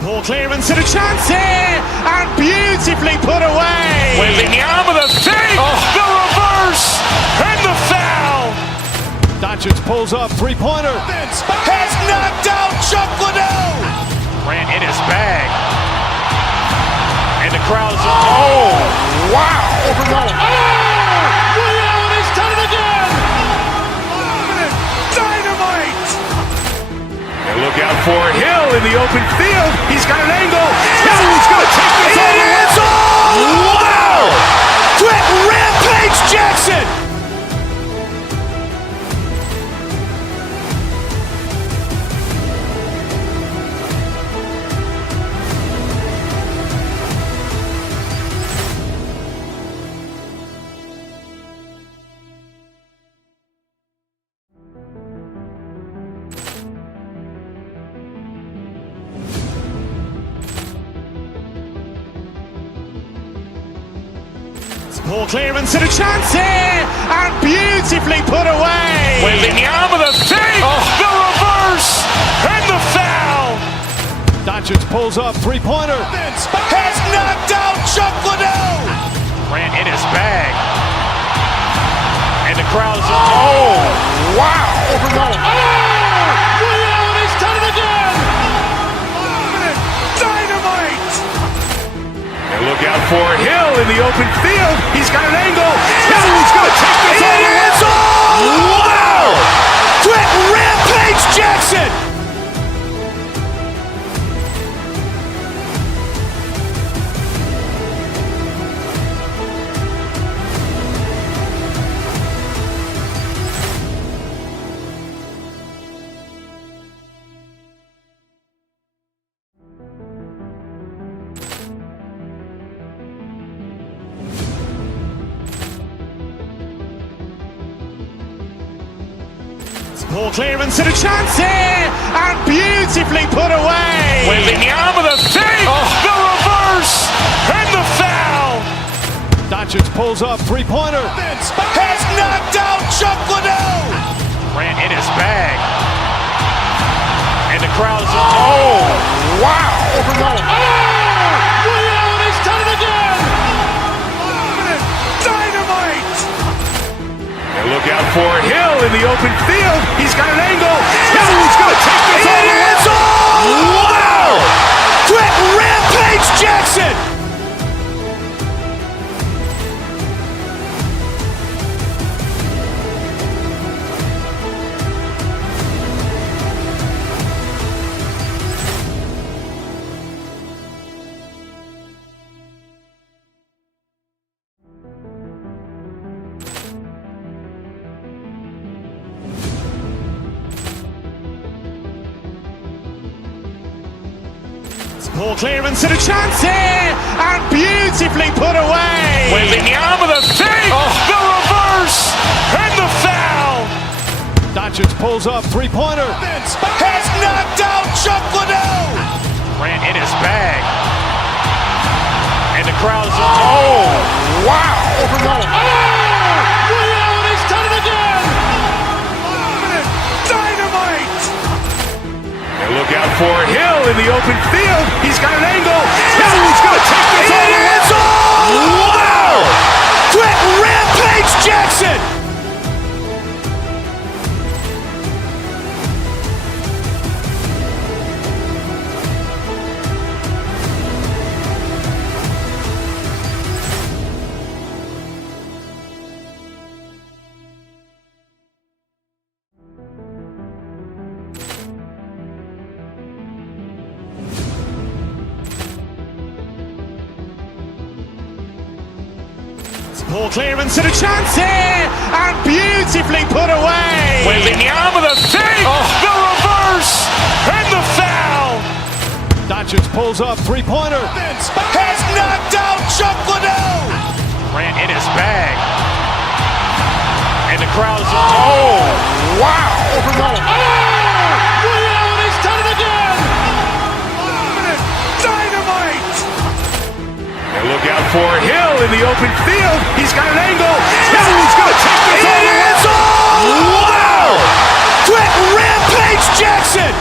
Poor clearance and a chance here, and beautifully put away. Wembanyama with a fake, the reverse, and the foul. Doncic pulls up, three-pointer. Has knocked out Chuck Liddell. Grant in his bag. And the crowd is, oh, wow. Ray Allen has done it again. Dynamite. And look out for Hill in the open field. He's got an angle. He's going to take this all the way. It's all. Wow. Quick Rampage Jackson. Poor clearance and a chance here, and beautifully put away. Wembanyama with a fake, the reverse, and the foul. Doncic pulls up, three-pointer. Has knocked out Chuck Liddell. Grant in his bag. And the crowd is, oh, wow. Ray Allen has done it again. Dynamite. And look out for Hill in the open field. He's got an angle. He's going to take this all the way. It's all. Wow. Quick Rampage Jackson. Poor clearance and a chance here, and beautifully put away. Wembanyama with a fake, the reverse, and the foul. Doncic pulls up, three-pointer. Has knocked out Chuck Liddell. Grant in his bag. And the crowd is, oh, wow. Ray Allen has done it again. Dynamite. And look out for Hill in the open field. He's got an angle. He's going to take this all the way. It's all. Wow. Quick Rampage Jackson. Poor clearance and a chance here, and beautifully put away. Wembanyama with a fake, the reverse, and the foul. Doncic pulls up, three-pointer. Has knocked out Chuck Liddell. Grant in his bag. And the crowd is, oh, wow. Ray Allen has done it again. Dynamite. And look out for Hill in the open field. He's got an angle. He's going to take this all the way. It's all. Wow. Quick Rampage Jackson. Poor clearance and a chance here, and beautifully put away. Wembanyama with a fake, the reverse, and the foul. Doncic pulls up, three-pointer. Has knocked out Chuck Liddell. Grant in his bag. And the crowd is, oh, wow. Ray Allen has done it again. Dynamite. And look out for Hill in the open field. He's got an angle. He's going to take this all the way. It's all. Wow. Quick Rampage Jackson.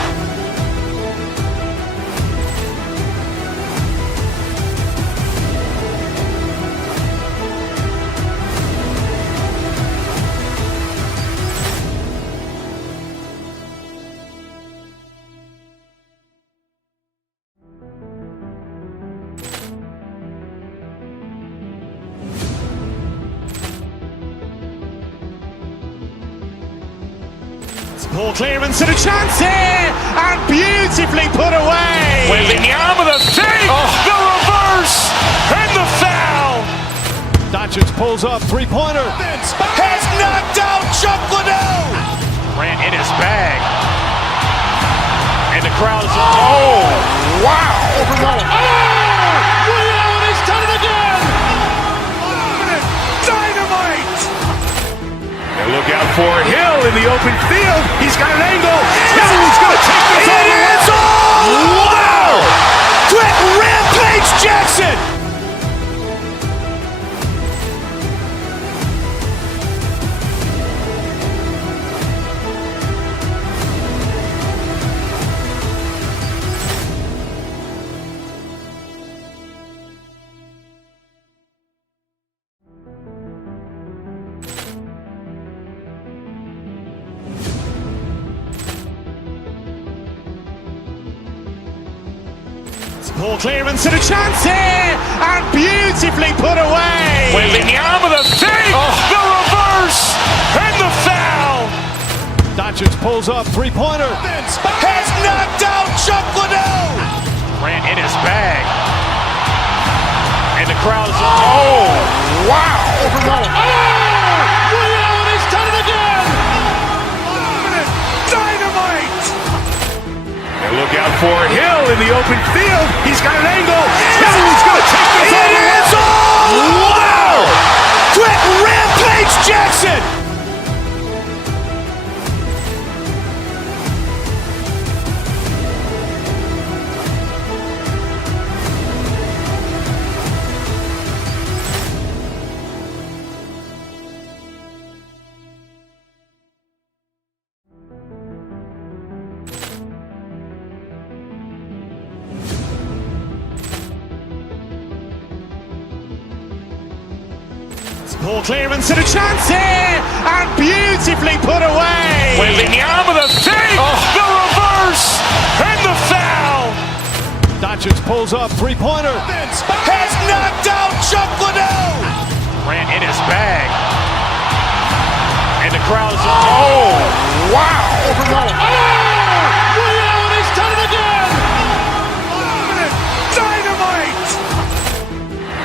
Poor clearance and a chance here, and beautifully put away. Wembanyama the fake, the reverse, and the foul. Doncic pulls up, three-pointer. Has knocked out Chuck Liddell. Grant in his bag. And the crowd is, oh, wow. He's done it again. Dynamite. And look out for Hill in the open field. He's got an angle. Hill's going to take this all the way. Wow. Quick Rampage Jackson. Poor clearance and a chance here, and beautifully put away. Wembanyama the fake, the reverse, and the foul. Doncic pulls up, three-pointer. Has knocked out Chuck Liddell. Grant in his bag. And the crowd is, oh, wow. He's done it again. Dynamite. And look out for Hill in the open field. He's got an angle. Hill's going to take this all the way. Wow. Quick Rampage Jackson. Poor clearance and a chance here, and beautifully put away. Wembanyama the fake, the reverse, and the foul. Doncic pulls up, three-pointer. Has knocked out Chuck Liddell. Grant in his bag. And the crowd is, oh, wow. He's done it again. Dynamite.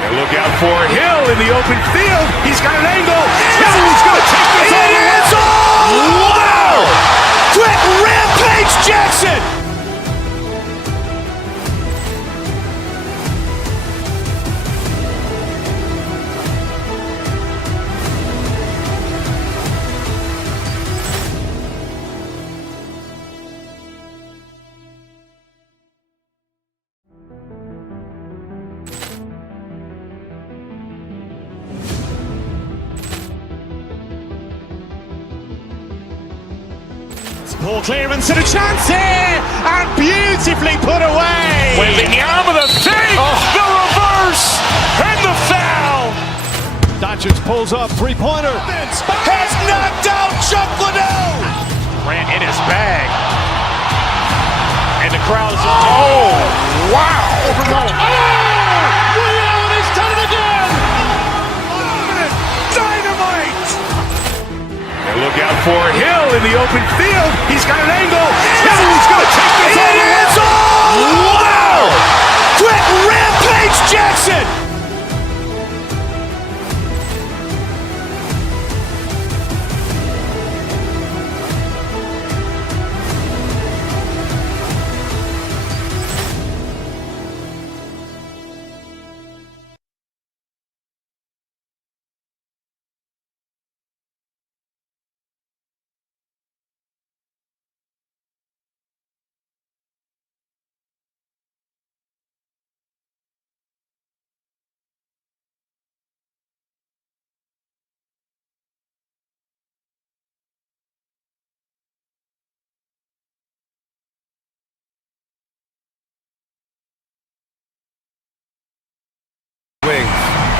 And look out for Hill in the open field. He's got an angle. Hill's going to take this all the way. Wow. Quick Rampage Jackson. Poor clearance and a chance here, and beautifully put away. Wembanyama the fake, the reverse, and the foul. Doncic pulls up, three-pointer. Has knocked out Chuck Liddell. Grant in his bag. And the crowd is, oh, wow. He's done it again. Dynamite. And look out for Hill in the open field. He's got an angle. Hill's going to take this all the way. Wow. Quick Rampage Jackson.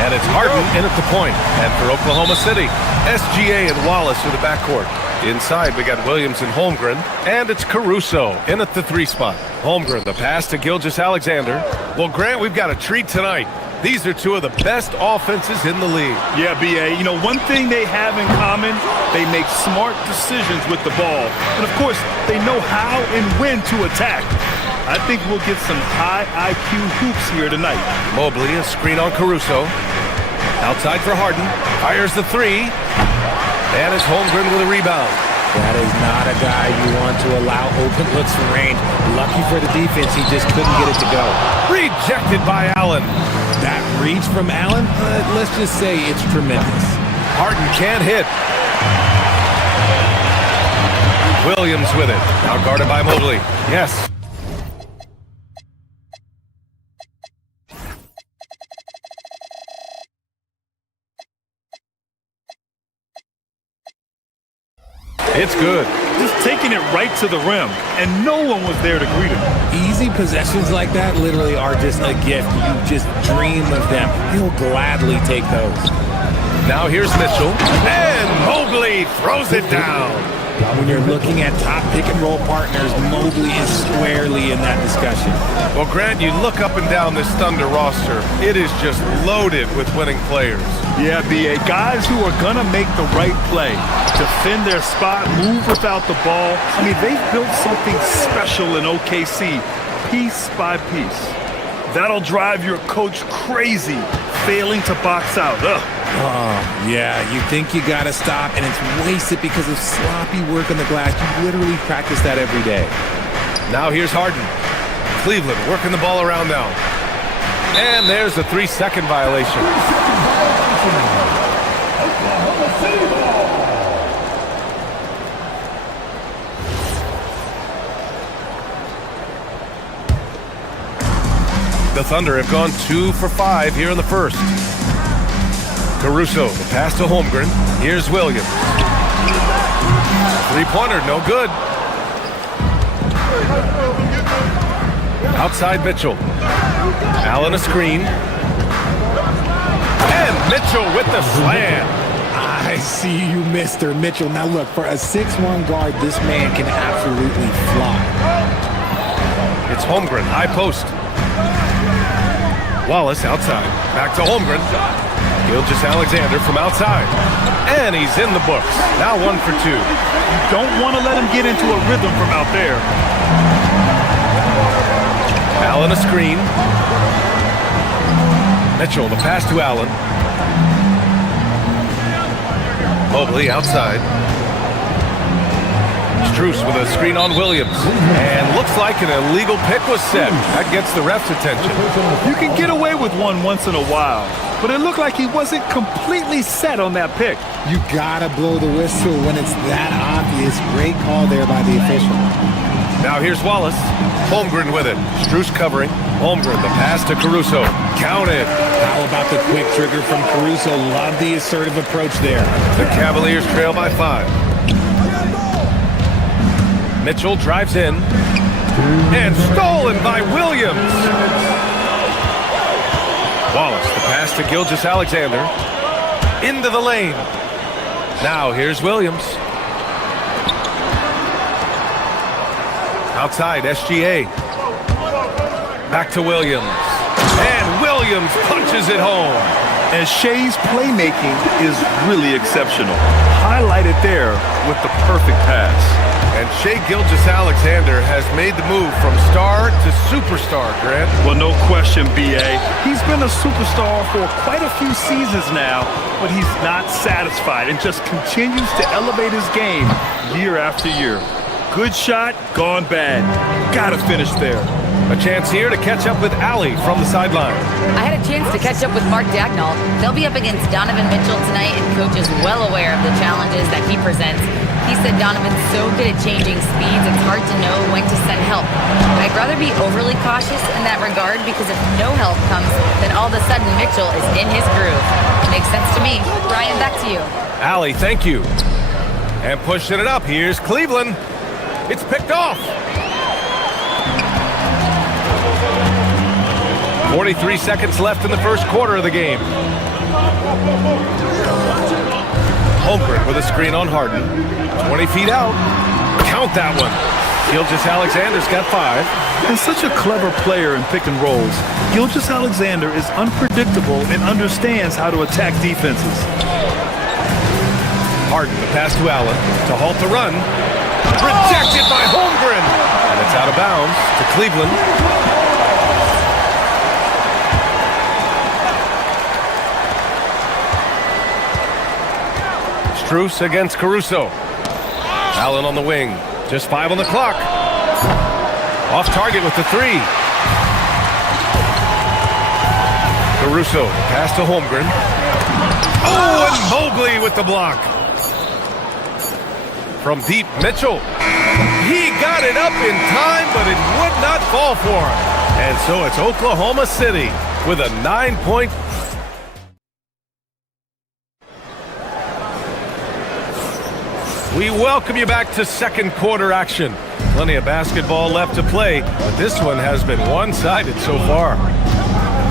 And it's Harden in at the point. And for Oklahoma City, SGA and Wallace are the backcourt. Inside, we got Williams and Holmgren. And it's Caruso in at the 3 spot. Holmgren, the pass to Gilgeous-Alexander. Well, Grant, we've got a treat tonight. These are two of the best offenses in the league. Yeah, B.A., you know, one thing they have in common, they make smart decisions with the ball. And, of course, they know how and when to attack. I think we'll get some high IQ hoops here tonight. Mobley, a screen on Caruso. Outside for Harden. Fires the three. And it's Holmgren with a rebound. That is not a guy you want to allow open looks for range. Lucky for the defense, he just couldn't get it to go. Rejected by Allen. That reach from Allen, let's just say it's tremendous. Harden can't hit. Williams with it. Now guarded by Mobley. Yes. It's good. Just taking it right to the rim, and no one was there to greet him. Easy possessions like that literally are just a gift. You just dream of them. He'll gladly take those. Now here's Mitchell. And Mobley throws it down. When you're looking at top pick-and-roll partners, Mobley is squarely in that discussion. Well, Grant, you look up and down this Thunder roster. It is just loaded with winning players. Yeah, B.A., guys who are going to make the right play, defend their spot, move without the ball. I mean, they've built something special in OKC, piece by piece. That'll drive your coach crazy, failing to box out. Ugh. Oh, yeah, you think you got to stop, and it's wasted because of sloppy work on the glass. You literally practice that every day. Now here's Harden. Cleveland working the ball around now. And there's a 3-second violation. The Thunder have gone 2 for 5 here in the first. Caruso, the pass to Holmgren. Here's Williams. Three-pointer, no good. Outside Mitchell. Allen a screen. And Mitchell with the slam. I see you, Mr. Mitchell. Now look, for a 6'1" guard, this man can absolutely fly. It's Holmgren, high post. Wallace outside. Back to Holmgren. Gilgeous-Alexander from outside. And he's in the books. Now 1 for 2. You don't want to let him get into a rhythm from out there. Allen a screen. Mitchell, the pass to Allen. Mobley outside. Strus with a screen on Williams. And looks like an illegal pick was set. That gets the ref's attention. You can get away with one once in a while, but it looked like he wasn't completely set on that pick. You gotta blow the whistle when it's that obvious. Great call there by the official. Now here's Wallace. Holmgren with it. Strus covering. Holmgren, the pass to Caruso. Counted. How about the quick trigger from Caruso? Love the assertive approach there. The Cavaliers trail by 5. Mitchell drives in. And stolen by Williams. Wallace, the pass to Gilgeous-Alexander. Into the lane. Now here's Williams. Outside, SGA. Back to Williams. And Williams punches it home. And Shea's playmaking is really exceptional. Highlighted there with the perfect pass. And Shai Gilgeous-Alexander has made the move from star to superstar, Grant. Well, no question, B.A. He's been a superstar for quite a few seasons now, but he's not satisfied and just continues to elevate his game year after year. Good shot, gone bad. Gotta finish there. A chance here to catch up with Allie from the sideline. I had a chance to catch up with Mark Dagnall. They'll be up against Donovan Mitchell tonight, and Coach is well aware of the challenges that he presents. He said Donovan's so good at changing speeds, it's hard to know when to send help. But I'd rather be overly cautious in that regard, because if no help comes, then all of a sudden Mitchell is in his groove. Makes sense to me. Brian, back to you. Allie, thank you. And pushing it up, here's Cleveland. It's picked off. 43 seconds left in the first quarter of the game. Holmgren with a screen on Harden. 20 feet out. Count that one. Gilgeous-Alexander's got 5. and such a clever player in pick and rolls. Gilgeous-Alexander is unpredictable and understands how to attack defenses. Harden, the pass to Allen to halt the run. Rejected by Holmgren. And it's out of bounds to Cleveland. Strus against Caruso. Allen on the wing. Just 5 on the clock. Off target with the 3. Caruso, pass to Holmgren. Oh, and Mobley with the block. From deep, Mitchell. He got it up in time, but it would not fall for him. And so it's Oklahoma City with a 9-point. We welcome you back to second quarter action. Plenty of basketball left to play, but this one has been one-sided so far.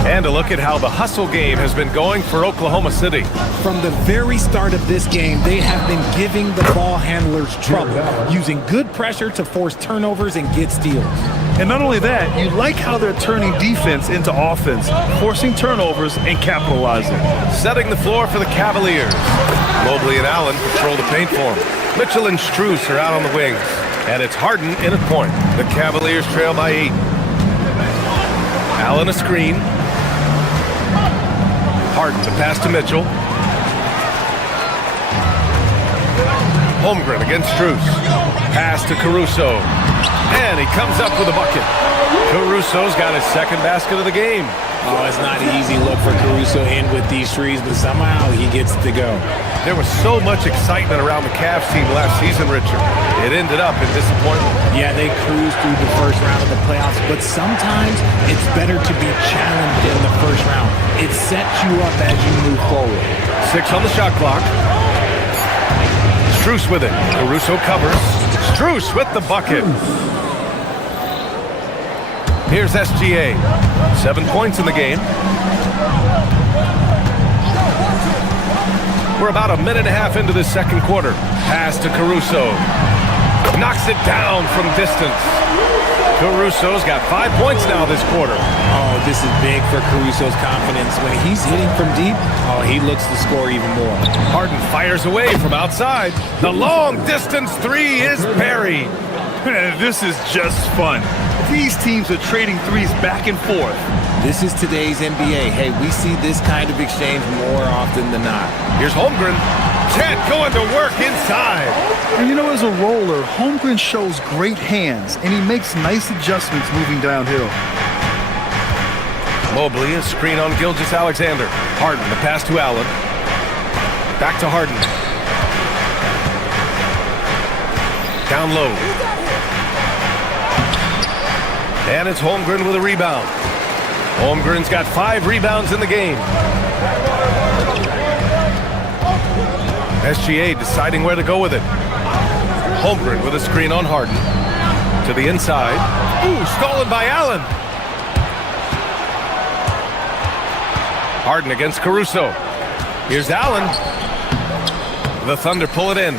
And a look at how the hustle game has been going for Oklahoma City. From the very start of this game, they have been giving the ball handlers trouble, using good pressure to force turnovers and get steals. And not only that, you like how they're turning defense into offense, forcing turnovers and capitalizing. Setting the floor for the Cavaliers. Mobley and Allen patrol the paint for him. Mitchell and Strus are out on the wings. And it's Harden in at point. The Cavaliers trail by 8. Allen a screen. Harden the pass to Mitchell. Holmgren against Strus. Pass to Caruso. And he comes up with a bucket. Caruso's got his second basket of the game. Oh, it's not an easy look for Caruso in with these threes, but somehow he gets to go. There was so much excitement around the Cavs team last season, Richard. It ended up in disappointment. Yeah, they cruised through the first round of the playoffs, but sometimes it's better to be challenged in the first round. It sets you up as you move forward. 6 on the shot clock. Strus with it. Caruso covers. Strus with the bucket. Here's SGA. 7 points in the game. We're about a minute and a half into this second quarter. Pass to Caruso. Knocks it down from distance. Caruso's got 5 points now this quarter. Oh, this is big for Caruso's confidence. When he's hitting from deep, oh, he looks to score even more. Harden fires away from outside. The long distance 3 is buried. This is just fun. These teams are trading threes back and forth. This is today's NBA. Hey, we see this kind of exchange more often than not. Here's Holmgren. Chet going to work inside. And you know, as a roller, Holmgren shows great hands, and he makes nice adjustments moving downhill. Mobley, a screen on Gilgeous-Alexander. Harden, the pass to Allen. Back to Harden. Down low. And it's Holmgren with a rebound. Holmgren's got 5 rebounds in the game. SGA deciding where to go with it. Holmgren with a screen on Harden. To the inside. Ooh, stolen by Allen. Harden against Caruso. Here's Allen. The Thunder pull it in.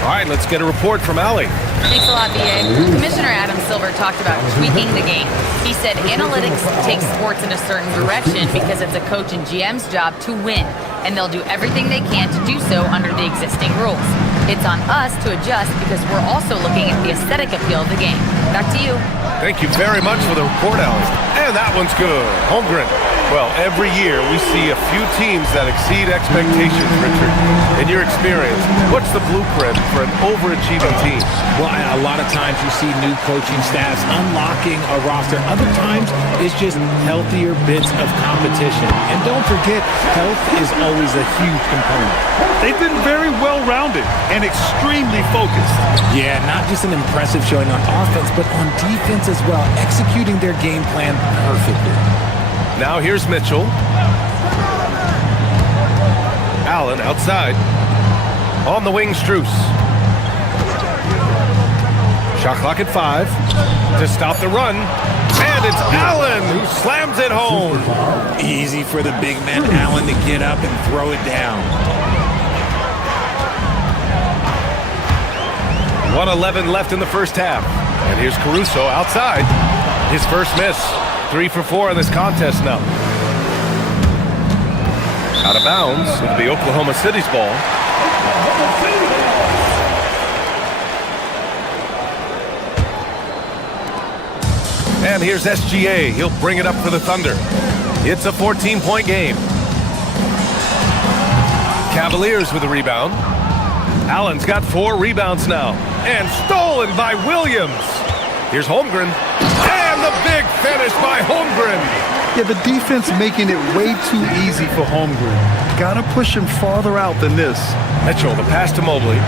All right, let's get a report from Allie. Thanks a lot, B.A. Commissioner Adam Silver talked about tweaking the game. He said analytics takes sports in a certain direction because it's a coach and GM's job to win, and they'll do everything they can to do so under the existing rules. It's on us to adjust because we're also looking at the aesthetic appeal of the game. Back to you. Thank you very much for the report, Allie. And that one's good. Holmgren. Well, every year we see a few teams that exceed expectations, Richard. In your experience, what's the blueprint for an overachieving team? Well, a lot of times you see new coaching staffs unlocking a roster. Other times it's just healthier bits of competition. And don't forget, health is always a huge component. They've been very well-rounded and extremely focused. Yeah, not just an impressive showing on offense, but on defense as well, executing their game plan perfectly. Now here's Mitchell. Allen outside. On the wing, Strus. Shot clock at 5 to stop the run. And it's Allen who slams it home. Easy for the big man Allen to get up and throw it down. 1:11 left in the first half. And here's Caruso outside. His first miss. 3 for 4 in this contest now. Out of bounds. It'll be Oklahoma City's ball. And here's SGA. He'll bring it up for the Thunder. It's a 14-point game. Cavaliers with a rebound. Allen's got 4 rebounds now. And stolen by Williams. Here's Holmgren. And the big finish by Holmgren. Yeah, the defense making it way too easy for Holmgren. Gotta push him farther out than this. Mitchell, the pass to Mobley.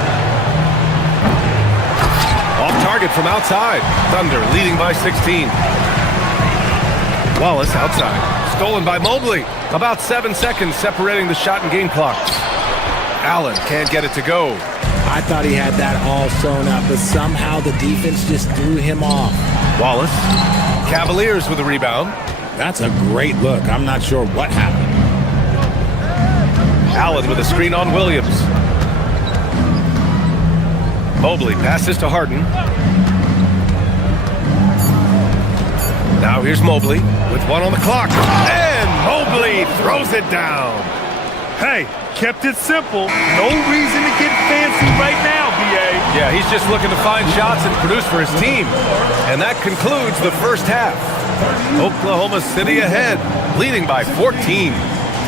Off target from outside. Thunder leading by 16. Wallace outside. Stolen by Mobley. About 7 seconds separating the shot and game clocks. Allen can't get it to go. I thought he had that all sewn up, but somehow the defense just threw him off. Wallace. Cavaliers with a rebound. That's a great look. I'm not sure what happened. Allen with a screen on Williams. Mobley passes to Harden. Now here's Mobley with 1 on the clock. And Mobley throws it down. Hey, kept it simple. No reason to get fancy right now, B.A. Yeah, he's just looking to find shots and produce for his team. And that concludes the first half. Oklahoma City ahead, leading by 14.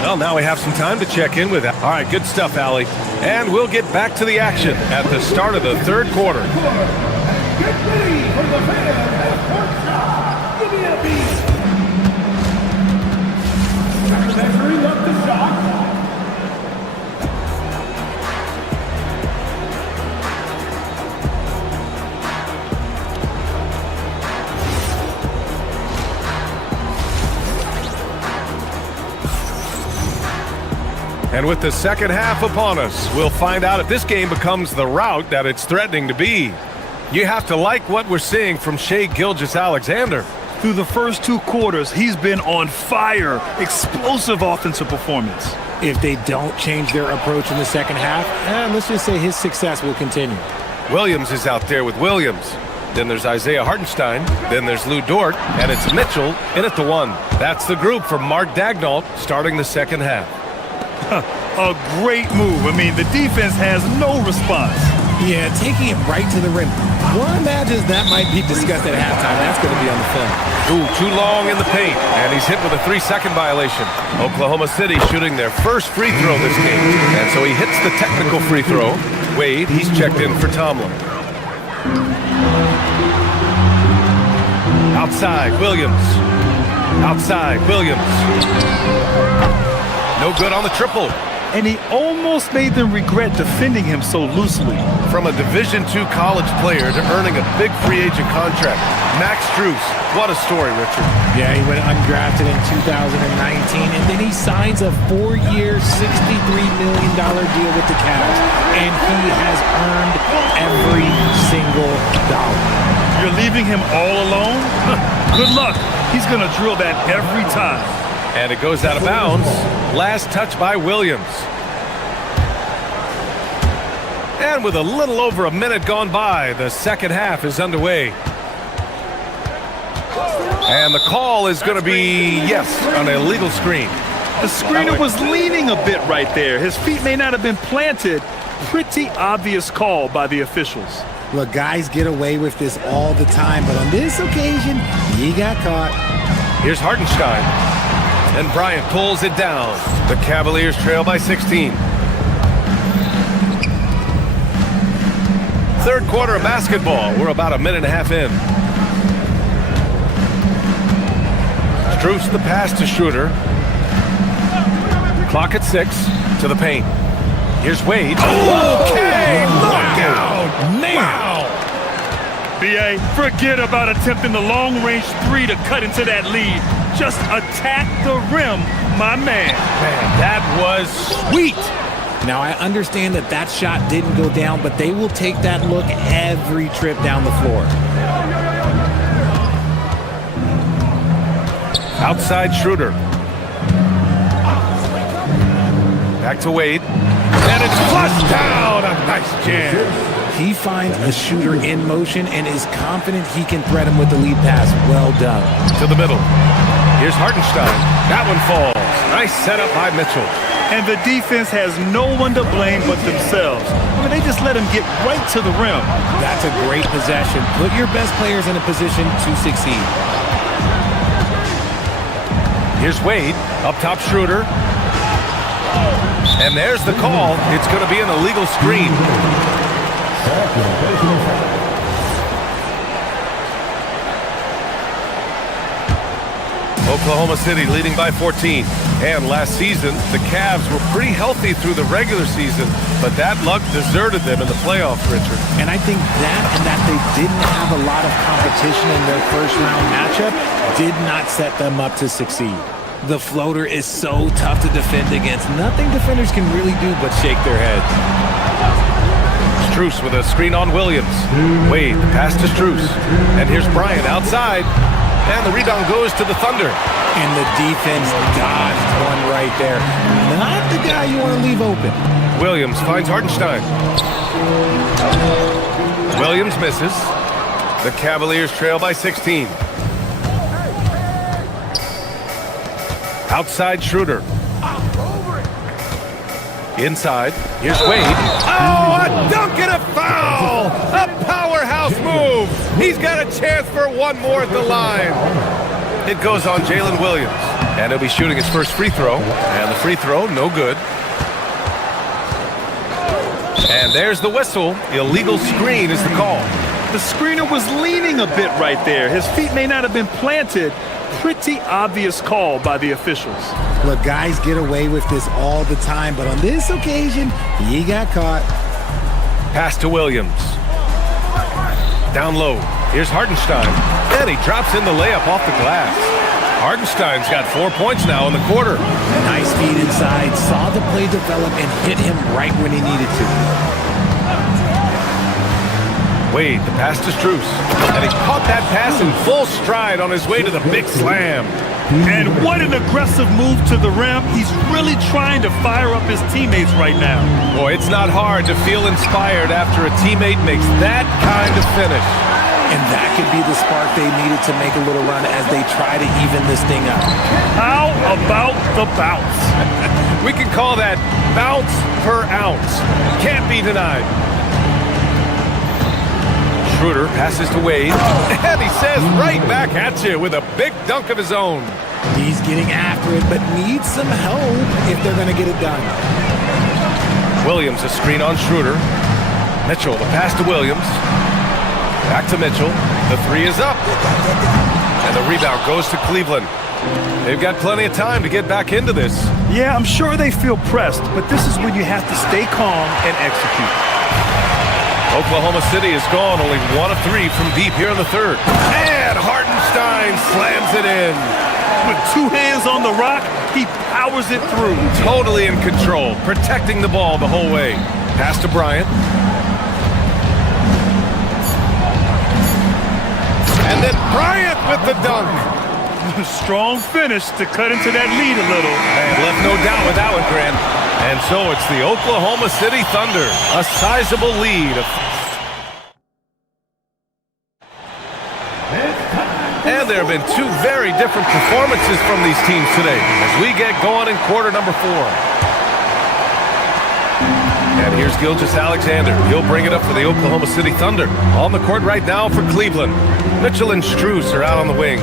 Well, now we have some time to check in with that. All right, good stuff, Allie. And we'll get back to the action at the start of the third quarter. Get ready for the fans at court shot. Give me a beat. Measuring up the shot. And with the second half upon us, we'll find out if this game becomes the rout that it's threatening to be. You have to like what we're seeing from Shai Gilgeous-Alexander. Through the first 2 quarters, he's been on fire. Explosive offensive performance. If they don't change their approach in the second half, let's just say his success will continue. Williams is out there with Williams. Then there's Isaiah Hartenstein. Then there's Lou Dort. And it's Mitchell in at the 1. That's the group for Mark Daigneault starting the second half. A great move. I mean, the defense has no response. Yeah, taking it right to the rim. One imagines that might be discussed at halftime. That's going to be on the film. Ooh, too long in the paint. And he's hit with a 3-second violation. Oklahoma City shooting their first free throw this game. And so he hits the technical free throw. Wade, he's checked in for Tomlin. Outside, Williams. Outside, Williams. No good on the triple. And he almost made them regret defending him so loosely. From a Division II college player to earning a big free agent contract. Max Strus, what a story, Richard. Yeah, he went undrafted in 2019, and then he signs a 4-year, $63 million deal with the Cavs, and he has earned every single dollar. You're leaving him all alone? Good luck. He's going to drill that every time. And it goes out of bounds. Last touch by Williams. And with a little over a minute gone by, the second half is underway. And the call is going to be, yes, an illegal screen. The screener was leaning a bit right there. His feet may not have been planted. Pretty obvious call by the officials. Look, guys get away with this all the time, but on this occasion, he got caught. Here's Hartenstein. And Bryant pulls it down. The Cavaliers trail by 16. Third quarter of basketball. We're about a minute and a half in. Strus the pass to Schroeder. Clock at 6 to the paint. Here's Wade. Okay, look out! Man! B.A., forget about attempting the long-range 3 to cut into that lead. Just attack the rim, my man. Man, that was sweet. Now, I understand that that shot didn't go down, but they will take that look every trip down the floor. Outside Schroeder. Back to Wade. And it's flushed down. A nice jam. He finds a shooter in motion and is confident he can threat him with the lead pass. Well done. To the middle. Here's Hartenstein. That one falls. Nice setup by Mitchell. And the defense has no one to blame but themselves. I mean, they just let him get right to the rim. That's a great possession. Put your best players in a position to succeed. Here's Wade. Up top, Schroeder. And there's the call. It's going to be an illegal screen. Oklahoma City leading by 14. And last season, the Cavs were pretty healthy through the regular season, but that luck deserted them in the playoffs, Richard. And I think that and that they didn't have a lot of competition in their first round matchup did not set them up to succeed. The floater is so tough to defend against. Nothing defenders can really do but shake their heads. Strus with a screen on Williams. Wade, pass to Strus. And here's Bryant outside. And the rebound goes to the Thunder. And the defense dodged one right there. Not the guy you want to leave open. Williams finds Hartenstein. Williams misses. The Cavaliers trail by 16. Outside Schroeder. Inside. Here's Wade. Oh, a dunk and a foul! A powerhouse move! He's got a chance for one more at the line. It goes on Jalen Williams. And he'll be shooting his first free throw. And the free throw, no good. And there's the whistle. Illegal screen is the call. The screener was leaning a bit right there. His feet may not have been planted. Pretty obvious call by the officials. Look, guys get away with this all the time, but on this occasion, he got caught. Pass to Williams. Down low. Here's Hartenstein. And he drops in the layup off the glass. Hartenstein's got 4 points now in the quarter. Nice feed inside. Saw the play develop and hit him right when he needed to. Wade, the pass to Strus. And he caught that pass in full stride on his way to the big slam. And what an aggressive move to the rim. He's really trying to fire up his teammates right now. Boy, it's not hard to feel inspired after a teammate makes that kind of finish. And that could be the spark they needed to make a little run as they try to even this thing up. How about the bounce? We can call that bounce per ounce. Can't be denied. Schroeder passes to Wade, and he says right back at you with a big dunk of his own. He's getting after it, but needs some help if they're going to get it done. Williams, a screen on Schroeder. Mitchell, the pass to Williams. Back to Mitchell. The three is up. And the rebound goes to Cleveland. They've got plenty of time to get back into this. Yeah, I'm sure they feel pressed, but this is when you have to stay calm and execute. Oklahoma City has gone only 1 of 3 from deep here in the third. And Hartenstein slams it in. With 2 hands on the rock, he powers it through. Totally in control, protecting the ball the whole way. Pass to Bryant. And then Bryant with the dunk. Strong finish to cut into that lead a little. And left no doubt with that one, Grant. And so it's the Oklahoma City Thunder, a sizable lead. And there have been 2 very different performances from these teams today as we get going in quarter number 4. And here's Gilgeous-Alexander. He'll bring it up for the Oklahoma City Thunder. On the court right now for Cleveland. Mitchell and Strus are out on the wings.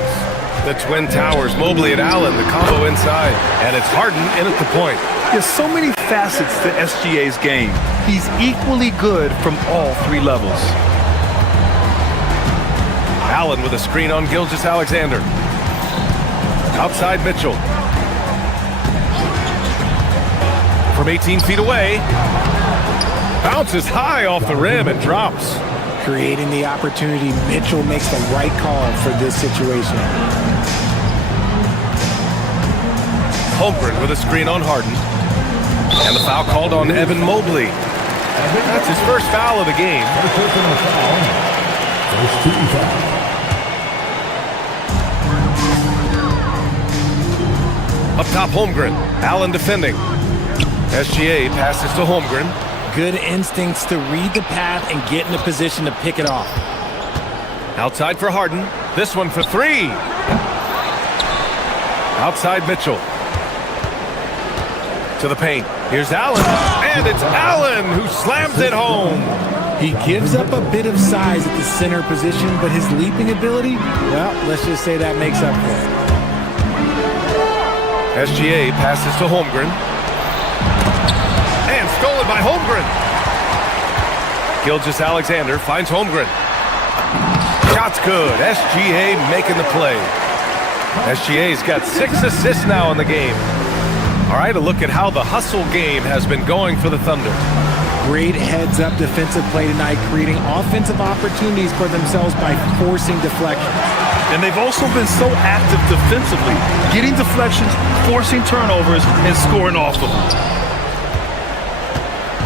The Twin Towers, Mobley and Allen, the combo inside. And it's Harden in at the point. There's so many facets to SGA's game. He's equally good from all 3 levels. Allen with a screen on Gilgeous-Alexander. Outside Mitchell. From 18 feet away. Bounces high off the rim and drops. Creating the opportunity, Mitchell makes the right call for this situation. Holmgren with a screen on Harden. And the foul called on Evan Mobley. That's his first foul of the game. Up top, Holmgren. Allen defending. SGA passes to Holmgren. good instincts to read the path and get in a position to pick it off. Outside for Harden. This one for three. Outside Mitchell. To the paint. Here's Allen. And it's Allen who slams it home. He gives up a bit of size at the center position, but his leaping ability, well, let's just say that makes up for it. SGA passes to Holmgren. And stolen by Holmgren. Gilgeous-Alexander finds Holmgren. Shot's good. SGA making the play. SGA's got 6 assists now in the game. All right, a look at how the hustle game has been going for the Thunder. Great heads-up defensive play tonight, creating offensive opportunities for themselves by forcing deflections. And they've also been so active defensively, getting deflections, forcing turnovers, and scoring off of them.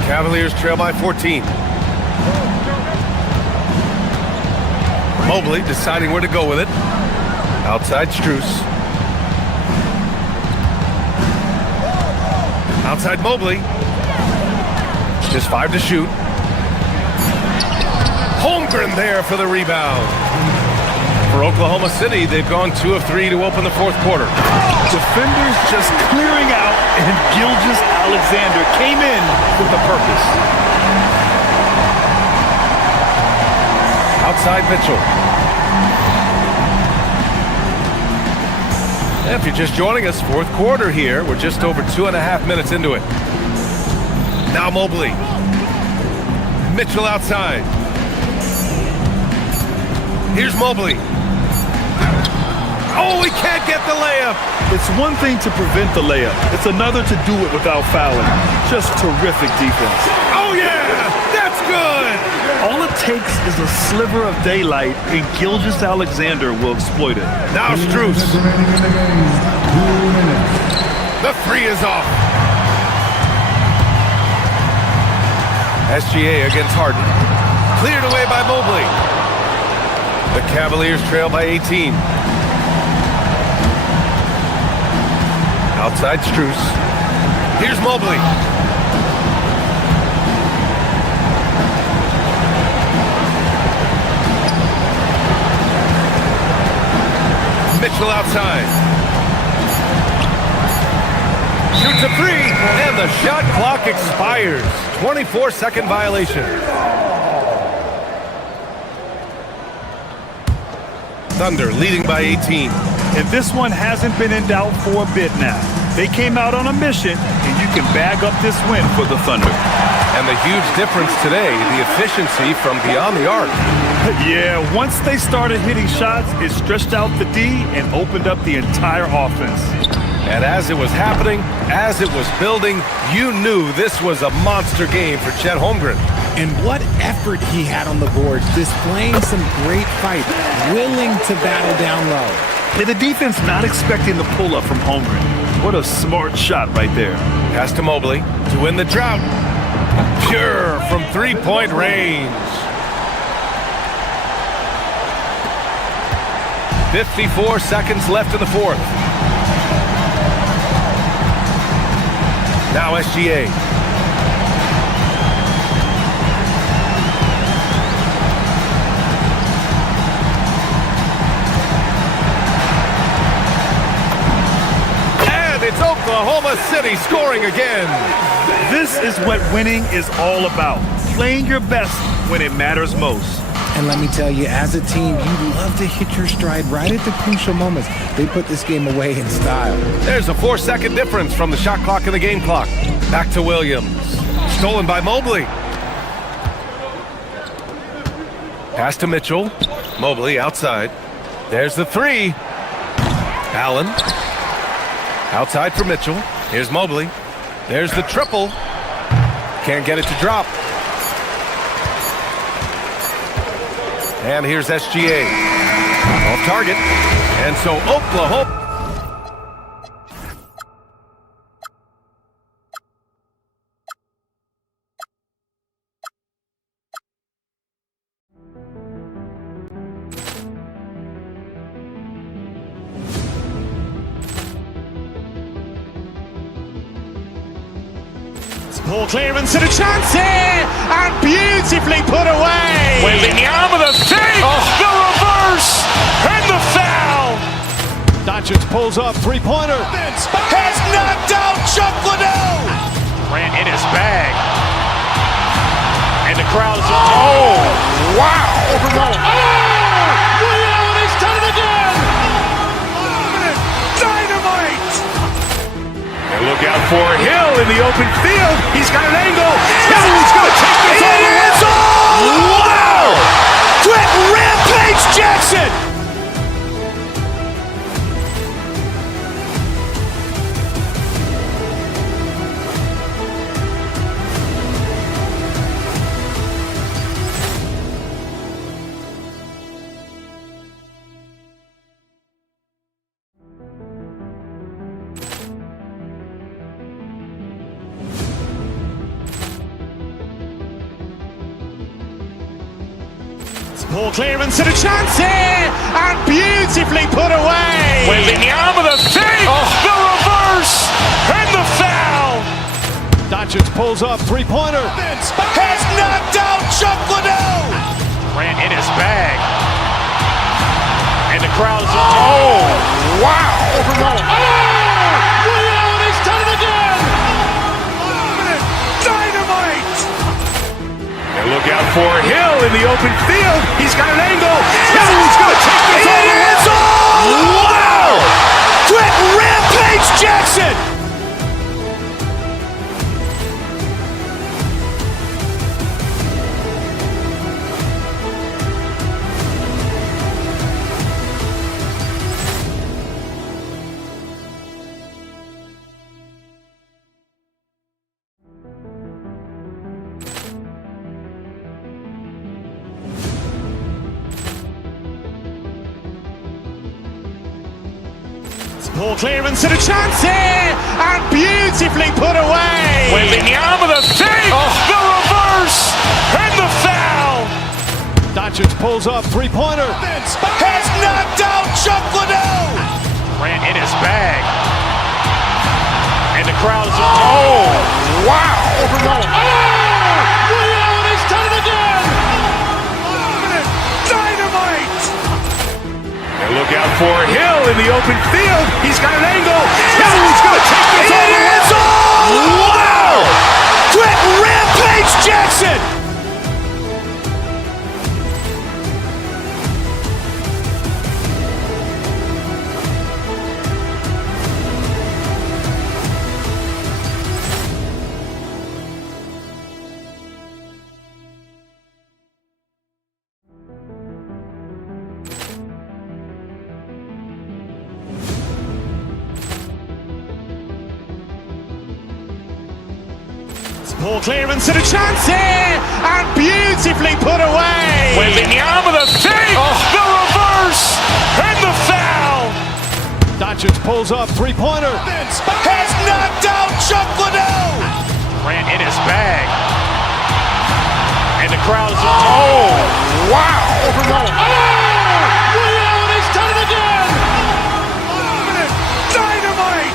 Cavaliers trail by 14. Mobley deciding where to go with it. Outside Strus. Outside Mobley. Just 5 to shoot. Holmgren there for the rebound. For Oklahoma City, they've gone 2 of 3 to open the fourth quarter. Defenders just clearing out, and Gilgeous-Alexander came in with a purpose. Outside Mitchell. If you're just joining us, fourth quarter here. We're just over 2.5 minutes into it. Now Mobley. Mitchell outside. Here's Mobley. Oh, he can't get the layup. It's one thing to prevent the layup. It's another to do it without fouling. Just terrific defense. Oh, yeah! That's good! All it takes is a sliver of daylight, and Gilgeous-Alexander will exploit it. Now Strus. The three is off. SGA against Harden. Cleared away by Mobley. The Cavaliers trail by 18. Outside Strus. Here's Mobley. Mitchell outside. Shoots a three, and the shot clock expires. 24-second violation. Thunder leading by 18. And this one hasn't been in doubt for a bit now. They came out on a mission, and you can bag up this win for the Thunder. And the huge difference today, the efficiency from beyond the arc. Yeah, once they started hitting shots, it stretched out the D and opened up the entire offense. And as it was happening, as it was building, you knew this was a monster game for Chet Holmgren. And what effort he had on the boards, displaying some great fight, willing to battle down low. And the defense not expecting the pull-up from Holmgren. What a smart shot right there. Pass to Mobley to win the drought. Pure from three-point range. 54 seconds left in the fourth. Now SGA. And it's Oklahoma City scoring again. This is what winning is all about. Playing your best when it matters most. And let me tell you, as a team, you love to hit your stride right at the crucial moments. They put this game away in style. There's a 4-second difference from the shot clock and the game clock. Back to Williams. Stolen by Mobley. Pass to Mitchell. Mobley outside. There's the three. Allen. Outside for Mitchell. Here's Mobley. There's the triple. Can't get it to drop. And here's SGA. Off target. And so Oklahoma. Poor clearance and a chance here, and beautifully put away. Wembanyama the fake, the reverse, and the foul. Doncic pulls up, three-pointer. Has knocked out Chuck Liddell. Grant in his bag. And the crowd is, oh, wow. Ray Allen has done it again. Dynamite. And look out for Hill in the open field. He's got an angle. Hill's going to take this all the way. Wow. Trent Rampage Jackson. Poor clearance and a chance here, and beautifully put away. Wembanyama the fake, the reverse, and the foul. Doncic pulls up, three-pointer. Has knocked out Chuck Liddell. Grant in his bag. And the crowd is, oh, wow. Ray Allen has done it again. Dynamite. And look out for Hill in the open field. He's got an angle. Hill's going to take this all the way. Wow. Trent Rampage Jackson. Poor clearance and a chance here, and beautifully put away. Wembanyama the fake, the reverse, and the foul. Doncic pulls up, three-pointer. Has knocked out Chuck Liddell. Grant in his bag. And the crowd is, oh, wow. Ray Allen has done it again. Dynamite. And look out for Hill in the open field. He's got an angle. Hill's going to take this all the way. Wow. Trent Rampage Jackson. Poor clearance and a chance here, and beautifully put away. Wembanyama the fake, the reverse, and the foul. Doncic pulls up, three-pointer. Has knocked out Chuck Liddell. Grant in his bag. And the crowd is, oh, wow. Ray Allen has done it again. Dynamite.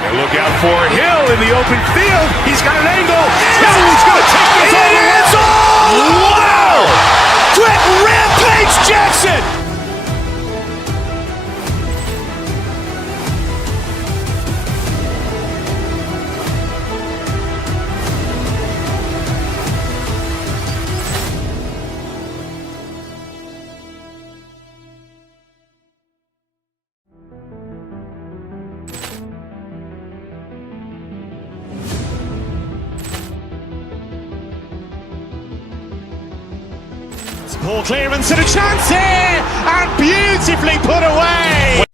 And look out for Hill in the open field. He's got an angle. Hill's going to take this all the way. Wow. Trent Rampage Jackson. Poor clearance and a chance here, and beautifully put away.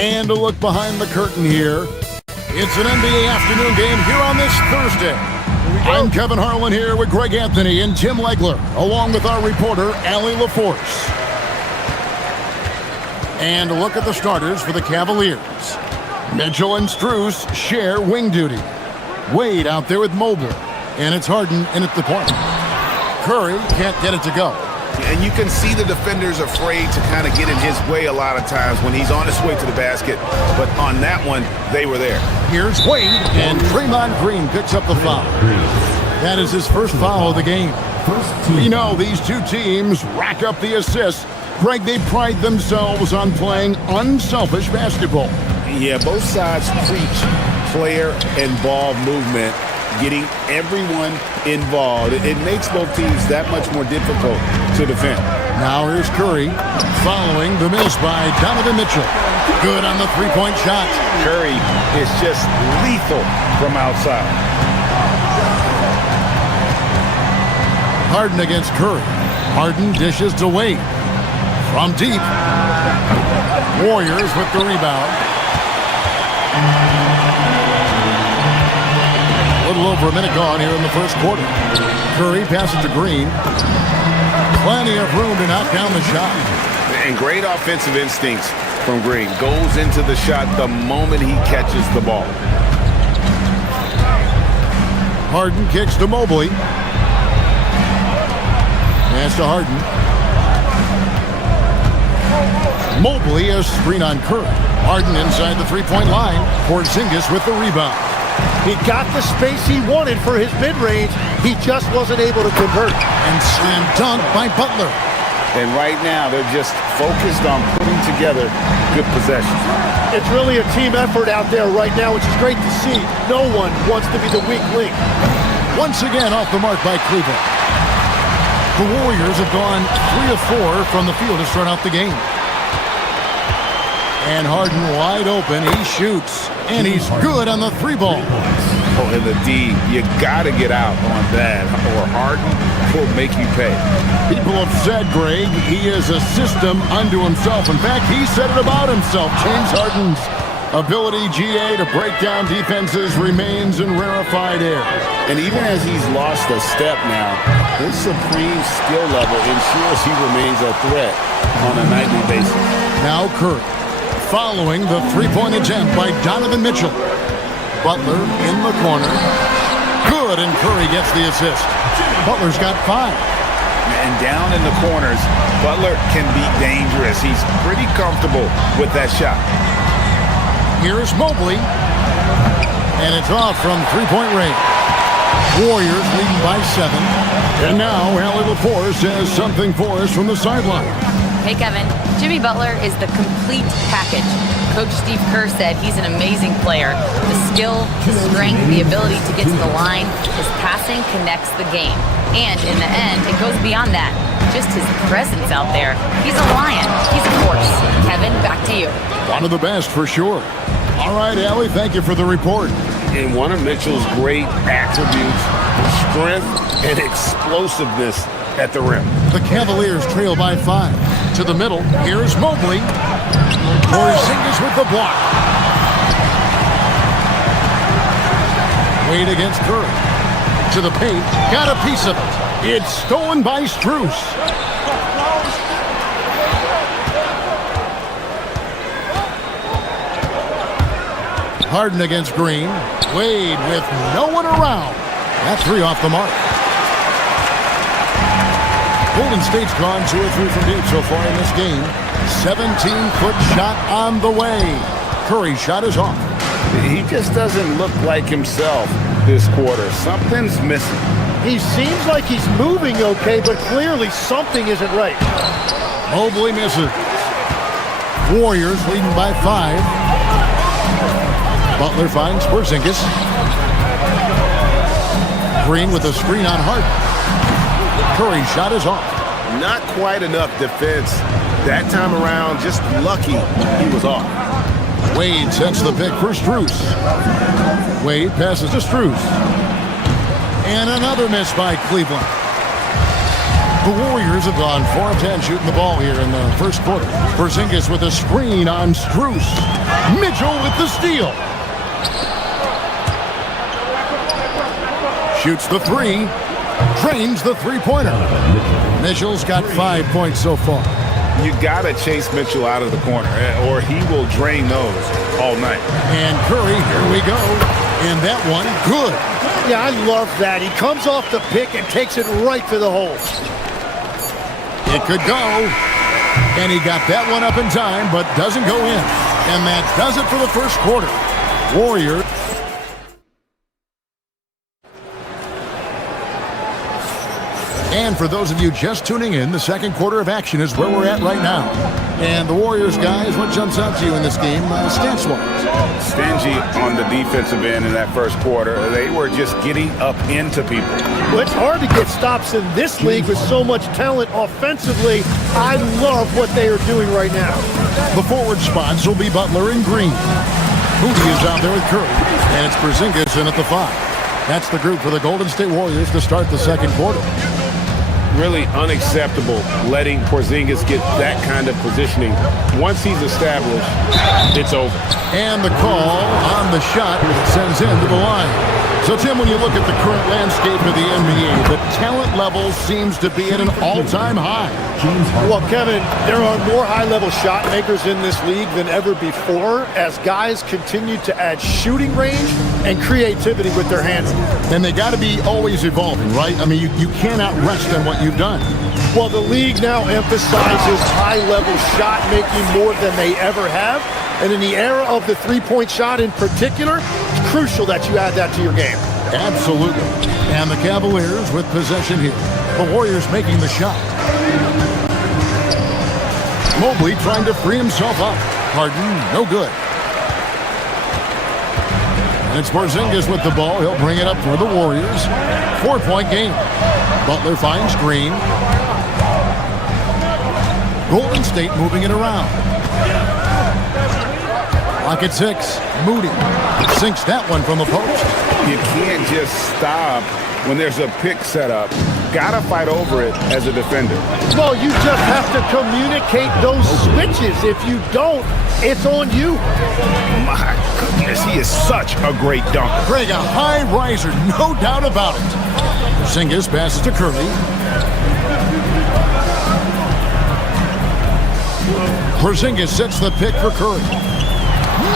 And a look behind the curtain here. It's an NBA afternoon game here on this Thursday. I'm Kevin Harlan here with Greg Anthony and Tim Legler, along with our reporter, Allie LaForce. And a look at the starters for the Cavaliers. Mitchell and Strus share wing duty. Wade out there with Mobley. And it's Harden in at the point. Curry can't get it to go. And you can see the defenders afraid to kind of get in his way a lot of times when he's on his way to the basket. But on that one, they were there. Here's Wade, and Draymond Green picks up the foul. That is his first foul of the game. We know these two teams rack up the assists. Greg, they pride themselves on playing unselfish basketball. Yeah, both sides preach player and ball movement, getting everyone involved. It makes both teams that much more difficult to defend. Now here's Curry following the miss by Donovan Mitchell. Good on the three-point shot. Curry is just lethal from outside. Harden against Curry. Harden dishes to Wade. From deep. Warriors with the rebound. A little over a minute gone here in the first quarter. Curry passes to Green. Plenty of room to knock down the shot. And great offensive instincts from Green. Goes into the shot the moment he catches the ball. Harden kicks to Mobley. Pass to Harden. Mobley a screen on Curry. Harden inside the three-point line. Porzingis with the rebound. He got the space he wanted for his mid-range. He just wasn't able to convert. And slam dunk by Butler. And right now, they're just focused on putting together good possessions. It's really a team effort out there right now, which is great to see. No one wants to be the weak link. Once again off the mark by Cleveland. The Warriors have gone 3 of 4 from the field to start out the game. And Harden wide open. He shoots. And he's good on the three ball. Oh, and the D, you got to get out on that, or Harden will make you pay. People have said, Greg, he is a system unto himself. In fact, he said it about himself. James Harden's ability, GA, to break down defenses remains in rarefied air. And even as he's lost a step now, his supreme skill level ensures he remains a threat on a nightly basis. Now Curry, following the three-point attempt by Donovan Mitchell. Butler in the corner. Good, and Curry gets the assist. Butler's got 5. And down in the corners, Butler can be dangerous. He's pretty comfortable with that shot. Here's Mobley. And it's off from three-point range. Warriors leading by 7. And now Allie LaForce has something for us from the sideline. Hey, Kevin. Jimmy Butler is the complete package. Coach Steve Kerr said he's an amazing player. The skill, the strength, the ability to get to the line, his passing connects the game. And in the end, it goes beyond that. Just his presence out there. He's a lion. He's a force. Kevin, back to you. One of the best for sure. All right, Allie, thank you for the report. And one of Mitchell's great attributes, strength and explosiveness at the rim. The Cavaliers trail by 5. To the middle, here's Mobley. Porzingis with the block. Wade against Curry. To the paint, got a piece of it. It's stolen by Strus. Harden against Green. Wade with no one around. That's 3 off the mark. Golden State's gone 2 or 3 from deep so far in this game. 17-foot shot on the way. Curry's shot is off. He just doesn't look like himself this quarter. Something's missing. He seems like he's moving okay, but clearly something isn't right. Mobley misses. Warriors leading by 5. Butler finds Porzingis. Green with a screen on Harden. Curry's shot is off. Not quite enough defense that time around. Just lucky he was off. Wade sets the pick for Strus. Wade passes to Strus. And another miss by Cleveland. The Warriors have gone 4 of 10 shooting the ball here in the first quarter. Porzingis with a screen on Strus. Mitchell with the steal. Shoots the three. Drains the three-pointer. Mitchell's got 5 points so far. You got to chase Mitchell out of the corner, or he will drain those all night. And Curry, here we go. And that one, good. Yeah, I love that. He comes off the pick and takes it right to the hole. It could go. And he got that one up in time, but doesn't go in. And that does it for the first quarter. Warriors. And for those of you just tuning in, the second quarter of action is where we're at right now. And the Warriors, guys, what jumps out to you in this game, stats-wise? Stingy on the defensive end in that first quarter. They were just getting up into people. Well, it's hard to get stops in this league with so much talent offensively. I love what they are doing right now. The forward spots will be Butler and Green. Moody is out there with Curry, and it's Porzingis in at the 5. That's the group for the Golden State Warriors to start the second quarter. Really unacceptable letting Porzingis get that kind of positioning. Once he's established, it's over. And the call on the shot sends him to the line. So, Tim, when you look at the current landscape of the NBA, the talent level seems to be at an all-time high. Well, Kevin, there are more high-level shot makers in this league than ever before as guys continue to add shooting range and creativity with their hands. And they got to be always evolving, right? I mean, you cannot rest on what you've done. Well, the league now emphasizes high-level shot making more than they ever have. And in the era of the three-point shot in particular, it's crucial that you add that to your game. Absolutely. And the Cavaliers with possession here. The Warriors making the shot. Mobley trying to free himself up. Harden, no good. And it's Porzingis with the ball. He'll bring it up for the Warriors. 4-point game. Butler finds Green. Golden State moving it around. Clock at 6. Moody sinks that one from the post. You can't just stop when there's a pick set up. Gotta fight over it as a defender. Well, you just have to communicate those switches. If you don't, it's on you. My goodness, he is such a great dunker. Greg, a high riser, no doubt about it. Porzingis passes to Curry. Porzingis sets the pick for Curry.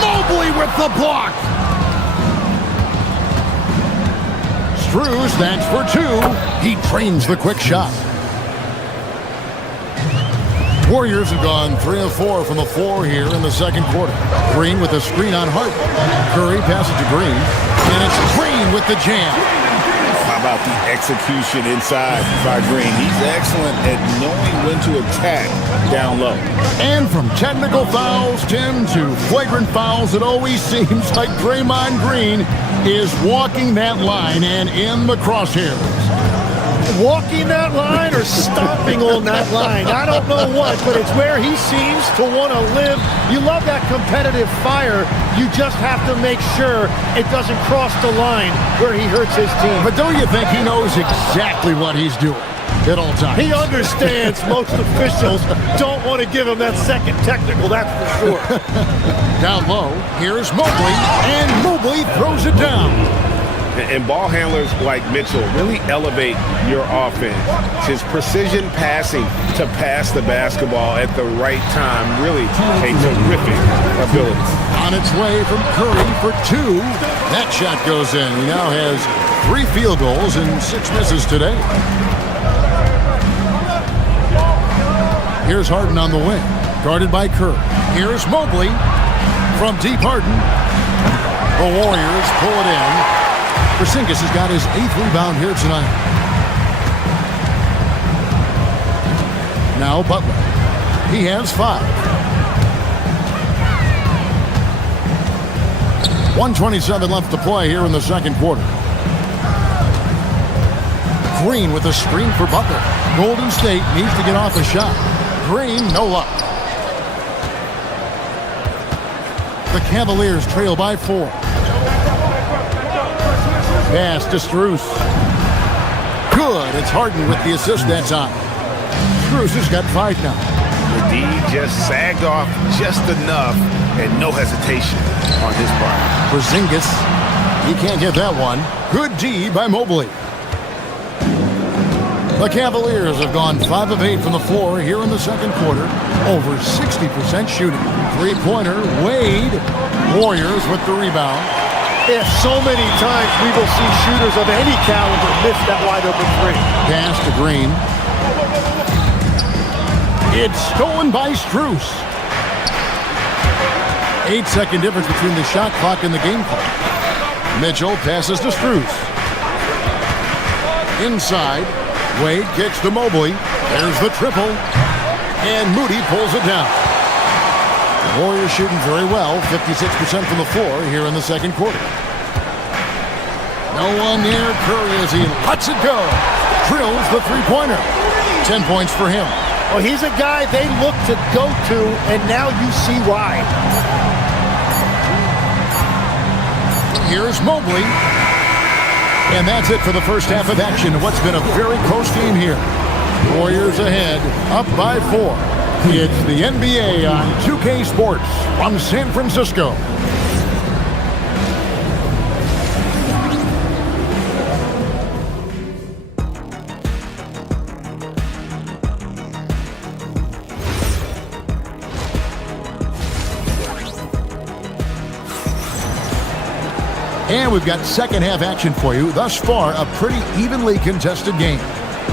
Mobley with the block. Strus, that's for 2. He trains the quick shot. Warriors have gone 3 of 4 from the floor here in the second quarter. Green with a screen on Hart. Curry passes to Green. And it's Green with the jam. How about the execution inside by Green? He's excellent at knowing when to attack down low. And from technical fouls, Tim, to flagrant fouls, it always seems like Draymond Green is walking that line and in the crosshairs. Walking that line or stomping on that line. I don't know what, but it's where he seems to want to live. You love that competitive fire. You just have to make sure it doesn't cross the line where he hurts his team. But don't you think he knows exactly what he's doing at all times? He understands most officials don't want to give him that second technical, that's for sure. Down low, here's Mobley, and Mobley throws it down. And ball handlers like Mitchell really elevate your offense. His precision passing to pass the basketball at the right time, really a terrific ability. On its way from Curry for 2. That shot goes in. He now has 3 field goals and 6 misses today. Here's Harden on the wing, guarded by Curry. Here's Mobley from deep Harden. The Warriors pull it in. Porzingis has got his 8th rebound here tonight. Now Butler. He has 5. 1:27 left to play here in the second quarter. Green with a screen for Butler. Golden State needs to get off a shot. Green, no luck. The Cavaliers trail by 4. Pass to Strus. Good. It's Harden with the assist that time. Strus has got 5 now. The D just sagged off just enough and no hesitation on his part. Porzingis, he can't get that one. Good D by Mobley. The Cavaliers have gone 5 of 8 from the floor here in the second quarter. Over 60% shooting. Three-pointer, Wade. Warriors with the rebound. Yeah, so many times we will see shooters of any caliber miss that wide-open three. Pass to Green. It's stolen by Strus. 8-second difference between the shot clock and the game clock. Mitchell passes to Strus. Inside, Wade kicks to Mobley. There's the triple. And Moody pulls it down. The Warriors shooting very well, 56% from the floor here in the second quarter. No one near Curry as he lets it go. Drills the three-pointer. 10 points for him. Well, he's a guy they look to go to, and now you see why. Here's Mobley. And that's it for the first half of action. What's been a very close game here. Warriors ahead, up by 4. It's the NBA on 2K Sports from San Francisco. And we've got second half action for you. Thus far, a pretty evenly contested game.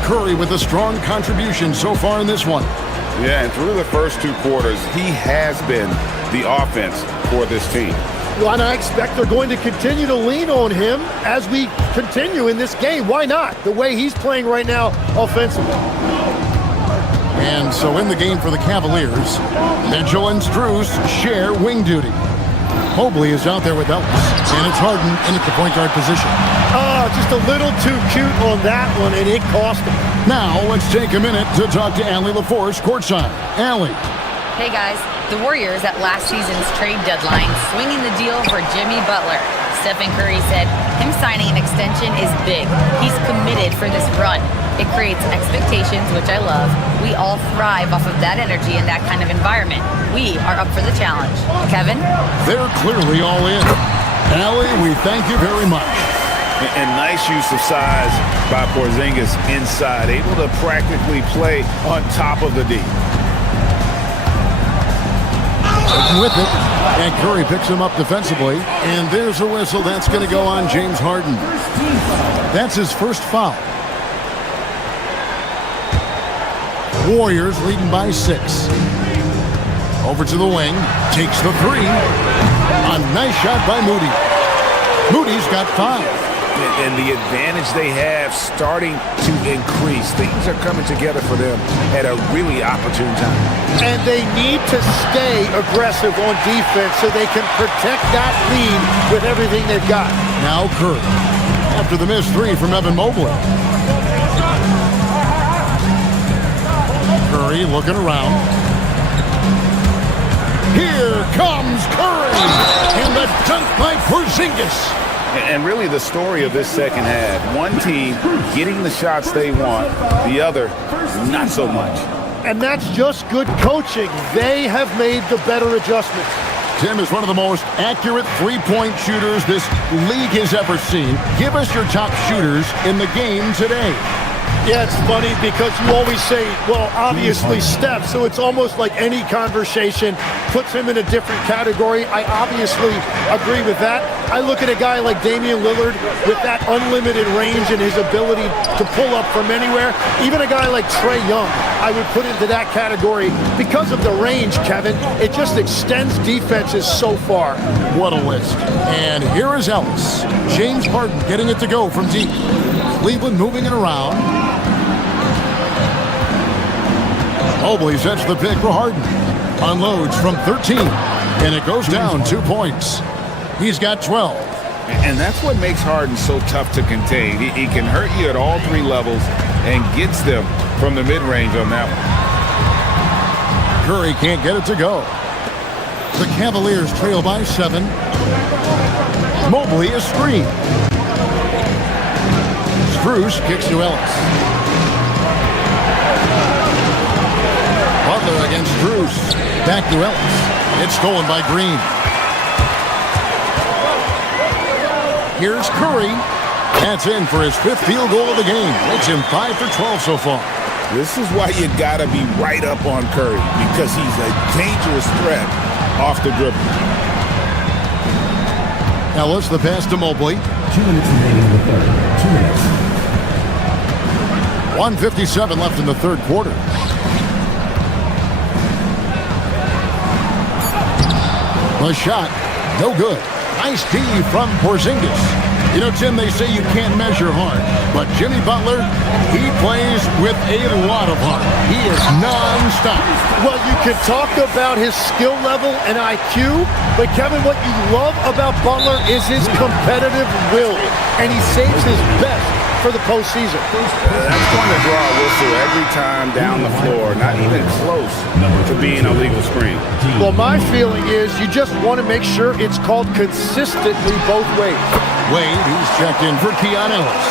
Curry with a strong contribution so far in this one. Yeah, and through the first 2 quarters, he has been the offense for this team. Well, and I expect they're going to continue to lean on him as we continue in this game. Why not? The way he's playing right now offensively. And so in the game for the Cavaliers, Mitchell and Strus share wing duty. Mobley is out there with Ellis, and it's Harden in at the point guard position. Oh, just a little too cute on that one, and it cost him. Now, let's take a minute to talk to Allie LaForce courtside. Allie. Hey guys, the Warriors at last season's trade deadline swinging the deal for Jimmy Butler. Stephen Curry said him signing an extension is big. He's committed for this run. It creates expectations, which I love. We all thrive off of that energy and that kind of environment. We are up for the challenge. Kevin? They're clearly all in. Allie, we thank you very much. And nice use of size by Porzingis inside, able to practically play on top of the D. With it, and Curry picks him up defensively, and there's a whistle that's going to go on James Harden. That's his first foul. Warriors leading by 6. Over to the wing, takes the 3. A nice shot by Moody. Moody's got 5. And the advantage they have starting to increase. Things are coming together for them at a really opportune time. And they need to stay aggressive on defense so they can protect that lead with everything they've got. Now Curry, after the missed 3 from Evan Mobley. Curry looking around. Here comes Curry! And the dunk by Porzingis. And really the story of this second half, one team getting the shots they want, the other not so much. And that's just good coaching. They have made the better adjustments. Tim is one of the most accurate three-point shooters this league has ever seen. Give us your top shooters in the game today. Yeah, it's funny because you always say, well, obviously Steph, so it's almost like any conversation puts him in a different category. I obviously agree with that. I look at a guy like Damian Lillard with that unlimited range and his ability to pull up from anywhere. Even a guy like Trae Young, I would put into that category because of the range, Kevin. It just extends defenses so far. What a list. And here is Ellis. James Harden getting it to go from deep. Cleveland moving it around. Mobley sets the pick for Harden. Unloads from 13. And it goes down 2 points. He's got 12. And that's what makes Harden so tough to contain. He can hurt you at all 3 levels and gets them from the mid-range on that one. Curry can't get it to go. The Cavaliers trail by 7. Mobley is screened. Strus kicks to Ellis. Butler against Bruce. Back to Ellis. It's stolen by Green. Here's Curry. That's in for his 5th field goal of the game. Makes him 5 for 12 so far. This is why you gotta be right up on Curry, because he's a dangerous threat off the dribble. Ellis, the pass to Mobley. 2 minutes remaining in the third. 2 minutes. 1:57 left in the third quarter. The shot, no good. Nice D from Porzingis. You know, Tim, they say you can't measure heart, but Jimmy Butler, he plays with a lot of heart. He is non-stop. Well, you can talk about his skill level and IQ, but Kevin, what you love about Butler is his competitive will, and he saves his best for the postseason. That's going to draw a whistle every time down the floor, not even close to being a legal screen. Well, my feeling is you just want to make sure it's called consistently both ways. Wade, he's checked in for Keon Ellis.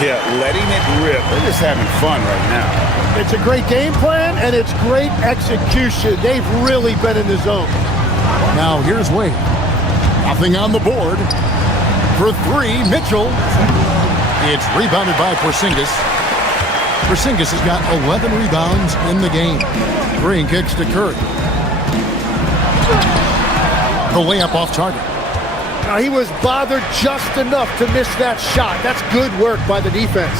Yeah, letting it rip. They're just having fun right now. It's a great game plan, and it's great execution. They've really been in the zone. Now here's Wade. Nothing on the board. For 3, Mitchell. It's rebounded by Porzingis. Porzingis has got 11 rebounds in the game. Green kicks to Curry. The layup off target. Now, he was bothered just enough to miss that shot. That's good work by the defense.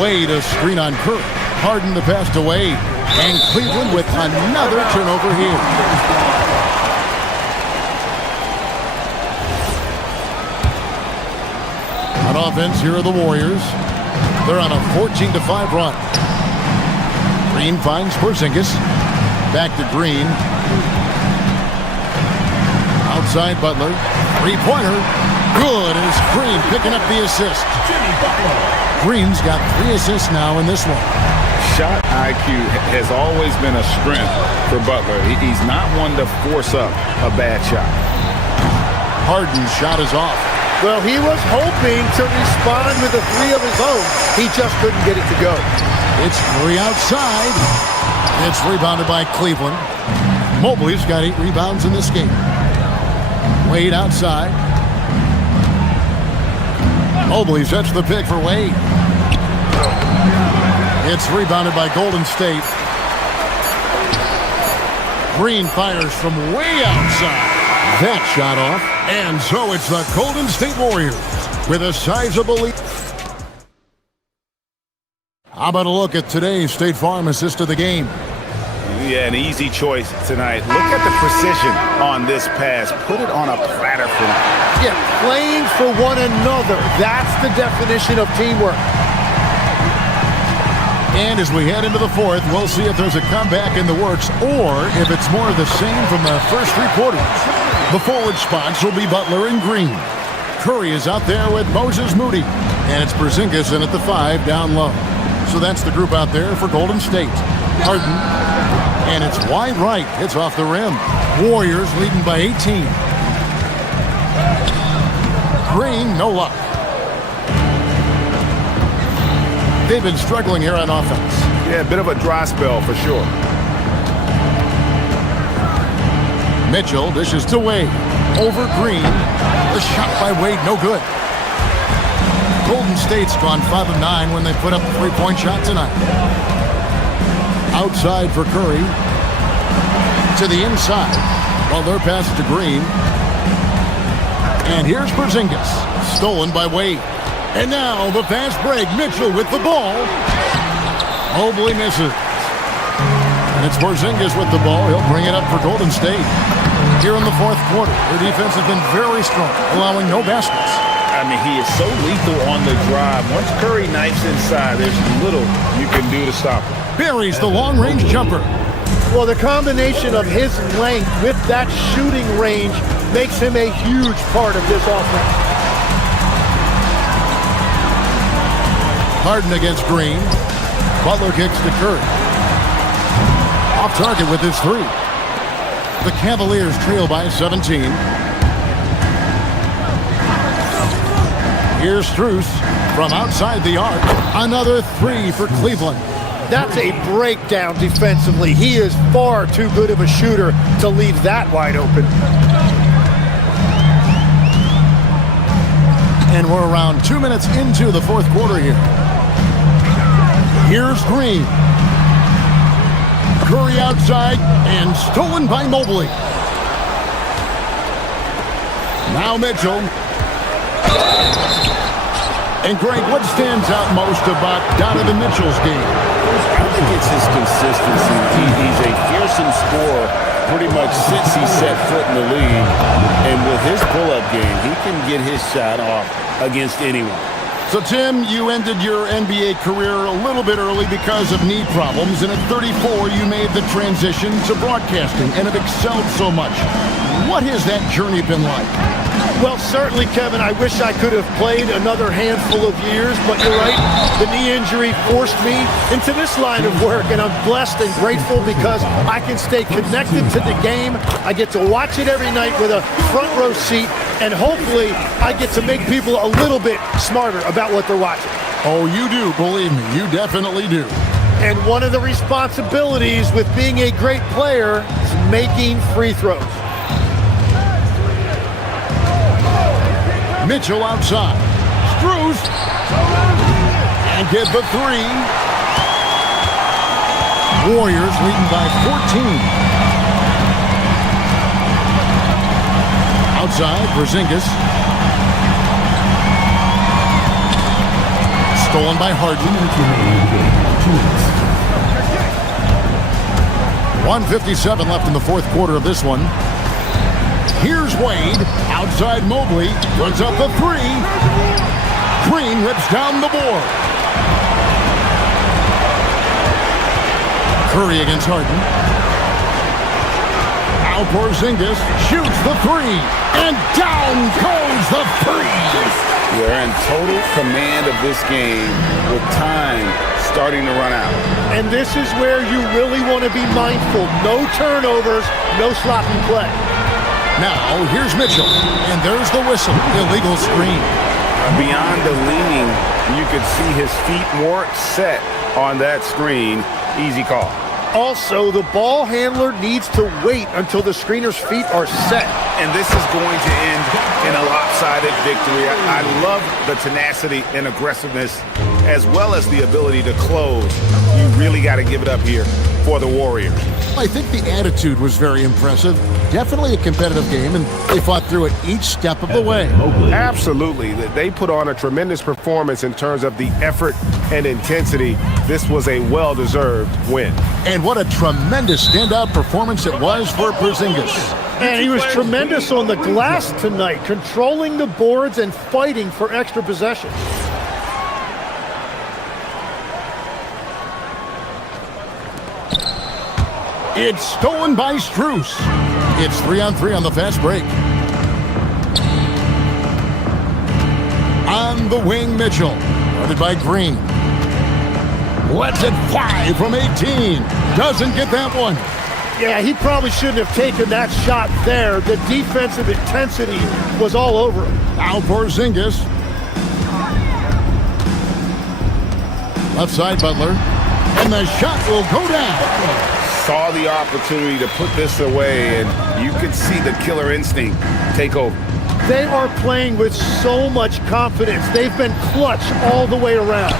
Wade, a screen on Curry. Harden the pass to Wade. And Cleveland with another turnover here. On offense, here are the Warriors. They're on a 14-5 run. Green finds Porzingis. Back to Green. Outside Butler. Three-pointer. Good as Green picking up the assist. Green's got 3 assists now in this one. Shot IQ has always been a strength for Butler. He's not one to force up a bad shot. Harden's shot is off. Well, he was hoping to respond with a 3 of his own. He just couldn't get it to go. It's 3 outside. It's rebounded by Cleveland. Mobley's got 8 rebounds in this game. Wade outside. Mobley sets the pick for Wade. It's rebounded by Golden State. Green fires from way outside. That shot off. And so it's the Golden State Warriors with a sizable lead. How about a look at today's State Farm assist of the game? Yeah, an easy choice tonight. Look at the precision on this pass. Put it on a platter for him. Yeah, playing for one another. That's the definition of teamwork. And as we head into the fourth, we'll see if there's a comeback in the works or if it's more of the same from the first 3 quarters. The forward spots will be Butler and Green. Curry is out there with Moses Moody. And it's Porzingis in at the 5 down low. So that's the group out there for Golden State. Harden. And it's wide right. It's off the rim. Warriors leading by 18. Green, no luck. They've been struggling here on offense. Yeah, a bit of a dry spell for sure. Mitchell dishes to Wade. Over Green. The shot by Wade, no good. Golden State's gone 5 of 9 when they put up a 3-point shot tonight. Outside for Curry. To the inside. Butler pass to Green. And here's Porzingis. Stolen by Wade. And now the fast break. Mitchell with the ball. Mobley misses. And it's Porzingis with the ball. He'll bring it up for Golden State. Here in the fourth quarter, their defense has been very strong, allowing no baskets. I mean, he is so lethal on the drive. Once Curry knifes inside, there's little you can do to stop him. Buries the long-range jumper. Well, the combination of his length with that shooting range makes him a huge part of this offense. Harden against Green. Butler kicks to Curry. Off target with his 3. The Cavaliers trail by 17. Here's Strus from outside the arc. Another 3 for Cleveland. That's a breakdown defensively. He is far too good of a shooter to leave that wide open. And we're around 2 minutes into the fourth quarter here. Here's Green. Curry outside and stolen by Mobley. Now Mitchell. And Greg, what stands out most about Donovan Mitchell's game? I think it's his consistency. He's a fearsome scorer pretty much since he set foot in the league. And with his pull-up game, he can get his shot off against anyone. So, Tim, you ended your NBA career a little bit early because of knee problems, and at 34, you made the transition to broadcasting and have excelled so much. What has that journey been like? Well, certainly, Kevin, I wish I could have played another handful of years, but you're right. The knee injury forced me into this line of work, and I'm blessed and grateful because I can stay connected to the game. I get to watch it every night with a front row seat, and hopefully I get to make people a little bit smarter about what they're watching. Oh, you do, believe me. You definitely do. And one of the responsibilities with being a great player is making free throws. Mitchell outside. Strus. And get the three. Warriors leading by 14. Outside, Porzingis. Stolen by Harden. 1:57 left in the fourth quarter of this one. Here's Wade. Outside Mobley. Puts up the three. Green rips down the board. Curry against Harden. Now Porzingis shoots the three. And down goes the three. They're in total command of this game with time starting to run out. And this is where you really want to be mindful. No turnovers, no sloppy play. Now, here's Mitchell, and there's the whistle. Illegal screen. Beyond the leaning, you could see his feet more set on that screen. Easy call. Also, the ball handler needs to wait until the screener's feet are set. And this is going to end in a lopsided victory. I love the tenacity and aggressiveness as well as the ability to close. You really got to give it up here for the Warriors. I think the attitude was very impressive. Definitely a competitive game, and they fought through it each step of the way. Absolutely. They put on a tremendous performance in terms of the effort and intensity. This was a well-deserved win. And what a tremendous standout performance it was for Porzingis. And he was tremendous on the glass tonight, controlling the boards and fighting for extra possession. It's stolen by Strus. It's 3-on-3 on the fast break. On the wing, Mitchell. Guarded by Green. Lets it fly from 18. Doesn't get that one. Yeah, he probably shouldn't have taken that shot there. The defensive intensity was all over him. Now Porzingis. Left side, Butler. And the shot will go down. Saw the opportunity to put this away, and you could see the killer instinct take over. They are playing with so much confidence. They've been clutch all the way around.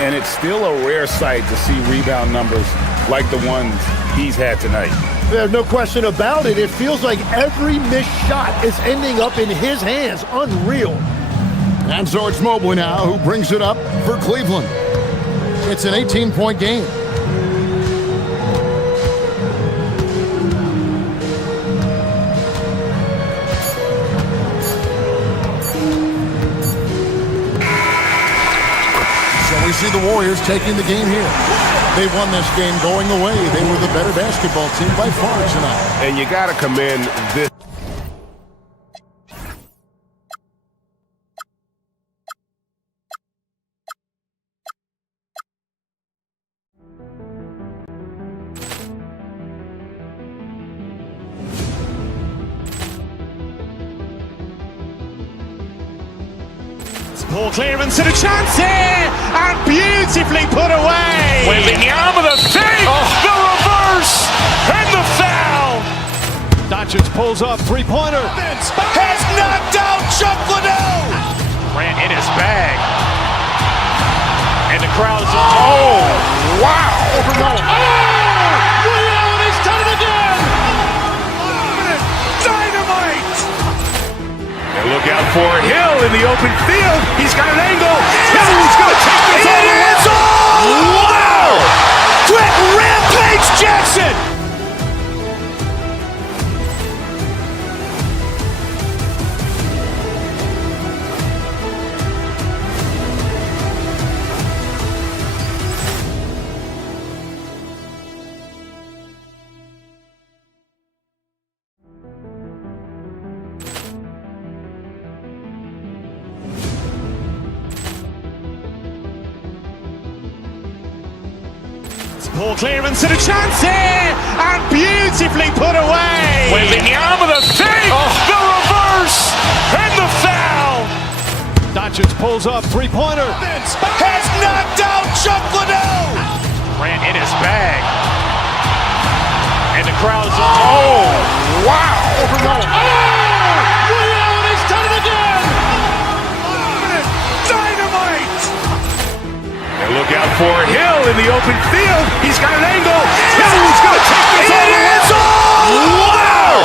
And it's still a rare sight to see rebound numbers like the ones he's had tonight. There's no question about it. It feels like every missed shot is ending up in his hands. Unreal. And so it's Mobley now who brings it up for Cleveland. It's an 18-point game. We see the Warriors taking the game here. They won this game going away. They were the better basketball team by far tonight. And you got to commend this. Ball clearance and a chance here, and beautifully put away. Wembanyama the fake, the reverse, and the foul. Doncic pulls up, three-pointer. Has knocked out Chuck Liddell. Ran in his bag. And the crowd's wow. Ray Allen has done it again. Dynamite. And look out for Hill in the open field. He's got an angle. Hill's going to take this all the way. Wow. Quick Rampage Jackson. Ball clearance and a chance here, and beautifully put away. Wembanyama the fake, the reverse, and the foul. Doncic pulls up, three-pointer. Has knocked out Chuck Liddell. Ran in his bag. And the crowd's wow. Ray Allen has done it again. Dynamite. And look out for Hill in the open field. He's got an angle. Hill's going to take this all the way. Wow.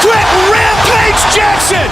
Quick Rampage Jackson.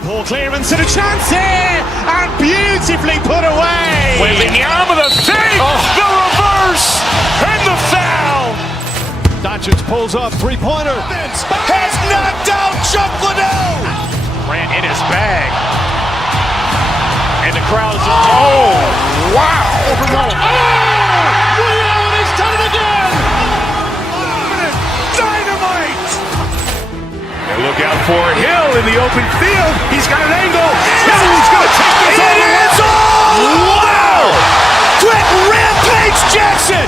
Ball clearance and a chance here, and beautifully put away. Wembanyama the fake, the reverse, and the foul. Doncic pulls up, three-pointer. Has knocked out Chuck Liddell. Ran in his bag. And the crowd's wow. Ray Allen has done it again. Dynamite. And look out for Hill in the open field. He's got an angle. Hill's going to take this all the way. Wow. Quick Rampage Jackson.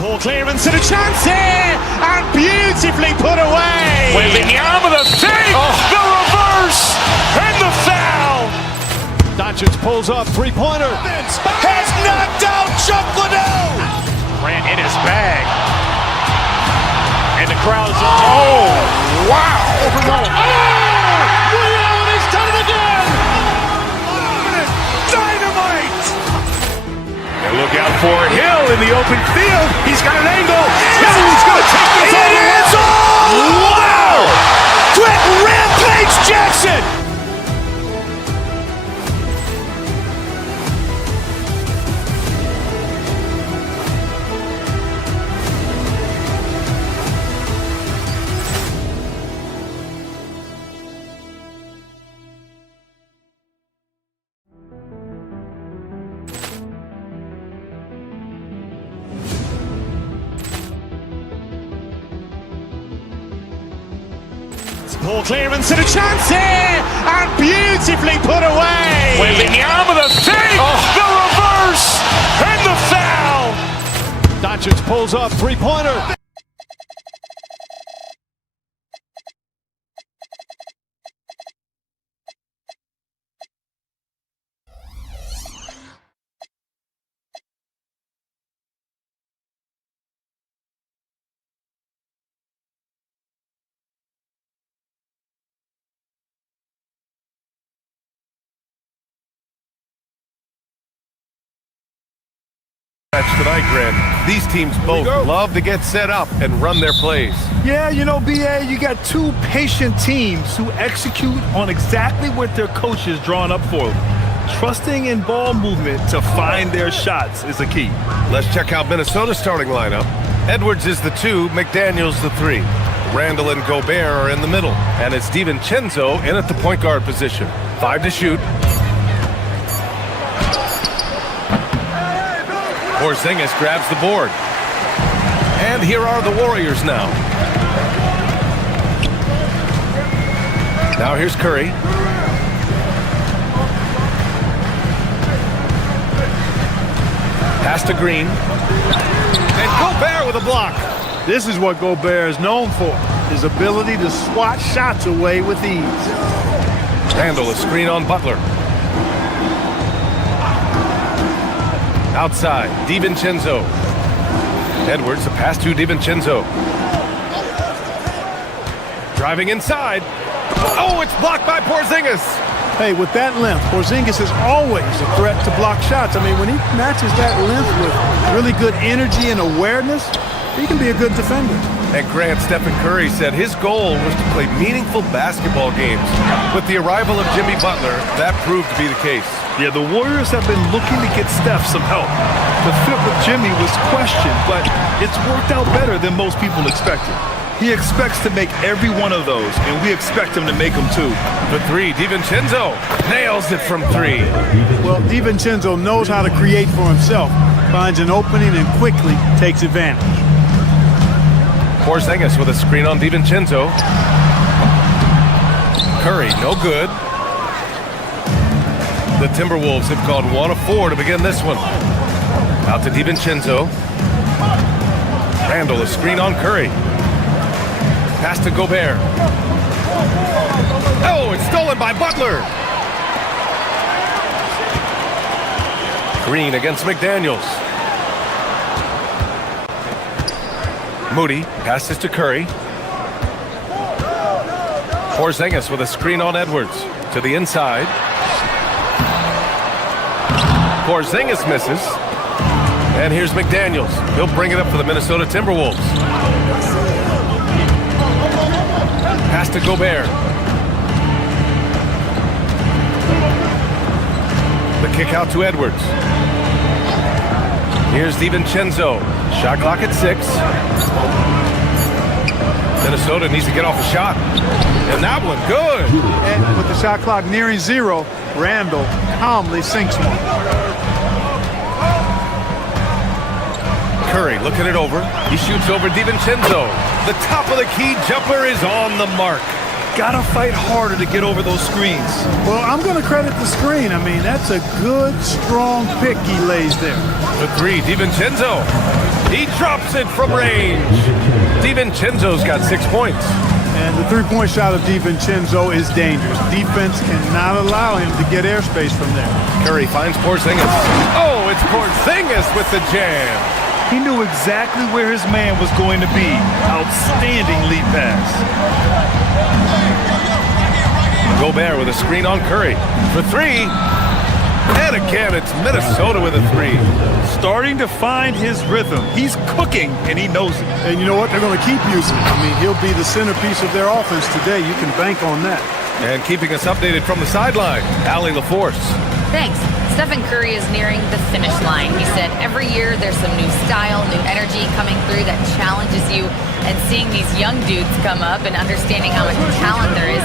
Ball clearance and a chance here, and beautifully put away. Wembanyama the fake, the reverse, and the foul. Doncic pulls up, three-pointer. Has knocked out Chuck Liddell. Ran in his bag. And the crowd's wow. Ray Allen has done it again. Dynamite. And look out for Hill in the open field. He's got an angle. Hill's going to take this all the way. Wow. Quick Rampage Jackson. Ball clearance and a chance here, and beautifully put away. Wembanyama the fake, the reverse, and the foul. Doncic pulls up, three-pointer. tonight, Grant. These teams both love to get set up and run their plays. Yeah, you know, BA, you got two patient teams who execute on exactly what their coach is drawing up for them. Trusting in ball movement to find their shots is the key. Let's check out Minnesota's starting lineup. Edwards is the 2, McDaniels the 3. Randall and Gobert are in the middle. And it's DiVincenzo in at the point guard position. 5 to shoot. Porzingis grabs the board. And here are the Warriors now. Now here's Curry. Pass to Green. And Gobert with a block. This is what Gobert is known for, his ability to swat shots away with ease. Randall, a screen on Butler. Outside, DiVincenzo. Edwards, a pass to DiVincenzo. Driving inside. Oh, it's blocked by Porzingis. Hey, with that length, Porzingis is always a threat to block shots. I mean, when he matches that length with really good energy and awareness, he can be a good defender. And Grant, Stephen Curry said his goal was to play meaningful basketball games. With the arrival of Jimmy Butler, that proved to be the case. Yeah, the Warriors have been looking to get Steph some help. The fit with Jimmy was questioned, but it's worked out better than most people expected. He expects to make every one of those, and we expect him to make them too. The 3, DiVincenzo nails it from 3. Well, DiVincenzo knows how to create for himself, finds an opening and quickly takes advantage. Porzingis with a screen on DiVincenzo. Curry, no good. The Timberwolves have gone 1 of 4 to begin this one. Out to DiVincenzo. Randall, a screen on Curry. Pass to Gobert. Oh, it's stolen by Butler. Green against McDaniels. Moody passes to Curry. Porzingis with a screen on Edwards. To the inside. Porzingis misses. And here's McDaniels. He'll bring it up for the Minnesota Timberwolves. Pass to Gobert. The kick out to Edwards. Here's DiVincenzo. Shot clock at 6. Minnesota needs to get off a shot. And that one, good. And with the shot clock nearing 0, Randall calmly sinks one. Curry looking it over. He shoots over DiVincenzo. The top of the key jumper is on the mark. Gotta fight harder to get over those screens. Well, I'm going to credit the screen. I mean, that's a good, strong pick he lays there. The 3, DiVincenzo. He drops it from range. DiVincenzo's got 6 points. And the three-point shot of DiVincenzo is dangerous. Defense cannot allow him to get airspace from there. Curry finds Porzingis. Oh, it's Porzingis with the jam. He knew exactly where his man was going to be. Outstanding lead pass. Gobert with a screen on Curry for 3. And again, it's Minnesota with a 3. Starting to find his rhythm. He's cooking, and he knows it. And you know what? They're going to keep using him. I mean, he'll be the centerpiece of their offense today. You can bank on that. And keeping us updated from the sideline, Allie LaForce. Thanks. Stephen Curry is nearing the finish line. He said every year there's some new style, new energy coming through that challenges you. And seeing these young dudes come up and understanding how much talent there is,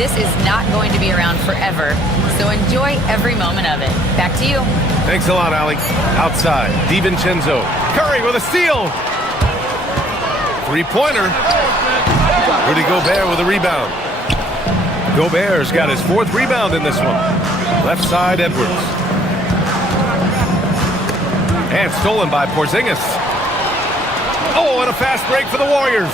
this is not going to be around forever. So enjoy every moment of it. Back to you. Thanks a lot, Allie. Outside, DiVincenzo. Curry with a steal. 3-pointer. Rudy Gobert with a rebound. Gobert's got his 4th rebound in this one. Left side, Edwards. And stolen by Porzingis. Oh, and a fast break for the Warriors.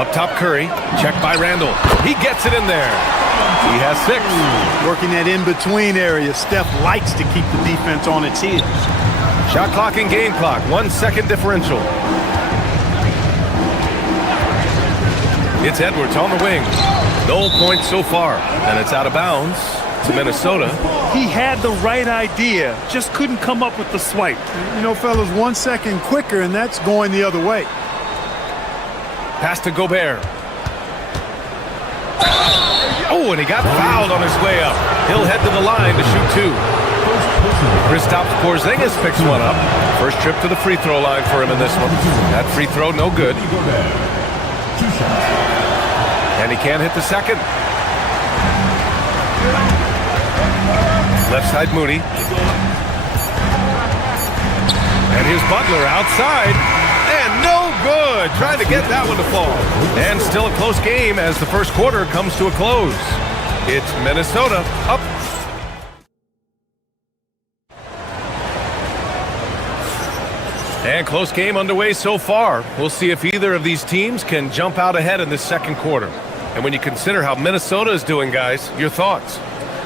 Up top, Curry. Checked by Randall. He gets it in there. He has 6. Working that in-between area. Steph likes to keep the defense on its heels. Shot clock and game clock. 1 second differential. It's Edwards on the wing. No points so far. And it's out of bounds. to Minnesota. He had the right idea, just couldn't come up with the swipe. You know, fellas, 1 second quicker, and that's going the other way. Pass to Gobert. Oh, and he got fouled on his way up. He'll head to the line to shoot two. Kristaps Porzingis picks one up. First trip to the free throw line for him in this one. That free throw, no good. And he can't hit the second. Left side Moody. And here's Butler outside. And no good. Trying to get that one to fall. And still a close game as the first quarter comes to a close. It's Minnesota up. And close game underway so far. We'll see if either of these teams can jump out ahead in this second quarter. And when you consider how Minnesota is doing, guys, your thoughts?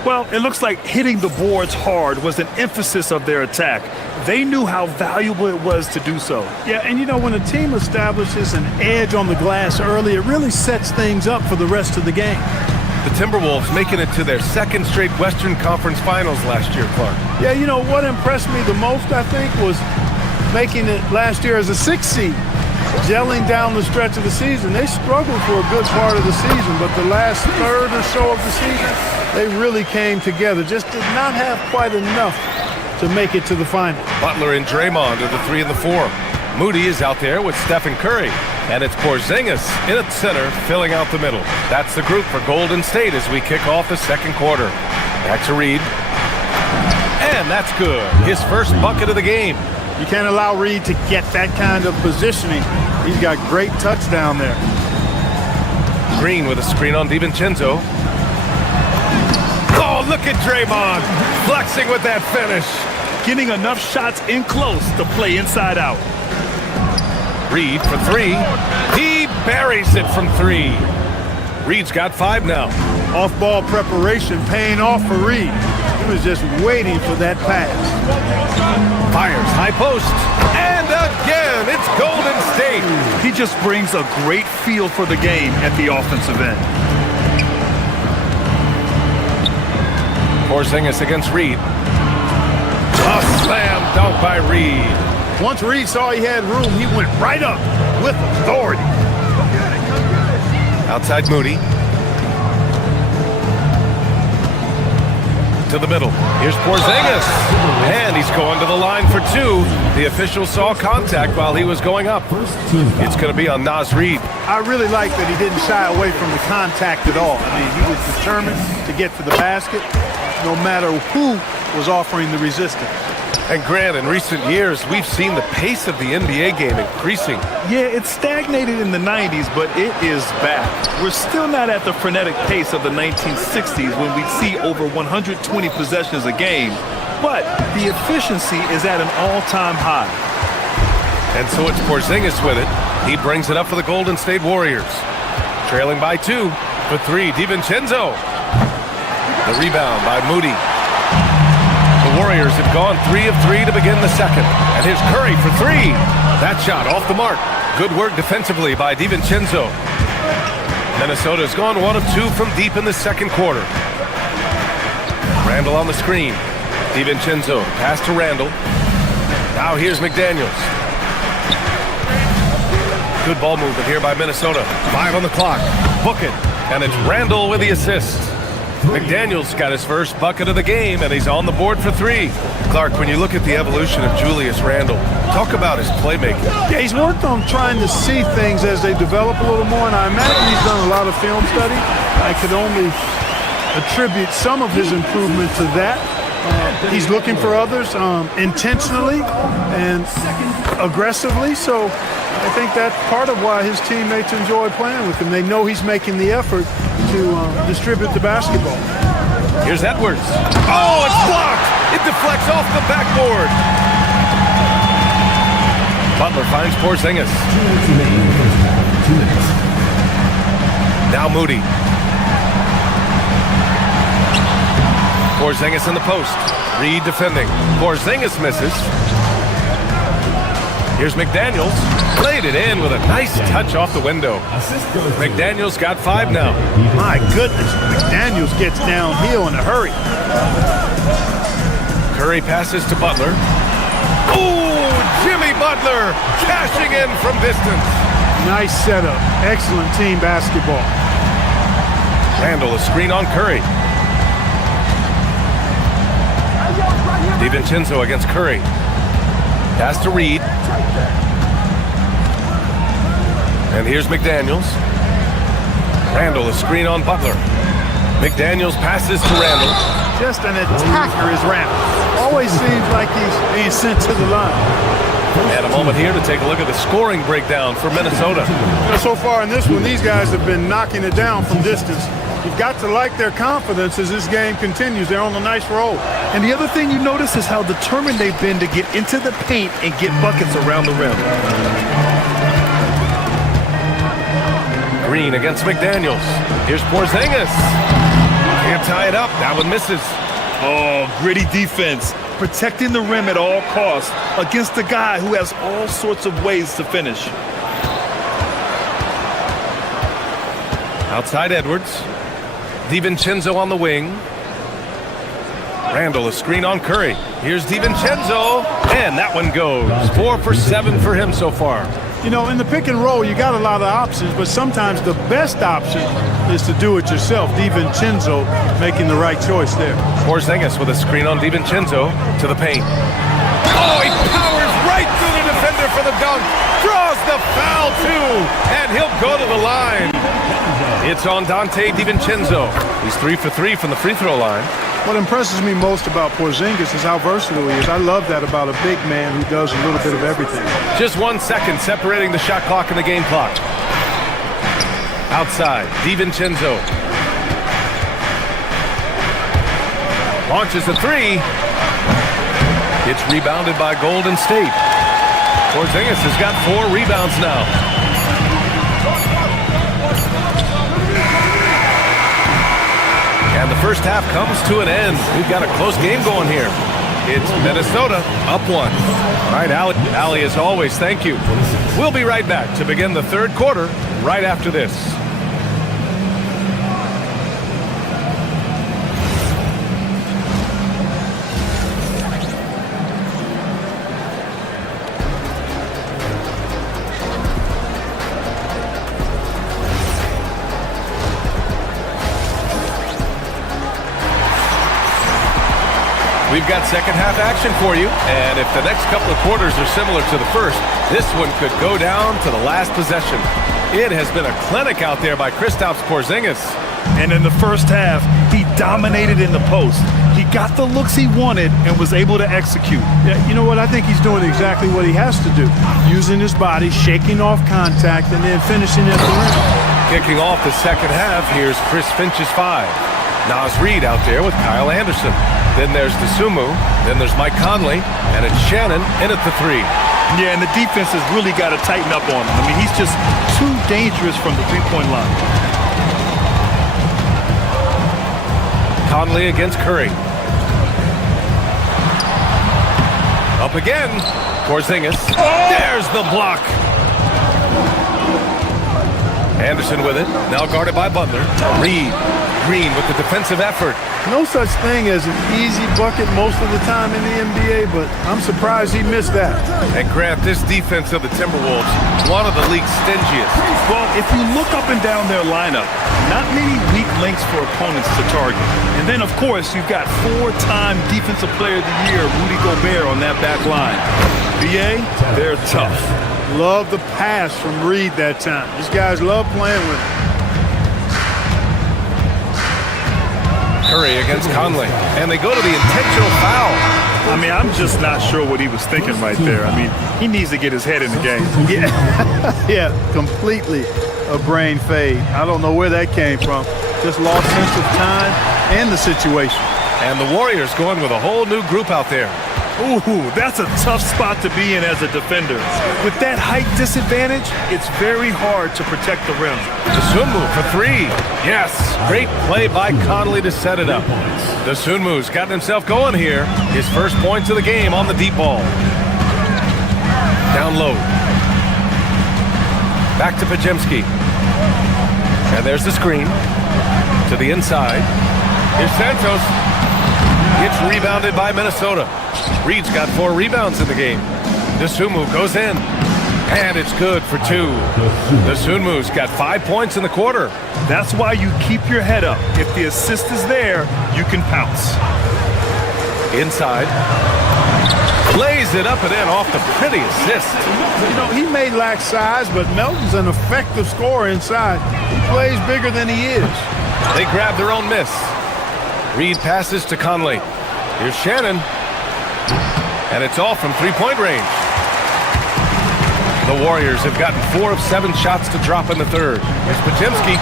Well, it looks like hitting the boards hard was an emphasis of their attack. They knew how valuable it was to do so. Yeah, and you know, when a team establishes an edge on the glass early, it really sets things up for the rest of the game. The Timberwolves making it to their second straight Western Conference Finals last year, Clark. Yeah, you know, what impressed me the most, I think, was making it last year as a 6th seed. Gelling down the stretch of the season. They struggled for a good part of the season, but the last third or so of the season, they really came together. Just did not have quite enough to make it to the final. Butler and Draymond are the 3 and the 4. Moody is out there with Stephen Curry. And it's Porzingis in at center, filling out the middle. That's the group for Golden State as we kick off the second quarter. Back to Reed. And that's good. His first bucket of the game. You can't allow Reed to get that kind of positioning. He's got great touch down there. Green with a screen on DiVincenzo. Oh, look at Draymond flexing with that finish. Getting enough shots in close to play inside out. Reed for 3. He buries it from 3. Reed's got 5 now. Off-ball preparation paying off for Reed. He was just waiting for that pass. Fires high post. And again, it's Golden State. He just brings a great feel for the game at the offensive end. Porzingis against Reed. A slam dunk by Reed. Once Reed saw he had room, he went right up with authority. Outside Moody. To the middle. Here's Porzingis. And he's going to the line for 2. The official saw contact while he was going up. It's going to be on Naz Reid. I really like that he didn't shy away from the contact at all. I mean, he was determined to get to the basket no matter who was offering the resistance. And Grant, in recent years, we've seen the pace of the NBA game increasing. Yeah, it stagnated in the 90s, but it is back. We're still not at the frenetic pace of the 1960s when we'd see over 120 possessions a game, but the efficiency is at an all-time high. And so it's Porzingis with it. He brings it up for the Golden State Warriors. Trailing by 2 for 3, DiVincenzo. The rebound by Moody. The Warriors have gone 3 of 3 to begin the second. And here's Curry for 3. That shot off the mark. Good work defensively by DiVincenzo. Minnesota's gone 1 of 2 from deep in the second quarter. Randall on the screen. DiVincenzo pass to Randall. Now here's McDaniels. Good ball movement here by Minnesota. 5 on the clock. Book it. And it's Randall with the assist. McDaniels got his first bucket of the game, and he's on the board for 3. Clark, when you look at the evolution of Julius Randle, talk about his playmaking. Yeah, he's worked on trying to see things as they develop a little more, and I imagine he's done a lot of film study. I could only attribute some of his improvement to that. He's looking for others intentionally and aggressively, so I think that's part of why his teammates enjoy playing with him. They know he's making the effort to distribute the basketball. Here's Edwards. Oh, it's blocked! It deflects off the backboard. Butler finds Porzingis. 2 minutes. Now Moody. Porzingis in the post. Reed defending. Porzingis misses. Here's McDaniels. Played it in with a nice touch off the window. McDaniels got 5 now. My goodness, McDaniels gets downhill in a hurry. Curry passes to Butler. Oh, Jimmy Butler cashing in from distance. Nice setup. Excellent team basketball. Randall, a screen on Curry. DiVincenzo against Curry. Pass to Reed. And here's McDaniels. Randall, a screen on Butler. McDaniels passes to Randall. Just an attacker is Randall. Always seems like he's being sent to the line. And a moment here to take a look at the scoring breakdown for Minnesota. So far in this one, these guys have been knocking it down from distance. You've got to like their confidence as this game continues. They're on a nice roll. And the other thing you notice is how determined they've been to get into the paint and get buckets around the rim. Green against McDaniels. Here's Porzingis. Can't tie it up. That one misses. Oh, gritty defense. Protecting the rim at all costs against a guy who has all sorts of ways to finish. Outside Edwards. DiVincenzo on the wing. Randall, a screen on Curry. Here's DiVincenzo. And that one goes. 4 for 7 for him so far. You know, in the pick and roll, you got a lot of options, but sometimes the best option is to do it yourself. DiVincenzo making the right choice there. Porzingis with a screen on DiVincenzo to the paint. Oh, he powers right through the defender for the dunk. Draws the foul, too. And he'll go to the line. It's on Dante DiVincenzo. He's 3 for 3 from the free throw line. What impresses me most about Porzingis is how versatile he is. I love that about a big man who does a little bit of everything. Just 1 second separating the shot clock and the game clock. Outside, DiVincenzo. Launches a 3. It's rebounded by Golden State. Porzingis has got 4 rebounds now. And the first half comes to an end. We've got a close game going here. It's Minnesota up 1. All right, Allie, as always, thank you. We'll be right back to begin the third quarter right after this. We've got second half action for you, and if the next couple of quarters are similar to the first, this one could go down to the last possession. It has been a clinic out there by Kristaps Porzingis. And in the first half, he dominated in the post. He got the looks he wanted and was able to execute. Yeah, you know what? I think he's doing exactly what he has to do. Using his body, shaking off contact, and then finishing at the rim. Kicking off the second half, here's Chris Finch's 5. Nas Reed out there with Kyle Anderson. Then there's DeSumo. Then there's Mike Conley. And it's Shannon in at the 3. Yeah, and the defense has really got to tighten up on him. I mean, he's just too dangerous from the three-point line. Conley against Curry. Up again. Porzingis. There's the block. Anderson with it. Now guarded by Butler. Reed. Green with the defensive effort. No such thing as an easy bucket most of the time in the NBA, but I'm surprised he missed that. And Grant, this defense of the Timberwolves, one of the league's stingiest. Well, if you look up and down their lineup, not many weak links for opponents to target. And then, of course, you've got 4-time Defensive Player of the Year, Rudy Gobert, on that back line. BA, they're tough. Love the pass from Reed that time. These guys love playing with him. Curry against Conley. And they go to the intentional foul. I mean, I'm just not sure what he was thinking right there. I mean, he needs to get his head in the game. Yeah, completely a brain fade. I don't know where that came from. Just lost sense of time and the situation. And the Warriors going with a whole new group out there. Ooh, that's a tough spot to be in as a defender. With that height disadvantage, it's very hard to protect the rim. DeSumo for 3. Yes, great play by Conley to set it up. DeSumo's gotten himself going here. His first points of the game on the deep ball. Down low. Back to Pajemski. And there's the screen. To the inside. Here's Santos. It's rebounded by Minnesota. Reed's got 4 rebounds in the game. Dosunmu goes in. And it's good for 2. Dosunmu's got 5 points in the quarter. That's why you keep your head up. If the assist is there, you can pounce. Inside. Lays it up and in off the pretty assist. You know, he may lack size, but Melton's an effective scorer inside. He plays bigger than he is. They grab their own miss. Reed passes to Conley. Here's Shannon. And it's all from 3-point range. The Warriors have gotten 4 of 7 shots to drop in the third. Here's Pajemski.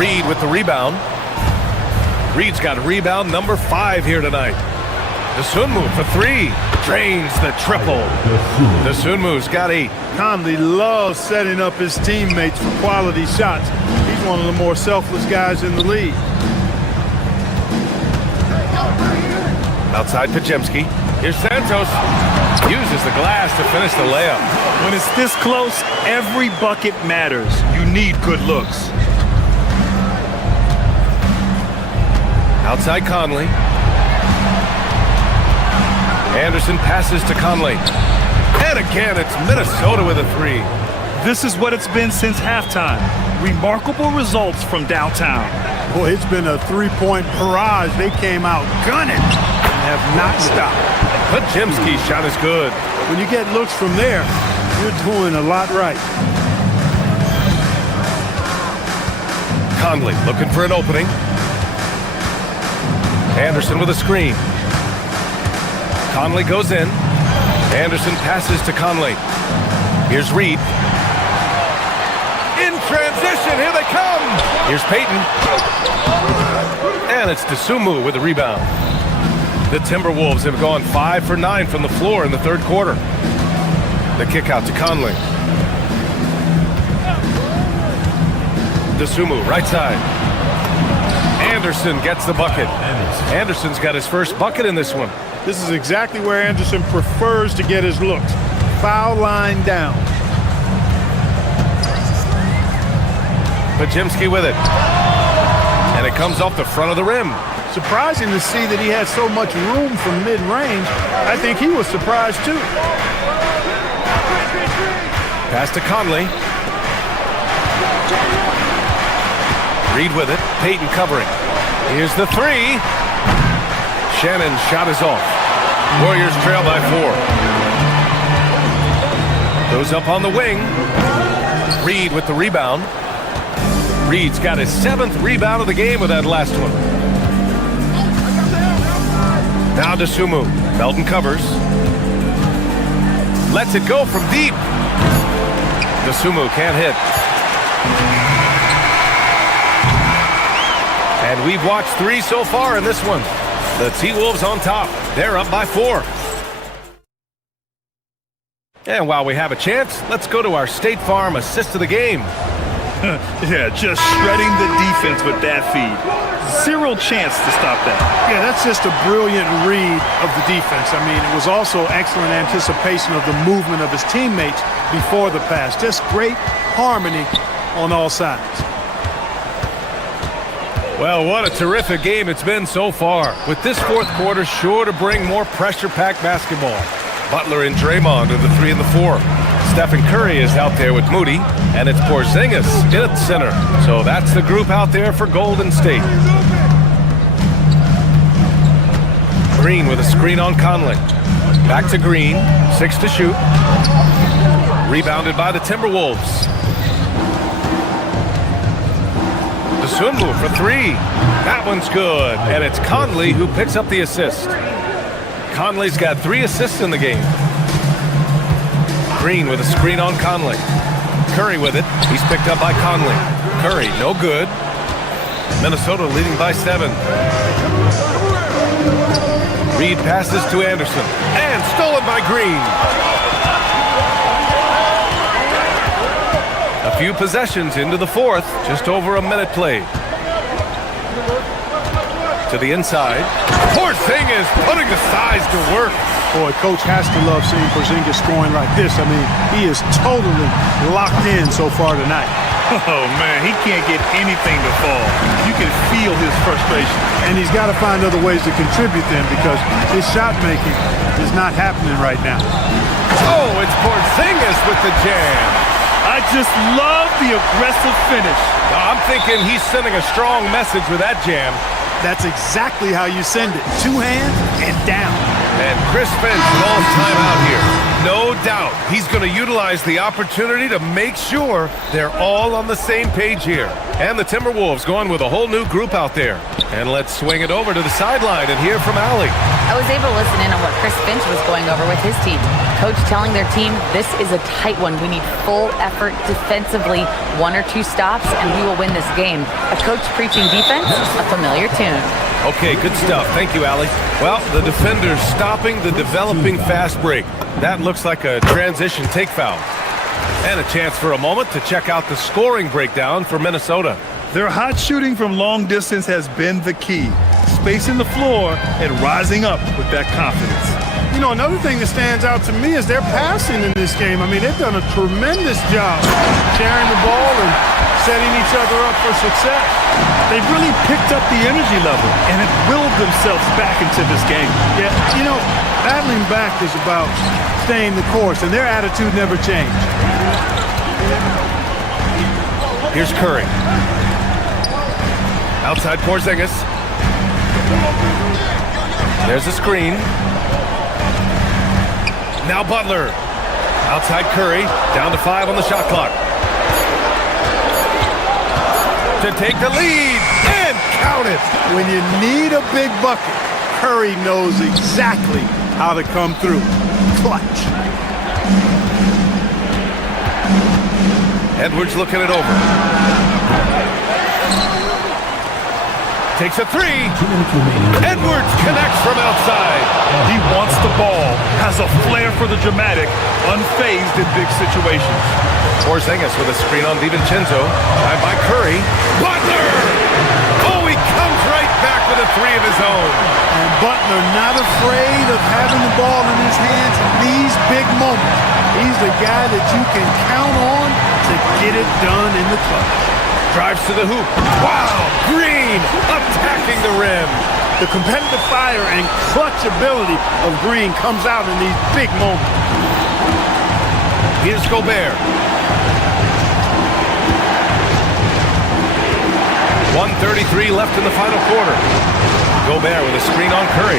Reed with the rebound. Reed's got rebound number 5 here tonight. Dosunmu for 3. Drains the triple. Dosunmu's got 8. Conley loves setting up his teammates for quality shots. He's one of the more selfless guys in the league. Outside Pajemski. Here's Santos. Uses the glass to finish the layup. When it's this close, every bucket matters. You need good looks. Outside Conley. Anderson passes to Conley. And again, it's Minnesota with a 3. This is what it's been since halftime. Remarkable results from downtown. Boy, it's been a 3-point barrage. They came out gunning and have not stopped. Pajemski's shot is good. When you get looks from there, you're doing a lot right. Conley looking for an opening. Anderson with a screen. Conley goes in. Anderson passes to Conley. Here's Reed. In transition, here they come. Here's Payton. And it's Dosunmu with the rebound. The Timberwolves have gone 5 for 9 from the floor in the third quarter. The kick out to Conley. Dosunmu, right side. Anderson gets the bucket. Anderson's got his first bucket in this one. This is exactly where Anderson prefers to get his looks. Foul line down. Pajemski with it. And it comes off the front of the rim. Surprising to see that he had so much room from mid-range. I think he was surprised too. Pass to Conley. Reed with it. Payton covering. Here's the 3. Shannon's shot is off. Warriors trail by 4. Goes up on the wing. Reed with the rebound. Reed's got his 7th rebound of the game with that last one. Now Dosunmu. Melton covers. Lets it go from deep. Dosunmu can't hit. And we've watched 3 so far in this one. The T-Wolves on top. They're up by 4. And while we have a chance, let's go to our State Farm assist of the game. Yeah, just shredding the defense with that feed. 0 chance to stop that. Yeah, that's just a brilliant read of the defense. I mean, it was also excellent anticipation of the movement of his teammates before the pass. Just great harmony on all sides. Well, what a terrific game it's been so far. With this fourth quarter sure to bring more pressure-packed basketball. Butler and Draymond are the 3 and the 4. Stephen Curry is out there with Moody, and it's Porzingis in at center. So that's the group out there for Golden State. Green with a screen on Conley. Back to Green, 6 to shoot. Rebounded by the Timberwolves. Dosunmu for 3. That one's good, and it's Conley who picks up the assist. Conley's got 3 assists in the game. Green with a screen on Conley. Curry with it. He's picked up by Conley. Curry, no good. Minnesota leading by 7. Reed passes to Anderson. And stolen by Green. A few possessions into the fourth. Just over a minute played. To the inside. Porzingis putting the size to work. Boy, Coach has to love seeing Porzingis scoring like this. I mean, he is totally locked in so far tonight. Oh, man, he can't get anything to fall. You can feel his frustration. And he's got to find other ways to contribute then because his shot making is not happening right now. Oh, it's Porzingis with the jam. I just love the aggressive finish. I'm thinking he's sending a strong message with that jam. That's exactly how you send it. Two hands and down. And Chris Finch calls timeout here. No doubt he's going to utilize the opportunity to make sure they're all on the same page here. And the Timberwolves going with a whole new group out there. And let's swing it over to the sideline and hear from Allie. I was able to listen in on what Chris Finch was going over with his team. Coach telling their team, this is a tight one. We need full effort defensively, 1 or 2 stops, and we will win this game. A coach preaching defense, a familiar tune. Okay, good stuff. Thank you, Allie. Well, the defenders stopping the developing fast break. That looks like a transition take foul. And a chance for a moment to check out the scoring breakdown for Minnesota. Their hot shooting from long distance has been the key. Spacing the floor and rising up with that confidence. You know, another thing that stands out to me is their passing in this game. I mean, they've done a tremendous job carrying the ball and setting each other up for success. They've really picked up the energy level and have willed themselves back into this game. Yeah, you know, battling back is about staying the course, and their attitude never changed. Here's Curry. Outside Porzingis. There's a screen. Now Butler. Outside Curry. Down to 5 on the shot clock. To take the lead and count it. When you need a big bucket, Curry knows exactly how to come through. Clutch. Edwards looking it over. Takes a 3. Edwards connects from outside. He wants the ball, has a flair for the dramatic, unfazed in big situations. Porzingis with a screen on DiVincenzo. Tied by Curry. Butler! Oh, he comes right back with a 3 of his own. And Butler not afraid of having the ball in his hands in these big moments. He's the guy that you can count on to get it done in the clutch. Drives to the hoop. Wow! Green attacking the rim. The competitive fire and clutch ability of Green comes out in these big moments. Here's Gobert. 1:33 left in the final quarter. Gobert with a screen on Curry.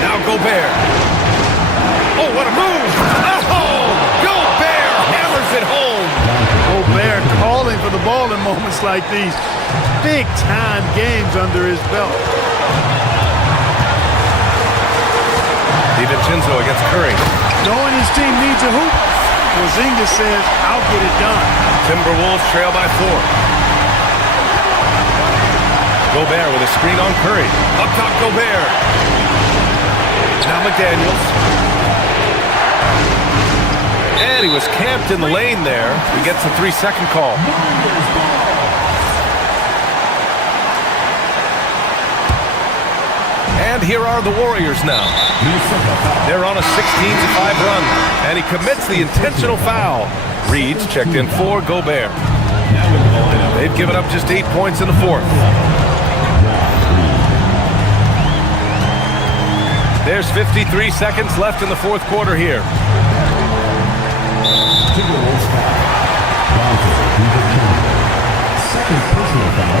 Now Gobert. Oh, what a move! Oh! Gobert hammers it home. Gobert calling for the ball in moments like these. Big-time games under his belt. DiVincenzo against Curry. Knowing his team needs a hoop, Porzingis says, I'll get it done. Timberwolves trail by 4. Gobert with a screen on Curry. Up top, Gobert. Now McDaniels. And he was camped in the lane there. He gets a 3-second call. And here are the Warriors now. They're on a 16-5 run. And he commits the intentional foul. Reed's checked in for Gobert. They've given up just 8 points in the 4th. There's 53 seconds left in the 4th quarter here. Second personal foul,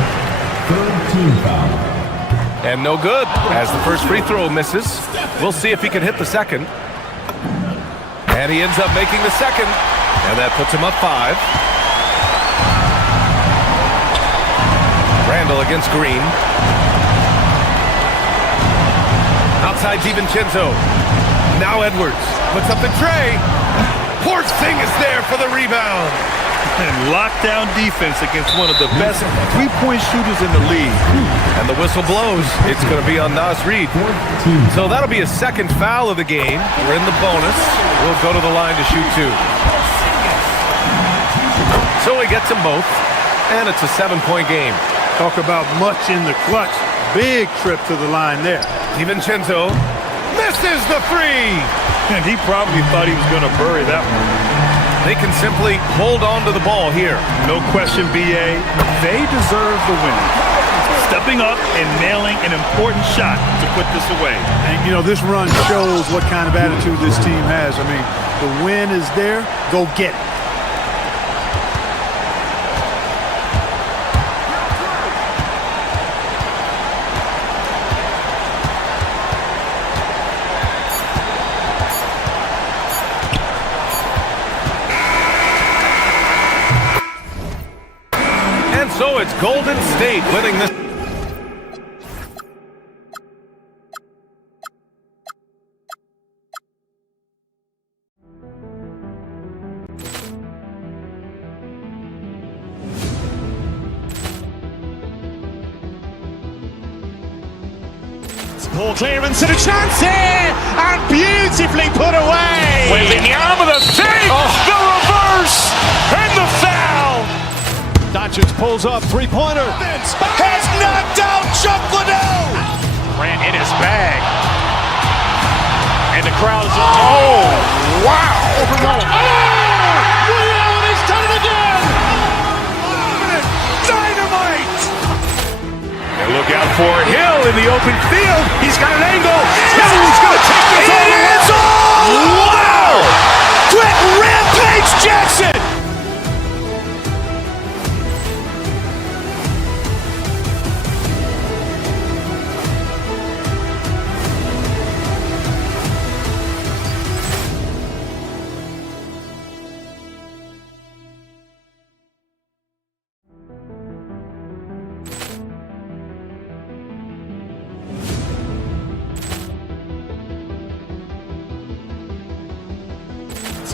third team foul. And no good, as the first free throw misses. We'll see if he can hit the second. And he ends up making the second. And that puts him up 5. Randall against Green. Outside DiVincenzo. Now Edwards puts up the tray. Porzingis there for the rebound. And lockdown defense against one of the best three-point shooters in the league. And the whistle blows. It's going to be on Naz Reid. So that'll be a second foul of the game. We're in the bonus. We'll go to the line to shoot 2. So he gets them both. And it's a 7-point game. Talk about much in the clutch. Big trip to the line there. DiVincenzo misses the three. And he probably thought he was going to bury that one. They can simply hold on to the ball here. No question, BA. They deserve the win. Stepping up and nailing an important shot to put this away. And, you know, this run shows what kind of attitude this team has. I mean, the win is there. Go get it. So it's Golden State winning this. Poor clearance and a chance here, and beautifully put away. Wembanyama the save, the reverse, and the foul. Doncic pulls up, three-pointer. Has knocked out Chuck Liddell. Ran in his bag. And the crowd is, oh, wow. Liddell, he's done it again. Dynamite. And look out for Hill in the open field. He's got an angle. Hill's going to take this all the way. Wow. Quit Rampage Jackson.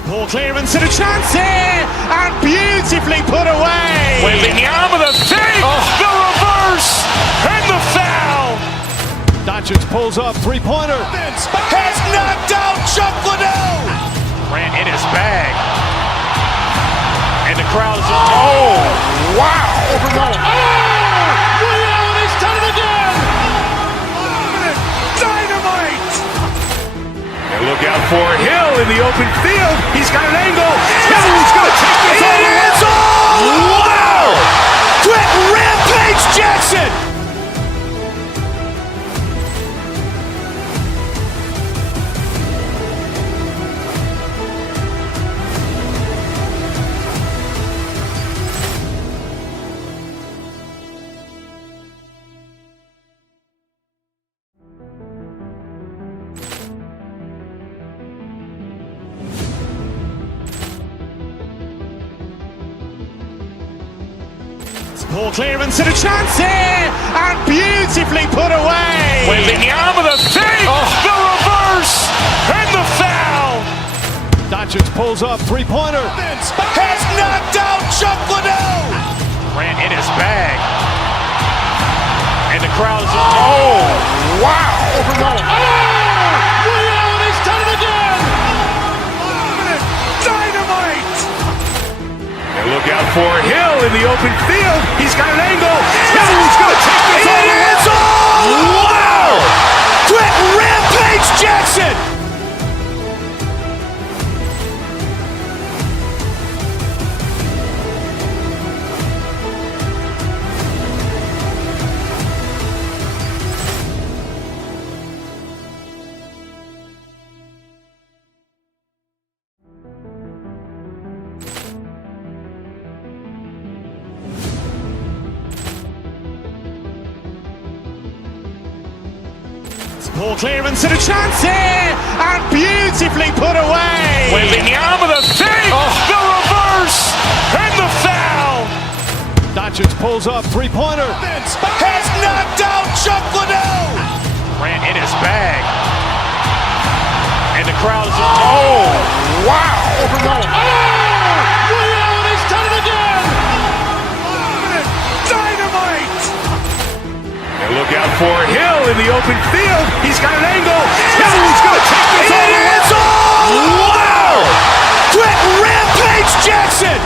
Poor clearance and a chance here, and beautifully put away. Wembanyama the save, the reverse, and the foul. Doncic pulls up, three-pointer. Has knocked out Chuck Liddell. Ran in his bag. And the crowd is, oh, wow. Liddell, he's done it again. Dynamite. And look out for Hill in the open field. He's got an angle. Hill's going to take this all the way. Wow. Quit Rampage Jackson. Poor clearance and a chance here, and beautifully put away. Wembanyama the save, the reverse, and the foul. Doncic pulls up, three-pointer. Has knocked out Chuck Liddell. Ran in his bag. And the crowd is, oh, wow. Liddell, he's done it again. Dynamite. And look out for Hill in the open field. He's got an angle. Hill's going to take this all the way. Wow. Quit Rampage Jackson. Poor clearance and a chance here, and beautifully put away. Wembanyama the save, the reverse, and the foul. Doncic pulls up, three-pointer. Has knocked out Chuck Liddell. Ran in his bag. And the crowd is, oh, wow. Liddell, he's done it again. Dynamite. And look out for Hill in the open field. He's got an angle. Hill's going to take this all the way. Wow. Quit Rampage Jackson.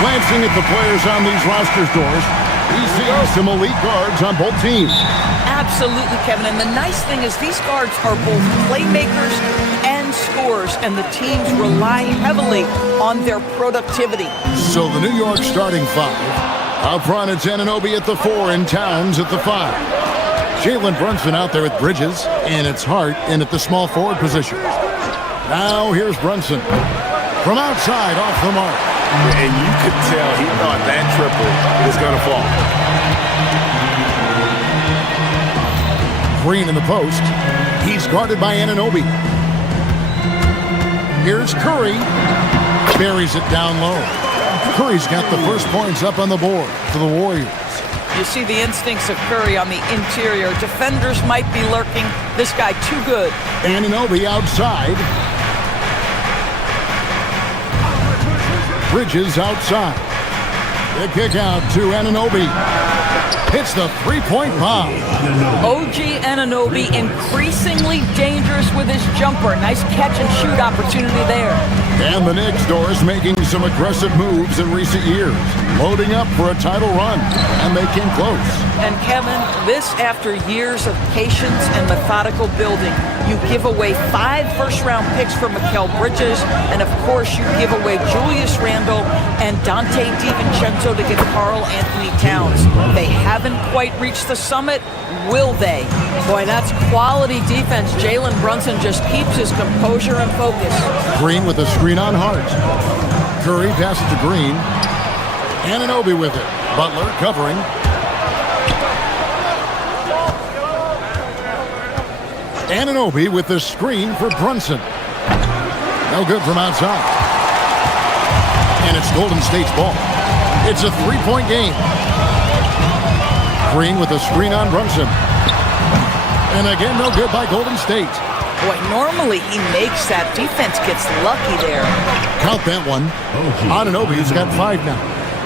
Glancing at the players on these rosters, doors, we see some elite guards on both teams. Absolutely, Kevin. And the nice thing is these guards are both playmakers and scorers, and the teams rely heavily on their productivity. So the New York starting five. Up front, it's Anunoby at the 4 and Towns at the 5. Jalen Brunson out there with Bridges, and it's Hart in at the small forward position. Now here's Brunson from outside off the mark. And you could tell he thought that triple was going to fall. Green in the post. He's guarded by Anunoby. Here's Curry. Buries it down low. Curry's got the first points up on the board for the Warriors. You see the instincts of Curry on the interior. Defenders might be lurking. This guy too good. Anunoby outside. Bridges outside. The kick out to Anunoby. Hits the three-point bomb. OG Anunoby increasingly dangerous with his jumper. Nice catch-and-shoot opportunity there. And the Knicks, Doris, making some aggressive moves in recent years. Loading up for a title run. And they came close. And Kevin, this after years of patience and methodical building. You give away 5 first-round picks for Mikal Bridges, and of course you give away Julius Randle and Dante DiVincenzo to get Karl Anthony Towns. They haven't quite reached the summit, will they? Boy, that's quality defense. Jalen Brunson just keeps his composure and focus. Green with a screen on Hart. Curry passes to Green. Anunoby with it. Butler covering. Anunoby with the screen for Brunson. No good from outside. And it's Golden State's ball. It's a three-point game. Green with a screen on Brunson. And again, no good by Golden State. Boy, normally he makes that. Defense gets lucky there. Count that one. Anunoby's got 5 now.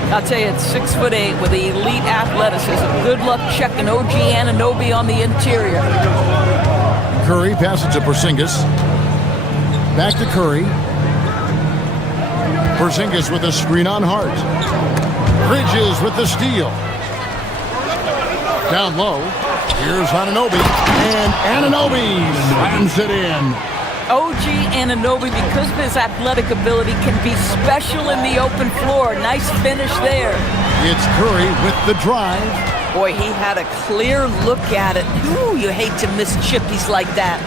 I'll tell you, it's 6'8" with elite athleticism. Good luck checking OG Anunoby on the interior. Curry passes to Porzingis. Back to Curry. Porzingis with a screen on Hart. Bridges with the steal. Down low. Here's Anunoby. And Anunoby slams it in. OG Anunoby, because of his athletic ability, can be special in the open floor. Nice finish there. It's Curry with the drive. Boy, he had a clear look at it. Ooh, you hate to miss chippies like that.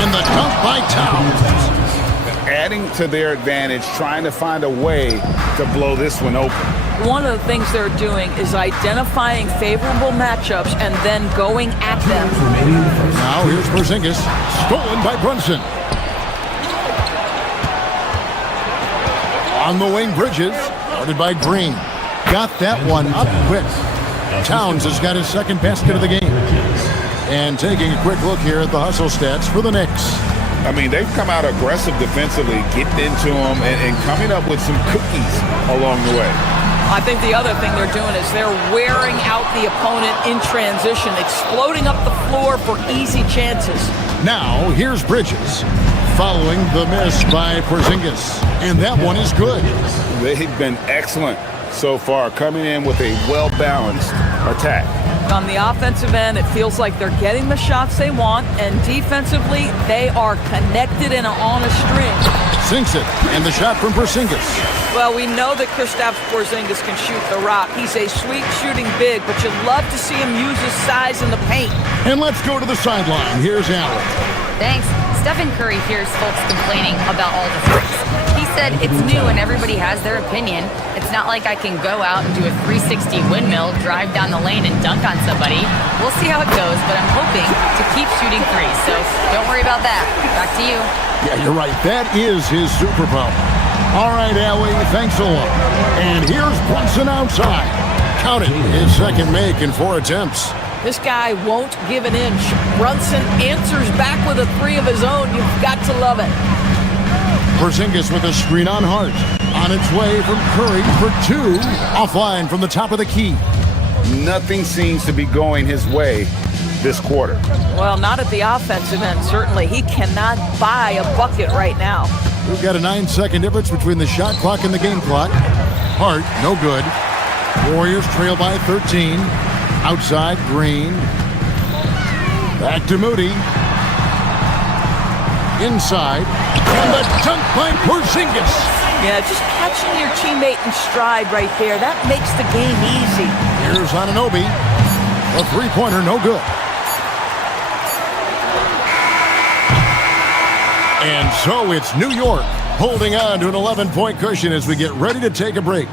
And the dunk by Towns. Adding to their advantage, trying to find a way to blow this one open. One of the things they're doing is identifying favorable matchups and then going at them. Now here's Porzingis. Stolen by Brunson. On the wing, Bridges. Guarded by Green. Got that one up quick. Towns has got his second basket of the game. And taking a quick look here at the hustle stats for the Knicks. I mean, they've come out aggressive defensively, getting into them and coming up with some cookies along the way. I think the other thing they're doing is they're wearing out the opponent in transition, exploding up the floor for easy chances. Now, here's Bridges, following the miss by Porzingis. And that one is good. They've been excellent so far, coming in with a well-balanced attack. On the offensive end, it feels like they're getting the shots they want, and defensively, they are connected and on a string. Sinks it, and the shot from Porzingis. Well, we know that Kristaps Porzingis can shoot the rock. He's a sweet shooting big, but you'd love to see him use his size in the paint. And let's go to the sideline. Here's Allen. Thanks. Stephen Curry hears folks complaining about all the threes. He said it's new and everybody has their opinion. It's not like I can go out and do a 360 windmill, drive down the lane and dunk on somebody. We'll see how it goes, but I'm hoping to keep shooting threes. So don't worry about that. Back to you. Yeah, you're right. That is his superpower. All right, Allie, thanks a lot. And here's Brunson outside. Count it. His second make in 4 attempts. This guy won't give an inch. Brunson answers back with a 3 of his own. You've got to love it. Porzingis with a screen on Hart. On its way from Curry for 2. Offline from the top of the key. Nothing seems to be going his way this quarter. Well, not at the offensive end, certainly. He cannot buy a bucket right now. We've got a 9-second difference between the shot clock and the game clock. Hart, no good. Warriors trail by 13. Outside, Green. Back to Moody. Inside. And the dunk by Porzingis. Yeah, just catching your teammate in stride right there. That makes the game easy. Here's Anunoby. A three-pointer, no good. And so it's New York holding on to an 11-point cushion as we get ready to take a break.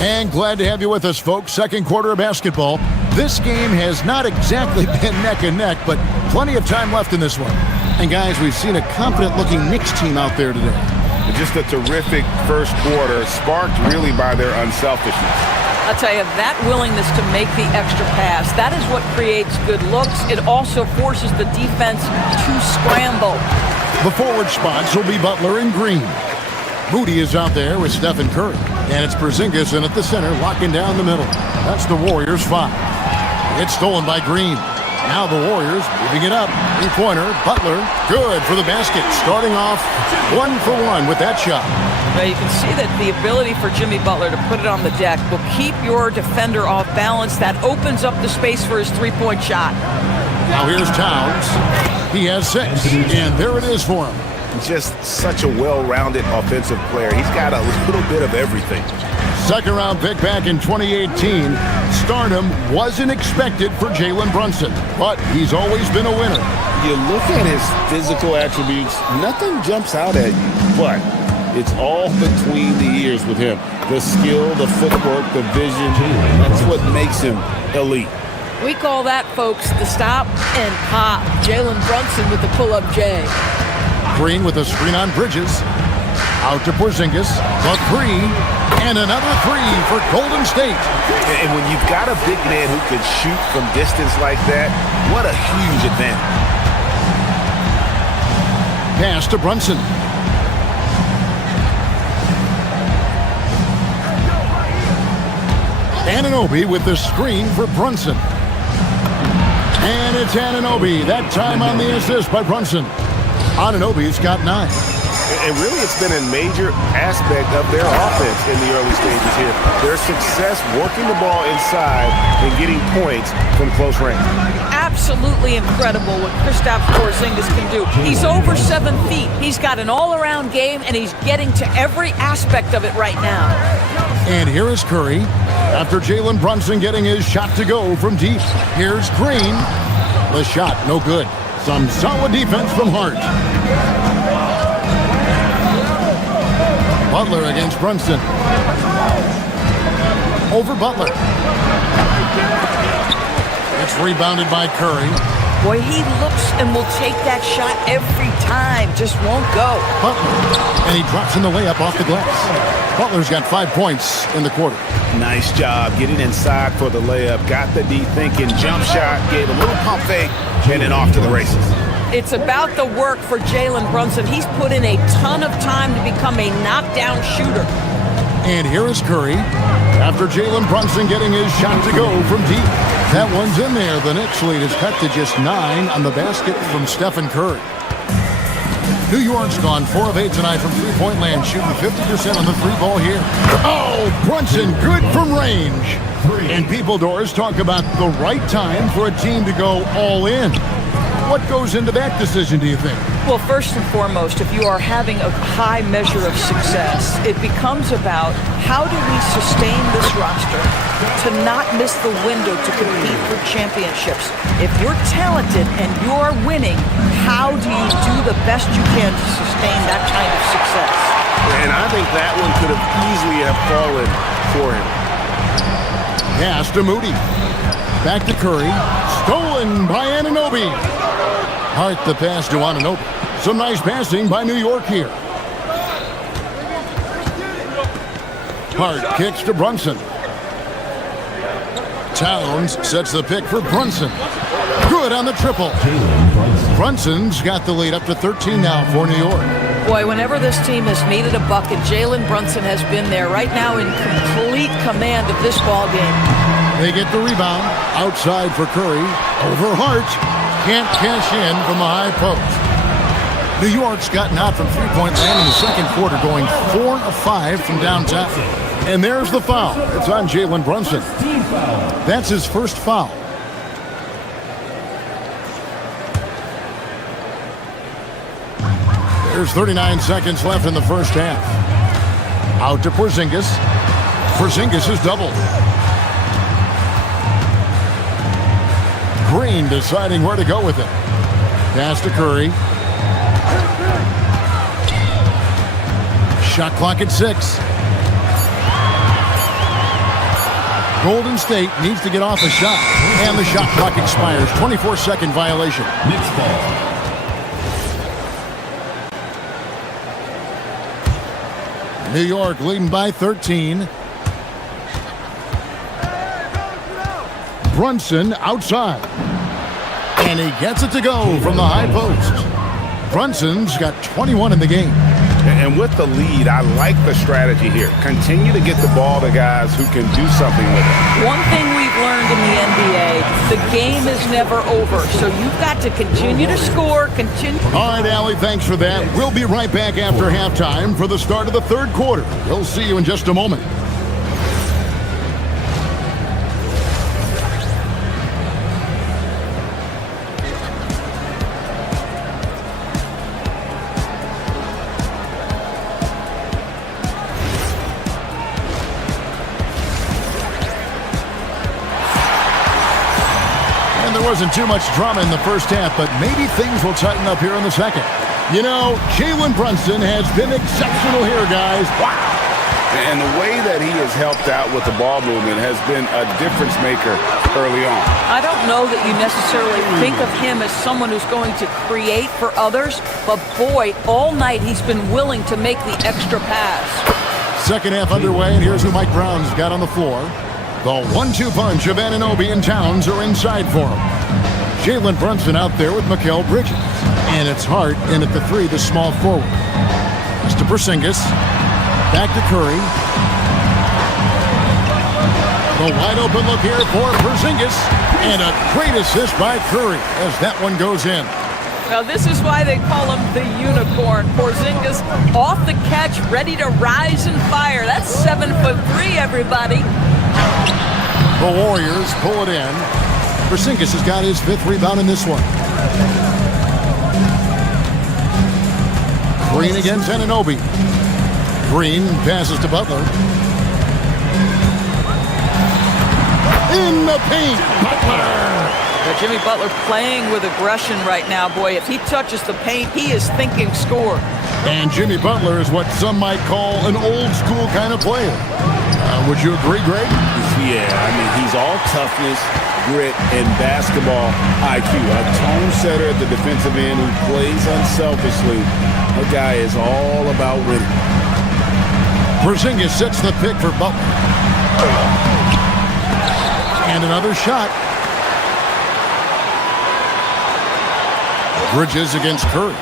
And glad to have you with us, folks. Second quarter of basketball. This game has not exactly been neck and neck, but plenty of time left in this one. And guys, we've seen a confident-looking Knicks team out there today. Just a terrific first quarter, sparked really by their unselfishness. I'll tell you, that willingness to make the extra pass, that is what creates good looks. It also forces the defense to scramble. The forward spots will be Butler and Green. Moody is out there with Stephen Curry. And it's Porzingis in at the center, locking down the middle. That's the Warriors' 5. It's stolen by Green. Now the Warriors moving it up. Three-pointer, Butler, good for the basket. Starting off 1 for 1 with that shot. Now you can see that the ability for Jimmy Butler to put it on the deck will keep your defender off balance. That opens up the space for his three-point shot. Now here's Towns. He has 6, and there it is for him. Just such a well-rounded offensive player. He's got a little bit of everything. Second-round pick back in 2018. Stardom wasn't expected for Jalen Brunson, but he's always been a winner. You look at his physical attributes, nothing jumps out at you, but it's all between the ears with him. The skill, the footwork, the vision, that's what makes him elite. We call that, folks, the stop and pop. Jalen Brunson with the pull-up J. Green with a screen on Bridges. Out to Porzingis. The 3. And another 3 for Golden State. And when you've got a big man who can shoot from distance like that, what a huge advantage. Pass to Brunson. Anunoby with the screen for Brunson. And it's Anunoby. That time on the assist by Brunson. Anunoby's got 9. And really, it's been a major aspect of their offense in the early stages here. Their success working the ball inside and getting points from close range. Absolutely incredible what Kristaps Porzingis can do. He's over 7 feet. He's got an all-around game, and he's getting to every aspect of it right now. And here is Curry. After Jalen Brunson getting his shot to go from deep. Here's Green. The shot, no good. Some solid defense from Hart. Butler against Brunson. Over Butler. It's rebounded by Curry. Boy, he looks and will take that shot every time. Just won't go. Butler. And he drops in the layup off the glass. Butler's got 5 points in the quarter. Nice job getting inside for the layup. Got the deep thinking jump shot. Gave a little pump fake. And then off to the races. It's about the work for Jalen Brunson. He's put in a ton of time to become a knockdown shooter. And here is Curry. After Jalen Brunson getting his shot to go from deep. That one's in there. The Knicks lead is cut to just 9 on the basket from Stephen Curry. New York's gone 4 of 8 tonight from three-point land, shooting 50% on the 3-ball here. Oh, Brunson, good from range. And People Doors talk about the right time for a team to go all in. What goes into that decision, do you think? Well, first and foremost, if you are having a high measure of success, it becomes about how do we sustain this roster to not miss the window to compete for championships. If you're talented and you're winning, how do you do the best you can to sustain that kind of success? And I think that one could have easily fallen for him. Pass to Moody. Back to Curry. Stolen by Anunoby. Hart the pass to Anunoby. Some nice passing by New York here. Hart kicks to Brunson. Towns sets the pick for Brunson. Good on the triple. Brunson's got the lead up to 13 now for New York. Boy, whenever this team has needed a bucket, Jalen Brunson has been there right now in complete command of this ball game. They get the rebound outside for Curry. Over Hart. Can't cash in from the high post. New York's gotten out from three-point land in the second quarter, going 4 of 5 from downtown. And there's the foul. It's on Jalen Brunson. That's his first foul. There's 39 seconds left in the first half. Out to Porzingis. Porzingis is doubled. Green deciding where to go with it. Pass to Curry. Shot clock at 6. Golden State needs to get off a shot. And the shot clock expires. 24-second violation. Next ball. New York leading by 13. Brunson outside. And he gets it to go from the high post. Brunson's got 21 in the game. And with the lead, I like the strategy here. Continue to get the ball to guys who can do something with it. One thing we've learned in the NBA, the game is never over. So you've got to continue to score, continue. All right, Allie, thanks for that. We'll be right back after halftime for the start of the third quarter. We'll see you in just a moment. Wasn't too much drama in the first half, but maybe things will tighten up here in the second. You know, Jalen Brunson has been exceptional here, guys. Wow. And the way that he has helped out with the ball movement has been a difference maker early on. I don't know that you necessarily think of him as someone who's going to create for others, but boy, all night he's been willing to make the extra pass. Second half underway, and here's who Mike Brown's got on the floor. The 1-2 punch of Anunoby and Towns are inside for him. Jalen Brunson out there with Mikal Bridges. And it's Hart in at the 3, the small forward. It's to Porzingis. Back to Curry. The wide open look here for Porzingis. And a great assist by Curry as that one goes in. Now this is why they call him the unicorn. Porzingis off the catch, ready to rise and fire. That's 7'3", everybody. The Warriors pull it in. Porzingis has got his 5th rebound in this one. Green against Anunoby. Green passes to Butler. In the paint, Butler. Now Jimmy Butler playing with aggression right now. Boy, if he touches the paint, he is thinking score. And Jimmy Butler is what some might call an old school kind of player. Would you agree, Greg? Yeah, I mean, he's all toughness, grit, and basketball IQ. A tone setter at the defensive end who plays unselfishly. The guy is all about winning. Porzingis sets the pick for Butler. And another shot. Bridges against Curry.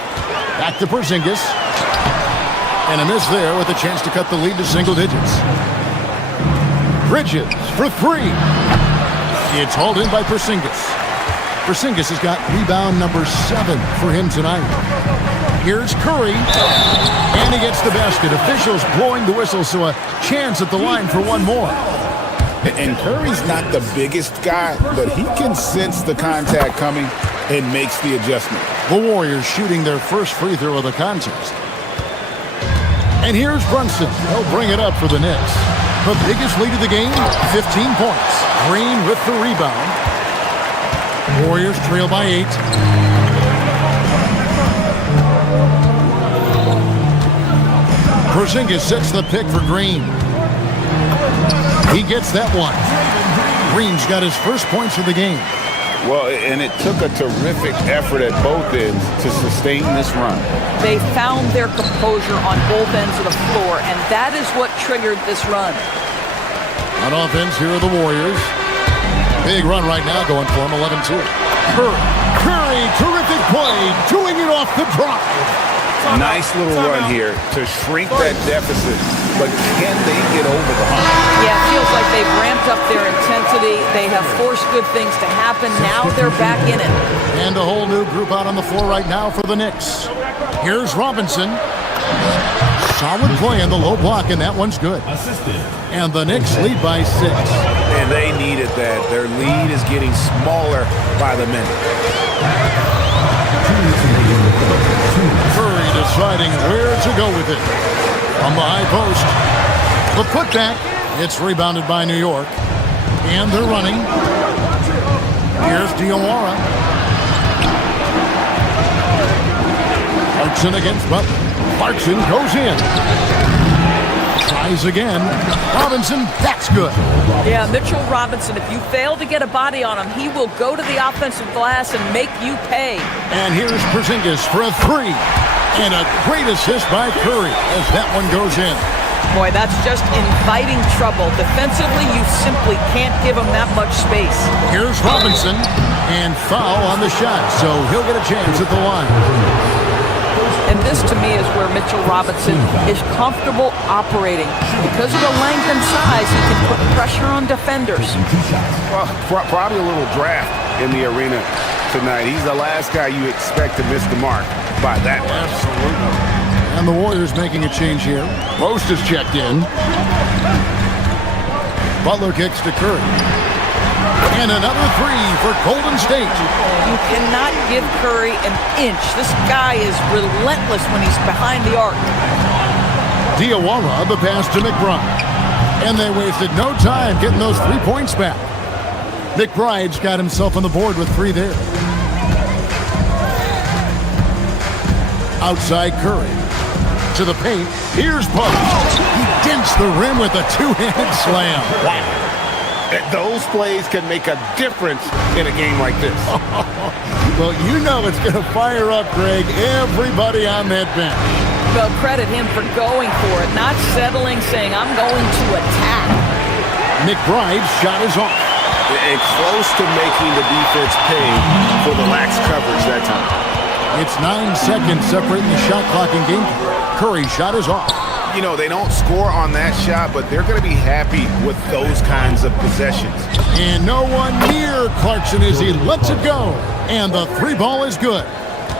Back to Porzingis. And a miss there with a chance to cut the lead to single digits. Bridges for 3. It's hauled in by Porzingis. Porzingis has got rebound number 7 for him tonight. Here's Curry. And he gets the basket. Officials blowing the whistle, so a chance at the line for one more. And Curry's not the biggest guy, but he can sense the contact coming and makes the adjustment. The Warriors shooting their first free throw of the contest. And here's Brunson. They'll bring it up for the Knicks. The biggest lead of the game, 15 points. Green with the rebound. Warriors trail by 8. Porzingis sets the pick for Green. He gets that one. Green's got his first points of the game. Well, and it took a terrific effort at both ends to sustain this run. They found their composure on both ends of the floor, and that is what triggered this run. On offense, here are the Warriors. Big run right now going for him, 11-2. Curry, terrific play, doing it off the drive. Nice little run here to shrink that deficit, but can they get over the hump? Yeah, it feels like they've ramped up their intensity. They have forced good things to happen. Now they're back in it. And a whole new group out on the floor right now for the Knicks. Here's Robinson. Solid play in the low block, and that one's good. And the Knicks lead by 6. And they needed that. Their lead is getting smaller by the minute. Curry deciding where to go with it. On the high post. The putback. It's rebounded by New York. And they're running. Here's Diawara. Clarkson against Butler. Clarkson goes in. Tries again. Robinson, that's good. Yeah, Mitchell Robinson, if you fail to get a body on him, he will go to the offensive glass and make you pay. And here's Porzingis for a 3. And a great assist by Curry as that one goes in. Boy, that's just inviting trouble. Defensively, you simply can't give him that much space. Here's Robinson. And foul on the shot, so he'll get a chance at the line. And this, to me, is where Mitchell Robinson is comfortable operating. Because of the length and size, he can put pressure on defenders. Well, probably a little draft in the arena tonight. He's the last guy you expect to miss the mark by that much. Absolutely. And the Warriors making a change here. Post is checked in. Butler kicks to Curry. And another 3 for Golden State. You cannot give Curry an inch. This guy is relentless when he's behind the arc. Diawara, the pass to McBride. And they wasted no time getting those 3 points back. McBride's got himself on the board with 3 there. Outside Curry. To the paint. Here's Post. He dents the rim with a 2-handed slam. Wow. Those plays can make a difference in a game like this. Well, you know it's going to fire up, Greg, everybody on that bench. Well, credit him for going for it, not settling, saying, I'm going to attack. McBride's shot is off. And close to making the defense pay for the lax coverage that time. It's 9 seconds separating the shot clock and game. Curry's shot is off. You know, they don't score on that shot, but they're going to be happy with those kinds of possessions. And no one near Clarkson as he lets it go. And the 3 ball is good.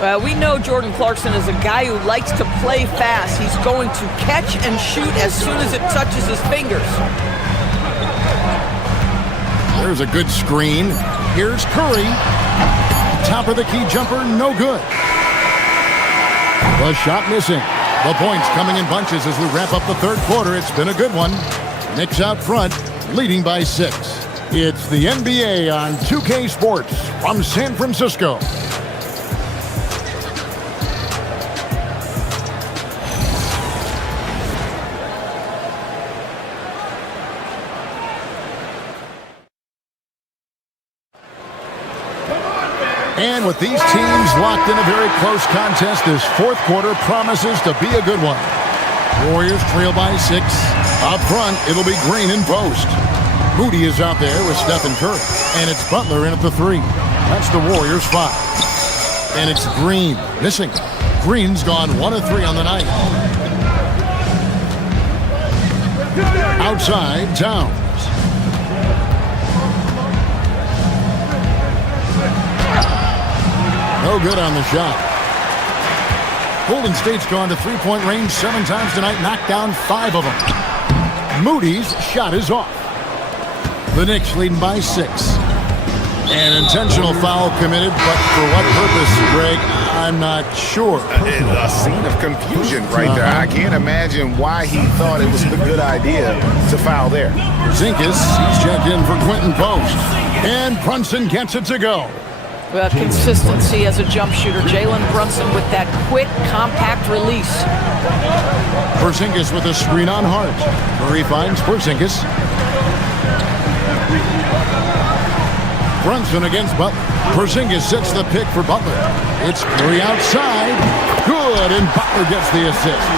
Well, we know Jordan Clarkson is a guy who likes to play fast. He's going to catch and shoot as soon as it touches his fingers. There's a good screen. Here's Curry. Top of the key jumper, no good. The shot missing. The points coming in bunches as we wrap up the 3rd quarter. It's been a good one. Knicks out front, leading by 6. It's the NBA on 2K Sports from San Francisco. And with these teams locked in a very close contest, this 4th quarter promises to be a good one. Warriors trail by 6. Up front, it'll be Green in post. Moody is out there with Stephen Curry. And it's Butler in at the 3. That's the Warriors' 5. And it's Green missing. Green's gone 1 of 3 on the night. Outside, Towns. No good on the shot. Golden State's gone to 3-point range 7 times tonight, knocked down 5 of them. Moody's shot is off. The Knicks leading by 6. An intentional foul committed, but for what purpose, Greg, I'm not sure. A scene of confusion right there. I can't imagine why he thought it was a good idea to foul there. Zinkas, he's checked in for Quentin Post. And Brunson gets it to go. Well, consistency as a jump shooter. Jalen Brunson with that quick, compact release. Porzingis with a screen on Hart. Murray finds Porzingis. Brunson against Butler. Porzingis sets the pick for Butler. It's Curry outside. Good, and Butler gets the assist.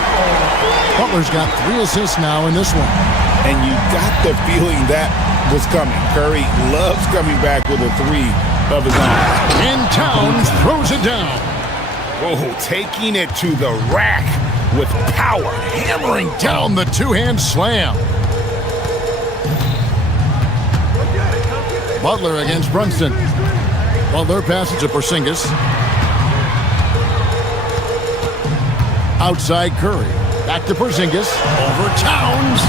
Butler's got 3 assists now in this one. And you got the feeling that was coming. Curry loves coming back with a 3 of his own. And Towns throws it down. Oh, taking it to the rack with power. Hammering down the two-hand slam. Butler against Brunson. Butler passes to Porzingis. Outside Curry. Back to Porzingis. Over Towns.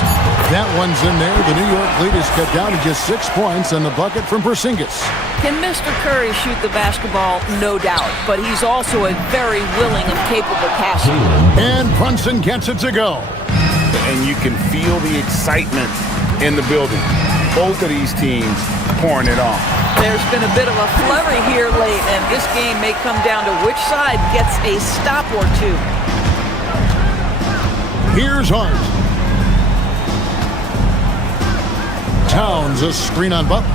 That one's in there. The New York lead is cut down to just 6 points, and the bucket from Porzingis. Can Mr. Curry shoot the basketball? No doubt. But he's also a very willing and capable passer. And Brunson gets it to go. And you can feel the excitement in the building. Both of these teams pouring it on. There's been a bit of a flurry here late, and this game may come down to which side gets a stop or two. Here's Hart. Towns, a screen on Butler.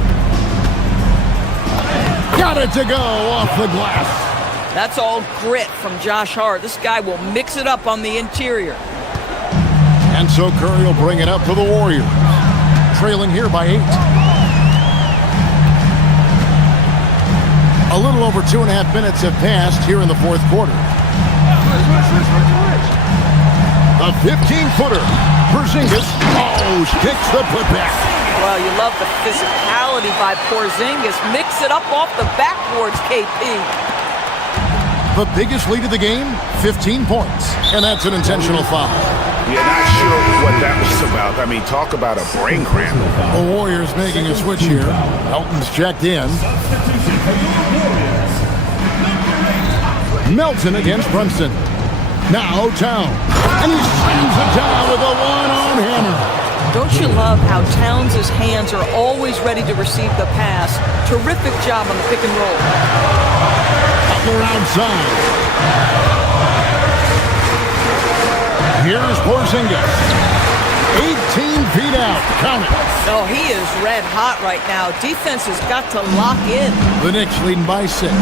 Got it to go off the glass. That's all grit from Josh Hart. This guy will mix it up on the interior. And so Curry will bring it up for the Warriors. Trailing here by 8. A little over 2.5 minutes have passed here in the fourth quarter. The 15-footer. Porzingis. Oh, sticks the putback. Well, you love the physicality by Porzingis. Mix it up off the backboards, KP. The biggest lead of the game, 15 points. And that's an intentional foul. Yeah, not sure what that was about. I mean, talk about a brain cramp. The Warriors making a switch here. Elton's checked in. Melton against Brunson. Now Towns. And he slams it down with a one-arm hammer. Don't you love how Towns' hands are always ready to receive the pass? Terrific job on the pick and roll. Butler outside. Here's Porzingis. 18 feet out. Count it. Oh, he is red hot right now. Defense has got to lock in. The Knicks leading by 6.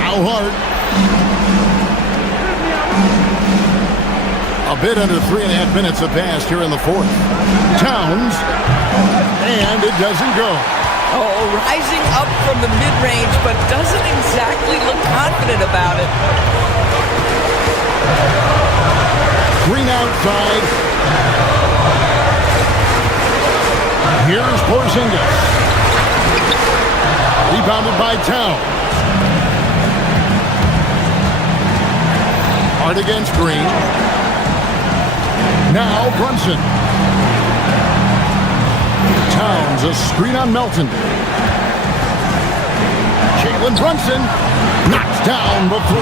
Now Hart. A bit under 3.5 minutes have passed here in the fourth. Towns. And it doesn't go. Oh, rising up from the mid-range, but doesn't exactly look confident about it. Green outside. Here's Porzingis. Rebounded by Towns. Hart against Green. Now Brunson. Towns, a screen on Melton. Jalen Brunson knocks down the 3.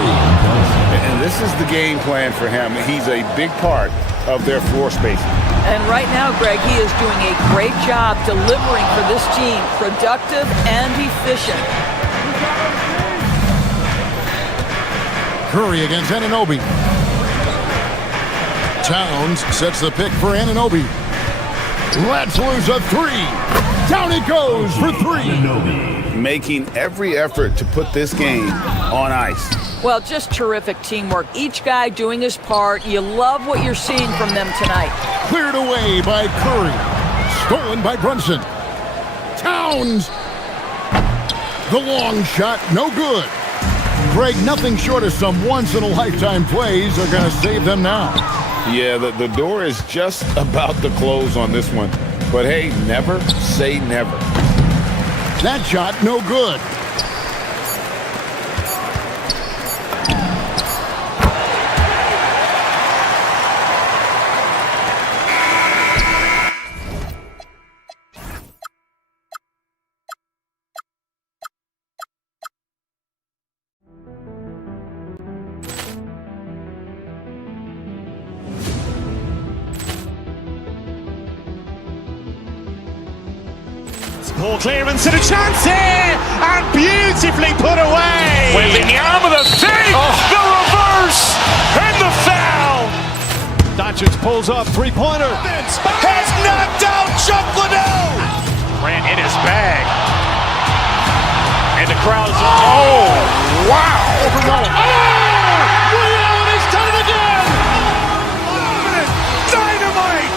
And this is the game plan for him. He's a big part of their floor spacing. And right now, Greg, he is doing a great job delivering for this team. Productive and efficient. Curry against Anunoby. Towns sets the pick for Anunoby. Let's lose a 3. Down it goes for 3. Making every effort to put this game on ice. Well, just terrific teamwork. Each guy doing his part. You love what you're seeing from them tonight. Cleared away by Curry. Stolen by Brunson. Towns. The long shot, no good. Greg, nothing short of some once-in-a-lifetime plays are going to save them now. Yeah, the door is just about to close on this one. But hey, never say never. That shot, no good. Poor clearance and a chance here, and beautifully put away. Wembanyama the save, the reverse, and the foul. Doncic pulls up, three-pointer. Has knocked out Chuck Liddell. Ran in his bag. And the crowd's oh, wow. He's done it again. Dynamite.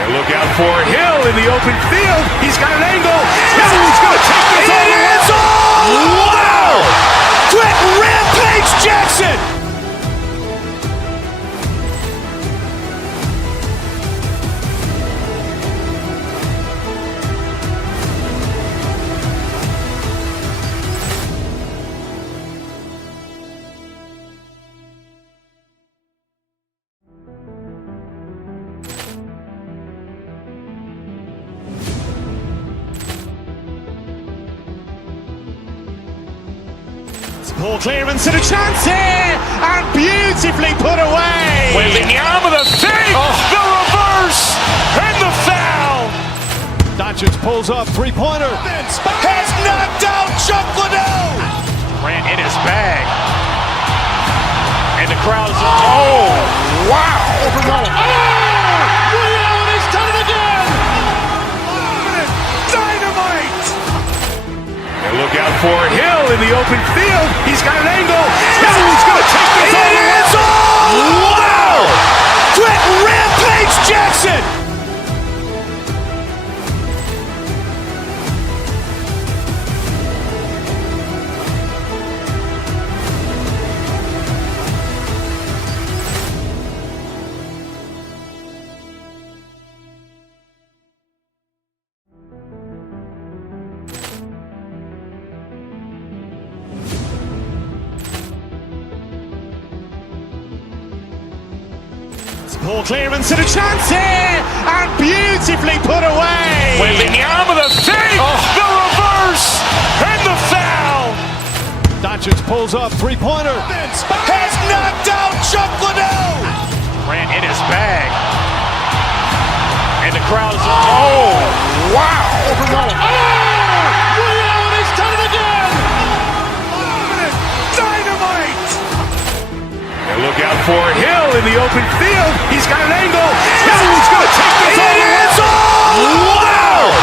And look out for Hill in the open field. He's got an angle. Hill is going to take this all the way. Wow. Jackson! Ball clearance and a chance here, and beautifully put away. Wembanyama with a fake, the reverse, and the foul. Doncic pulls up, three-pointer. Has knocked out Chuck Liddell. Grant in his bag. And the crowd is, oh, wow. Ray Allen has done it again. Dynamite. And look out for Hill in the open field. He's got an angle. Hill's going to take this all the way. Wow. Quick Rampage Jackson. Ball clearance and a chance here, and beautifully put away. Wembanyama with a fake, the reverse, and the foul. Doncic pulls up, three-pointer. Has knocked out Chuck Liddell. Grant in his bag. And the crowd is, oh, wow. Ray Allen has done it again. Dynamite. And look out for Hill in the open field. He's got an angle. Hill's going to take this all the way. Wow.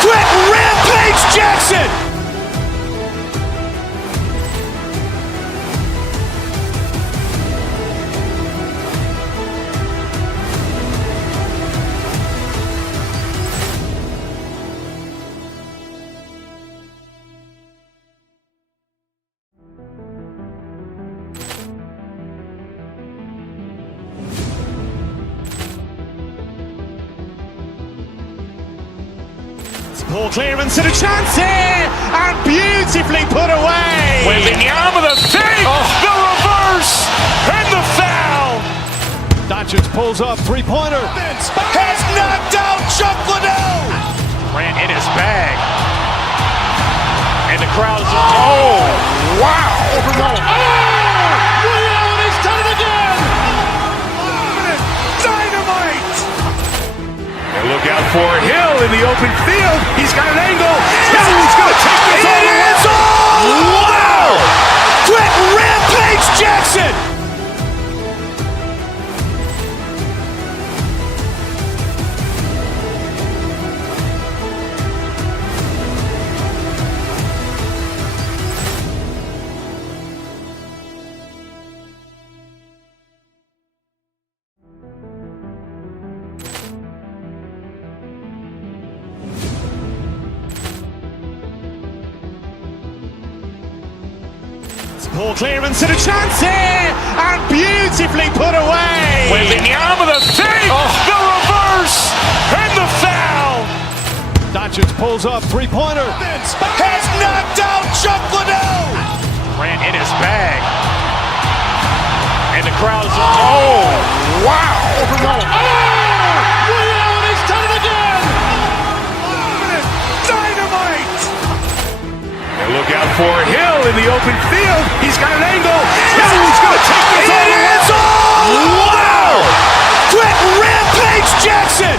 Quick Rampage Jackson. Ball clearance and a chance here, and beautifully put away. Wembanyama with a fake, the reverse, and the foul. Doncic pulls up, three-pointer. Has knocked out Chuck Liddell. Grant in his bag. And the crowd is, oh, wow. Ray Allen has done it again. Dynamite. And look out for Hill in the open field. He's got an angle. Hill's going to take this all the way. Wow. Quick Rampage Jackson. Ball clearance and a chance here, and beautifully put away. Wembanyama with a fake, the reverse, and the foul. Doncic pulls up, three-pointer. Has knocked out Chuck Liddell. Grant in his bag. And the crowd is, oh, wow. Ray Allen has done it again. Dynamite. And look out for Hill in the open field. He's got an angle. Hill's going to take this all the way. Wow. Quick Rampage Jackson.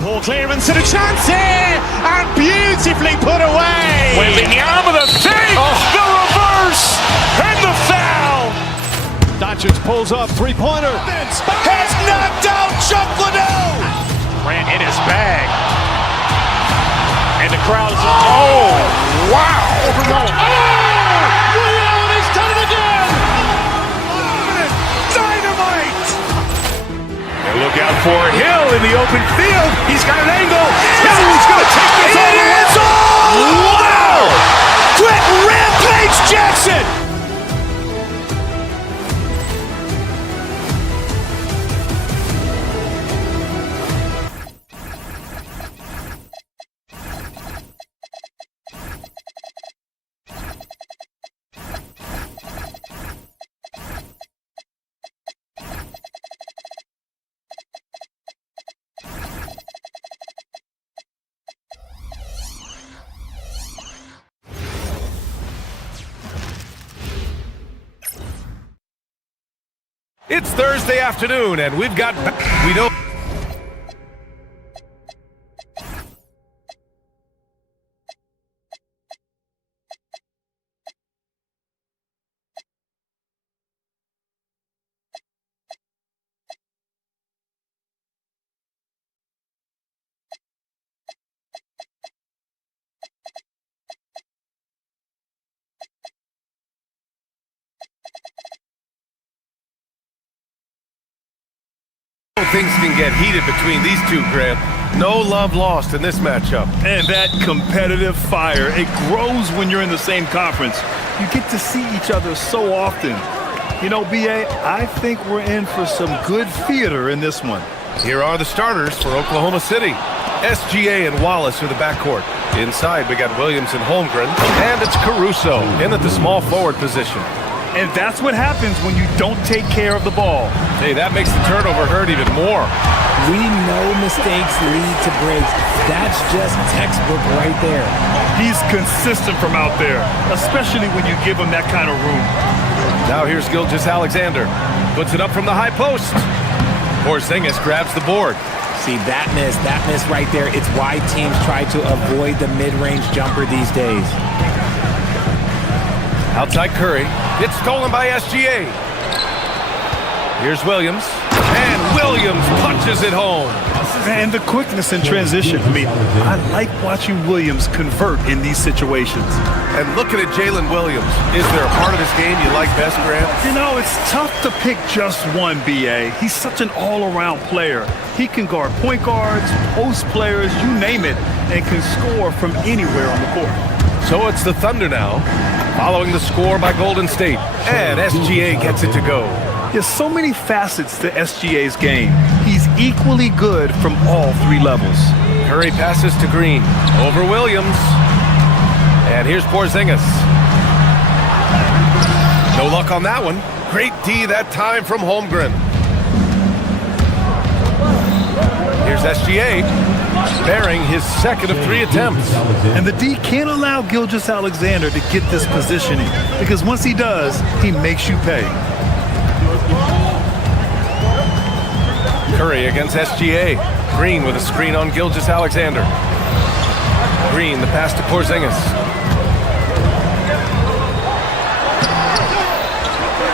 Ball clearance and a chance here, and beautifully put away. Wembanyama with a fake, the reverse, and the foul. Doncic Doncic pulls up, three-pointer. Has knocked out Chuck Liddell. Ran in his bag. And the crowd is... Oh, wow. He's done it again. Dynamite. And look out for Hill in the open field. He's got an angle. Hill's going to take this all the way. Wow. Quick Rampage Jackson. It's Thursday afternoon, and we don't. Things can get heated between these two, Grant. No love lost in this matchup. And that competitive fire, it grows when you're in the same conference. You get to see each other so often. You know, B.A., I think we're in for some good theater in this one. Here are the starters for Oklahoma City. SGA and Wallace are the backcourt. Inside, we got Williams and Holmgren. And it's Caruso in at the small forward position. And that's what happens when you don't take care of the ball. Hey, that makes the turnover hurt even more. We know mistakes lead to breaks. That's just textbook right there. He's consistent from out there, especially when you give him that kind of room. Now here's Gilgeous-Alexander. Puts it up from the high post. Porzingis grabs the board. See, that miss right there, it's why teams try to avoid the mid-range jumper these days. Outside Curry. It's stolen by SGA. Here's Williams. And Williams punches it home. And the quickness in transition. I mean, I like watching Williams convert in these situations. And looking at Jalen Williams, is there a part of his game you like best, Grant? You know, it's tough to pick just one, B.A. He's such an all-around player. He can guard point guards, post players, you name it, and can score from anywhere on the court. So it's the Thunder now, following the score by Golden State. And SGA gets it to go. There's so many facets to SGA's game. He's equally good from all three levels. Curry passes to Green. Over Williams. And here's Porzingis. No luck on that one. Great D that time from Holmgren. Here's SGA. Bearing his second of 3 attempts. And the D can't allow Gilgeous-Alexander to get this positioning, because once he does, he makes you pay. Curry against SGA. Green with a screen on Gilgeous-Alexander. Green, the pass to Porzingis.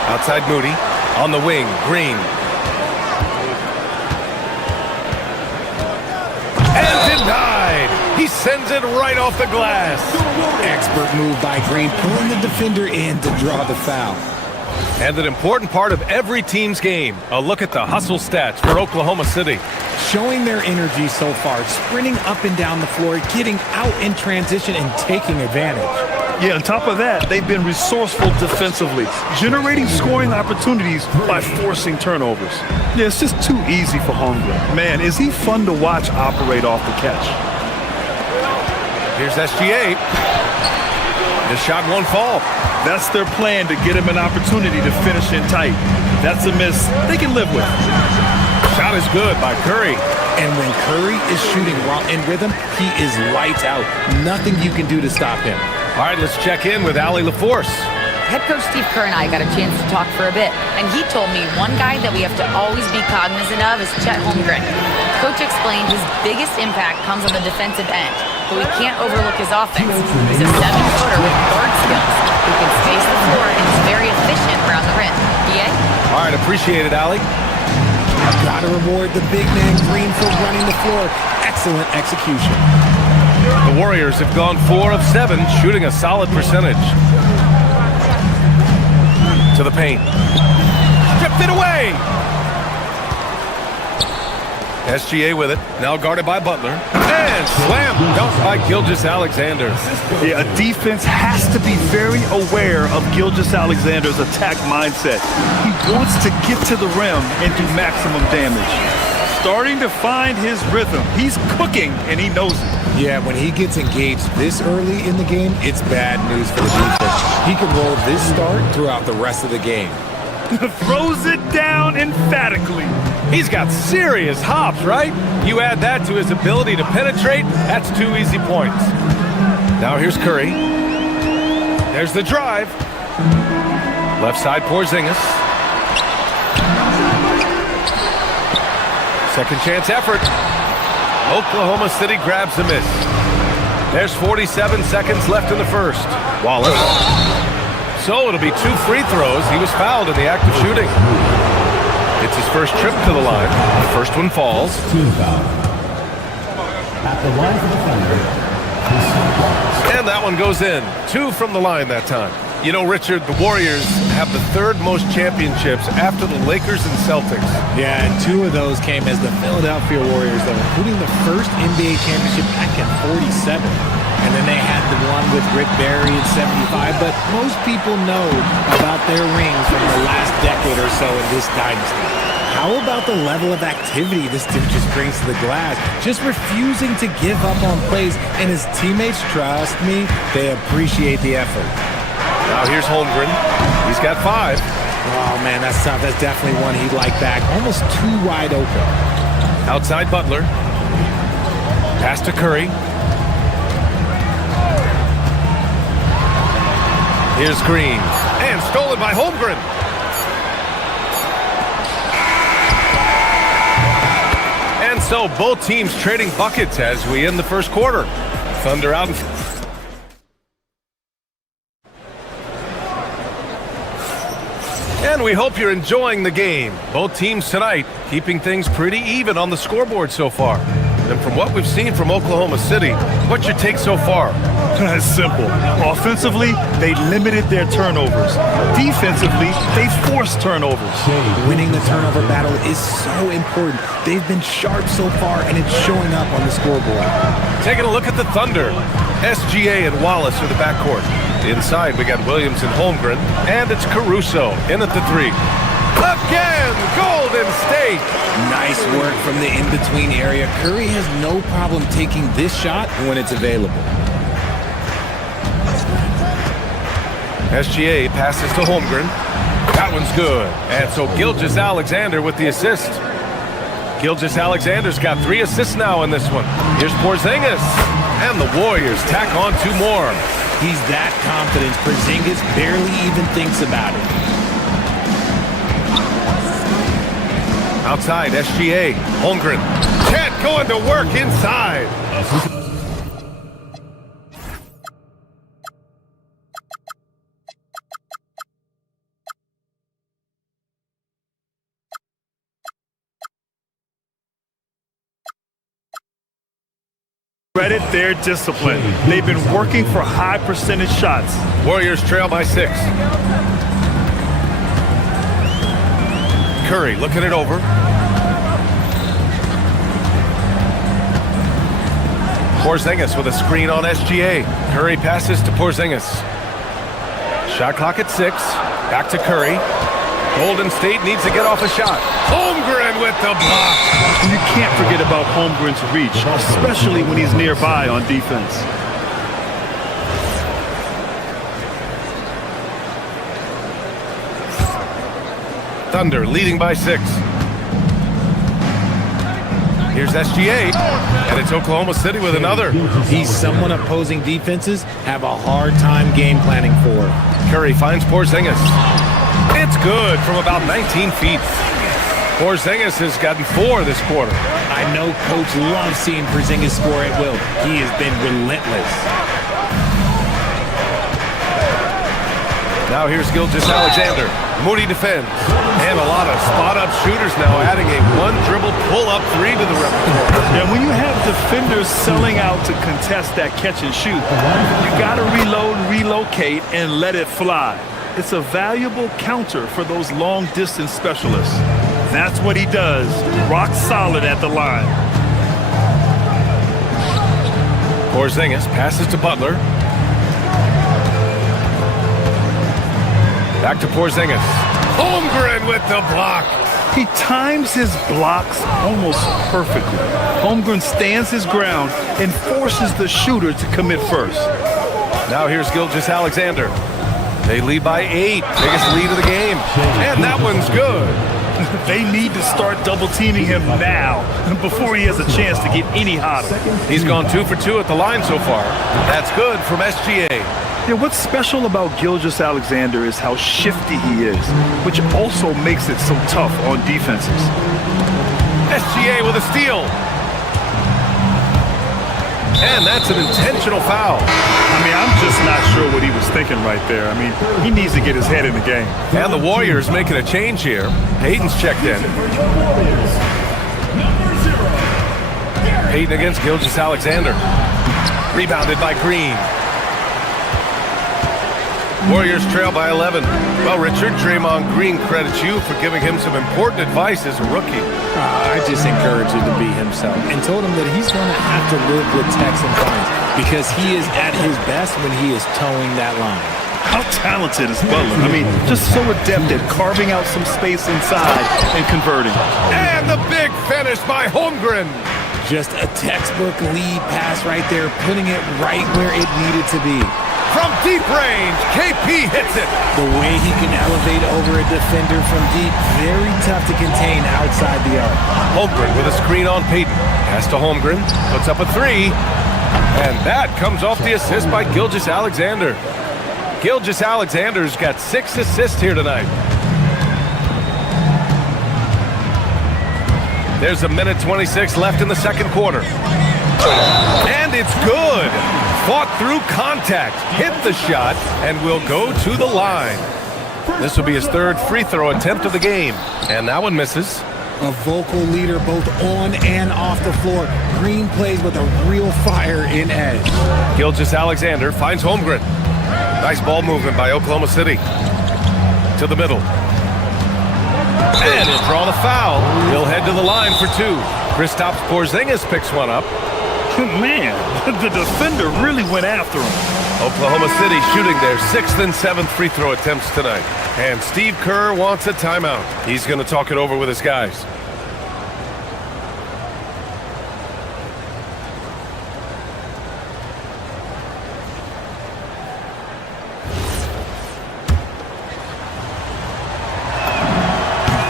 Outside Moody. On the wing, Green. And denied! He sends it right off the glass. Expert move by Green, pulling the defender in to draw the foul. And an important part of every team's game, a look at the hustle stats for Oklahoma City. Showing their energy so far, sprinting up and down the floor, getting out in transition and taking advantage. Yeah, on top of that, they've been resourceful defensively, generating scoring opportunities by forcing turnovers. Yeah, it's just too easy for Holmgren. Man, is he fun to watch operate off the catch. Here's SGA. This shot won't fall. That's their plan, to get him an opportunity to finish in tight. That's a miss they can live with. Shot is good by Curry. And when Curry is shooting while in rhythm, he is lights out. Nothing you can do to stop him. All right, let's check in with Allie LaForce. Head coach Steve Kerr and I got a chance to talk for a bit, and he told me one guy that we have to always be cognizant of is Chet Holmgren. Coach explained his biggest impact comes on the defensive end, but we can't overlook his offense. He's a 7-footer with guard skills who can space the floor and is very efficient around the rim. BA? All right, appreciate it, Allie. Gotta reward the big man Green for running the floor. Excellent execution. The Warriors have gone 4 of 7, shooting a solid percentage. To the paint. Stripped it away. SGA with it. Now guarded by Butler. And slam dunk by Gilgeous-Alexander. Yeah, a defense has to be very aware of Gilgeous-Alexander's attack mindset. He wants to get to the rim and do maximum damage. Starting to find his rhythm. He's cooking, and he knows it. Yeah, when he gets engaged this early in the game, it's bad news for the defense. He can roll this start throughout the rest of the game. Throws it down emphatically. He's got serious hops, right? You add that to his ability to penetrate, that's 2 easy points. Now here's Curry. There's the drive. Left side, Porzingis. Second chance effort. Oklahoma City grabs the miss. There's 47 seconds left in the first. Wallace. So it'll be 2 free throws. He was fouled in the act of shooting. It's his first trip to the line. The first one falls. Team foul. At the line for the Thunder. And that one goes in. 2 from the line that time. You know, Richard, the Warriors have the 3rd most championships after the Lakers and Celtics. Yeah, and 2 of those came as the Philadelphia Warriors, though, including the first NBA championship back in '47. And then they had the one with Rick Barry in '75. But most people know about their rings from the last decade or so in this dynasty. How about the level of activity this team just brings to the glass? Just refusing to give up on plays. And his teammates, trust me, they appreciate the effort. Now here's Holmgren. He's got 5. Oh, man, that's tough. That's definitely one he'd like back. Almost too wide open. Outside Butler. Pass to Curry. Here's Green. And stolen by Holmgren. And so both teams trading buckets as we end the first quarter. Thunder out in And we hope you're enjoying the game. Both teams tonight keeping things pretty even on the scoreboard so far. And from what we've seen from Oklahoma City, what's your take so far? It's simple. Offensively, they limited their turnovers. Defensively, they forced turnovers. Winning the turnover battle is so important. They've been sharp so far, and it's showing up on the scoreboard. Taking a look at the Thunder. SGA and Wallace are the backcourt. Inside, we got Williams and Holmgren, and it's Caruso in at the 3. Again, Golden State. Nice work from the in-between area. Curry has no problem taking this shot when it's available. SGA passes to Holmgren. That one's good. And so Gilgeous-Alexander with the assist. Gilgeous-Alexander's got 3 assists now in this one. Here's Porzingis. And the Warriors tack on 2 more. He's that confident. Porzingis barely even thinks about it. Outside, SGA. Holmgren. Chet going to work inside. Credit their discipline. They've been working for high percentage shots. Warriors trail by 6. Curry looking it over. Porzingis with a screen on SGA. Curry passes to Porzingis. Shot clock at 6. Back to Curry. Golden State needs to get off a shot. Holmgren with the block. You can't forget about Holmgren's reach, especially when he's nearby on defense. Thunder leading by 6. Here's SGA, and it's Oklahoma City with another. He's someone opposing defenses have a hard time game planning for. Curry finds Porzingis. It's good from about 19 feet. Porzingis has gotten 4 this quarter. I know Coach loves seeing Porzingis score at will. He has been relentless. Now here's Gilgeous-Alexander. Moody defends. And a lot of spot-up shooters now, adding a one-dribble pull-up three to the repertoire. Yeah, when you have defenders selling out to contest that catch and shoot, you got to reload, relocate, and let it fly. It's a valuable counter for those long-distance specialists. That's what he does. Rock solid at the line. Porzingis passes to Butler. Back to Porzingis. Holmgren with the block. He times his blocks almost perfectly. Holmgren stands his ground and forces the shooter to commit first. Now here's Gilgeous-Alexander. They lead by 8. Biggest lead of the game. And that one's good. They need to start double-teaming him now before he has a chance to get any hotter. He's gone 2 for 2 at the line so far. That's good from SGA. Yeah, what's special about Gilgeous-Alexander is how shifty he is, which also makes it so tough on defenses. SGA with a steal. And that's an intentional foul. I mean, I'm just not sure what he was thinking right there. I mean, he needs to get his head in the game. And the Warriors making a change here. Payton's checked in. Payton against Gilgeous-Alexander. Rebounded by Green. Warriors trail by 11. Well, Richard, Draymond Green credits you for giving him some important advice as a rookie. I just encouraged him to be himself and told him that he's going to have to live with techs and fines because he is at his best when he is towing that line. How talented is Butler? I mean, just so adept at carving out some space inside and converting. And the big finish by Holmgren. Just a textbook lead pass right there, putting it right where it needed to be. From deep range, KP hits it. The way he can elevate over a defender from deep, very tough to contain outside the arc. Holmgren with a screen on Payton. Pass to Holmgren, puts up a 3. And that comes off the assist by Gilgeous-Alexander. Gilgeous-Alexander's got 6 assists here tonight. There's a minute 26 left in the second quarter. And it's good. Fought through contact, hit the shot, and will go to the line. This will be his 3rd free throw attempt of the game. And that one misses. A vocal leader both on and off the floor. Green plays with a real fire in edge. Gilgeous-Alexander finds Holmgren. Nice ball movement by Oklahoma City. To the middle. And he'll draw the foul. He'll head to the line for 2. Kristaps Porzingis picks one up. Man, the defender really went after him. Oklahoma City shooting their 6th and 7th free throw attempts tonight. And Steve Kerr wants a timeout. He's going to talk it over with his guys.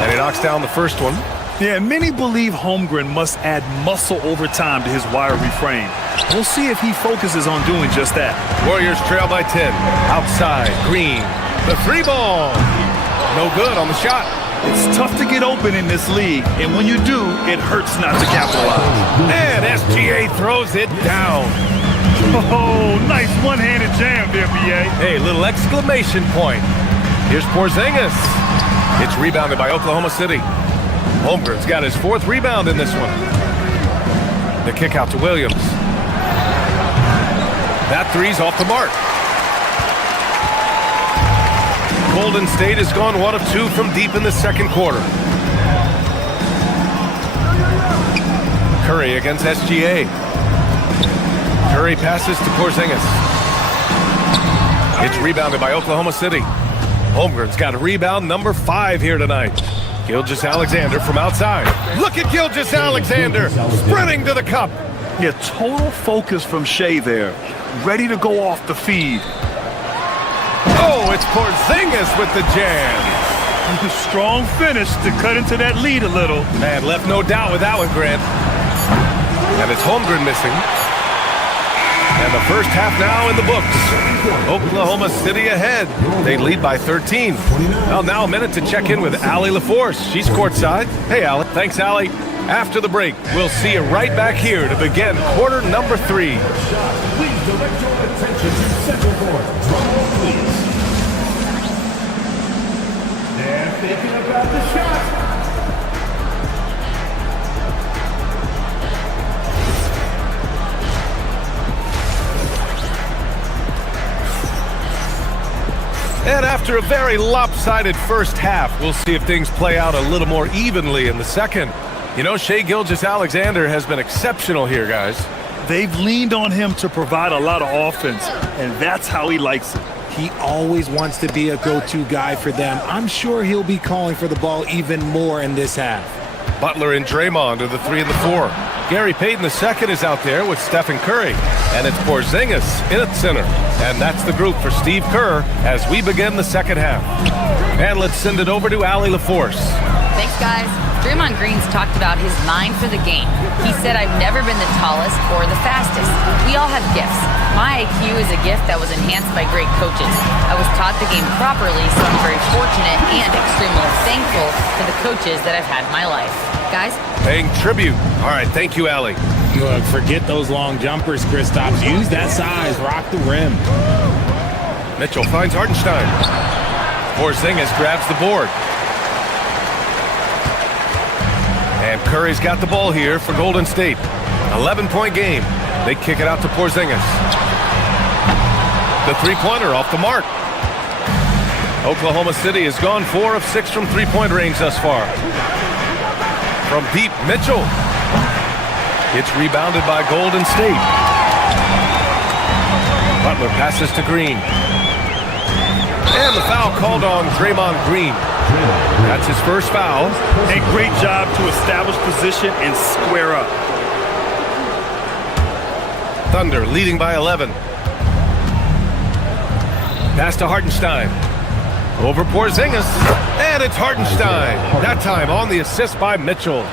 And he knocks down the first one. Yeah, many believe Holmgren must add muscle over time to his wiry frame. We'll see if he focuses on doing just that. Warriors trail by 10. Outside, Green. The 3 ball. No good on the shot. It's tough to get open in this league, and when you do, it hurts not to capitalize. And SGA throws it down. Oh, nice one-handed jam there, B.A. Hey, little exclamation point. Here's Porzingis. It's rebounded by Oklahoma City. Holmgren's got his 4th rebound in this one. The kick out to Williams. That 3's off the mark. Golden State has gone 1 of 2 from deep in the second quarter. Curry against SGA. Curry passes to Porzingis. It's rebounded by Oklahoma City. Holmgren's got a rebound number 5 here tonight. Gilgeous-Alexander from outside. Look at Gilgeous-Alexander sprinting to the cup. Yeah, total focus from Shea there. Ready to go off the feed. Oh, it's Porzingis with the jam. Strong finish to cut into that lead a little. Man, left no doubt with that one, Grant. And it's Holmgren missing. And the first half now in the books. Oklahoma City ahead. They lead by 13. Well, now a minute to check in with Allie LaForce. She's courtside. Hey, Allie. Thanks, Allie. After the break, we'll see you right back here to begin quarter number 3. Please direct your attention to Central Court. Drum roll, please. And thinking about the shot. And after a very lopsided first half, we'll see if things play out a little more evenly in the second. You know, Shai Gilgeous-Alexander has been exceptional here, guys. They've leaned on him to provide a lot of offense, and that's how he likes it. He always wants to be a go-to guy for them. I'm sure he'll be calling for the ball even more in this half. Butler and Draymond are the 3 and the 4. Gary Payton II is out there with Stephen Curry. And it's Porzingis in at center. And that's the group for Steve Kerr as we begin the second half. And let's send it over to Allie LaForce. Thanks, guys. Draymond Green's talked about his mind for the game. He said, I've never been the tallest or the fastest. We all have gifts. My IQ is a gift that was enhanced by great coaches. I was taught the game properly, so I'm very fortunate and extremely thankful for the coaches that I've had in my life. Guys? Paying tribute. All right, thank you, Allie. Look, forget those long jumpers, Kristaps. Use that size. Rock the rim. Mitchell finds Hartenstein. Porzingis grabs the board. And Curry's got the ball here for Golden State. 11-point game. They kick it out to Porzingis. The three-pointer off the mark. Oklahoma City has gone 4 of 6 from three-point range thus far. From deep, Mitchell. It's rebounded by Golden State. Butler passes to Green. And the foul called on Draymond Green. That's his first foul. A great job to establish position and square up. Thunder leading by 11. Pass to Hartenstein. Over Porzingis. And it's Hartenstein. That time on the assist by Mitchell.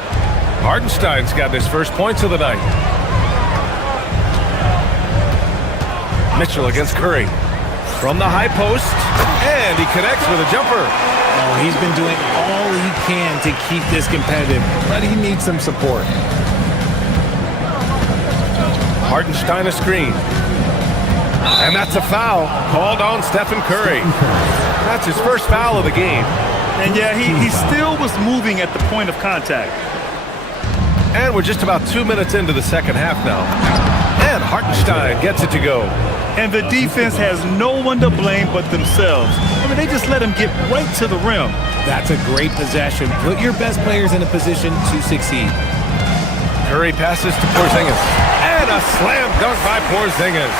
Hartenstein's got his first points of the night. Mitchell against Curry. From the high post. And he connects with a jumper. Oh, he's been doing all he can to keep this competitive, but he needs some support. Hartenstein a screen. And that's a foul called on Stephen Curry. That's his first foul of the game. And yeah, he still was moving at the point of contact. And we're just about 2 minutes into the second half now. And Hartenstein gets it to go. And the defense has no one to blame but themselves. I mean, they just let him get right to the rim. That's a great possession. Put your best players in a position to succeed. Curry passes to Porzingis. And a slam dunk by Porzingis.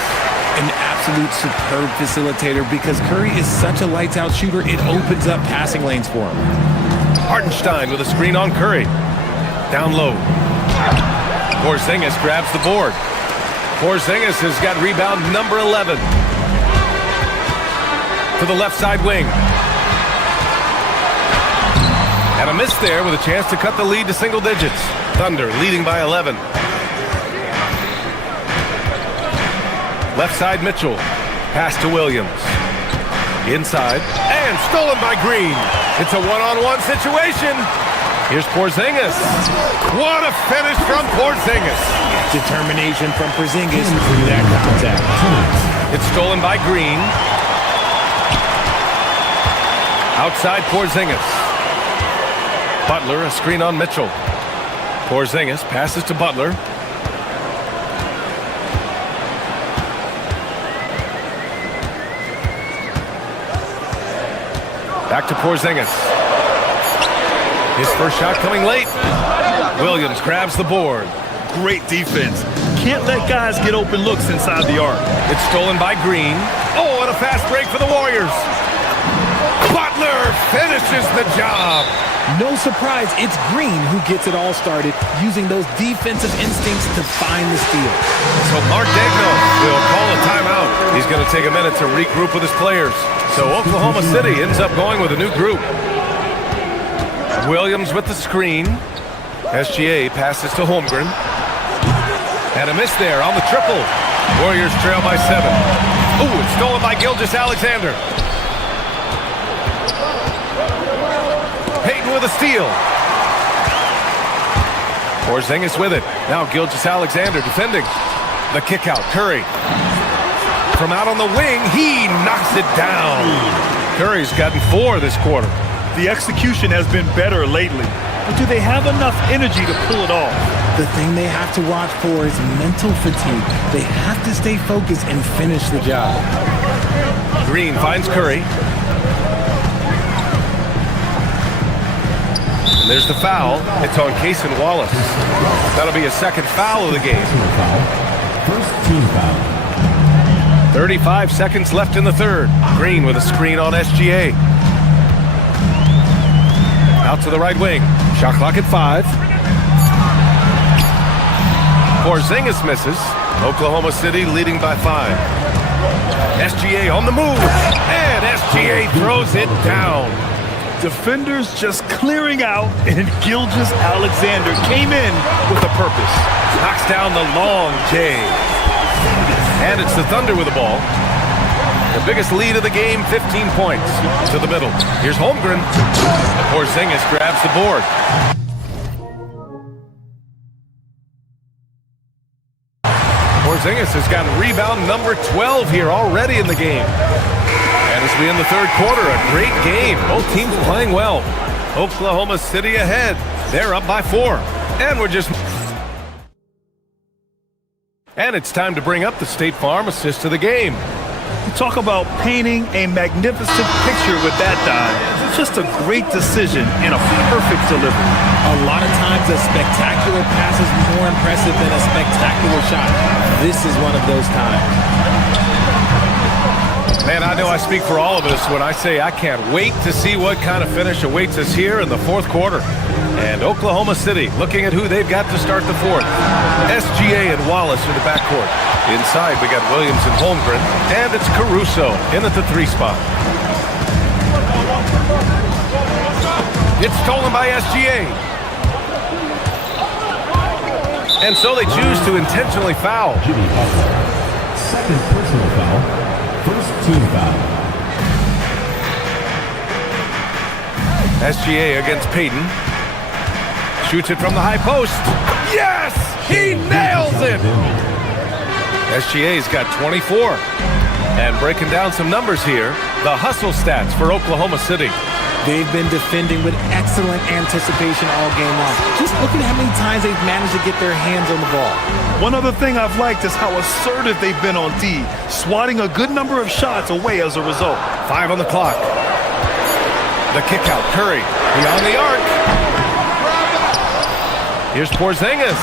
An absolute superb facilitator because Curry is such a lights-out shooter, it opens up passing lanes for him. Hartenstein with a screen on Curry. Down low. Porzingis grabs the board. Porzingis has got rebound number 11. To the left side wing. And a miss there with a chance to cut the lead to single digits. Thunder leading by 11. Left side Mitchell. Pass to Williams. Inside. And stolen by Green. It's a one-on-one situation. Here's Porzingis. What a finish from Porzingis. Determination from Porzingis through that contact. It's stolen by Green. Outside Porzingis. Butler, a screen on Mitchell. Porzingis passes to Butler. Back to Porzingis. His first shot coming late. Williams grabs the board. Great defense. Can't let guys get open looks inside the arc. It's stolen by Green. Oh, and a fast break for the Warriors. Butler finishes the job. No surprise, it's Green who gets it all started, using those defensive instincts to find the steal. So Mark Daigneault will call a timeout. He's going to take a minute to regroup with his players. So Oklahoma City ends up going with a new group. Williams with the screen. SGA passes to Holmgren. And a miss there on the triple. Warriors trail by 7. Ooh, it's stolen by Gilgeous-Alexander. Payton with a steal. Porzingis with it. Now Gilgeous-Alexander defending. The kick out. Curry. From out on the wing, he knocks it down. Curry's gotten 4 this quarter. The execution has been better lately, but do they have enough energy to pull it off? The thing they have to watch for is mental fatigue. They have to stay focused and finish the job. Green finds Curry. And there's the foul. It's on Cason Wallace. That'll be a second foul of the game. First team foul. 35 seconds left in the third. Green with a screen on SGA. Out to the right wing. Shot clock at 5. Porzingis misses. Oklahoma City leading by 5. SGA on the move. And SGA throws it down. Defenders just clearing out, and Gilgeous-Alexander came in with a purpose. Knocks down the long J. And it's the Thunder with the ball. The biggest lead of the game, 15 points. To the middle. Here's Holmgren. Porzingis grabs the board. Porzingis has got rebound number 12 here already in the game. And as we end the third quarter, a great game. Both teams playing well. Oklahoma City ahead. They're up by 4. And it's time to bring up the State Farm assist of the game. Talk about painting a magnificent picture with that dive. Just a great decision and a perfect delivery. A lot of times a spectacular pass is more impressive than a spectacular shot. This is one of those times. Man, I know I speak for all of us when I say I can't wait to see what kind of finish awaits us here in the fourth quarter. And Oklahoma City looking at who they've got to start the fourth. SGA and Wallace in the backcourt. Inside, we got Williams and Holmgren. And it's Caruso in at the 3 spot. It's stolen by SGA. And so they choose to intentionally foul. Jimmy Butler. Second personal foul. First team foul. SGA against Payton. Shoots it from the high post. Yes! He nails it! SGA's got 24. And breaking down some numbers here, the hustle stats for Oklahoma City. They've been defending with excellent anticipation all game long. Just look at how many times they've managed to get their hands on the ball. One other thing I've liked is how assertive they've been on D, swatting a good number of shots away as a result. 5 on the clock. The kick out, Curry beyond the arc. Here's Porzingis.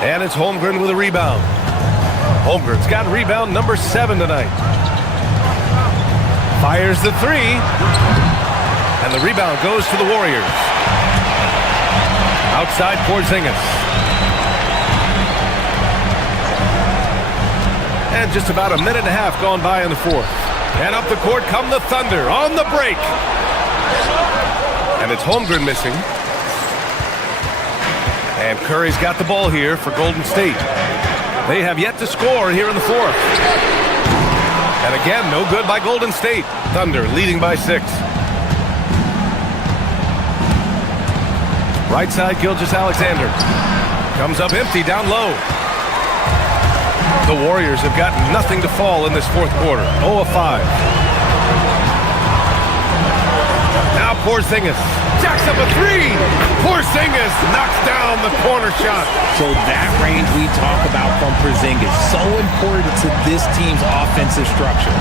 And it's Holmgren with a rebound. Holmgren's got rebound number 7 tonight. Fires the 3. And the rebound goes to the Warriors. Outside Porzingis. And just about a minute and a half gone by in the fourth. And up the court come the Thunder on the break. And it's Holmgren missing. And Curry's got the ball here for Golden State. They have yet to score here in the fourth. And again, no good by Golden State. Thunder leading by 6. Right side, Gilgeous-Alexander. Comes up empty down low. The Warriors have got nothing to fall in this fourth quarter. 0 of 5. Now Porzingis jacks up a 3. Porzingis knocks down the corner shot. So that range we talk about from Porzingis, so important to this team's offensive structure.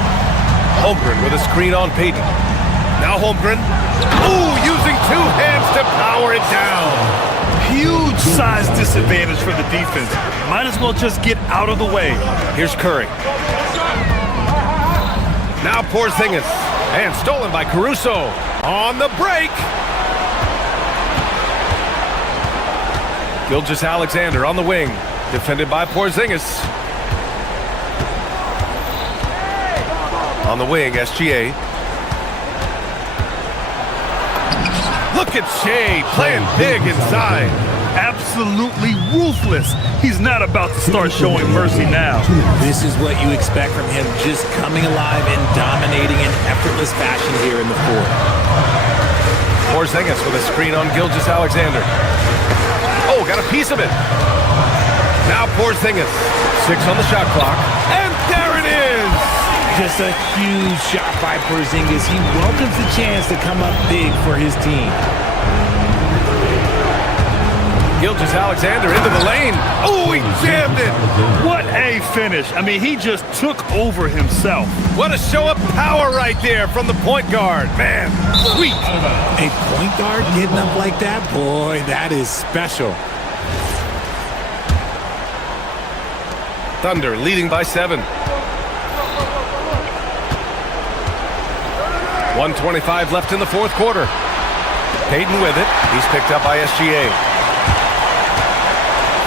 Holmgren with a screen on Payton. Now Holmgren. Ooh, using 2 hands to power it down. Huge size disadvantage for the defense. Might as well just get out of the way. Here's Curry. Now Porzingis. And stolen by Caruso. On the break. Gilgeous-Alexander on the wing. Defended by Porzingis. On the wing, SGA. Look at Shea playing big inside. Absolutely ruthless. He's not about to start showing mercy now. This is what you expect from him, just coming alive and dominating in effortless fashion here in the fourth. Porzingis with a screen on Gilgeous-Alexander. Oh, got a piece of it. Now Porzingis. 6 on the shot clock. And there it is. Just a huge shot by Porzingis. He welcomes the chance to come up big for his team. Gilgeous-Alexander into the lane. Oh, he jammed it. What a finish. I mean, he just took over himself. What a show of power right there from the point guard. Man, sweet. A point guard getting up like that? Boy, that is special. Thunder leading by 7. 1:25 left in the fourth quarter. Payton with it. He's picked up by SGA.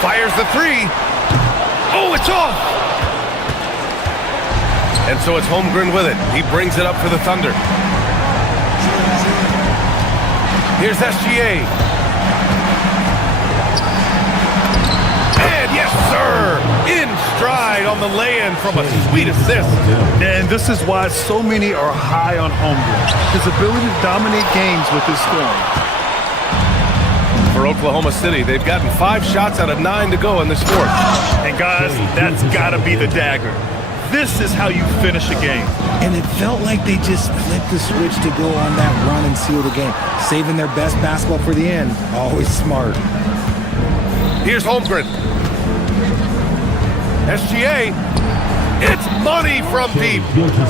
Fires the 3. Oh, it's off! And so it's Holmgren with it. He brings it up for the Thunder. Here's SGA. And yes, sir! In stride on the lay-in from a sweet assist. And this is why so many are high on Holmgren. His ability to dominate games with his scoring. For Oklahoma City, they've gotten 5 shots out of 9 to go in this fourth. And guys, that's got to be the dagger. This is how you finish a game. And it felt like they just flipped the switch to go on that run and seal the game. Saving their best basketball for the end. Always smart. Here's Holmgren. SGA. It's money from deep.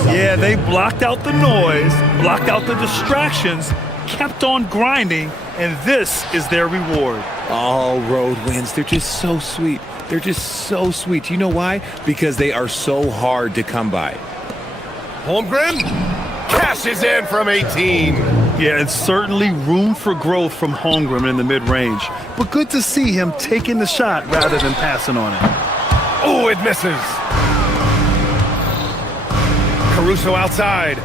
Yeah, they blocked out the noise, blocked out the distractions, kept on grinding, and this is their reward. All road wins. They're just so sweet. They're just so sweet. You know why? Because they are so hard to come by. Holmgren cashes in from 18. Yeah, it's certainly room for growth from Holmgren in the mid-range, but good to see him taking the shot rather than passing on it. Oh, it misses. Caruso outside.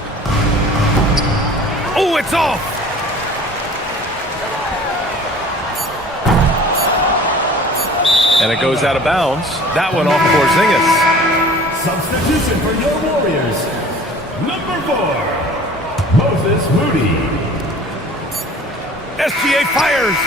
Oh, it's off. And it goes out of bounds. That one off Porzingis. Substitution for your Warriors. Number 4, Moses Moody. SGA fires.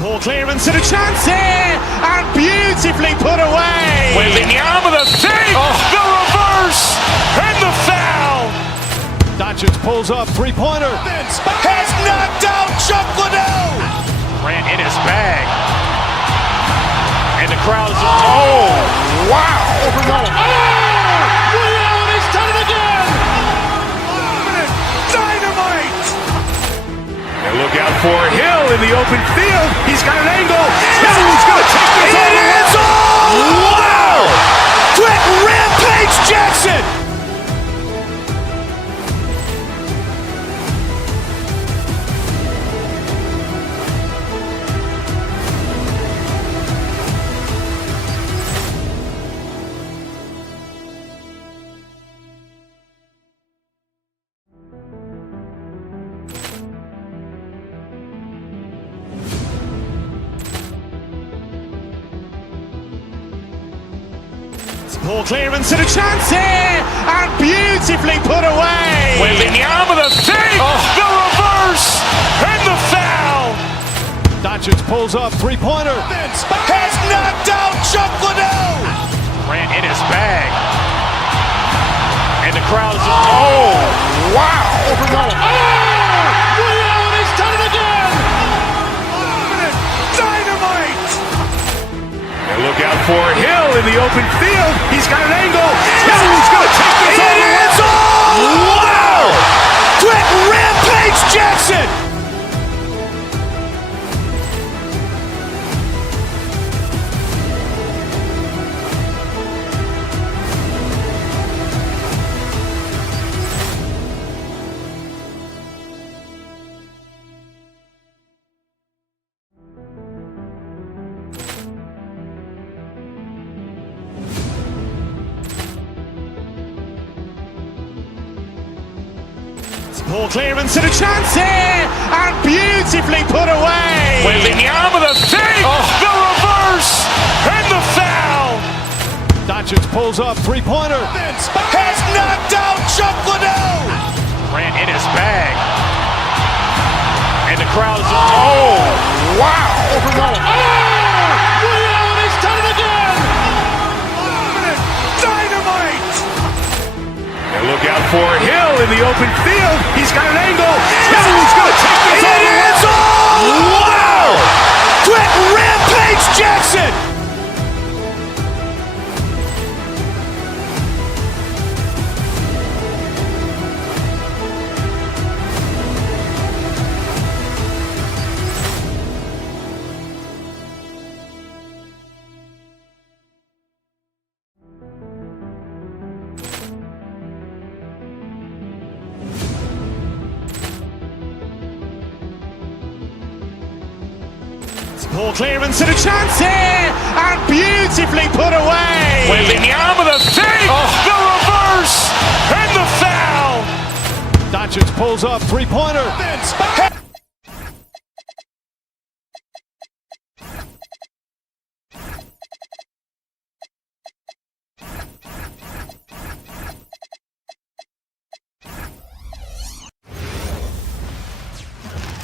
Poor clearance and a chance here, and beautifully put away. Wembanyama the save, the reverse, and the foul. Doncic pulls up, three-pointer. Has knocked out Chuck Liddell. Ran in his bag. And the crowd is, oh, wow. He's done it again. Dynamite. And look out for Hill in the open field. He's got an angle. Hill's going to take this all the way. Wow! Quick Rampage Jackson. Poor clearance and a chance here, and beautifully put away. Wembanyama the save, the reverse, and the foul. Doncic pulls up, three-pointer. Has knocked out Chuck Liddell. Ran in his bag. And the crowd is, oh, wow. He's done it again. Dynamite. And look out for Hill in the open field. He's got an angle. Hill's going to take this all the way. Wow! Quick Rampage Jackson. Poor clearance and a chance here, and beautifully put away. Wembanyama the save, the reverse, and the pulls up, three-pointer. Has knocked out Chuck Liddell. Ran in his bag. And the crowd is... Oh, wow. Ray Allen has done it again. Dynamite. And look out for Hill in the open field. He's got an angle. Hill's going to take this all the way. Wow. Quick Rampage Jackson. Ball clearance and a chance here, and beautifully put away. With the arm of the fake, the reverse, and the foul. Doncic pulls up, three-pointer.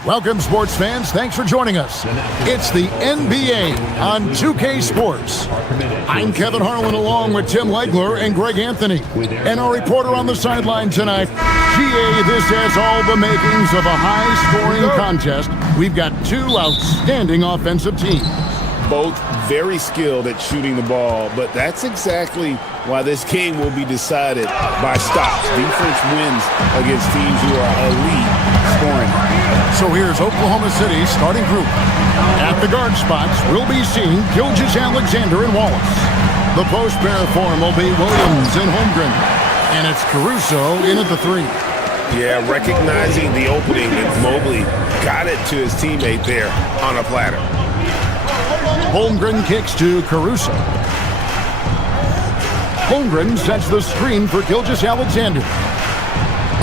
Welcome, sports fans. Thanks for joining us. It's the NBA on 2K Sports. I'm Kevin Harlan along with Tim Legler and Greg Anthony. And our reporter on the sideline tonight, GA, this has all the makings of a high-scoring contest. We've got two outstanding offensive teams. Both very skilled at shooting the ball, but that's exactly why this game will be decided by stops. Defense wins against teams who are elite scoring. So here's Oklahoma City's starting group. At the guard spots, we'll be seeing Gilgeous-Alexander and Wallace. The post pair form will be Williams and Holmgren. And it's Caruso in at the three. Yeah, recognizing the opening, and Mobley got it to his teammate there on a platter. Holmgren kicks to Caruso. Holmgren sets the screen for Gilgeous-Alexander.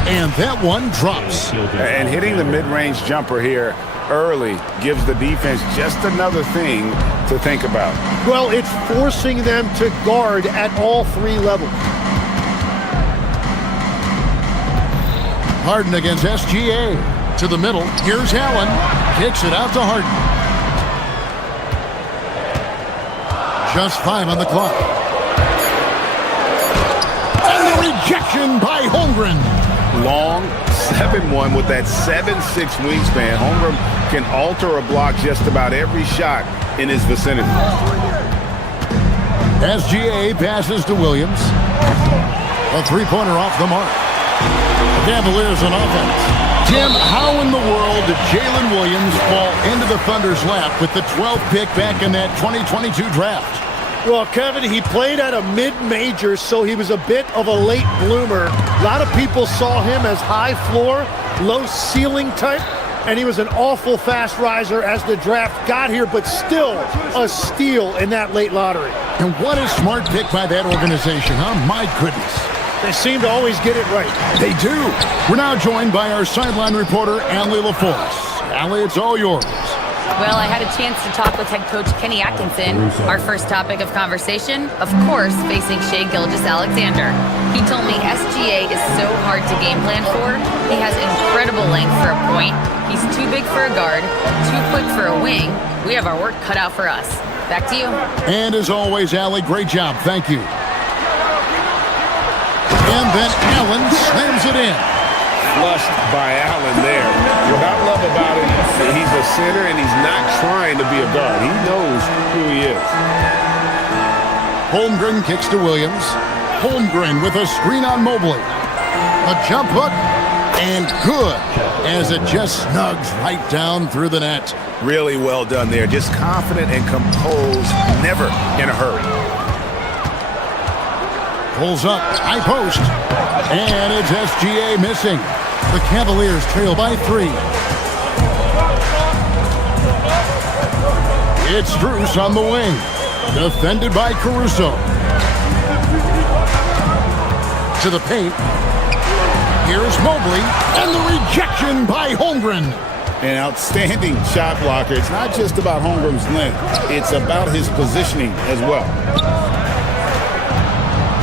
And that one drops. And hitting the mid-range jumper here early gives the defense just another thing to think about. Well, it's forcing them to guard at all three levels. Harden against SGA. To the middle. Here's Allen. Kicks it out to Harden. Just 5 on the clock. And the rejection by Holmgren. Long 7-1 with that 7'6" wingspan. Holmgren can alter a block just about every shot in his vicinity. SGA passes to Williams. A three-pointer off the mark. Cavaliers on offense. Tim, how in the world did Jalen Williams fall into the Thunder's lap with the 12th pick back in that 2022 draft? Well, Kevin, he played at a mid-major, so he was a bit of a late bloomer. A lot of people saw him as high floor, low ceiling type, and he was an awful fast riser as the draft got here, but still a steal in that late lottery. And what a smart pick by that organization, huh? My goodness. They seem to always get it right. They do. We're now joined by our sideline reporter, Allie LaForce. Allie, it's all yours. Well, I had a chance to talk with head coach Kenny Atkinson. Our first topic of conversation, of course, facing Shai Gilgeous-Alexander. He told me SGA is so hard to game plan for. He has incredible length for a point. He's too big for a guard, too quick for a wing. We have our work cut out for us. Back to you. And as always, Allie, great job. Thank you. And then Allen slams it in. Flushed by Allen there. What I love about him, he's a center and he's not trying to be a guard. He knows who he is. Holmgren kicks to Williams. Holmgren with a screen on Mobley. A jump hook, and good, as it just snugs right down through the net. Really well done there. Just confident and composed, never in a hurry. Pulls up, high post, and it's SGA missing. The Cavaliers trail by 3. It's Strus on the wing, defended by Caruso. To the paint. Here's Mobley, and the rejection by Holmgren. An outstanding shot blocker. It's not just about Holmgren's length. It's about his positioning as well.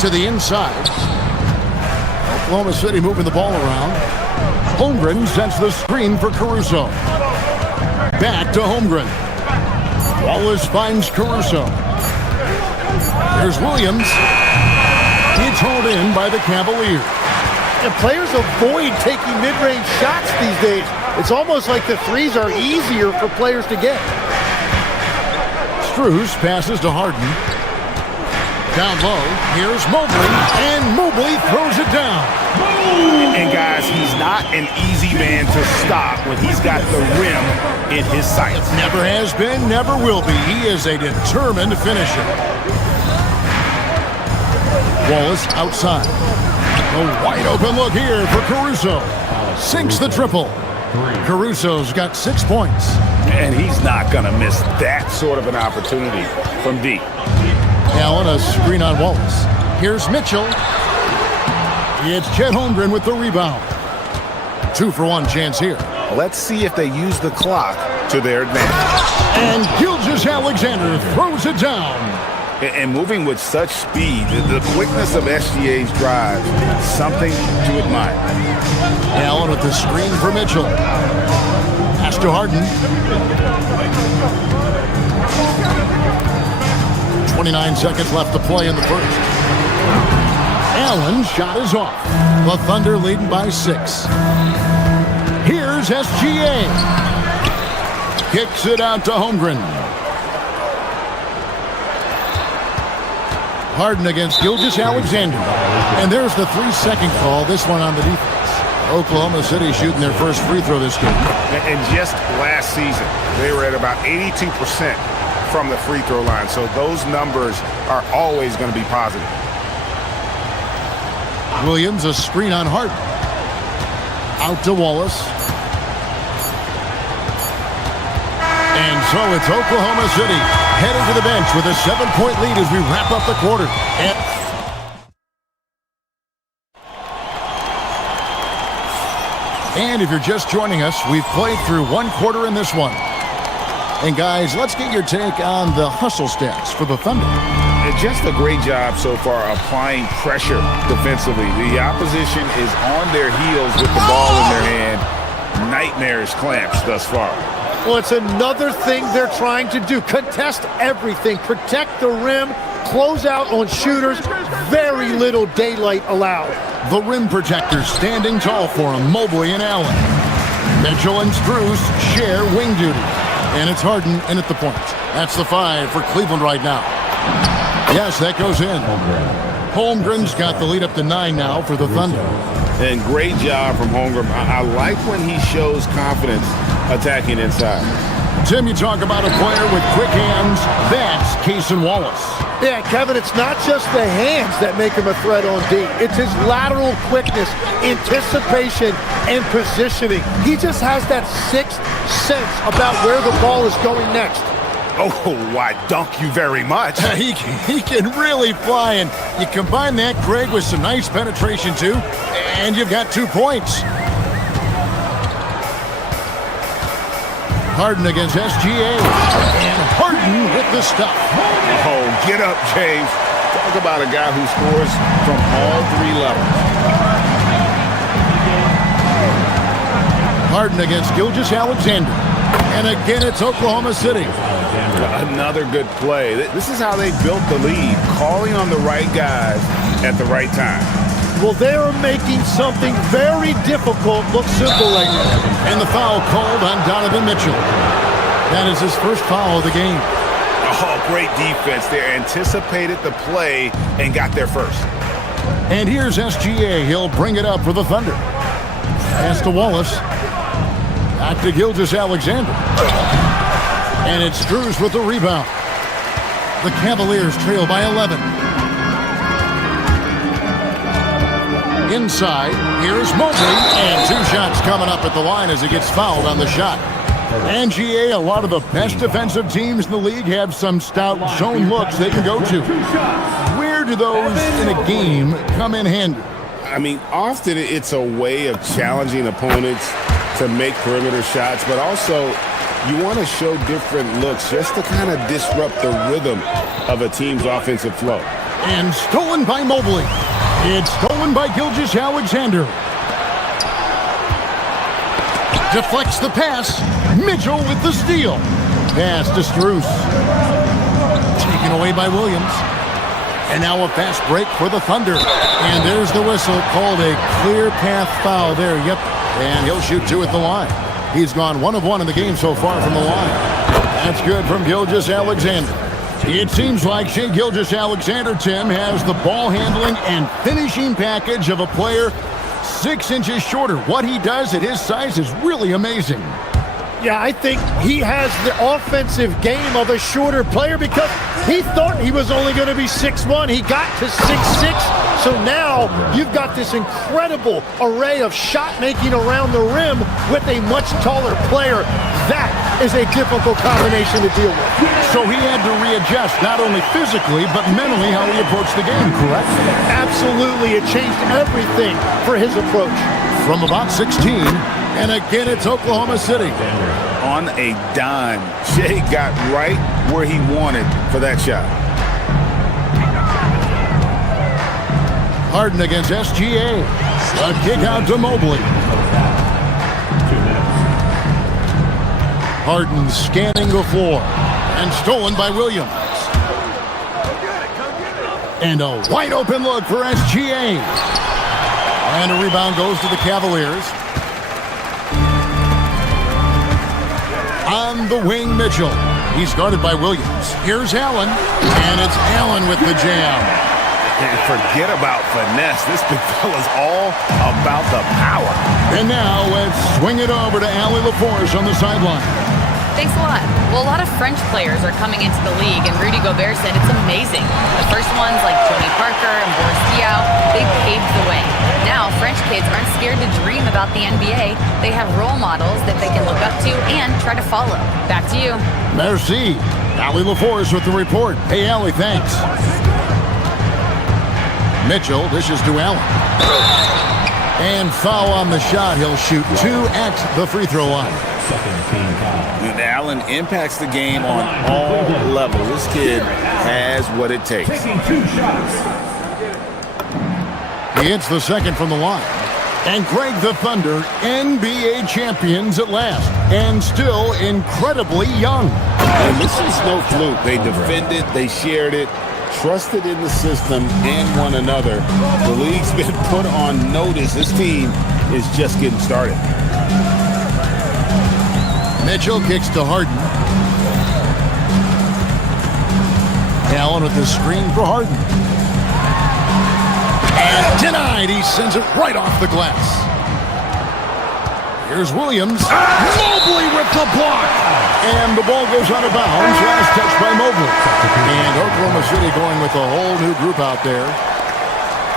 To the inside. Oklahoma City moving the ball around. Holmgren sends the screen for Caruso. Back to Holmgren. Wallace finds Caruso. Here's Williams. It's hauled in by the Cavaliers. And players avoid taking mid-range shots these days. It's almost like the threes are easier for players to get. Strus passes to Harden. Down low, here's Mobley, and Mobley throws it down. And guys, he's not an easy man to stop when he's got the rim in his sights. Never has been, never will be. He is a determined finisher. Wallace outside. A wide open look here for Caruso. Sinks the triple. Caruso's got 6 points. And he's not going to miss that sort of an opportunity from deep. Allen, a screen on Wallace. Here's Mitchell. It's Chet Holmgren with the rebound. 2-for-1 chance here. Let's see if they use the clock to their advantage. And Gilgeous-Alexander throws it down. And moving with such speed, the quickness of SGA's drive, something to admire. Allen with the screen for Mitchell. Pass to Harden. 29 seconds left to play in the first. Allen's shot is off. The Thunder leading by 6. Here's SGA. Kicks it out to Holmgren. Harden against Gilgeous-Alexander. And there's the 3-second call, this one on the defense. Oklahoma City shooting their first free throw this game. And just last season, they were at about 82% from the free throw line. So those numbers are always going to be positive. Williams, a screen on Harden. Out to Wallace. And so it's Oklahoma City heading to the bench with a 7-point lead as we wrap up the quarter. And if you're just joining us, we've played through 1 quarter in this one. And guys, let's get your take on the hustle stats for the Thunder. Just a great job so far applying pressure defensively. The opposition is on their heels with the ball in their hand. Nightmarish clamps thus far. Well, it's another thing they're trying to do. Contest everything. Protect the rim. Close out on shooters. Very little daylight allowed. The rim protectors standing tall for him, Mobley and Allen. Mitchell and Strus share wing duty. And it's Harden in at the point. That's the 5 for Cleveland right now. Yes, that goes in. Holmgren's got the lead up to 9 now for the Thunder. And great job from Holmgren. I like when he shows confidence attacking inside. Tim, you talk about a player with quick hands. That's Cason Wallace. Yeah, Kevin, it's not just the hands that make him a threat on D. It's his lateral quickness, anticipation, and positioning. He just has that 6th sense about where the ball is going next. Oh, why, dunk you very much. He can really fly, and you combine that, Greg, with some nice penetration, too, and you've got 2 points. Harden against SGA, and Harden with the stop. Oh, get up, James. Talk about a guy who scores from all 3 levels. Harden against Gilgeous-Alexander, and again it's Oklahoma City. Another good play. This is how they built the lead, calling on the right guys at the right time. Well, they are making something very difficult look simple right now. And the foul called on Donovan Mitchell. That is his first foul of the game. Oh, great defense there. Anticipated the play and got there first. And here's SGA. He'll bring it up for the Thunder. Pass to Wallace. Back to Gilgeous-Alexander. And it's Strus with the rebound. The Cavaliers trail by 11. Inside, here's Mobley, and 2 shots coming up at the line as he gets fouled on the shot. And GA, a lot of the best defensive teams in the league have some stout zone looks they can go to. Where do those in a game come in handy? I mean, often it's a way of challenging opponents to make perimeter shots, but also you want to show different looks just to kind of disrupt the rhythm of a team's offensive flow. And stolen by Mobley. It's stolen by Gilgeous-Alexander. Deflects the pass. Mitchell with the steal. Pass to Strus. Taken away by Williams. And now a fast break for the Thunder. And there's the whistle, called a clear path foul there. Yep. And he'll shoot 2 at the line. He's gone 1 of 1 in the game so far from the line. That's good from Gilgeous-Alexander. It seems like Shai Gilgeous-Alexander, Tim, has the ball handling and finishing package of a player 6 inches shorter. What he does at his size is really amazing. Yeah, I think he has the offensive game of a shorter player because he thought he was only going to be 6'1". He got to 6'6". So now you've got this incredible array of shot making around the rim with a much taller player. That is a difficult combination to deal with. So he had to readjust not only physically but mentally how he approached the game, correct? Absolutely. It changed everything for his approach. From about 16, and again it's Oklahoma City. On a dime, Shai got right where he wanted for that shot. Harden against SGA. A kick out to Mobley. 2 minutes. Harden scanning the floor. And stolen by Williams. And a wide open look for SGA. And a rebound goes to the Cavaliers. On the wing, Mitchell. He's guarded by Williams. Here's Allen. And it's Allen with the jam. And forget about finesse. This big fella's all about the power. And now let's swing it over to Allie LaForce on the sideline. Thanks a lot. Well, a lot of French players are coming into the league, and Rudy Gobert said it's amazing. The first ones, like Tony Parker and Boris Diaw, they paved the way. Now, French kids aren't scared to dream about the NBA. They have role models that they can look up to and try to follow. Back to you. Merci. Allie LaForce with the report. Hey, Allie, thanks. Mitchell dishes to Allen. And foul on the shot. He'll shoot 2 at the free throw line. And Allen impacts the game on all levels. This kid has what it takes. Taking 2 shots. He hits the second from the line. And Greg, the Thunder, NBA champions at last. And still incredibly young. And this is no fluke. They defended, they shared it, trusted in the system and one another. The league's been put on notice. This team is just getting started. Mitchell kicks to Harden. Allen with the screen for Harden. And denied. He sends it right off the glass. Here's Williams. Mobley with the block. And the ball goes out of bounds. Last touch by Mobley. And Oklahoma City going with a whole new group out there.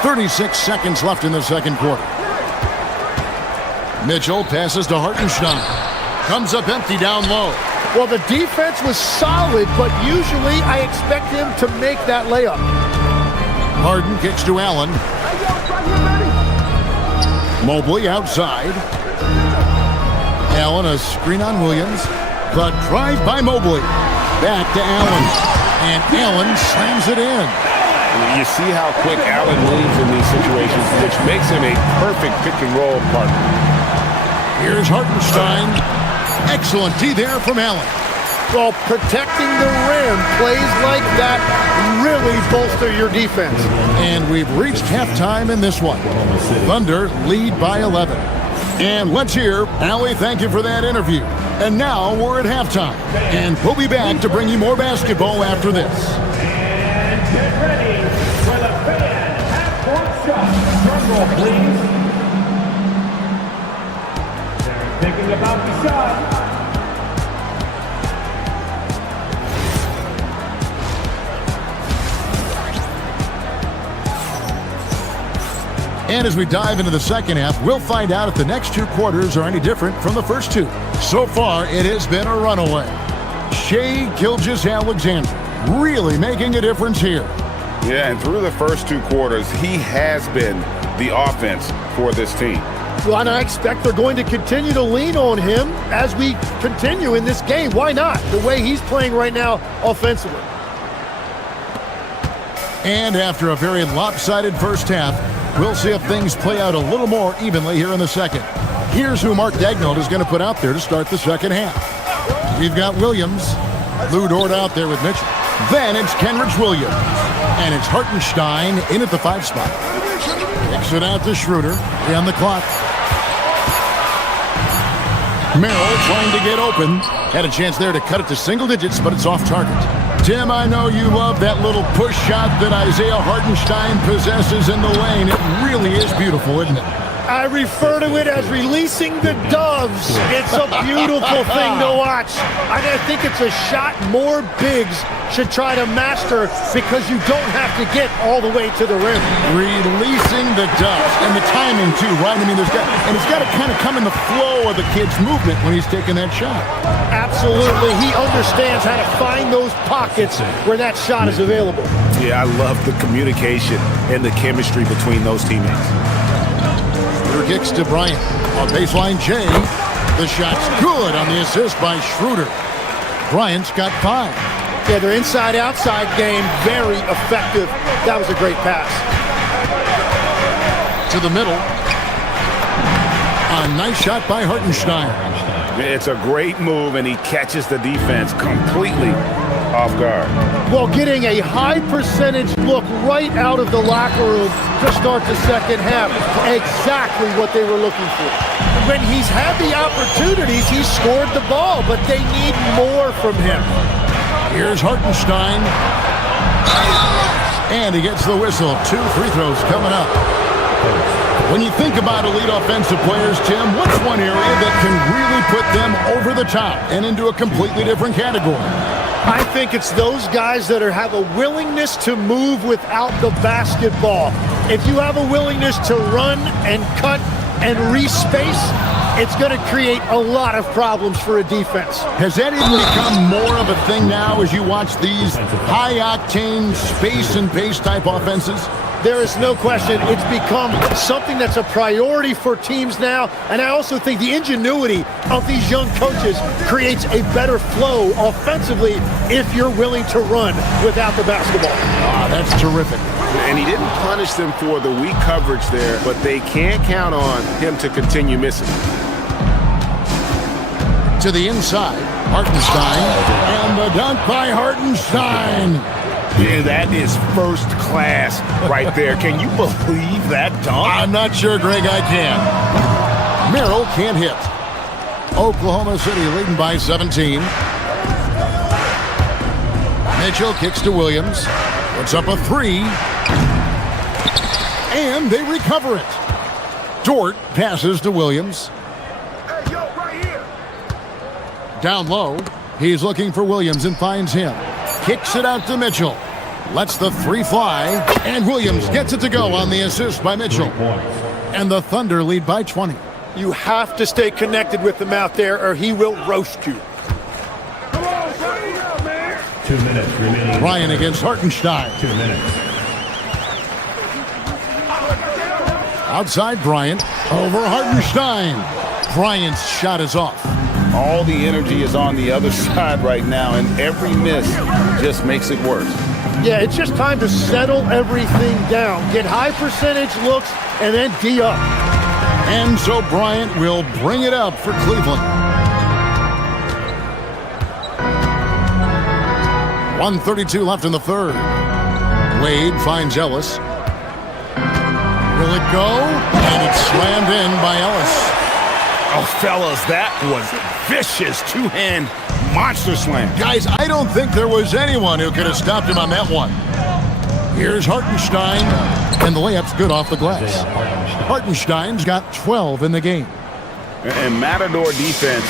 36 seconds left in the second quarter. Mitchell passes to Hartenstein. Comes up empty down low. Well, the defense was solid, but usually I expect him to make that layup. Harden kicks to Allen. Mobley outside. Allen a screen on Williams. The drive by Mobley. Back to Allen. And Allen slams it in. You see how quick Allen moves in these situations, which makes him a perfect pick-and-roll partner. Here's Hartenstein. Excellent D there from Allen. Well, protecting the rim, plays like that really bolster your defense. And we've reached halftime in this one. Thunder lead by 11. And let's hear, Allie, thank you for that interview. And now we're at halftime. And we'll be back to bring you more basketball after this. And get ready for the fan half-court shot. Drum roll, please. They're thinking about the shot. And as we dive into the second half, we'll find out if the next 2 quarters are any different from the first 2. So far, it has been a runaway. Shai Gilgeous-Alexander really making a difference here. Yeah, and through the first 2 quarters, he has been the offense for this team. Well, and I expect they're going to continue to lean on him as we continue in this game. Why not? The way he's playing right now offensively. And after a very lopsided first half, we'll see if things play out a little more evenly here in the second. Here's who Mark Daigneault is going to put out there to start the second half. We've got Williams, Lou Dort out there with Mitchell. Then it's Kenrich Williams, and it's Hartenstein in at the 5 spot. Kicks it out to Schroeder on the clock. Merrill trying to get open. Had a chance there to cut it to single digits, but it's off target. Tim, I know you love that little push shot that Isaiah Hartenstein possesses in the lane. It really is beautiful, isn't it? I refer to it as releasing the doves. It's a beautiful thing to watch. I think it's a shot more bigs should try to master because you don't have to get all the way to the rim. Releasing the doves. And the timing, too, right? I mean, it's got to kind of come in the flow of the kid's movement when he's taking that shot. Absolutely. He understands how to find those pockets where that shot is available. Yeah, I love the communication and the chemistry between those teammates. Kicks to Bryant. On baseline, Jay. The shot's good on the assist by Schroeder. Bryant's got 5. Yeah, their inside-outside game, very effective. That was a great pass. To the middle. A nice shot by Hartenstein. It's a great move, and he catches the defense completely off guard. Well, getting a high percentage look right out of the locker room to start the second half. Exactly what they were looking for. When he's had the opportunities, he's scored the ball, but they need more from him. Here's Hartenstein. And he gets the whistle. 2 free throws coming up. When you think about elite offensive players, Tim, what's one area that can really put them over the top and into a completely different category? I think it's those guys that have a willingness to move without the basketball. If you have a willingness to run and cut and respace, it's going to create a lot of problems for a defense. Has that even become more of a thing now as you watch these high-octane space and pace type offenses? There is no question. It's become something that's a priority for teams now. And I also think the ingenuity of these young coaches creates a better flow offensively if you're willing to run without the basketball. That's terrific. And he didn't punish them for the weak coverage there, but they can't count on him to continue missing. To the inside, Hartenstein, and the dunk by Hartenstein. Yeah, that is first class right there. Can you believe that dunk? I'm not sure, Greg, I can. Merrill can't hit. Oklahoma City leading by 17. Mitchell kicks to Williams. Puts up a 3. And they recover it. Dort passes to Williams. Hey, yo, right here. Down low, he's looking for Williams and finds him. Kicks it out to Mitchell. Lets the 3 fly. And Williams gets it to go on the assist by Mitchell. And the Thunder lead by 20. You have to stay connected with him out there or he will roast you. Come on, bring it up, man. 2 minutes remaining. Ryan against Hartenstein. 2 minutes. Outside Bryant. Over Hartenstein. Bryant's shot is off. All the energy is on the other side right now, and every miss just makes it worse. Yeah, it's just time to settle everything down. Get high percentage looks and then D up. And so Bryant will bring it up for Cleveland. 1:32 left in the third. Wade finds Ellis. Will it go? And it's slammed in by Ellis. Oh, fellas, that was vicious two-hand monster slam. Guys, I don't think there was anyone who could have stopped him on that one. Here's Hartenstein, and the layup's good off the glass. Hartenstein's got 12 in the game. And Matador defense,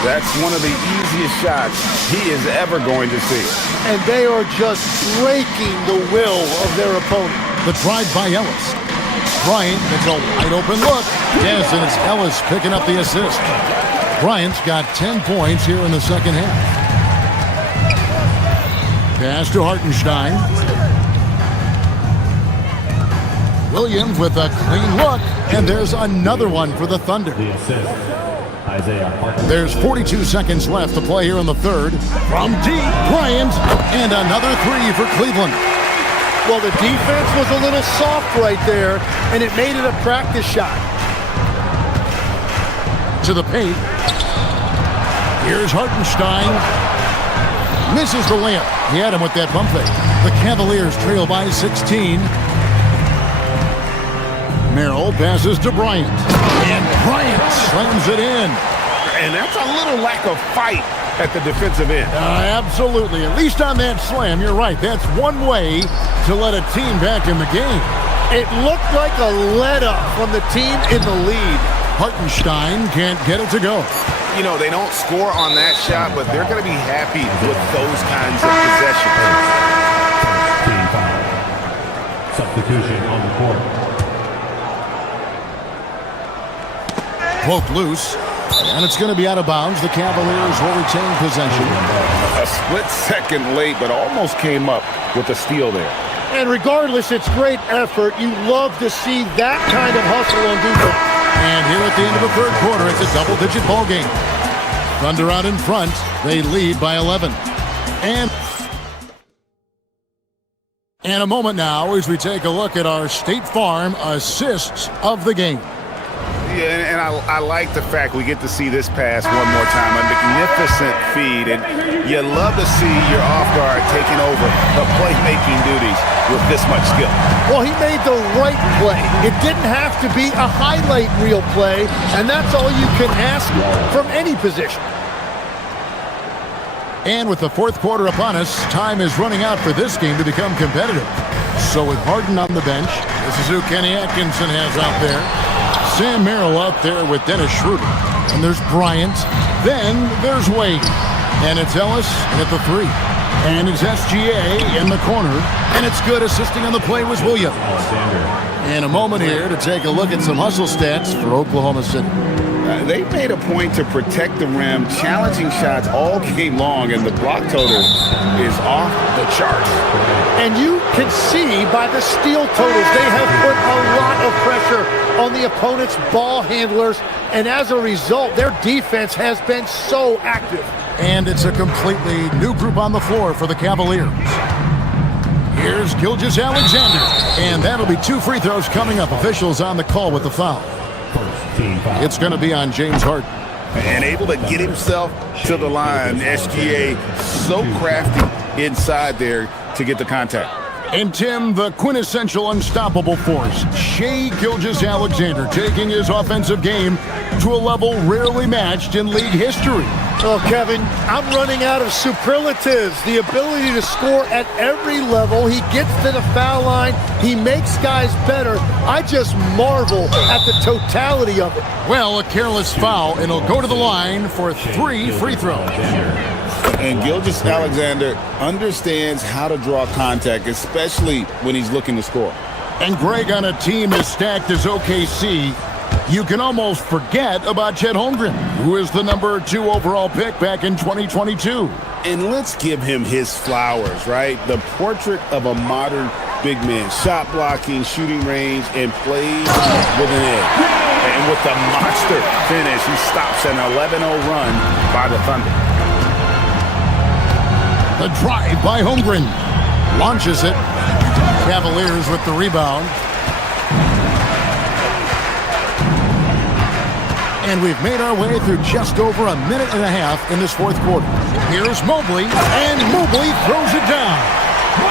that's one of the easiest shots he is ever going to see. And they are just breaking the will of their opponent. The drive by Ellis. Bryant gets a wide open look. Yes, and it's Ellis picking up the assist. Bryant's got 10 points here in the second half. Pass to Hartenstein. Williams with a clean look, and there's another one for the Thunder. There's 42 seconds left to play here in the third. From deep, Bryant, and another 3 for Cleveland. Well, the defense was a little soft right there, and it made it a practice shot. To the paint. Here's Hartenstein. Misses the layup. He had him with that pump fake. The Cavaliers trail by 16. Merrill passes to Bryant. And Bryant slams it in. And that's a little lack of fight at the defensive end. Absolutely. At least on that slam, you're right. That's one way to let a team back in the game. It looked like a let-up from the team in the lead. Hartenstein can't get it to go. You know, they don't score on that shot, but they're going to be happy with those kinds of possessions. Team foul. Substitution on the court. Poked loose. And it's going to be out of bounds. The Cavaliers will retain possession. A split second late, but almost came up with a steal there. And regardless, it's great effort. You love to see that kind of hustle on defense. And here at the end of the third quarter, it's a double-digit ball game. Thunder out in front. They lead by 11. And a moment now as we take a look at our State Farm assists of the game. Yeah, and I like the fact we get to see this pass one more time. A magnificent feed, and you love to see your off guard taking over the playmaking duties with this much skill. Well, he made the right play. It didn't have to be a highlight reel play, and that's all you can ask from any position. And with the fourth quarter upon us, time is running out for this game to become competitive. So with Harden on the bench, this is who Kenny Atkinson has out there. Sam Merrill out there with Dennis Schroeder. And there's Bryant. Then there's Wade. And it's Ellis at the three. And it's SGA in the corner. And it's good. Assisting on the play was Williams. And a moment here to take a look at some hustle stats for Oklahoma City. They made a point to protect the rim, challenging shots all game long, and the block total is off the charts. And you can see by the steal totals, they have put a lot of pressure on the opponent's ball handlers, and as a result, their defense has been so active. And it's a completely new group on the floor for the Cavaliers. Here's Gilgeous-Alexander, and that'll be 2 free throws coming up. Officials on the call with the foul. It's going to be on James Harden. And able to get himself to the line. SGA so crafty inside there to get the contact. And Tim, the quintessential unstoppable force, Shai Gilgeous-Alexander, taking his offensive game to a level rarely matched in league history. Oh, Kevin, I'm running out of superlatives. The ability to score at every level. He gets to the foul line. He makes guys better. I just marvel at the totality of it. Well, a careless foul, and he'll go to the line for 3 free throws. And Gilgeous-Alexander understands how to draw contact, especially when he's looking to score. And Greg, on a team as stacked as OKC, you can almost forget about Chet Holmgren, who is the number 2 overall pick back in 2022. And let's give him his flowers, right? The portrait of a modern big man. Shot blocking, shooting range, and plays with an edge. And with the monster finish, he stops an 11-0 run by the Thunder. The drive by Holmgren. Launches it. Cavaliers with the rebound. And we've made our way through just over a minute and a half in this fourth quarter. Here's Mobley, and Mobley throws it down.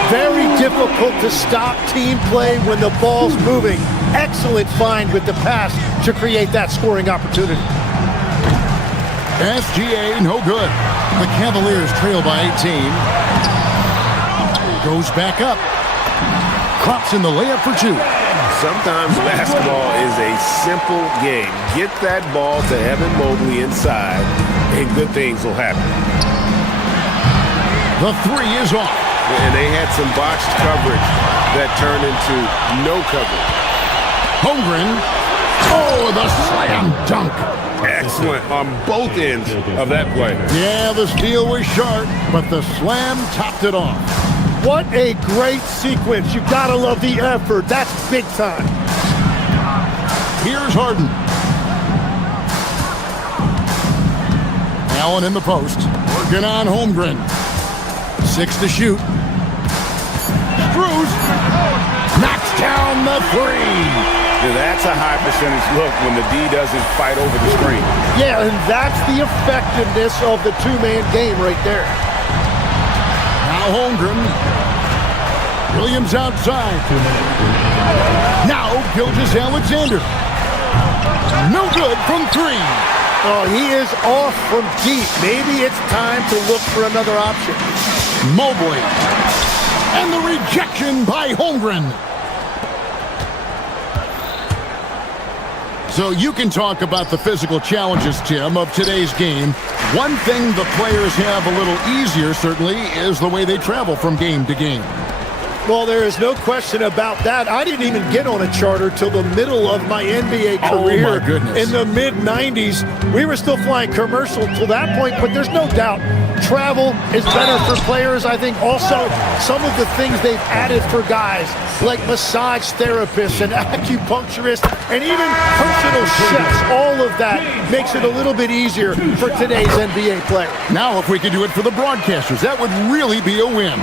Very difficult to stop team play when the ball's moving. Excellent find with the pass to create that scoring opportunity. SGA, no good. The Cavaliers trail by 18. Goes back up. Crops in the layup for 2. Sometimes basketball is a simple game. Get that ball to Evan Mobley inside, and good things will happen. The 3 is off. And they had some botched coverage that turned into no coverage. Holmgren. Oh, the slam dunk. Excellent on both ends of that play. Yeah, the steal was sharp, but the slam topped it off. What a great sequence. You gotta love the effort. That's big time. Here's Harden. Allen in the post. Working on Holmgren. 6 to shoot. Screws. the three. Yeah, that's a high percentage look when the D doesn't fight over the screen. Yeah, and that's the effectiveness of the two-man game right there. Now Holmgren. Williams outside. Now Gilgeous-Alexander. No good from three. Oh, he is off from deep. Maybe it's time to look for another option. Mobley. And the rejection by Holmgren. So you can talk about the physical challenges, Tim, of today's game. One thing the players have a little easier, certainly, is the way they travel from game to game. Well, there is no question about that. I didn't even get on a charter till the middle of my NBA career. Oh, my goodness. In the mid-90s. We were still flying commercial till that point, but there's no doubt travel is better for players. I think also some of the things they've added for guys, like massage therapists and acupuncturists and even personal chefs, all of that makes it a little bit easier for today's NBA player. Now, if we could do it for the broadcasters, that would really be a win.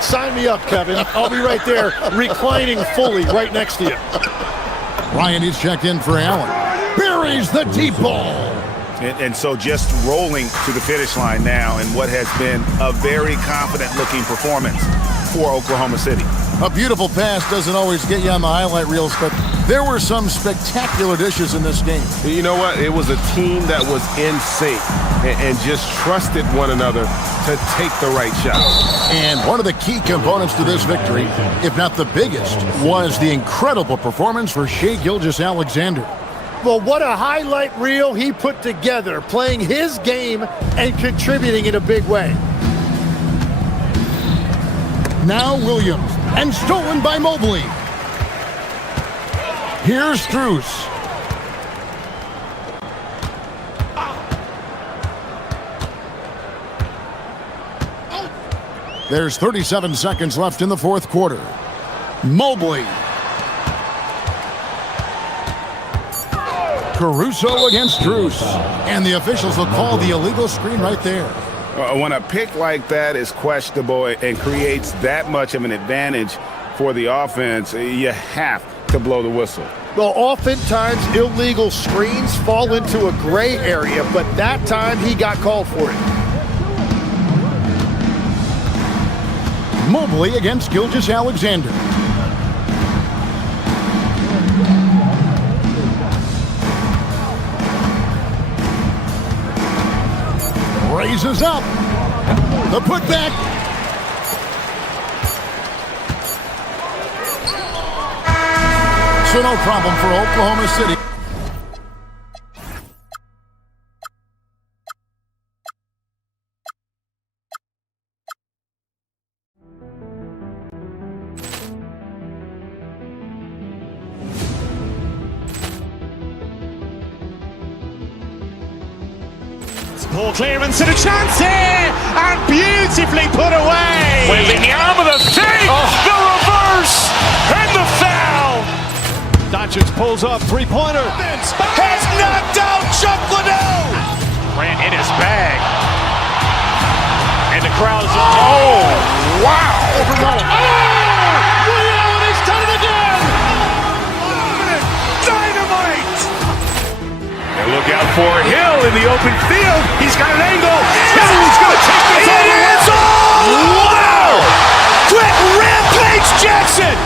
Sign me up, Kevin. I'll be right there, reclining fully right next to you. Ryan is checked in for Allen. Buries the deep ball. And so just rolling to the finish line now in what has been a very confident-looking performance for Oklahoma City. A beautiful pass doesn't always get you on the highlight reels, but there were some spectacular dishes in this game. You know what? It was a team that was in sync and just trusted one another to take the right shot. And one of the key components to this victory, if not the biggest, was the incredible performance for Shai Gilgeous-Alexander. Well, what a highlight reel he put together, playing his game and contributing in a big way. Now Williams, and stolen by Mobley. Here's Strus. There's 37 seconds left in the fourth quarter. Mobley. Caruso against Strus. And the officials will call the illegal screen right there. When a pick like that is questionable and creates that much of an advantage for the offense, you have to blow the whistle. Well, oftentimes illegal screens fall into a gray area, but that time he got called for it. Mobley against Gilgeous-Alexander. Raises up. The putback. So no problem for Oklahoma City. Ball clearance and a chance here, and beautifully put away. Wembanyama the fake, the reverse, and the foul. Doncic pulls up, three-pointer. Has knocked out Chuck Liddell. Ran in his bag. And the crowd is, oh, wow. Ray Allen has done it again. Dynamite. And look out for Hill in the open field. He's got an angle. Hill's going to take this all the way. Wow. Quick rampage Jackson.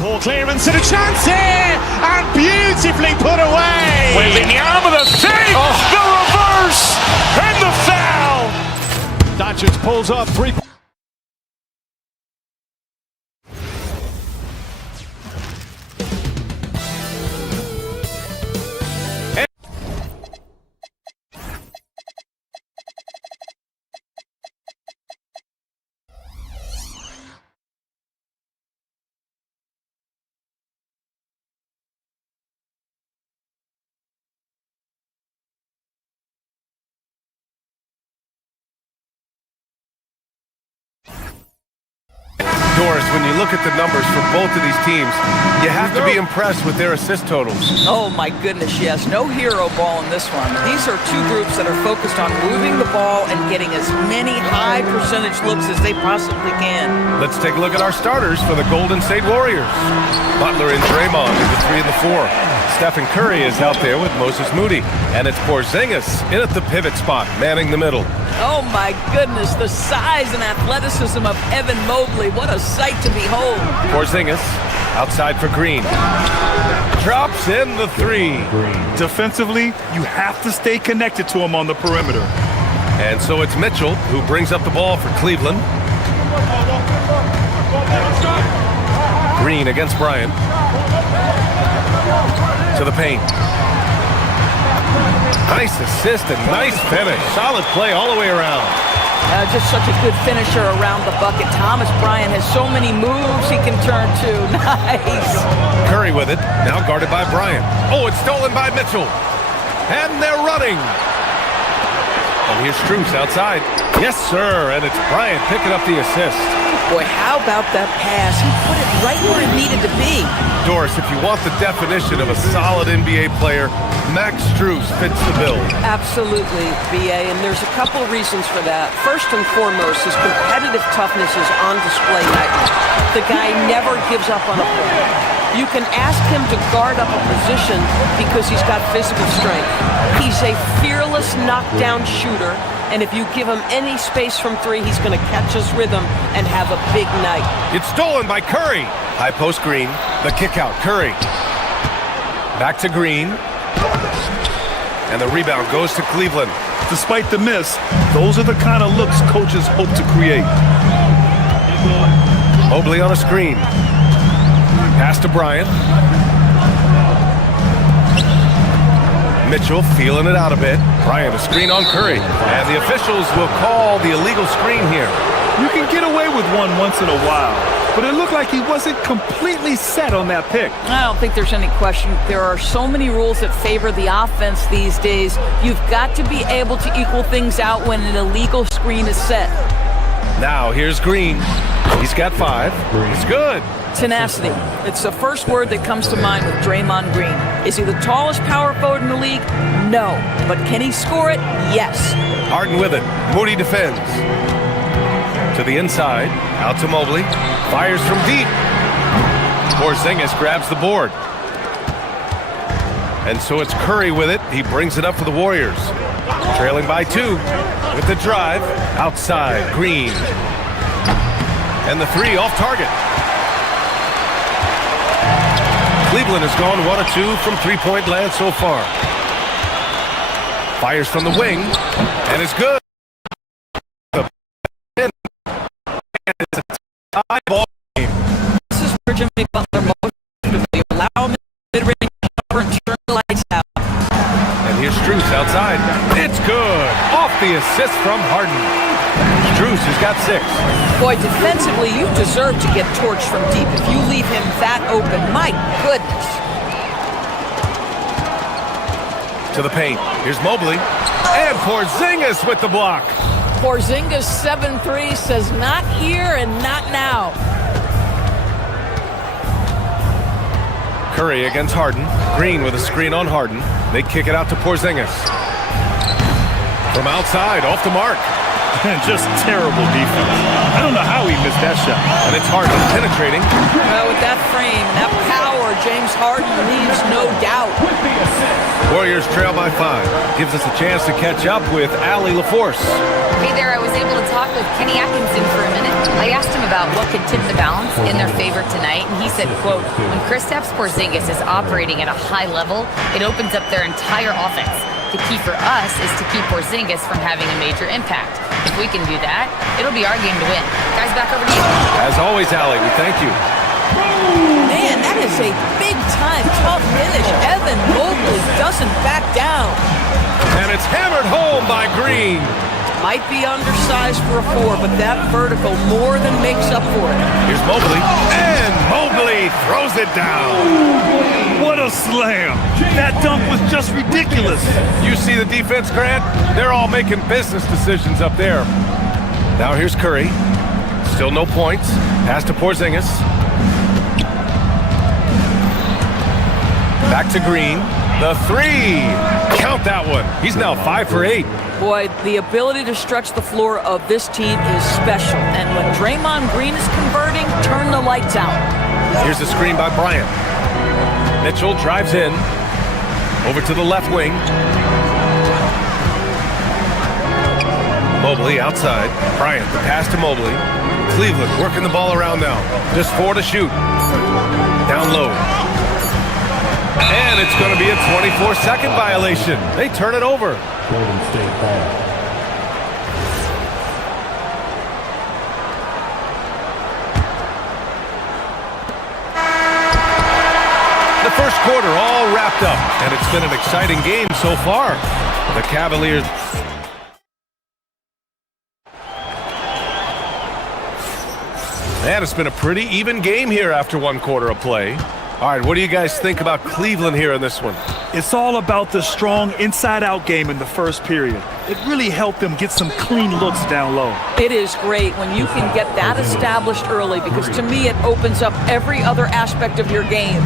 Ball clearance and a chance here, and beautifully put away. Wembanyama the fake, the reverse, and the foul. Doncic pulls up, three. Doris, when you look at the numbers for both of these teams, you have to be impressed with their assist totals. Oh my goodness, yes. No hero ball in this one. These are two groups that are focused on moving the ball and getting as many high percentage looks as they possibly can. Let's take a look at our starters for the Golden State Warriors. Butler and Draymond are the 3 and the 4. Stephen Curry is out there with Moses Moody. And it's Porzingis in at the pivot spot, manning the middle. Oh my goodness, the size and athleticism of Evan Mobley. What a sight to behold. Porzingis outside for Green. Drops in the 3. Defensively, you have to stay connected to him on the perimeter. And so it's Mitchell who brings up the ball for Cleveland. Green against Bryant. To the paint. Nice assist and nice finish. Solid play all the way around. Just such a good finisher around the bucket. Thomas Bryant has so many moves he can turn to. Nice. Curry with it. Now guarded by Bryant. Oh, it's stolen by Mitchell. And they're running. And here's Strus outside. Yes, sir. And it's Bryant picking up the assist. Boy, how about that pass? He put it right where it needed to be. Doris, if you want the definition of a solid NBA player, Max Strus fits the bill. Absolutely, B.A., and there's a couple of reasons for that. First and foremost, his competitive toughness is on display nightly. The guy never gives up on a play. You can ask him to guard up a position because he's got physical strength. He's a fearless knockdown shooter, and if you give him any space from 3, he's going to catch his rhythm and have a big night. It's stolen by Curry. High post Green. The kick out. Curry. Back to Green. And the rebound goes to Cleveland. Despite the miss, those are the kind of looks coaches hope to create. Mobley on a screen. Pass to Bryant. Mitchell feeling it out a bit. Bryant a screen on Curry. And the officials will call the illegal screen here. You can get away with one once in a while, but it looked like he wasn't completely set on that pick. I don't think there's any question. There are so many rules that favor the offense these days. You've got to be able to equal things out when an illegal screen is set. Now here's Green. He's got 5. It's good. Tenacity. It's the first word that comes to mind with Draymond Green. Is he the tallest power forward in the league? No. But can he score it? Yes. Harden with it. Moody defends. To the inside. Out to Mobley. Fires from deep. Porzingis grabs the board. And so it's Curry with it. He brings it up for the Warriors. Trailing by 2. With the drive. Outside. Green. And the 3 off target. Cleveland has gone 1 of 2 from three-point land so far. Fires from the wing, and it's good. It's a tie ball game. This is where Jimmy Butler most to allow him mid-range jumper and turn the lights out. And here's Strus outside. It's good. Off the assist from Harden. Strus has got 6. Boy, defensively, you deserve to get torched from deep if you leave him that open. My goodness. To the paint. Here's Mobley. And Porzingis with the block. Porzingis 7-3 says not here and not now. Curry against Harden. Green with a screen on Harden. They kick it out to Porzingis. From outside, off the mark. Just terrible defense. I don't know how he missed that shot. And it's Harden penetrating. Well, with that frame, that power, James Harden leaves no doubt. Warriors trail by 5. Gives us a chance to catch up with Allie LaForce. Hey there, I was able to talk with Kenny Atkinson for a minute. I asked him about what could tip the balance in their favor tonight, and he said, quote, when Kristaps Porzingis is operating at a high level, it opens up their entire offense. The key for us is to keep Porzingis from having a major impact. If we can do that, it'll be our game to win. Guys, back over to you. As always, Allie, we thank you. Man, that is a big-time tough finish. Evan Mobley doesn't back down. And it's hammered home by Green. Might be undersized for a 4, but that vertical more than makes up for it. Here's Mobley. And Mobley throws it down. What a slam. That dunk was just ridiculous. You see the defense, Grant? They're all making business decisions up there. Now here's Curry. Still no points. Pass to Porzingis. Back to Green. The three. Count that one. He's now 5 for 8. Boy, the ability to stretch the floor of this team is special. And when Draymond Green is converting, turn the lights out. Here's a screen by Bryant. Mitchell drives in. Over to the left wing. Mobley outside. Bryant, the pass to Mobley. Cleveland working the ball around now. Just 4 to shoot. Down low. And it's going to be a 24-second violation. They turn it over. Golden State ball. The first quarter all wrapped up, and it's been an exciting game so far. The Cavaliers... And it's been a pretty even game here after 1 quarter of play. All right, what do you guys think about Cleveland here in this one? It's all about the strong inside-out game in the first period. It really helped them get some clean looks down low. It is great when you can get that established early because to me it opens up every other aspect of your game.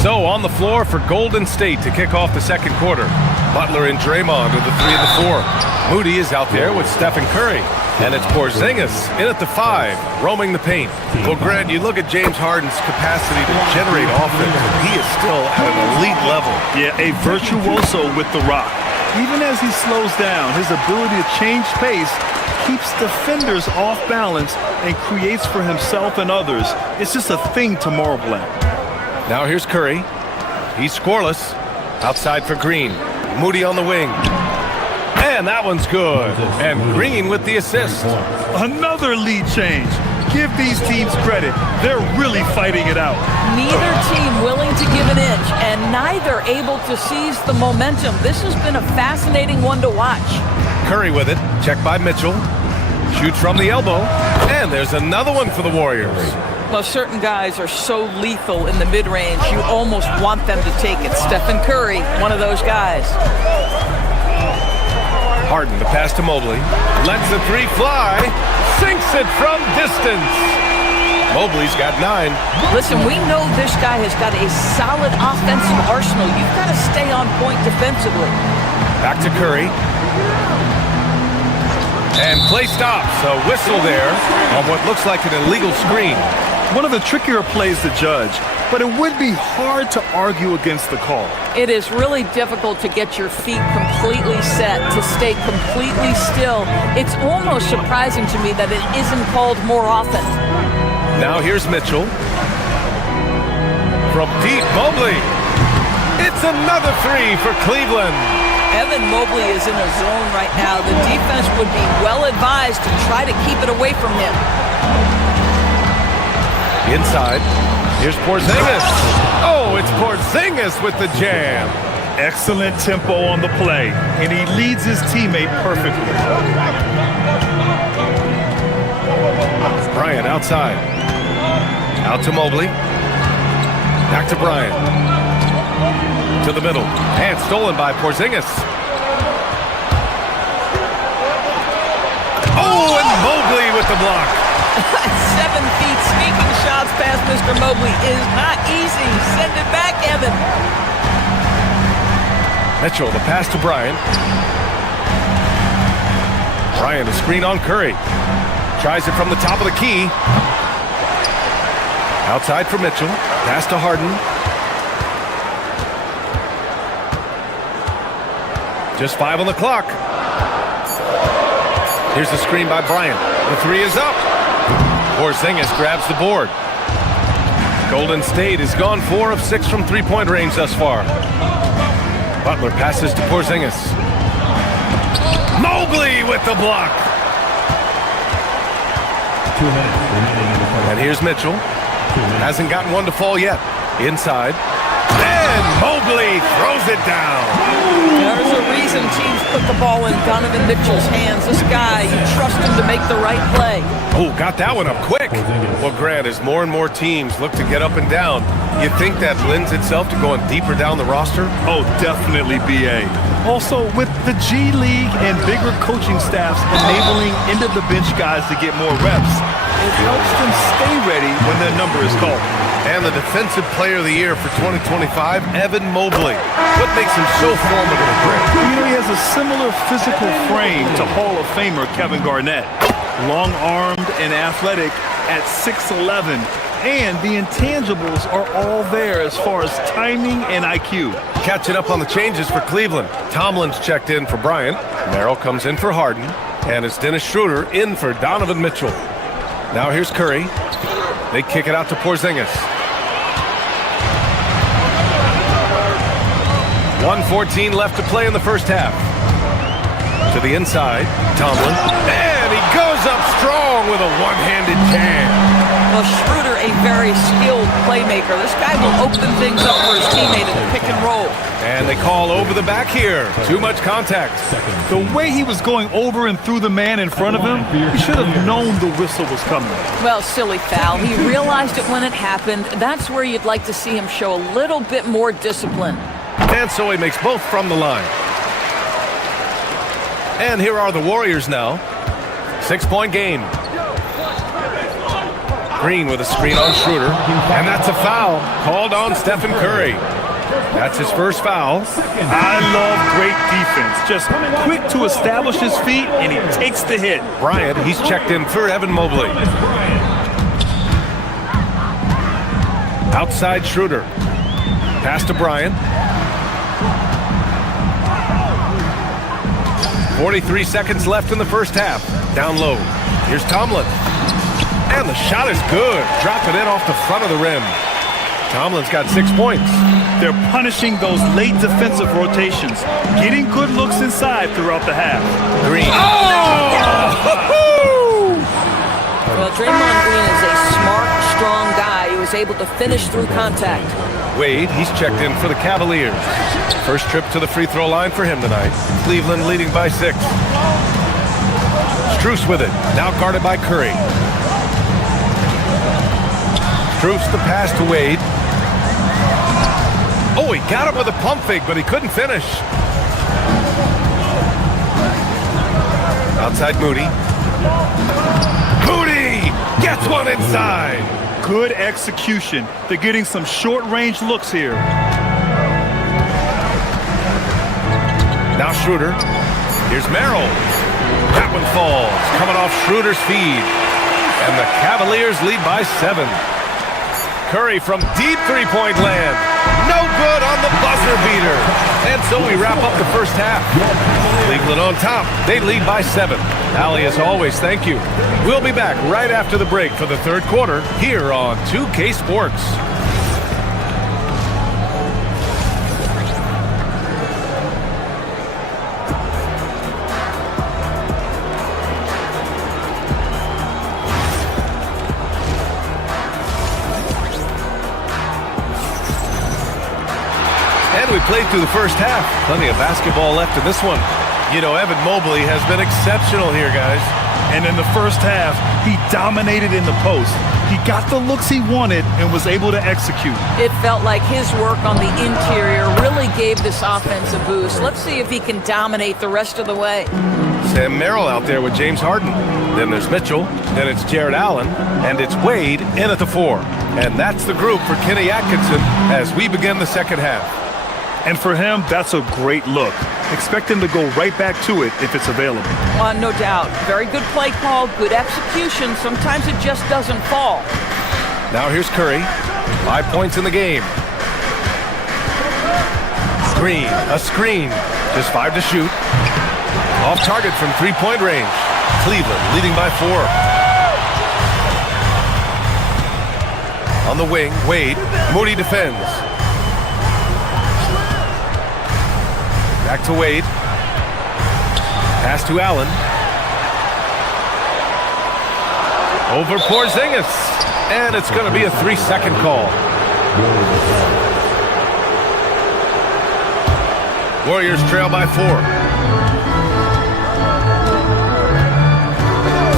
So on the floor for Golden State to kick off the second quarter. Butler and Draymond are the 3 and the 4. Moody is out there with Stephen Curry. And it's Porzingis in at the 5, roaming the paint. Well, Grant, you look at James Harden's capacity to generate offense, and he is still at an elite level. Yeah, a virtuoso with the rock. Even as he slows down, his ability to change pace keeps defenders off balance and creates for himself and others. It's just a thing to marvel at. Now here's Curry. He's scoreless. Outside for Green. Moody on the wing. And that one's good. And Green with the assist. Another lead change. Give these teams credit. They're really fighting it out. Neither team willing to give an inch and neither able to seize the momentum. This has been a fascinating one to watch. Curry with it. Checked by Mitchell. Shoots from the elbow. And there's another one for the Warriors. Well, certain guys are so lethal in the mid-range, you almost want them to take it. Stephen Curry, one of those guys. Harden, the pass to Mobley. Lets the 3 fly. Sinks it from distance. Mobley's got 9. Listen, we know this guy has got a solid offensive arsenal. You've got to stay on point defensively. Back to Curry. And play stops. A whistle there on what looks like an illegal screen. One of the trickier plays to judge, but it would be hard to argue against the call. It is really difficult to get your feet completely set, to stay completely still. It's almost surprising to me that it isn't called more often. Now here's Mitchell. From deep, Mobley. It's another 3 for Cleveland. Evan Mobley is in a zone right now. The defense would be well advised to try to keep it away from him. Inside, here's Porzingis. Oh, it's Porzingis with the jam. Excellent tempo on the play, and he leads his teammate perfectly. Bryant outside. Out to Mobley. Back to Bryant. To the middle. And stolen by Porzingis. Oh, and Mobley with the block. 7 feet sneaking shots past Mr. Mobley is not easy. Send it back, Evan. Mitchell, the pass to Bryant. Bryant, a screen on Curry. Tries it from the top of the key. Outside for Mitchell. Pass to Harden. Just 5 on the clock. Here's the screen by Bryant. The 3 is up. Porzingis grabs the board. Golden State has gone 4 of 6 from three-point range thus far. Butler passes to Porzingis. Mobley with the block. 2 minutes remaining in the first. And here's Mitchell. Hasn't gotten one to fall yet. Inside. And Mobley throws it down. There's a reason teams put the ball in Donovan Mitchell's hands. This guy, you trust him to make the right play. Oh, got that one up quick. Well, Grant, as more and more teams look to get up and down, you think that lends itself to going deeper down the roster? Oh, definitely, B.A. Also, with the G League and bigger coaching staffs enabling end-of-the-bench guys to get more reps, it helps them stay ready when their number is called. And the Defensive Player of the Year for 2025, Evan Mobley. What makes him so formidable, Greg? You know, he has a similar physical frame to Hall of Famer Kevin Garnett. Long-armed and athletic at 6'11", and the intangibles are all there as far as timing and IQ. Catching up on the changes for Cleveland. Tomlin's checked in for Bryant. Merrill comes in for Harden. And it's Dennis Schroeder in for Donovan Mitchell. Now here's Curry. They kick it out to Porzingis. 1:14 left to play in the first half. To the inside, Tomlin. And he goes up strong with a one-handed jam. Well, Schroeder, a very skilled playmaker. This guy will open things up for his teammate in the pick and roll. And they call over the back here. Too much contact. The way he was going over and through the man in front of him, he should have known the whistle was coming. Well, silly foul. He realized it when it happened. That's where you'd like to see him show a little bit more discipline. And so he makes both from the line. And here are the Warriors now. 6-point game. Green with a screen on Schroeder. And that's a foul called on Stephen Curry. That's his first foul. I love great defense. Just quick to establish his feet, and he takes the hit. Bryant, he's checked in for Evan Mobley. Outside Schroeder. Pass to Bryant. 43 seconds left in the first half. Down low. Here's Tomlin. And the shot is good. Drop it in off the front of the rim. Tomlin's got 6 points. They're punishing those late defensive rotations, getting good looks inside throughout the half. Green. Well, Draymond Green is a smart, strong guy who is able to finish through contact. Wade, he's checked in for the Cavaliers. First trip to the free throw line for him tonight. Cleveland leading by 6. Strus with it. Now guarded by Curry. Strus the pass to Wade. Oh, he got him with a pump fake, but he couldn't finish. Outside Moody. Moody gets one inside. Good execution. They're getting some short-range looks here. Now Schroeder. Here's Merrill. That one falls. Coming off Schroeder's feed. And the Cavaliers lead by 7. Curry from deep three-point land. No good on the buzzer beater. And so we wrap up the first half. Cleveland on top. They lead by 7. Allie, as always, thank you. We'll be back right after the break for the third quarter here on 2K Sports. We played through the first half. Plenty of basketball left in this one. You know, Evan Mobley has been exceptional here, guys. And in the first half, he dominated in the post. He got the looks he wanted and was able to execute. It felt like his work on the interior really gave this offense a boost. Let's see if he can dominate the rest of the way. Sam Merrill out there with James Harden. Then there's Mitchell. Then it's Jared Allen. And it's Wade in at the 4. And that's the group for Kenny Atkinson as we begin the second half. And for him, that's a great look. Expect him to go right back to it if it's available. No doubt. Very good play call, good execution. Sometimes it just doesn't fall. Now here's Curry. 5 points in the game. A screen. Just 5 to shoot. Off target from three-point range. Cleveland leading by 4. On the wing, Wade. Moody defends. Back to Wade. Pass to Allen. Over Porzingis. And it's going to be a 3-second call. Warriors trail by 4.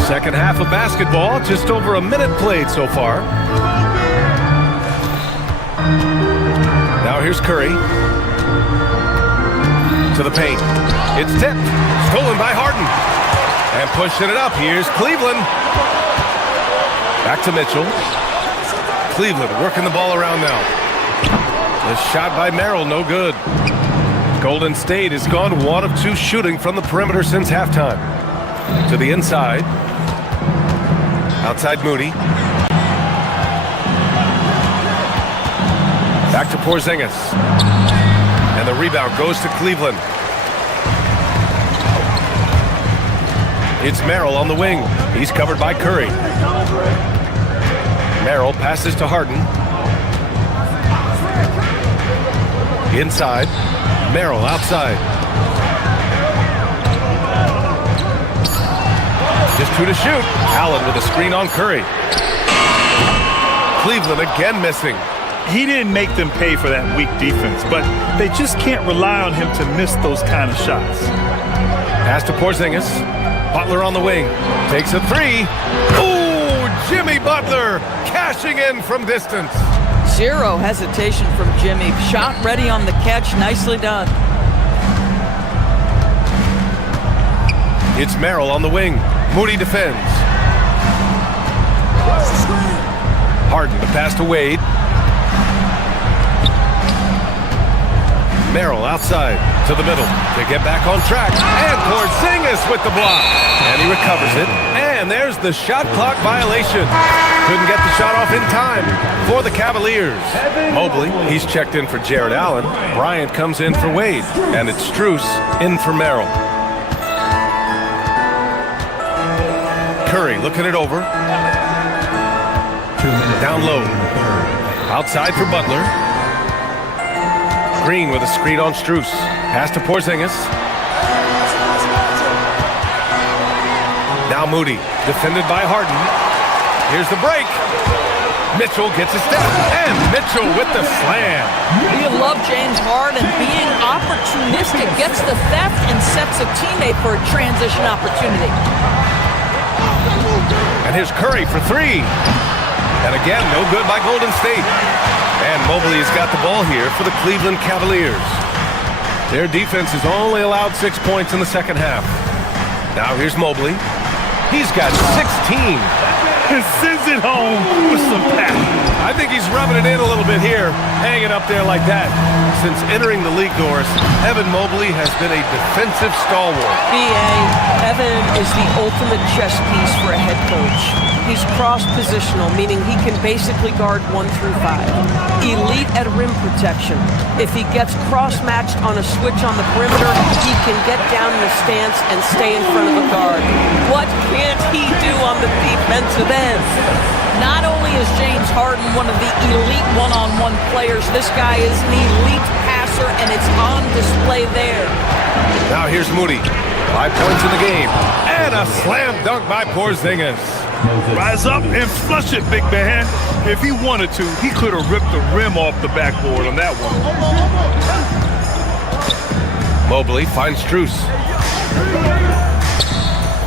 Second half of basketball. Just over a minute played so far. Now here's Curry. to the paint. It's tipped, stolen by Harden. And pushing it up, here's Cleveland. Back to Mitchell. Cleveland working the ball around now. The shot by Merrill, no good. Golden State has gone 1 of 2 shooting from the perimeter since halftime. To the inside. Outside Moody. Back to Porzingis. And the rebound goes to Cleveland. It's Merrill on the wing. He's covered by Curry. Merrill passes to Harden. Inside. Merrill outside. Just 2 to shoot. Allen with a screen on Curry. Cleveland again missing. He didn't make them pay for that weak defense, but they just can't rely on him to miss those kind of shots. Pass to Porzingis. Butler on the wing. Takes a 3. Ooh, Jimmy Butler cashing in from distance. Zero hesitation from Jimmy. Shot ready on the catch. Nicely done. It's Merrill on the wing. Moody defends. Harden the pass to Wade. Merrill outside to the middle to get back on track. And Porzingis with the block. And he recovers it. And there's the shot clock violation. Couldn't get the shot off in time for the Cavaliers. Mobley, he's checked in for Jared Allen. Bryant comes in for Wade. And it's Strus in for Merrill. Curry looking it over. Down low. Outside for Butler. Green with a screen on Strus. Pass to Porzingis. Now Moody, defended by Harden. Here's the break. Mitchell gets a step, and Mitchell with the slam. You love James Harden being opportunistic, gets the theft and sets a teammate for a transition opportunity. And here's Curry for 3. And again, no good by Golden State. And Mobley has got the ball here for the Cleveland Cavaliers. Their defense has only allowed 6 points in the second half. Now here's Mobley. He's got 16. And sends it home with some passion. I think he's rubbing it in a little bit here, hanging up there like that. Since entering the league doors, Evan Mobley has been a defensive stalwart. B.A., Evan is the ultimate chess piece for a head coach. He's cross-positional, meaning he can basically guard 1 through 5. Elite at rim protection. If he gets cross-matched on a switch on the perimeter, he can get down in the stance and stay in front of a guard. What can't he do on the defensive end? Not only is James Harden one of the elite one-on-one players, this guy is an elite passer, and it's on display there. Now here's Moody. 5 points in the game. And a slam dunk by Porzingis. Rise up and flush it, big man. If he wanted to, he could have ripped the rim off the backboard on that one. Mobley finds Strus.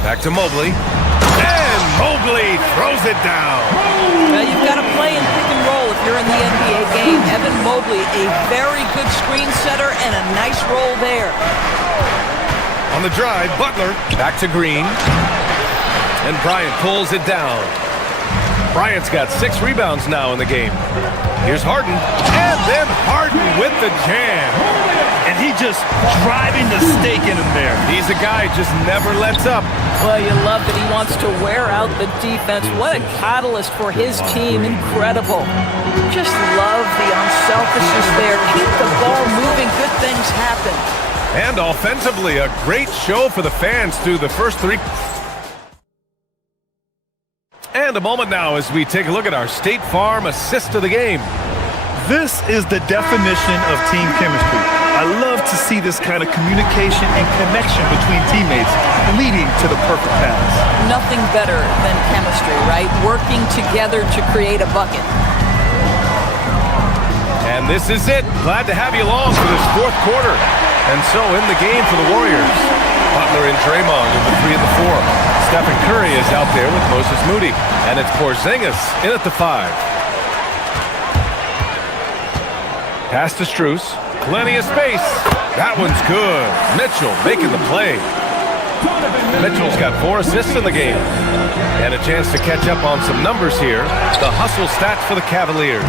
Back to Mobley. And Mobley throws it down. Now you've got to play in pick and roll if you're in the NBA game. Evan Mobley, a very good screen setter and a nice roll there. On the drive, Butler. Back to Green. And Bryant pulls it down. Bryant's got 6 rebounds now in the game. Here's Harden. And then Harden with the jam. And he just driving the stake in him there. He's a guy just never lets up. Well, you love that he wants to wear out the defense. What a catalyst for his team. Incredible. Just love the unselfishness there. Keep the ball moving. Good things happen. And offensively, a great show for the fans through the first 3. And a moment now as we take a look at our State Farm assist of the game. This is the definition of team chemistry. I love to see this kind of communication and connection between teammates leading to the perfect pass. Nothing better than chemistry, right? Working together to create a bucket. And this is it. Glad to have you along for this 4th quarter. And so in the game for the Warriors, Butler and Draymond in the 3 and the 4. Stephen Curry is out there with Moses Moody. And it's Porzingis in at the 5. Pass to Strus. Plenty of space. That one's good. Mitchell making the play. Mitchell's got 4 assists in the game. And a chance to catch up on some numbers here. The hustle stats for the Cavaliers.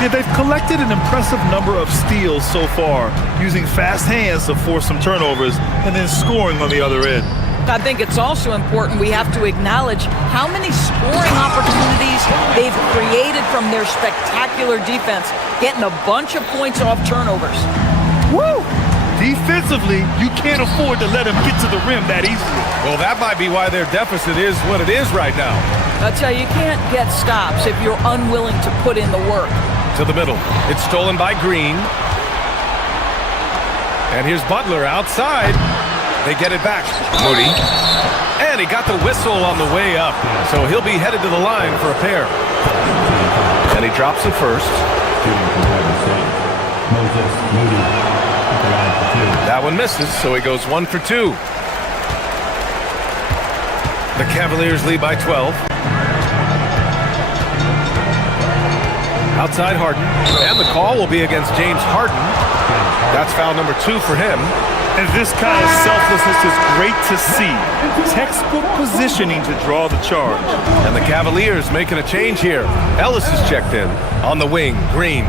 Yeah, they've collected an impressive number of steals so far, using fast hands to force some turnovers and then scoring on the other end. I think it's also important we have to acknowledge how many scoring opportunities they've created from their spectacular defense, getting a bunch of points off turnovers. Woo! Defensively, you can't afford to let them get to the rim that easily. Well, that might be why their deficit is what it is right now. I tell you, you can't get stops if you're unwilling to put in the work. To the middle. It's stolen by Green. And here's Butler outside. They get it back. Moody. And he got the whistle on the way up. So he'll be headed to the line for a pair. And he drops it first. That one misses, so he goes 1 for 2. The Cavaliers lead by 12. Outside Harden. And the call will be against James Harden. That's foul number 2 for him. And this kind of selflessness is great to see. Textbook positioning to draw the charge. And the Cavaliers making a change here. Ellis is checked in on the wing. Green.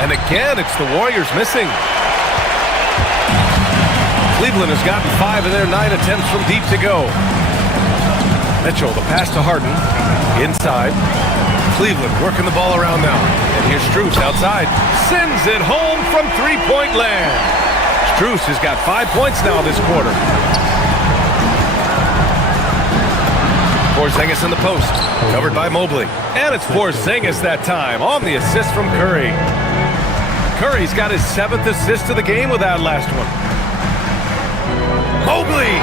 And again, it's the Warriors missing. Cleveland has gotten 5 of their 9 attempts from deep to go. Mitchell, the pass to Harden. Inside. Cleveland working the ball around now. And here's Strus outside. Sends it home from three-point land. Strus has got 5 points now this quarter. Porzingis in the post. Covered by Mobley. And it's Porzingis that time on the assist from Curry. Curry's got his 7th assist of the game with that last one. Mobley!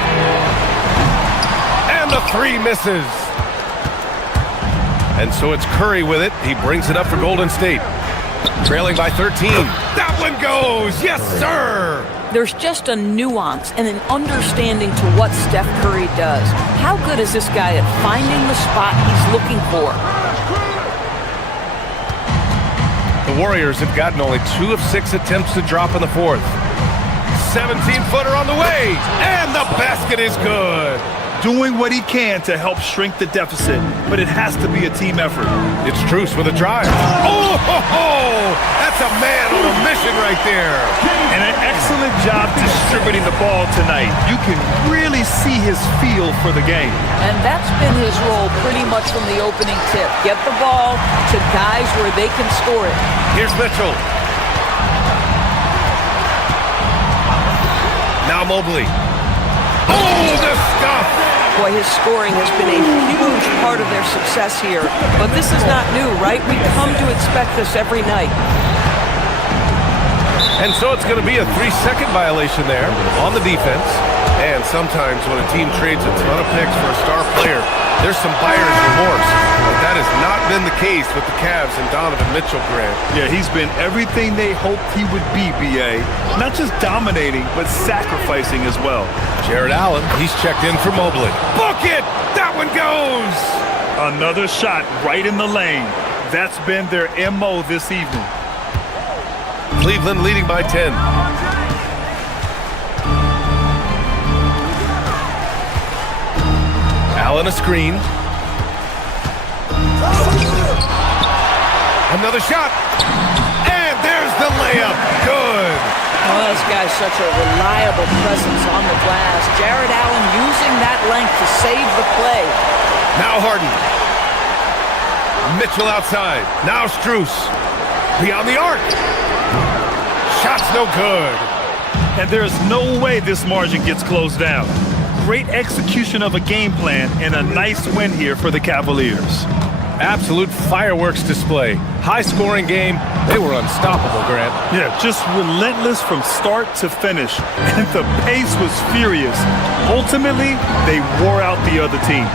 And the 3 misses. And so it's Curry with it. He brings it up for Golden State. Trailing by 13. That one goes! Yes, sir! There's just a nuance and an understanding to what Steph Curry does. How good is this guy at finding the spot he's looking for? The Warriors have gotten only 2 of 6 attempts to drop in the 4th. 17-footer on the way, and the basket is good. Doing what he can to help shrink the deficit, but it has to be a team effort. It's Strus with a drive. Oh, ho, ho! That's a man on a mission right there. And an excellent job distributing the ball tonight. You can really see his feel for the game. And that's been his role pretty much from the opening tip. Get the ball to guys where they can score it. Here's Mitchell. Now Mobley. Oh, the stuff! Boy, his scoring has been a huge part of their success here. But this is not new, right? We come to expect this every night. And so it's going to be a 3-second violation there on the defense. And sometimes when a team trades a ton of picks for a star player, there's some buyer's remorse. But that has not been the case with the Cavs and Donovan Mitchell, Grant. Yeah, he's been everything they hoped he would be, B.A. Not just dominating, but sacrificing as well. Jared Allen, he's checked in for Mobley. Book it! That one goes! Another shot right in the lane. That's been their M.O. this evening. Cleveland leading by 10. Allen a screen. Another shot. And there's the layup. Good. Oh, this guy's such a reliable presence on the glass. Jared Allen using that length to save the play. Now Harden. Mitchell outside. Now Strus. Beyond the arc. Shot's no good. And there's no way this margin gets closed down. Great execution of a game plan and a nice win here for the Cavaliers. Absolute fireworks display. High-scoring game. They were unstoppable, Grant. Yeah, just relentless from start to finish. And the pace was furious. Ultimately, they wore out the other team.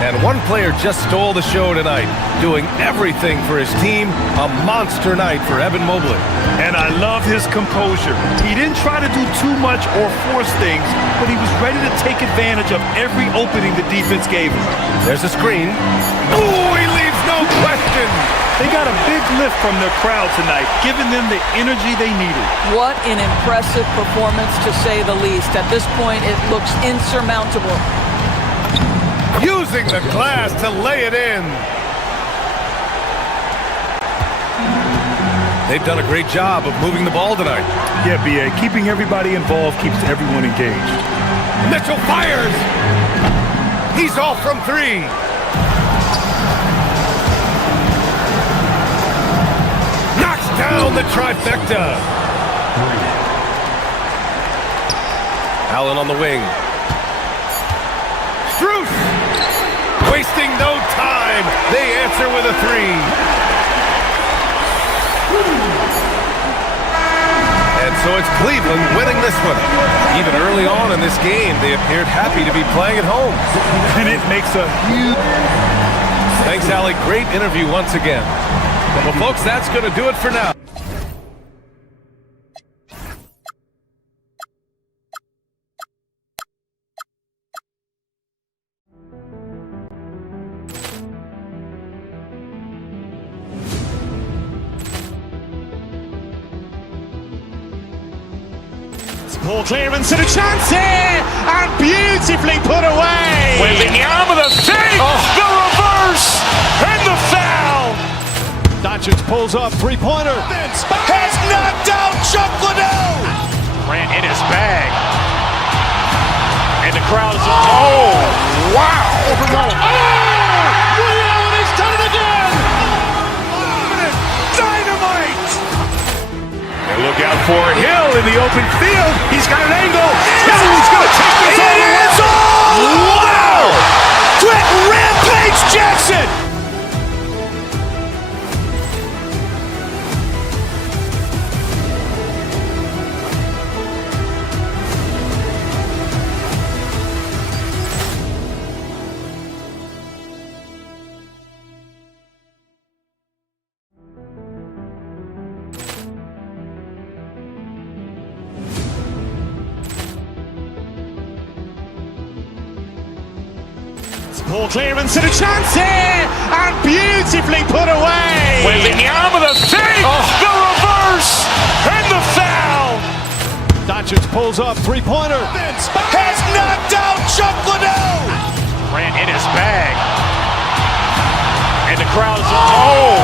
And one player just stole the show tonight, doing everything for his team. A monster night for Evan Mobley. And I love his composure. He didn't try to do too much or force things, but he was ready to take advantage of every opening the defense gave him. There's a screen. Ooh, he leaves no question question. They got a big lift from their crowd tonight, giving them the energy they needed. What an impressive performance, to say the least. At this point, it looks insurmountable. Using the glass to lay it in. They've done a great job of moving the ball tonight. Yeah, B.A., keeping everybody involved keeps everyone engaged. Mitchell fires. He's off from three. Knocks down the trifecta. Allen on the wing. Struce. Wasting no time. They answer with a three. And so it's Cleveland winning this one. Even early on in this game, they appeared happy to be playing at home. And it makes a huge... Thanks, Allie. Great interview once again. Well, folks, that's going to do it for now. Ball clearance and a chance here, and beautifully put away. Wembanyama the fake, the reverse, and the foul. Doncic pulls up, three-pointer. Has knocked out Chuck Liddell. Grant in his bag. And the crowd is... Oh, wow. Ray Allen has done it again. Dynamite. And look out for Hill in the open field. He's got an angle. Hill's going to take this all the way. Wow. Quick Rampage Jackson. Ball clearance and a chance here, and beautifully put away. Wembanyama the fake, the reverse, and the foul. Doncic pulls up, three-pointer. Has knocked out Chuck Liddell. Grant in his bag. And the crowd is... Oh,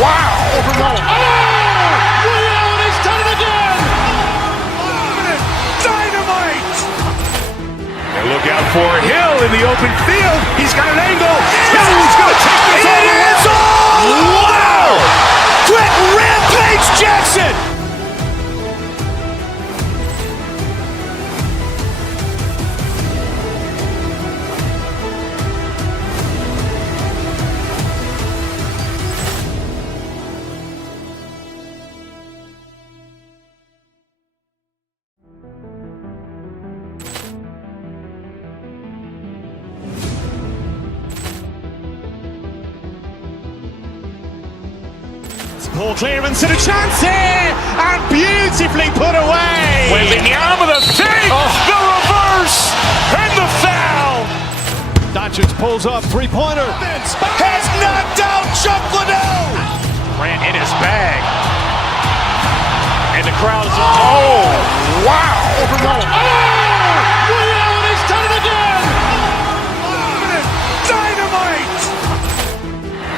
wow. Ray Allen has done it again. Dynamite. And look out for Hill in the open field. He's got an angle. Hill's going to take this all the way. Wow. Quick Rampage Jackson. Ball clearance and a chance here, and beautifully put away. Wembanyama the fake, the reverse, and the foul. Doncic pulls up, three-pointer. Has knocked out Chuck Liddell. Grant in his bag. And the crowd is... Oh, wow. Ray Allen has done it again. Dynamite.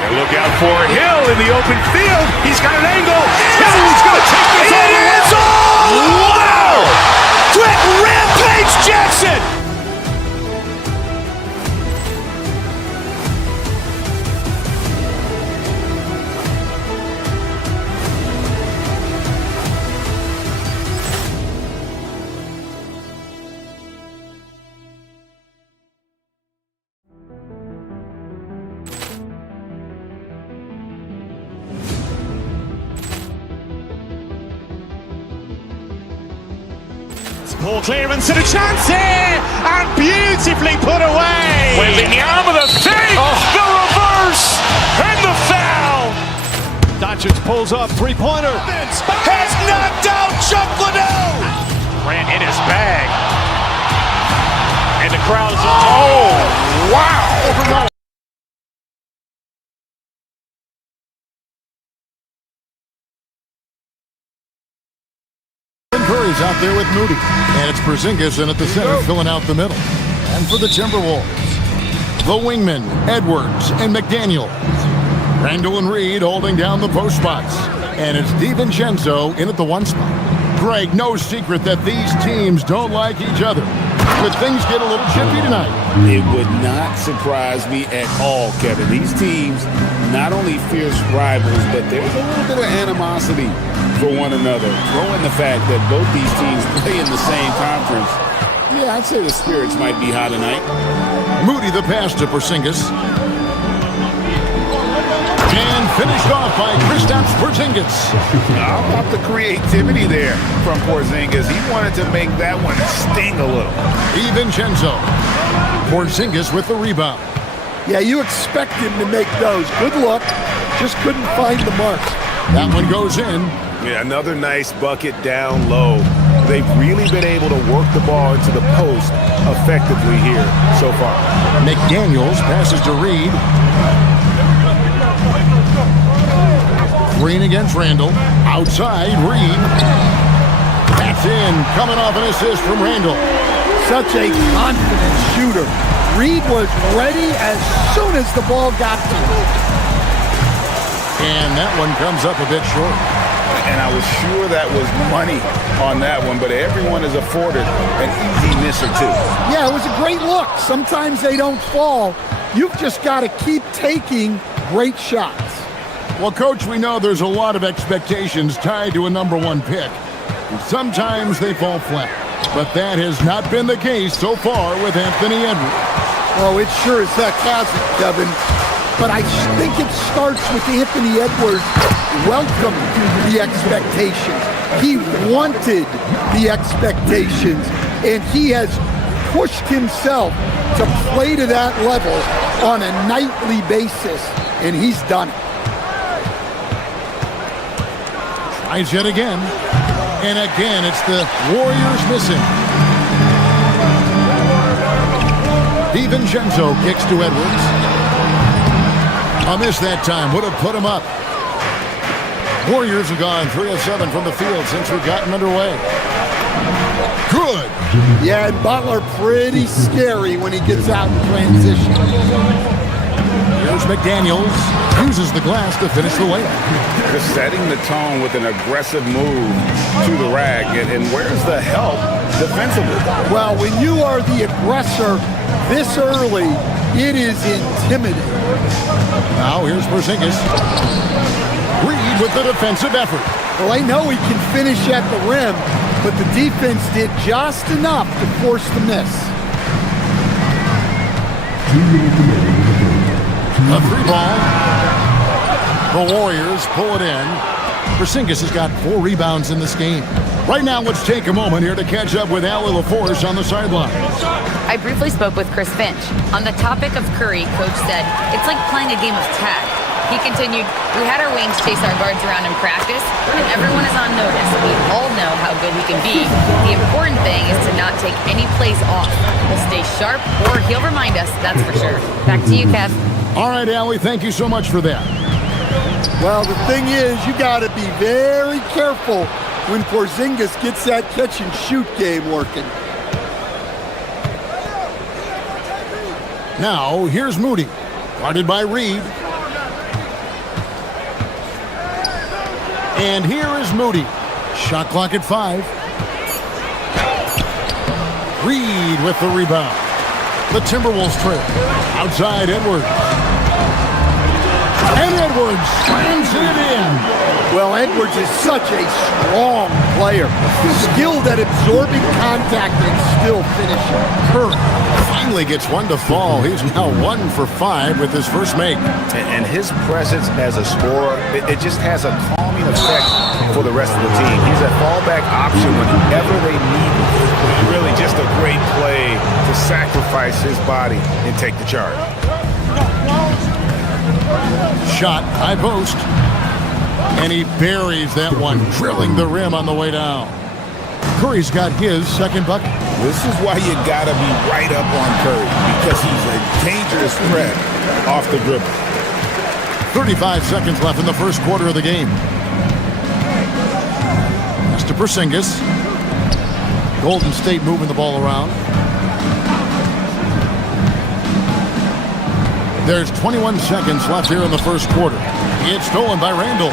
And look out for Hill in the open field. He's got an angle. Hill's going to take this all the way. Wow. Quick Rampage Jackson. Ball clearance and a chance here, and beautifully put away. Wembanyama the fake, the reverse, and the foul. Doncic pulls up, three-pointer. Has knocked out Chuck Liddell. Grant in his bag. And the crowd is... Oh, wow. Warriors out there with Moody. And it's Porzingis in at the center, filling out the middle. And for the Timberwolves, the wingmen, Edwards and McDaniel. Randall and Reed holding down the post spots. And it's DiVincenzo in at the 1 spot. Greg, no secret that these teams don't like each other. But things get a little chippy tonight. It would not surprise me at all, Kevin. These teams, not only fierce rivals, but there's a little bit of animosity for one another. Throw in the fact that both these teams play in the same conference. Yeah, I'd say the spirits might be high tonight. Moody the pass to Porzingis. And finished off by Kristaps Porzingis. How about the creativity there from Porzingis? He wanted to make that one sting a little. DiVincenzo. Porzingis with the rebound. Yeah, you expect him to make those. Good luck. Just couldn't find the marks. That one goes in. Yeah, another nice bucket down low. They've really been able to work the ball into the post effectively here so far. McDaniels passes to Reed. Green against Randall. Outside, Reed. That's in. Coming off an assist from Randall. Such a confident shooter. Reed was ready as soon as the ball got to him. And that one comes up a bit short. And I was sure that was money on that one, but everyone is afforded an easy miss or two. Yeah, it was a great look. Sometimes they don't fall. You've just got to keep taking great shots. Well, Coach, we know there's a lot of expectations tied to a #1 pick. And sometimes they fall flat. But that has not been the case so far with Anthony Edwards. Oh, it sure as heck hasn't, Kevin. But I think it starts with Anthony Edwards welcoming the expectations. He wanted the expectations, and he has pushed himself to play to that level on a nightly basis, and he's done it. Tries yet again. And again, it's the Warriors missing. DiVincenzo kicks to Edwards. A miss that time. Would have put him up. Warriors have gone 3 of 7 from the field since we've gotten underway. Good. Yeah, and Butler pretty scary when he gets out in transition. Here's McDaniels. Uses the glass to finish the layup. Just setting the tone with an aggressive move to the rack. And where's the help defensively? Well, when you are the aggressor this early, it is intimidating. Now here's Porzingis. Reed with the defensive effort. Well, I know he can finish at the rim, but the defense did just enough to force the miss. A free ball. The Warriors pull it in. Porzingis has got 4 rebounds in this game. Right now, let's take a moment here to catch up with Allie LaForce on the sideline. I briefly spoke with Chris Finch. On the topic of Curry, Coach said, it's like playing a game of tag. He continued, we had our wings chase our guards around in practice, and everyone is on notice. We all know how good he can be. The important thing is to not take any plays off. We'll stay sharp, or he'll remind us, that's for sure. Back to you, Kev. All right, Allie, thank you so much for that. Well, the thing is, you got to be very careful when Porzingis gets that catch-and-shoot game working. Now, here's Moody. Guarded by Reed. And here is Moody. Shot clock at 5. Reed with the rebound. The Timberwolves trail. Outside, Edwards. And Edwards slams it in. Well, Edwards is such a strong player. Skilled at absorbing contact and still finishing. Curry finally gets one to fall. He's now 1 for 5 with his first make. And his presence as a scorer, it just has a calming effect for the rest of the team. He's a fallback option whenever they need him. Really just a great play to sacrifice his body and take the charge. Shot, high post. And he buries that one, drilling the rim on the way down. Curry's got his second bucket. This is why you gotta be right up on Curry, because he's a dangerous threat off the dribble. 35 seconds left in the first quarter of the game. Pass to Porzingis. Golden State moving the ball around. There's 21 seconds left here in the first quarter. It's stolen by Randall.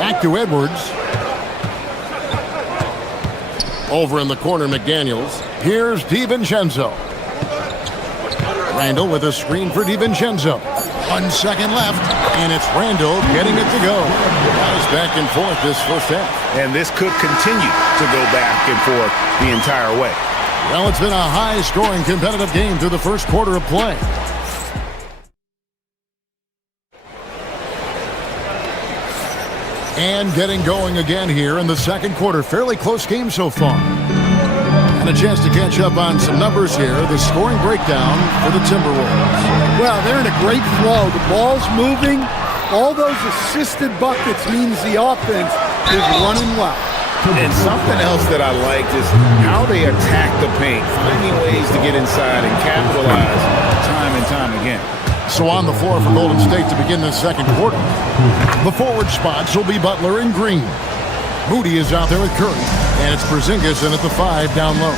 Back to Edwards. Over in the corner, McDaniels. Here's DiVincenzo. Randall with a screen for DiVincenzo. 1 second left, and it's Randall getting it to go. That is back and forth this first half. And this could continue to go back and forth the entire way. Well, it's been a high-scoring competitive game through the first quarter of play. And getting going again here in the second quarter. Fairly close game so far. And a chance to catch up on some numbers here. The scoring breakdown for the Timberwolves. Well, they're in a great flow. The ball's moving. All those assisted buckets means the offense is running well. And something else that I liked is how they attack the paint, finding ways to get inside and capitalize time and time again. So on the floor for Golden State to begin the second quarter. The forward spots will be Butler and Green. Moody is out there with Curry, and it's Porzingis in at the 5 down low.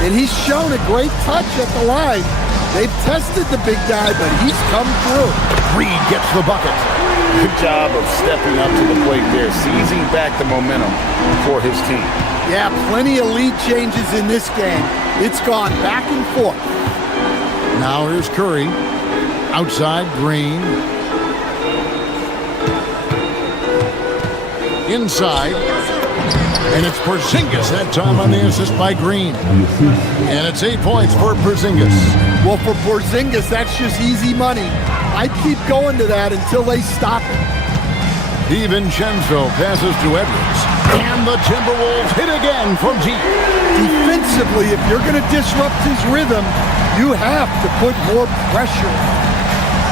And he's shown a great touch at the line. They've tested the big guy, but he's come through. Reed gets the bucket. Good job of stepping up to the plate there, seizing back the momentum for his team. Yeah, plenty of lead changes in this game. It's gone back and forth. Now here's Curry. Outside, Green. Inside. And it's Porzingis that time on the assist by Green. And it's 8 points for Porzingis. Well, for Porzingis, that's just easy money. I keep going to that until they stop it. DiVincenzo passes to Edwards. And the Timberwolves hit again from deep. Defensively, if you're going to disrupt his rhythm, you have to put more pressure.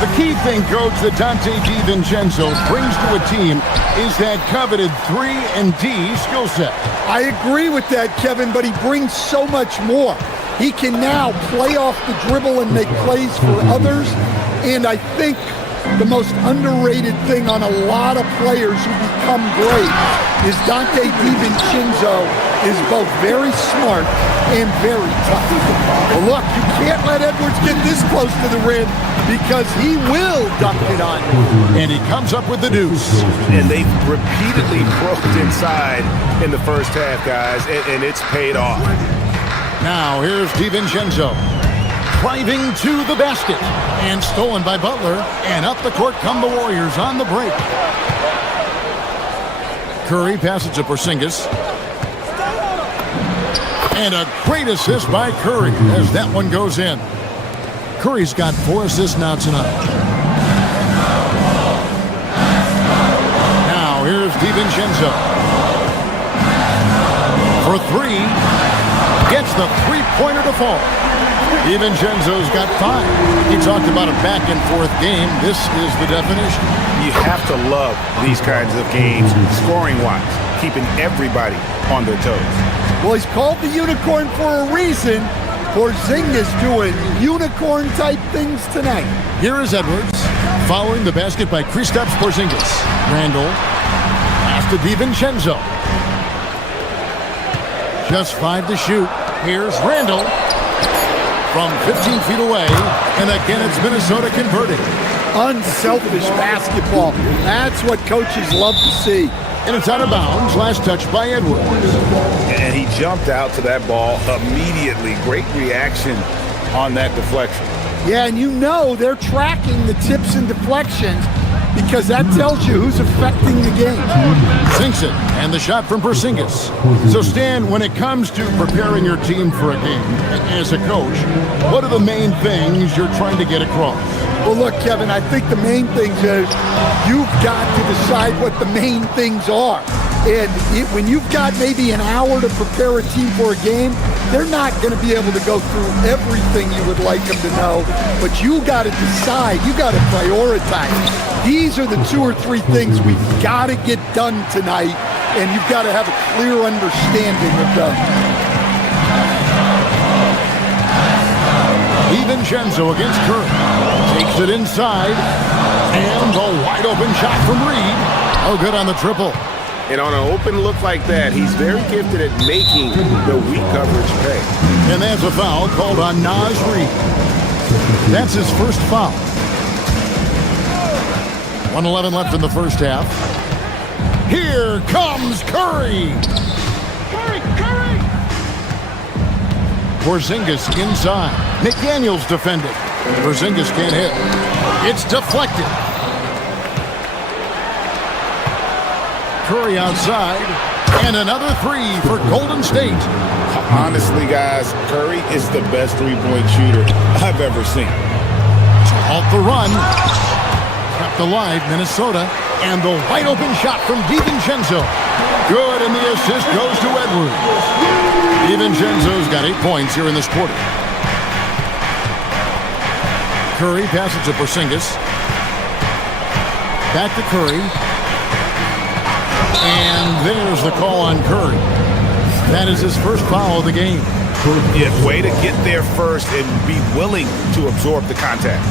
The key thing, Coach, that Dante DiVincenzo brings to a team is that coveted 3-and-D skill set. I agree with that, Kevin, but he brings so much more. He can now play off the dribble and make plays for others. And I think the most underrated thing on a lot of players who become great is Dante DiVincenzo is both very smart and very tough. Well, look, you can't let Edwards get this close to the rim because he will dunk it on you. And he comes up with the deuce. And they've repeatedly broke inside in the first half, guys, and it's paid off. Now here's DiVincenzo. Driving to the basket. And stolen by Butler. And up the court come the Warriors on the break. Curry passes to Porzingis. And a great assist by Curry as that one goes in. Curry's got 4 assists now tonight. Now here's DiVincenzo. For 3. Gets the three-pointer to fall. DiVincenzo's got 5. He talked about a back-and-forth game. This is the definition. You have to love these kinds of games, scoring-wise, keeping everybody on their toes. Well, he's called the unicorn for a reason. Porzingis doing unicorn-type things tonight. Here is Edwards, following the basket by Kristaps Porzingis. Randall, pass to DiVincenzo. Just 5 to shoot. Here's Randall from 15 feet away, and again it's Minnesota converting. Unselfish basketball. That's what coaches love to see. And it's out of bounds. Last touch by Edwards. And he jumped out to that ball immediately. Great reaction on that deflection. Yeah, and you know they're tracking the tips and deflections because that tells you who's affecting the game. Sinks it, and the shot from Porzingis. So, Stan, when it comes to preparing your team for a game, as a coach, what are the main things you're trying to get across? Well, look, Kevin, I think the main things is you've got to decide what the main things are. And when you've got maybe an hour to prepare a team for a game, they're not going to be able to go through everything you would like them to know. But you got to decide. You got to prioritize. These are the 2 or 3 things we've got to get done tonight, and you've got to have a clear understanding of them. DiVincenzo against Curry. Takes it inside. And the wide open shot from Reed. Oh, good on the triple. And on an open look like that, he's very gifted at making the weak coverage pay. And that's a foul called on Naz Reid. That's his first foul. 1:11 left in the first half. Here comes Curry. Curry! Porzingis inside. McDaniels defending. Porzingis can't hit. It's deflected. Curry outside. And another three for Golden State. Honestly, guys, Curry is the best three-point shooter I've ever seen. Halt the run. Kept alive, Minnesota. And the wide open shot from DiVincenzo. Good, and the assist goes to Edwards. DiVincenzo's got 8 points here in this quarter. Curry passes to Porzingis. Back to Curry. And there's the call on Curry. That is his first foul of the game. Yeah, way to get there first and be willing to absorb the contact.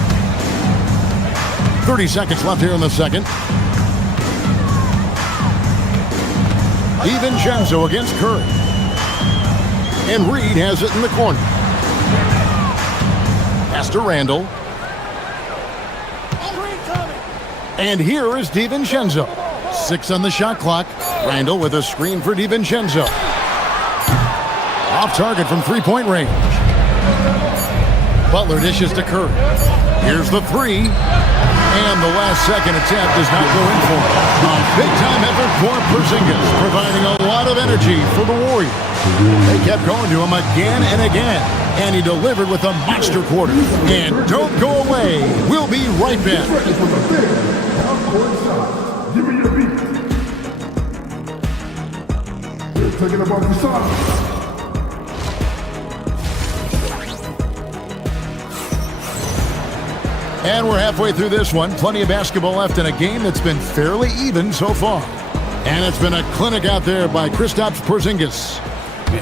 30 seconds left here in the second. DiVincenzo against Curry. And Reid has it in the corner. Pass to Randall. And here is DiVincenzo. 6 on the shot clock. Randall with a screen for DiVincenzo. Off target from three-point range. Butler dishes to Curry. Here's the three. And the last second attempt does not go in for him. A big-time effort for Porzingis, providing a lot of energy for the Warriors. They kept going to him again and again, and he delivered with a monster quarter. And don't go away. We'll be right back. Give me your beat. They're taking about the side. And we're halfway through this one. Plenty of basketball left in a game that's been fairly even so far. And it's been a clinic out there by Kristaps Porzingis.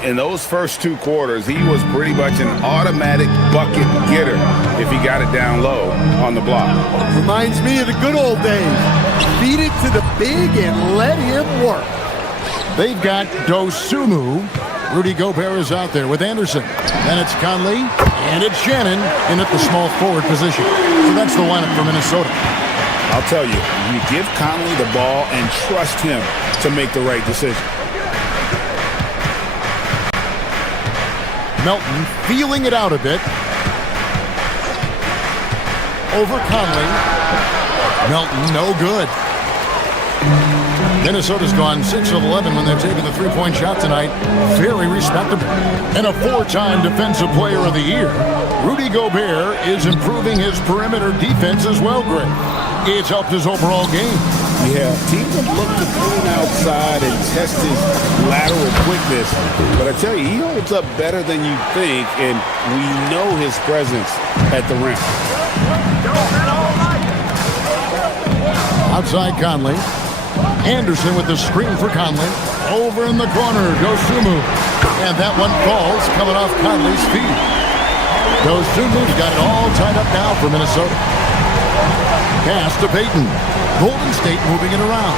In those first 2 quarters, he was pretty much an automatic bucket getter if he got it down low on the block. Reminds me of the good old days. Feed it to the big and let him work. They've got Dosunmu. Rudy Gobert is out there with Anderson. Then it's Conley, and it's Shannon in at the small forward position. So that's the lineup for Minnesota. I'll tell you, you give Conley the ball and trust him to make the right decision. Melton feeling it out a bit. Over Conley. Melton, no good. Minnesota's gone 6 of 11 when they've taken the three-point shot tonight. Very respectable. And a 4-time Defensive Player of the Year, Rudy Gobert is improving his perimeter defense as well, Greg. It's helped his overall game. Yeah, teams have looked to clean outside and test his lateral quickness. But I tell you, he holds up better than you think, and we know his presence at the rim. Outside Conley. Anderson with the screen for Conley. Over in the corner, Dosunmu. And that one falls, coming off Conley's feet. Dosunmu's got it all tied up now for Minnesota. Pass to Payton. Golden State moving it around.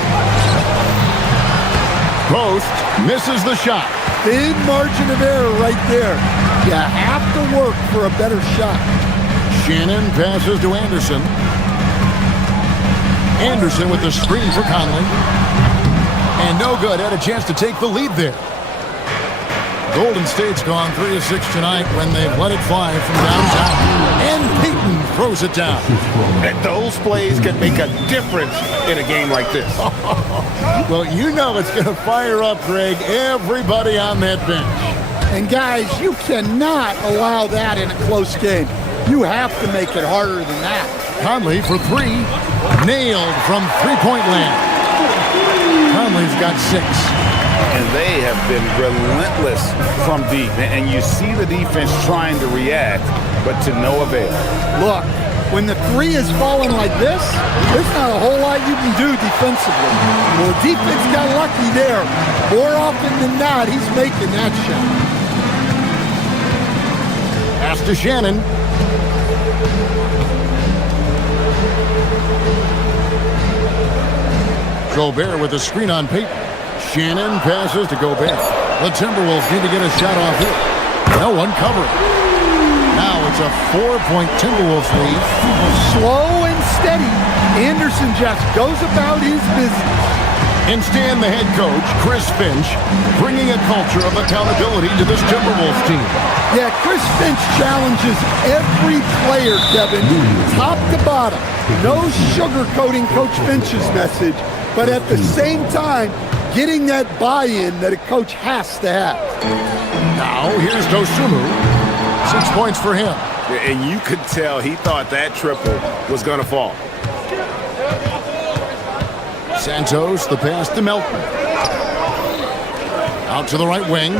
Post misses the shot. Thin margin of error right there. You have to work for a better shot. Shannon passes to Anderson. Anderson with the screen for Conley. And no good. Had a chance to take the lead there. Golden State's gone 3 of 6 tonight when they've let it fly from downtown. And Payton throws it down. And those plays can make a difference in a game like this. Well, you know it's going to fire up, Greg, everybody on that bench. And guys, you cannot allow that in a close game. You have to make it harder than that. Conley for 3. Nailed from three-point land. Conley's got 6. And they have been relentless from deep. And you see the defense trying to react, but to no avail. Look, when the 3 is falling like this, there's not a whole lot you can do defensively. Well, the defense got lucky there. More often than not, he's making that shot. Pass to Shannon. Gobert with a screen on Payton. Shannon passes to Gobert. The Timberwolves need to get a shot off here. No one covering. Now it's a 4-point Timberwolves lead. Slow and steady. Anderson just goes about his business. And Stan, the head coach, Chris Finch, bringing a culture of accountability to this Timberwolves team. Yeah, Chris Finch challenges every player, Kevin, top to bottom. No sugarcoating Coach Finch's message, but at the same time, getting that buy-in that a coach has to have. Now, here's Dosunmu. 6 points for him. And you could tell he thought that triple was going to fall. Santos, the pass to Melton. Out to the right wing.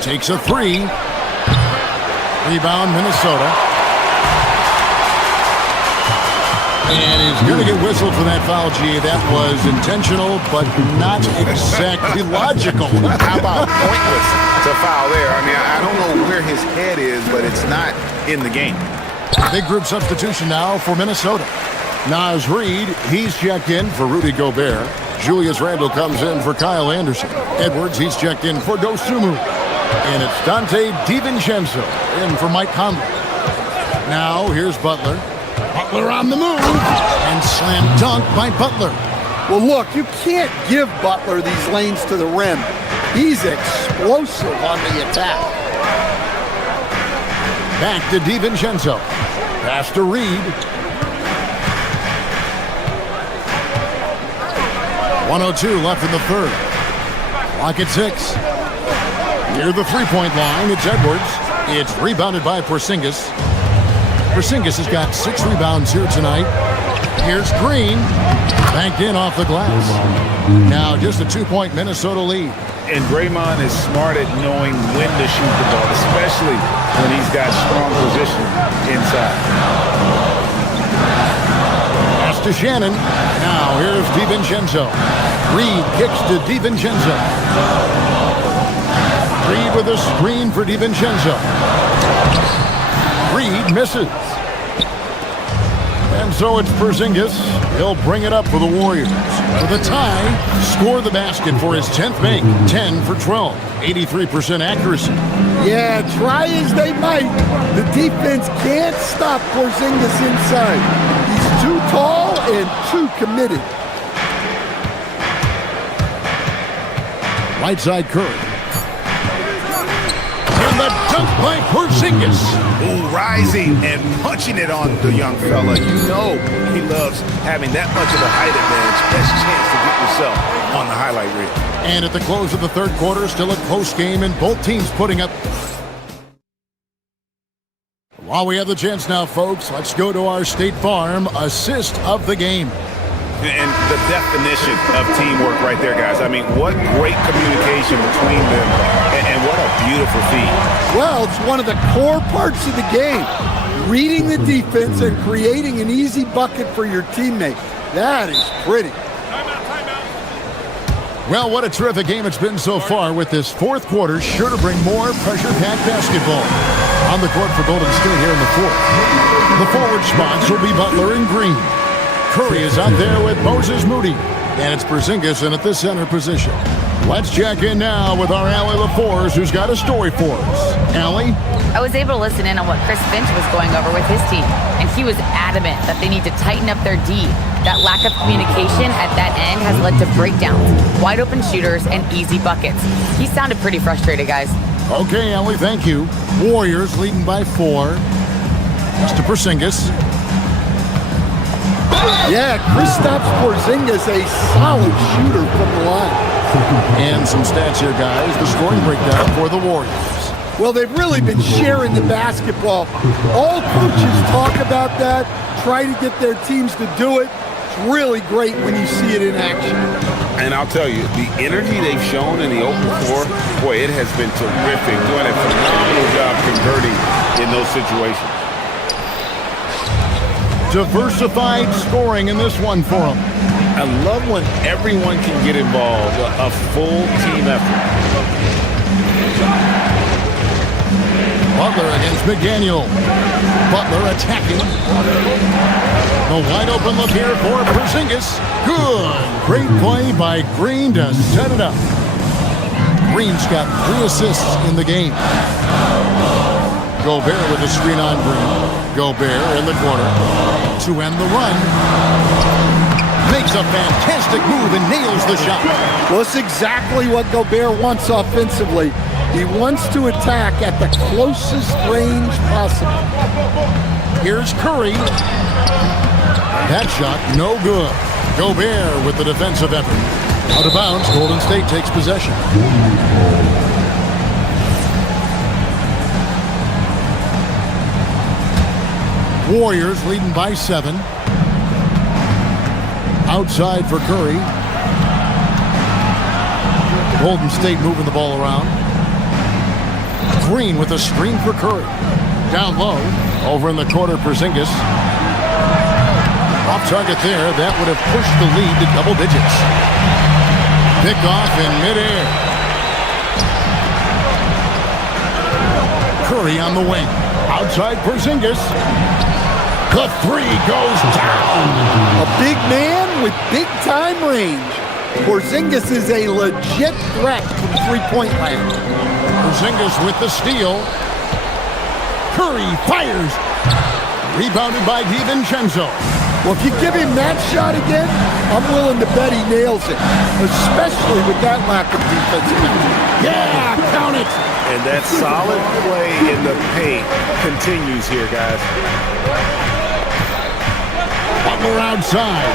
Takes a three. Rebound, Minnesota. And he's going to get whistled for that foul, G. That was intentional, but not exactly logical. How about pointless to foul there? I mean, I don't know where his head is, but it's not in the game. Big group substitution now for Minnesota. Naz Reid, he's checked in for Rudy Gobert. Julius Randle comes in for Kyle Anderson. Edwards, he's checked in for Dosunmu. And it's Dante DiVincenzo in for Mike Conley. Now, here's Butler. Butler on the move. And slam dunk by Butler. Well, look, you can't give Butler these lanes to the rim. He's explosive on the attack. Back to DiVincenzo. Pass to Reid. 1:02 left in the third. Clock at 6. Near the three-point line, it's Edwards. It's rebounded by Porzingis. Porzingis has got 6 rebounds here tonight. Here's Green. Banked in off the glass. Now just a 2-point Minnesota lead. And Draymond is smart at knowing when to shoot the ball, especially when he's got strong position inside. Pass to Shannon. Now here's DiVincenzo. Reid kicks to DiVincenzo. Reid with a screen for DiVincenzo. Reid misses. And so it's Porzingis. He'll bring it up for the Warriors. For the tie, score the basket for his 10th make. 10 for 12. 83% accuracy. Yeah, try as they might, the defense can't stop Porzingis inside. He's too tall and too committed. Right side Curry. And the dunk by Porzingis. Ooh, rising and punching it on the young fella. You know he loves having that much of a height advantage. Best chance to get yourself on the highlight reel. And at the close of the third quarter, still a close game, and both teams putting up. While we have the chance now, folks, let's go to our State Farm assist of the game. And the definition of teamwork right there, guys. I mean, what great communication between them, and what a beautiful feed. Well, it's one of the core parts of the game. Reading the defense and creating an easy bucket for your teammate. That is pretty. Well, what a terrific game it's been so far, with this fourth quarter sure to bring more pressure-packed basketball. On the court for Golden State here in the fourth. The forward spots will be Butler and Green. Curry is out there with Moses Moody. And it's Porzingis in at the center position. Let's check in now with our Allie LaForce, who's got a story for us. Allie? I was able to listen in on what Chris Finch was going over with his team, and he was adamant that they need to tighten up their D. That lack of communication at that end has led to breakdowns, wide open shooters, and easy buckets. He sounded pretty frustrated, guys. Okay, Allie, thank you. Warriors leading by 4. It's to Porzingis. Yeah, Kristaps Porzingis, a solid shooter from the line. And some stats here, guys. The scoring breakdown for the Warriors. Well, they've really been sharing the basketball. All coaches talk about that, try to get their teams to do it. It's really great when you see it in action. And I'll tell you, the energy they've shown in the open floor, boy, it has been terrific. Doing a phenomenal job converting in those situations. Diversified scoring in this one for them. I love when everyone can get involved, a full team effort. Butler against McDaniel. Butler attacking. The wide open look here for Porzingis. Good. Great play by Green to set it up. Green's got 3 assists in the game. Gobert with a screen on Green. Gobert in the corner to end the run. Makes a fantastic move and nails the shot. Well, it's exactly what Gobert wants offensively. He wants to attack at the closest range possible. Here's Curry. That shot, no good. Gobert with the defensive effort. Out of bounds, Golden State takes possession. Warriors leading by 7. Outside for Curry. Golden State moving the ball around. Green with a screen for Curry. Down low. Over in the corner, Porzingis. Off target there. That would have pushed the lead to double digits. Pick off in midair. Curry on the wing. Outside Porzingis. The 3 goes down. A big man with big-time range. Porzingis is a legit threat from three-point land. Porzingis with the steal. Curry fires. Rebounded by DiVincenzo. Well, if you give him that shot again, I'm willing to bet he nails it, especially with that lack of defensive effort. Yeah, count it. And that solid play in the paint continues here, guys. Butler outside.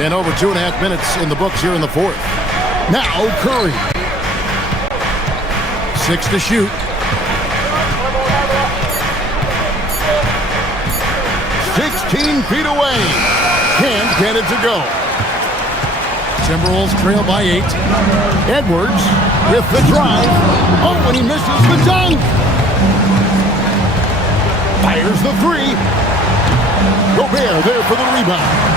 And over 2.5 minutes in the books here in the 4th. Now Curry. 6 to shoot. 16 feet away. Can't get it to go. Timberwolves trail by 8. Edwards with the drive. Oh, and he misses the dunk. Fires the 3. Gobert there for the rebound.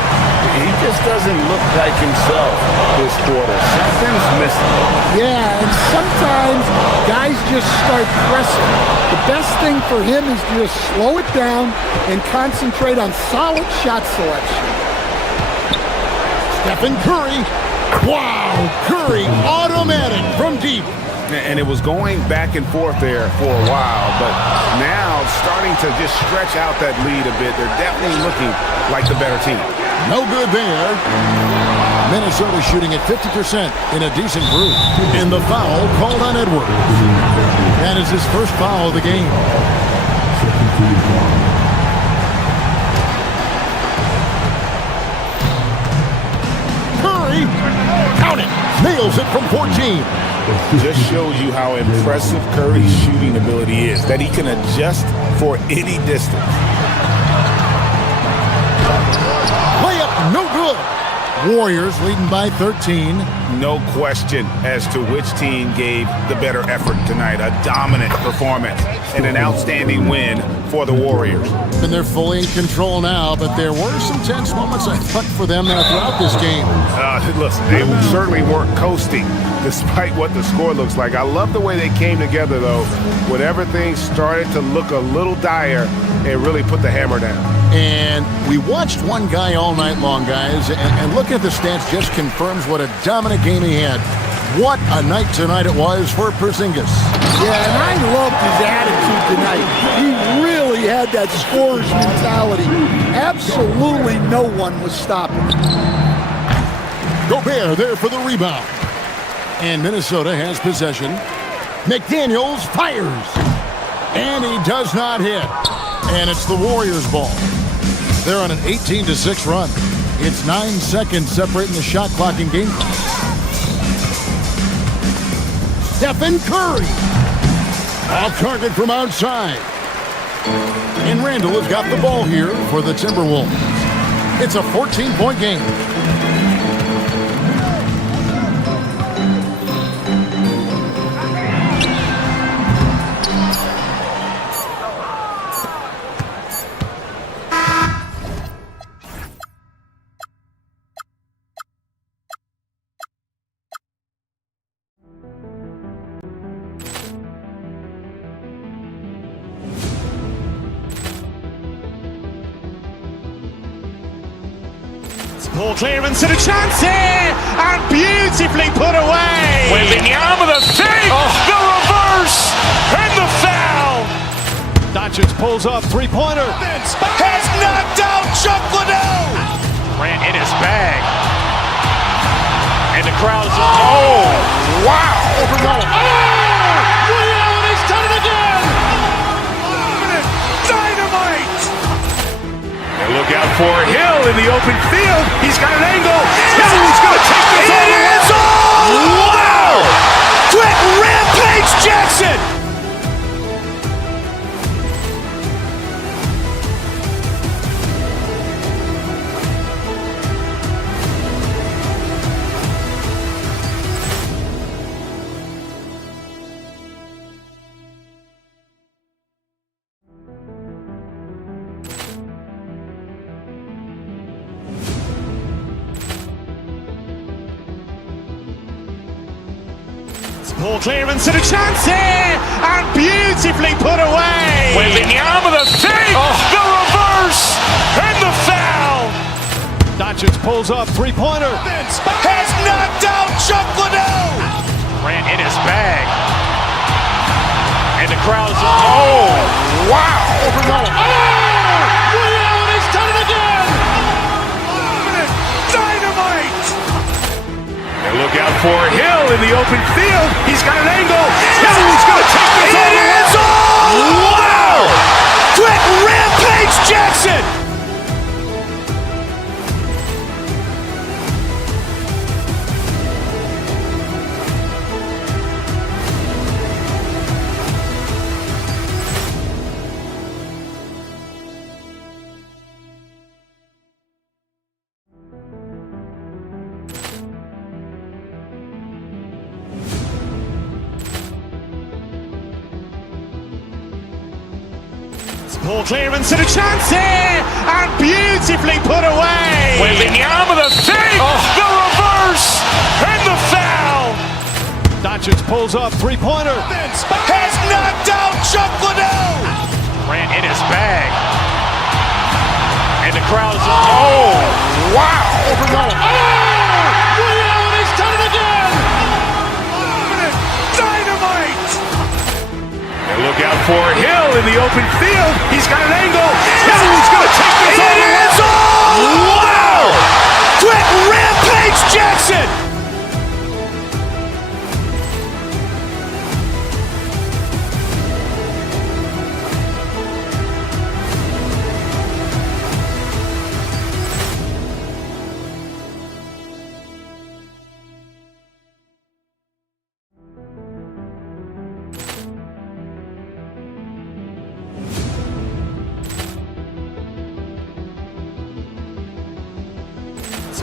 He just doesn't look like himself this quarter. Something's missing. Yeah, and sometimes guys just start pressing. The best thing for him is to just slow it down and concentrate on solid shot selection. Stephen Curry. Wow, Curry automatic from deep. And it was going back and forth there for a while, but now starting to just stretch out that lead a bit. They're definitely looking like the better team. No good there. Minnesota shooting at 50% in a decent group. And the foul called on Edwards. That is his first foul of the game. Curry, count it, nails it from 14. Just shows you how impressive Curry's shooting ability is, that he can adjust for any distance. Layup, no good. Warriors leading by 13. No question as to which team gave the better effort tonight. A dominant performance and an outstanding win for the Warriors. And they're fully in control now, but there were some tense moments, I thought, for them throughout this game. Listen, they certainly weren't coasting despite what the score looks like. I love the way they came together, though, when everything started to look a little dire and really put the hammer down. And we watched one guy all night long, guys, and looking at the stats just confirms what a dominant game he had. What a night tonight it was for Porzingis. Yeah, and I loved his attitude tonight. He really had that scorer's mentality. Absolutely no one was stopping him. Gobert there for the rebound. And Minnesota has possession. McDaniels fires. And he does not hit. And it's the Warriors' ball. They're on an 18-6 run. It's 9 seconds separating the shot clock and game clock. Stephen Curry. Off target from outside. And Randall has got the ball here for the Timberwolves. It's a 14-point game. Ball clearance and a chance here, and beautifully put away. Wembanyama the fake, the reverse, and the foul. Doncic pulls up, three-pointer. Has knocked out Chuck Liddell. Ran in his bag. And the crowd is, oh, wow. Ray Allen has done it again. Dynamite. And look out for Hill in the open field. He's got an angle. Hill's going to take this all the way. Wow. Quick Rampage Jackson. Ball clearance and a chance here, and beautifully put away. Wembanyama the fake, the reverse, and the foul. Doncic pulls up, three-pointer. Has knocked out Chuck Liddell. Ran in his bag. And the crowd is, oh, wow. Ray Allen has done it again. Dynamite. And look out for Hill in the open field. He's got an angle. Hill's going to take this all the way. Wow. Quick Rampage Jackson. Ball clearance and a chance here, and beautifully put away. Wembanyama the fake, the reverse, and the foul. Doncic pulls up, three-pointer. Has knocked out Chuck Liddell. Ran in his bag. And the crowd is, oh, wow. Ray Allen has done it again. Dynamite. And look out for Hill in the open field. He's got an angle. Hill's going to take this all the way. Wow. Quick Rampage Jackson.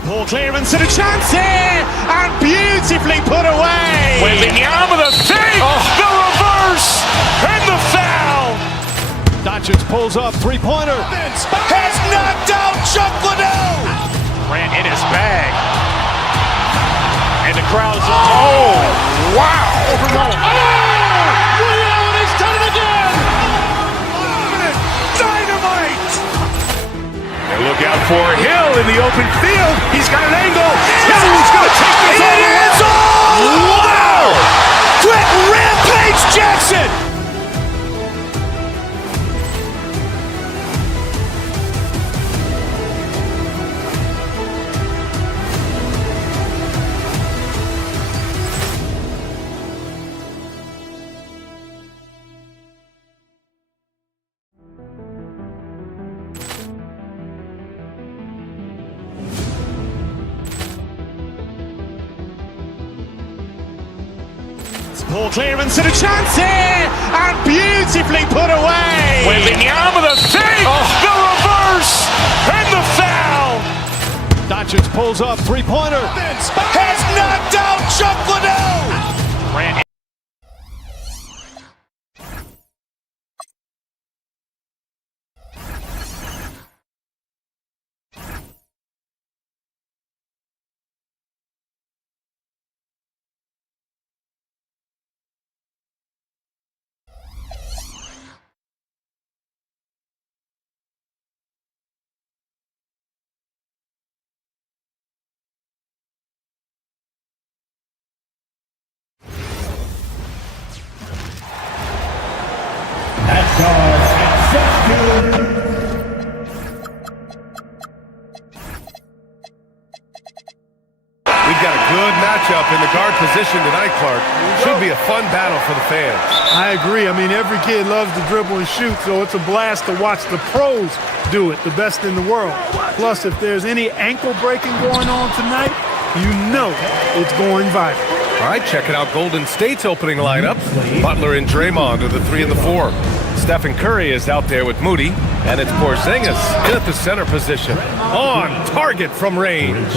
Ball clearance and a chance here, and beautifully put away. Wembanyama the fake, the reverse, and the foul. Doncic pulls up, three-pointer. Has knocked out Chuck Liddell. Ran in his bag. And the crowd is, oh, wow. Ray Allen has done it again. Dynamite. And look out for Hill in the open field. He's got an angle. Hill's going to take this all the way. Wow. Quick Rampage Jackson. Ball clearance and a chance here, and beautifully put away. Wembanyama the fake, the reverse, and the foul. Doncic pulls up, three-pointer. Has knocked out Chuck Liddell. Ran matchup in the guard position tonight, Clark. Should be a fun battle for the fans. I agree. I mean, every kid loves to dribble and shoot, so it's a blast to watch the pros do it, the best in the world. Plus, if there's any ankle breaking going on tonight, you know it's going viral. All right, checking out Golden State's opening lineup. Butler and Draymond are the 3 and the 4. Stephen Curry is out there with Moody, and it's Porzingis in at the center position. On target from range.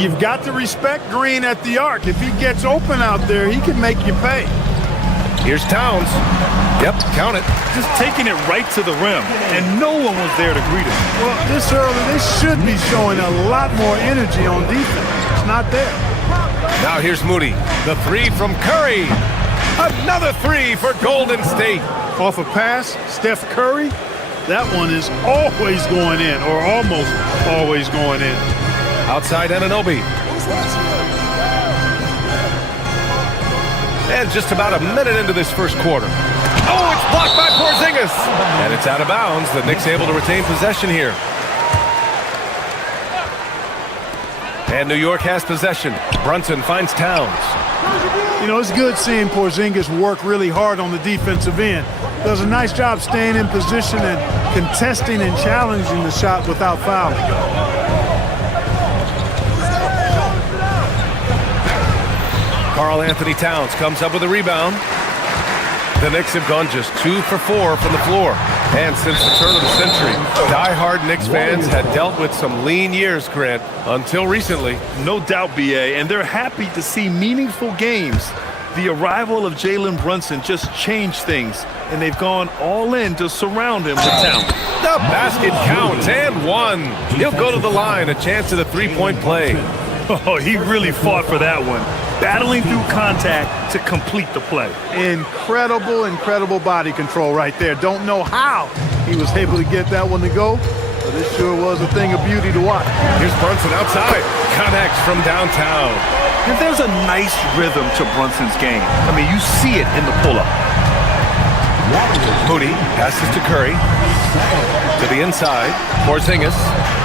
You've got to respect Green at the arc. If he gets open out there, he can make you pay. Here's Towns. Yep, count it. Just taking it right to the rim, and no one was there to greet him. Well, this early, they should be showing a lot more energy on defense. It's not there. Now here's Moody. The 3 from Curry. Another 3 for Golden State. Off a pass, Steph Curry, that one is always going in, or almost always going in. Outside Anunoby. And just about a minute into this first quarter. Oh, it's blocked by Porzingis. And it's out of bounds. The Knicks able to retain possession here. And New York has possession. Brunson finds Towns. You know, it's good seeing Porzingis work really hard on the defensive end. Does a nice job staying in position and contesting and challenging the shot without fouling. Karl Anthony Towns comes up with a rebound. The Knicks have gone just 2 for 4 from the floor. And since the turn of the century, die-hard Knicks fans had dealt with some lean years, Grant, until recently. No doubt, B.A., and they're happy to see meaningful games. The arrival of Jalen Brunson just changed things, and they've gone all in to surround him with talent. The basket counts, and 1. He'll go to the line, a chance at a three-point play. Oh, he really fought for that one. Battling through contact to complete the play. Incredible, incredible body control right there. Don't know how he was able to get that one to go, but it sure was a thing of beauty to watch. Here's Brunson outside. Connects from downtown. And there's a nice rhythm to Brunson's game. I mean, you see it in the pull-up. Moody passes to Curry. To the inside. Porzingis.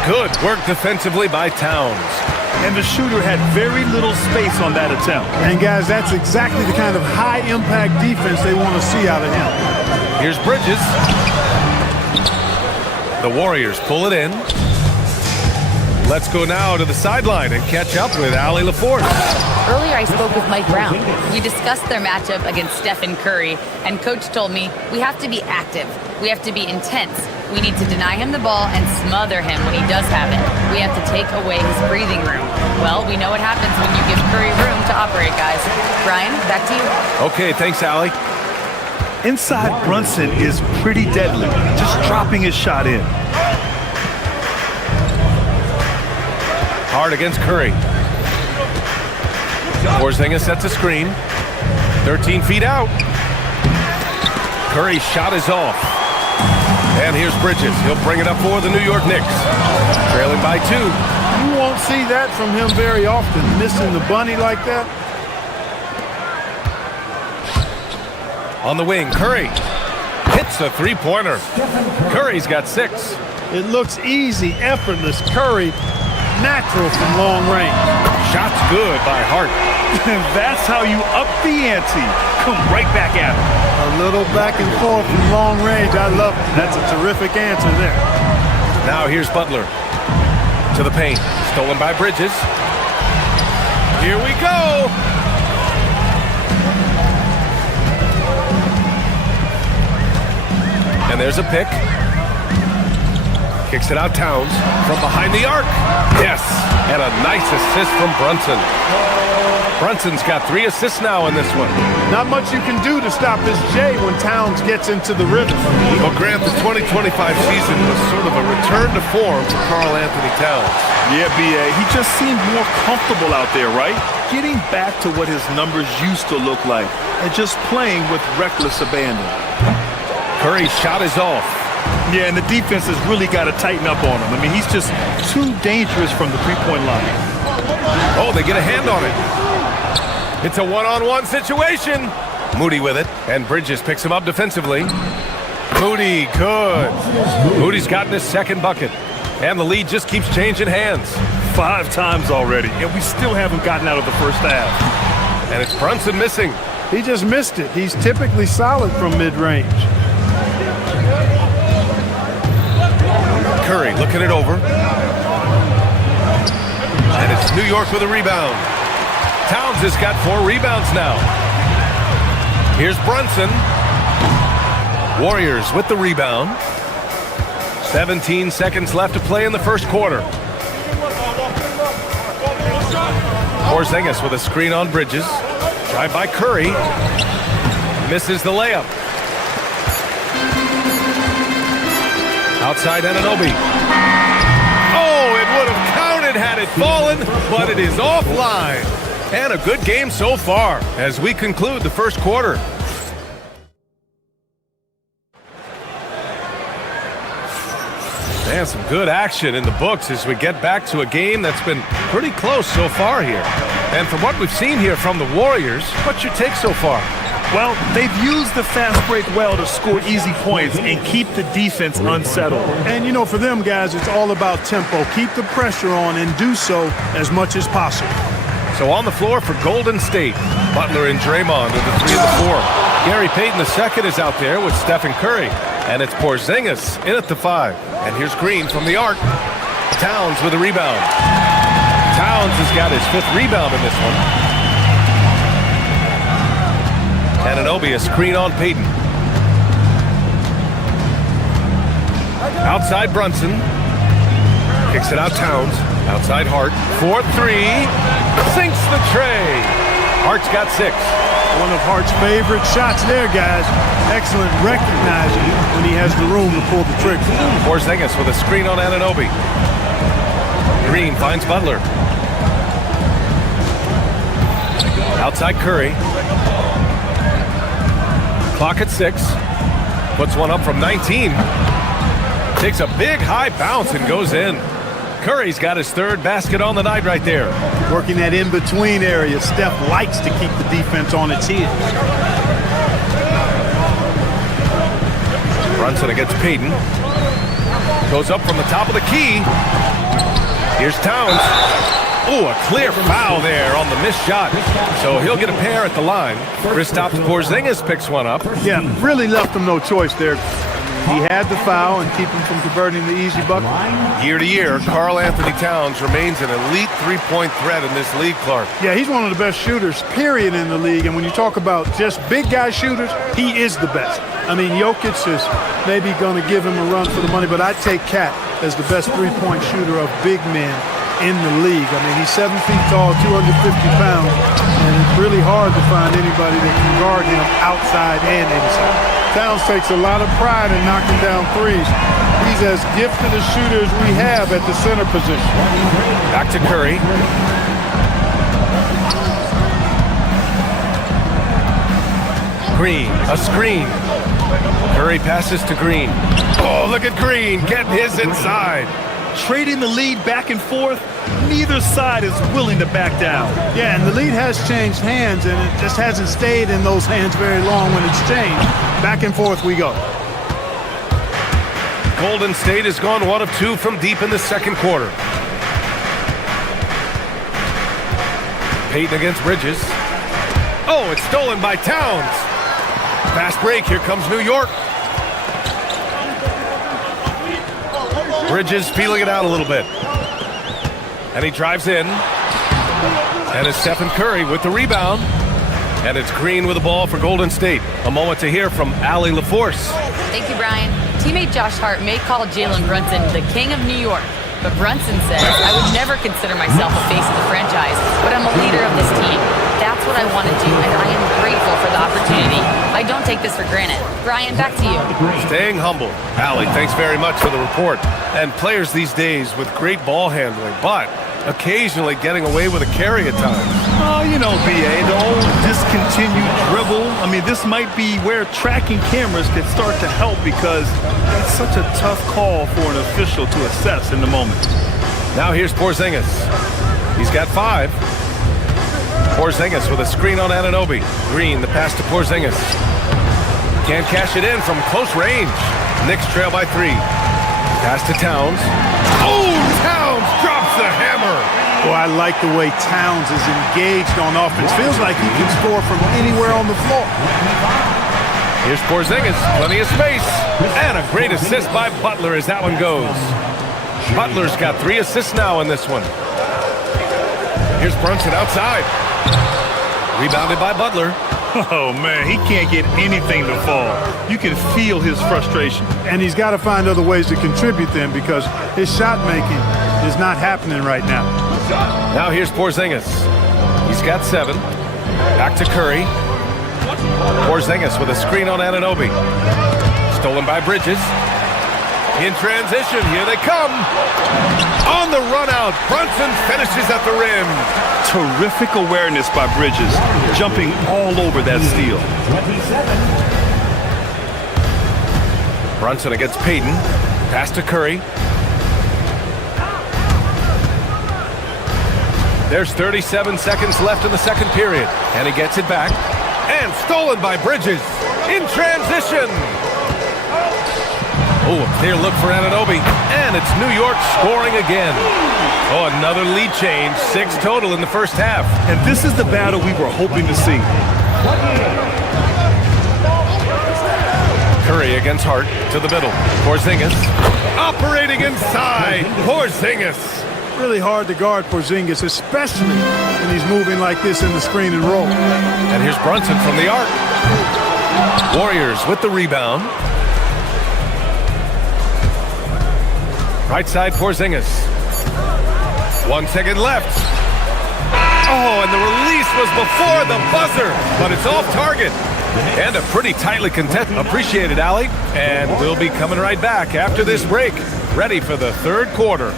Good work defensively by Towns. And the shooter had very little space on that attempt. And guys, that's exactly the kind of high-impact defense they want to see out of him. Here's Bridges. The Warriors pull it in. Let's go now to the sideline and catch up with Allie LaForce. Earlier I spoke with Mike Brown. We discussed their matchup against Stephen Curry, and Coach told me we have to be active. We have to be intense. We need to deny him the ball and smother him when he does have it. We have to take away his breathing room. Well, we know what happens when you give Curry room to operate, guys. Brian, back to you. Okay, thanks, Allie. Inside Brunson is pretty deadly, just dropping his shot in. Hard against Curry. Porzingis sets a screen. 13 feet out. Curry's shot is off. And here's Bridges. He'll bring it up for the New York Knicks. Trailing by 2. You won't see that from him very often, missing the bunny like that. On the wing, Curry hits a three-pointer. Curry's got 6. It looks easy, effortless. Curry, natural from long range. Shot's good by Hart. That's how you up the ante. Come right back at him. A little back and forth from long range. I love it. That's a terrific answer there. Now here's Butler. To the paint. Stolen by Bridges. Here we go. And there's a pick. Kicks it out Towns from behind the arc. Yes, and a nice assist from Brunson. Brunson's got 3 assists now in this one. Not much you can do to stop this J when Towns gets into the rhythm. Well, Grant, the 2025 season was sort of a return to form for Karl Anthony Towns. Yeah, B.A., he just seemed more comfortable out there, right? Getting back to what his numbers used to look like and just playing with reckless abandon. Curry's shot is off. Yeah, and the defense has really got to tighten up on him. I mean, he's just too dangerous from the three-point line. Oh, they get a hand on it. It's a one-on-one situation. Moody with it, and Bridges picks him up defensively. Moody, good. Moody's gotten his second bucket, and the lead just keeps changing hands. 5 times already, and we still haven't gotten out of the first half. And it's Brunson missing. He just missed it. He's typically solid from mid-range. Curry looking it over. And it's New York with a rebound. Towns has got 4 rebounds now. Here's Brunson. Warriors with the rebound. 17 seconds left to play in the first quarter. Porzingis with a screen on Bridges. Drive by Curry. Misses the layup. Outside Anunoby. Oh, it would have counted had it fallen, but it is offline. And a good game so far as we conclude the first quarter. And some good action in the books as we get back to a game that's been pretty close so far here. And from what we've seen here from the Warriors, what's your take so far? Well, they've used the fast break well to score easy points and keep the defense unsettled. And, you know, for them guys, it's all about tempo. Keep the pressure on and do so as much as possible. So on the floor for Golden State, Butler and Draymond with the 3 and the 4. Gary Payton II is out there with Stephen Curry. And it's Porzingis in at the 5. And here's Green from the arc. Towns with a rebound. Towns has got his 5th rebound in this one. Anunoby, a screen on Payton. Outside Brunson. Kicks it out Towns. Outside Hart. 4-3. Sinks the tray. Hart's got 6. One of Hart's favorite shots there, guys. Excellent recognizing when he has the room to pull the trigger. Porzingis with a screen on Anunoby. Green finds Butler. Outside Curry. Clock at 6. Puts one up from 19. Takes a big high bounce and goes in. Curry's got his 3rd basket on the night right there. Working that in-between area. Steph likes to keep the defense on its heels. Brunson against Payton. Goes up from the top of the key. Here's Towns. Oh, a clear foul there on the missed shot. So he'll get a pair at the line. Kristaps Porzingis picks one up. Yeah, really left him no choice there. He had the foul and keep him from converting the easy bucket. Year to year, Karl Anthony Towns remains an elite 3-point threat in this league, Clark. Yeah, he's one of the best shooters, period, in the league. And when you talk about just big guy shooters, he is the best. I mean, Jokic is maybe going to give him a run for the money, but I'd take Cat as the best 3-point shooter of big men in the league. I mean, he's 7 feet tall, 250 pounds, and it's really hard to find anybody that can guard him outside and inside. Towns takes a lot of pride in knocking down threes. He's as gifted a shooter as we have at the center position. Back to Curry. Green, a screen. Curry passes to Green. Oh, look at Green getting his inside. Trading the lead back and forth, neither side is willing to back down. Yeah, and the lead has changed hands, and it just hasn't stayed in those hands very long when it's changed. Back and forth we go. Golden State has gone 1 of 2 from deep in the second quarter. Payton against Bridges. Oh, it's stolen by Towns. Fast break, here comes New York. Bridges peeling it out a little bit. And he drives in. And it's Stephen Curry with the rebound. And it's Green with the ball for Golden State. A moment to hear from Allie LaForce. Thank you, Brian. Teammate Josh Hart may call Jalen Brunson the king of New York, but Brunson says, I would never consider myself a face of the franchise, but I'm a leader of this team. That's what I want to do, and I am grateful for the opportunity. I don't take this for granted. Brian, back to you. Staying humble. Allie, thanks very much for the report. And players these days with great ball handling, but occasionally getting away with a carry at times. Oh, you know, BA, the old discontinued dribble. I mean, this might be where tracking cameras could start to help because it's such a tough call for an official to assess in the moment. Now here's Porzingis. He's got 5. Porzingis with a screen on Anunoby. Green, the pass to Porzingis. Can't cash it in from close range. Knicks trail by 3. Pass to Towns. Oh, Towns drops the hammer. Well, I like the way Towns is engaged on offense. Feels like he can score from anywhere on the floor. Here's Porzingis, plenty of space. And a great assist by Butler as that one goes. Butler's got 3 assists now in this one. Here's Brunson outside. Rebounded by Butler. Oh, man, he can't get anything to fall. You can feel his frustration. And he's got to find other ways to contribute then because his shot making is not happening right now. Now here's Porzingis. He's got 7. Back to Curry. Porzingis with a screen on Anunoby. Stolen by Bridges. In transition, here they come. On the run out, Brunson finishes at the rim. Terrific awareness by Bridges, jumping all over that steal. Brunson against Payton. Pass to Curry. There's 37 seconds left in the second period. And he gets it back. And stolen by Bridges. In transition. Oh, a clear look for Anunoby. And it's New York scoring again. Oh, another lead change. 6 total in the first half. And this is the battle we were hoping to see. Curry against Hart to the middle. Porzingis operating inside. Porzingis. Really hard to guard Porzingis, especially when he's moving like this in the screen and roll. And here's Brunson from the arc. Warriors with the rebound. Right side, Porzingis. 1 second left. Oh, and the release was before the buzzer, but it's off target. And a pretty tightly contested. Appreciated, Allie. And we'll be coming right back after this break. Ready for the third quarter.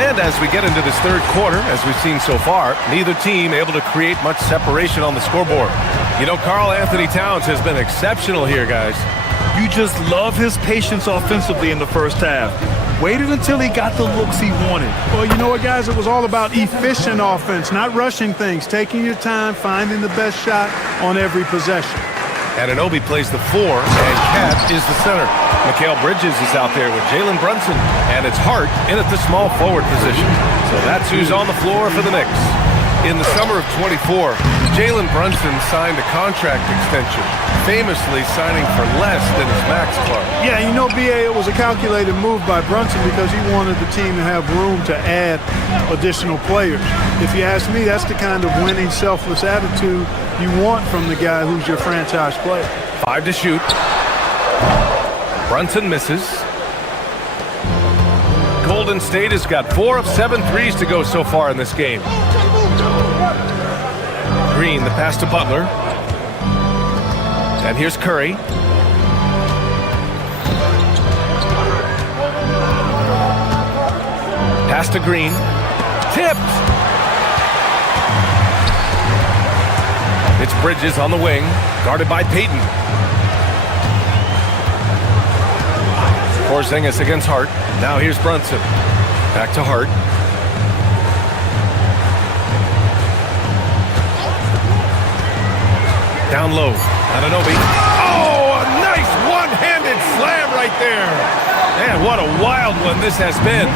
And as we get into this third quarter, as we've seen so far, neither team able to create much separation on the scoreboard. You know, Karl Anthony Towns has been exceptional here, guys. You just love his patience offensively in the first half. Waited until he got the looks he wanted. Well, you know what, guys? It was all about efficient offense, not rushing things, taking your time, finding the best shot on every possession. Anunoby plays the 4, and Cat is the center. Mikal Bridges is out there with Jalen Brunson, and it's Hart in at the small forward position. So that's who's on the floor for the Knicks. In the summer of 24, Jalen Brunson signed a contract extension, famously signing for less than his max club. Yeah, you know, B.A., it was a calculated move by Brunson because he wanted the team to have room to add additional players. If you ask me, that's the kind of winning, selfless attitude you want from the guy who's your franchise player. 5 to shoot. Brunson misses. Golden State has got 4 of 7 threes to go so far in this game. Green, the pass to Butler. And here's Curry. Pass to Green. Tipped. It's Bridges on the wing, guarded by Payton. Porzingis against Hart. Now here's Brunson. Back to Hart. Down low. Anunoby. Oh, a nice one-handed slam right there. Man, what a wild one this has been.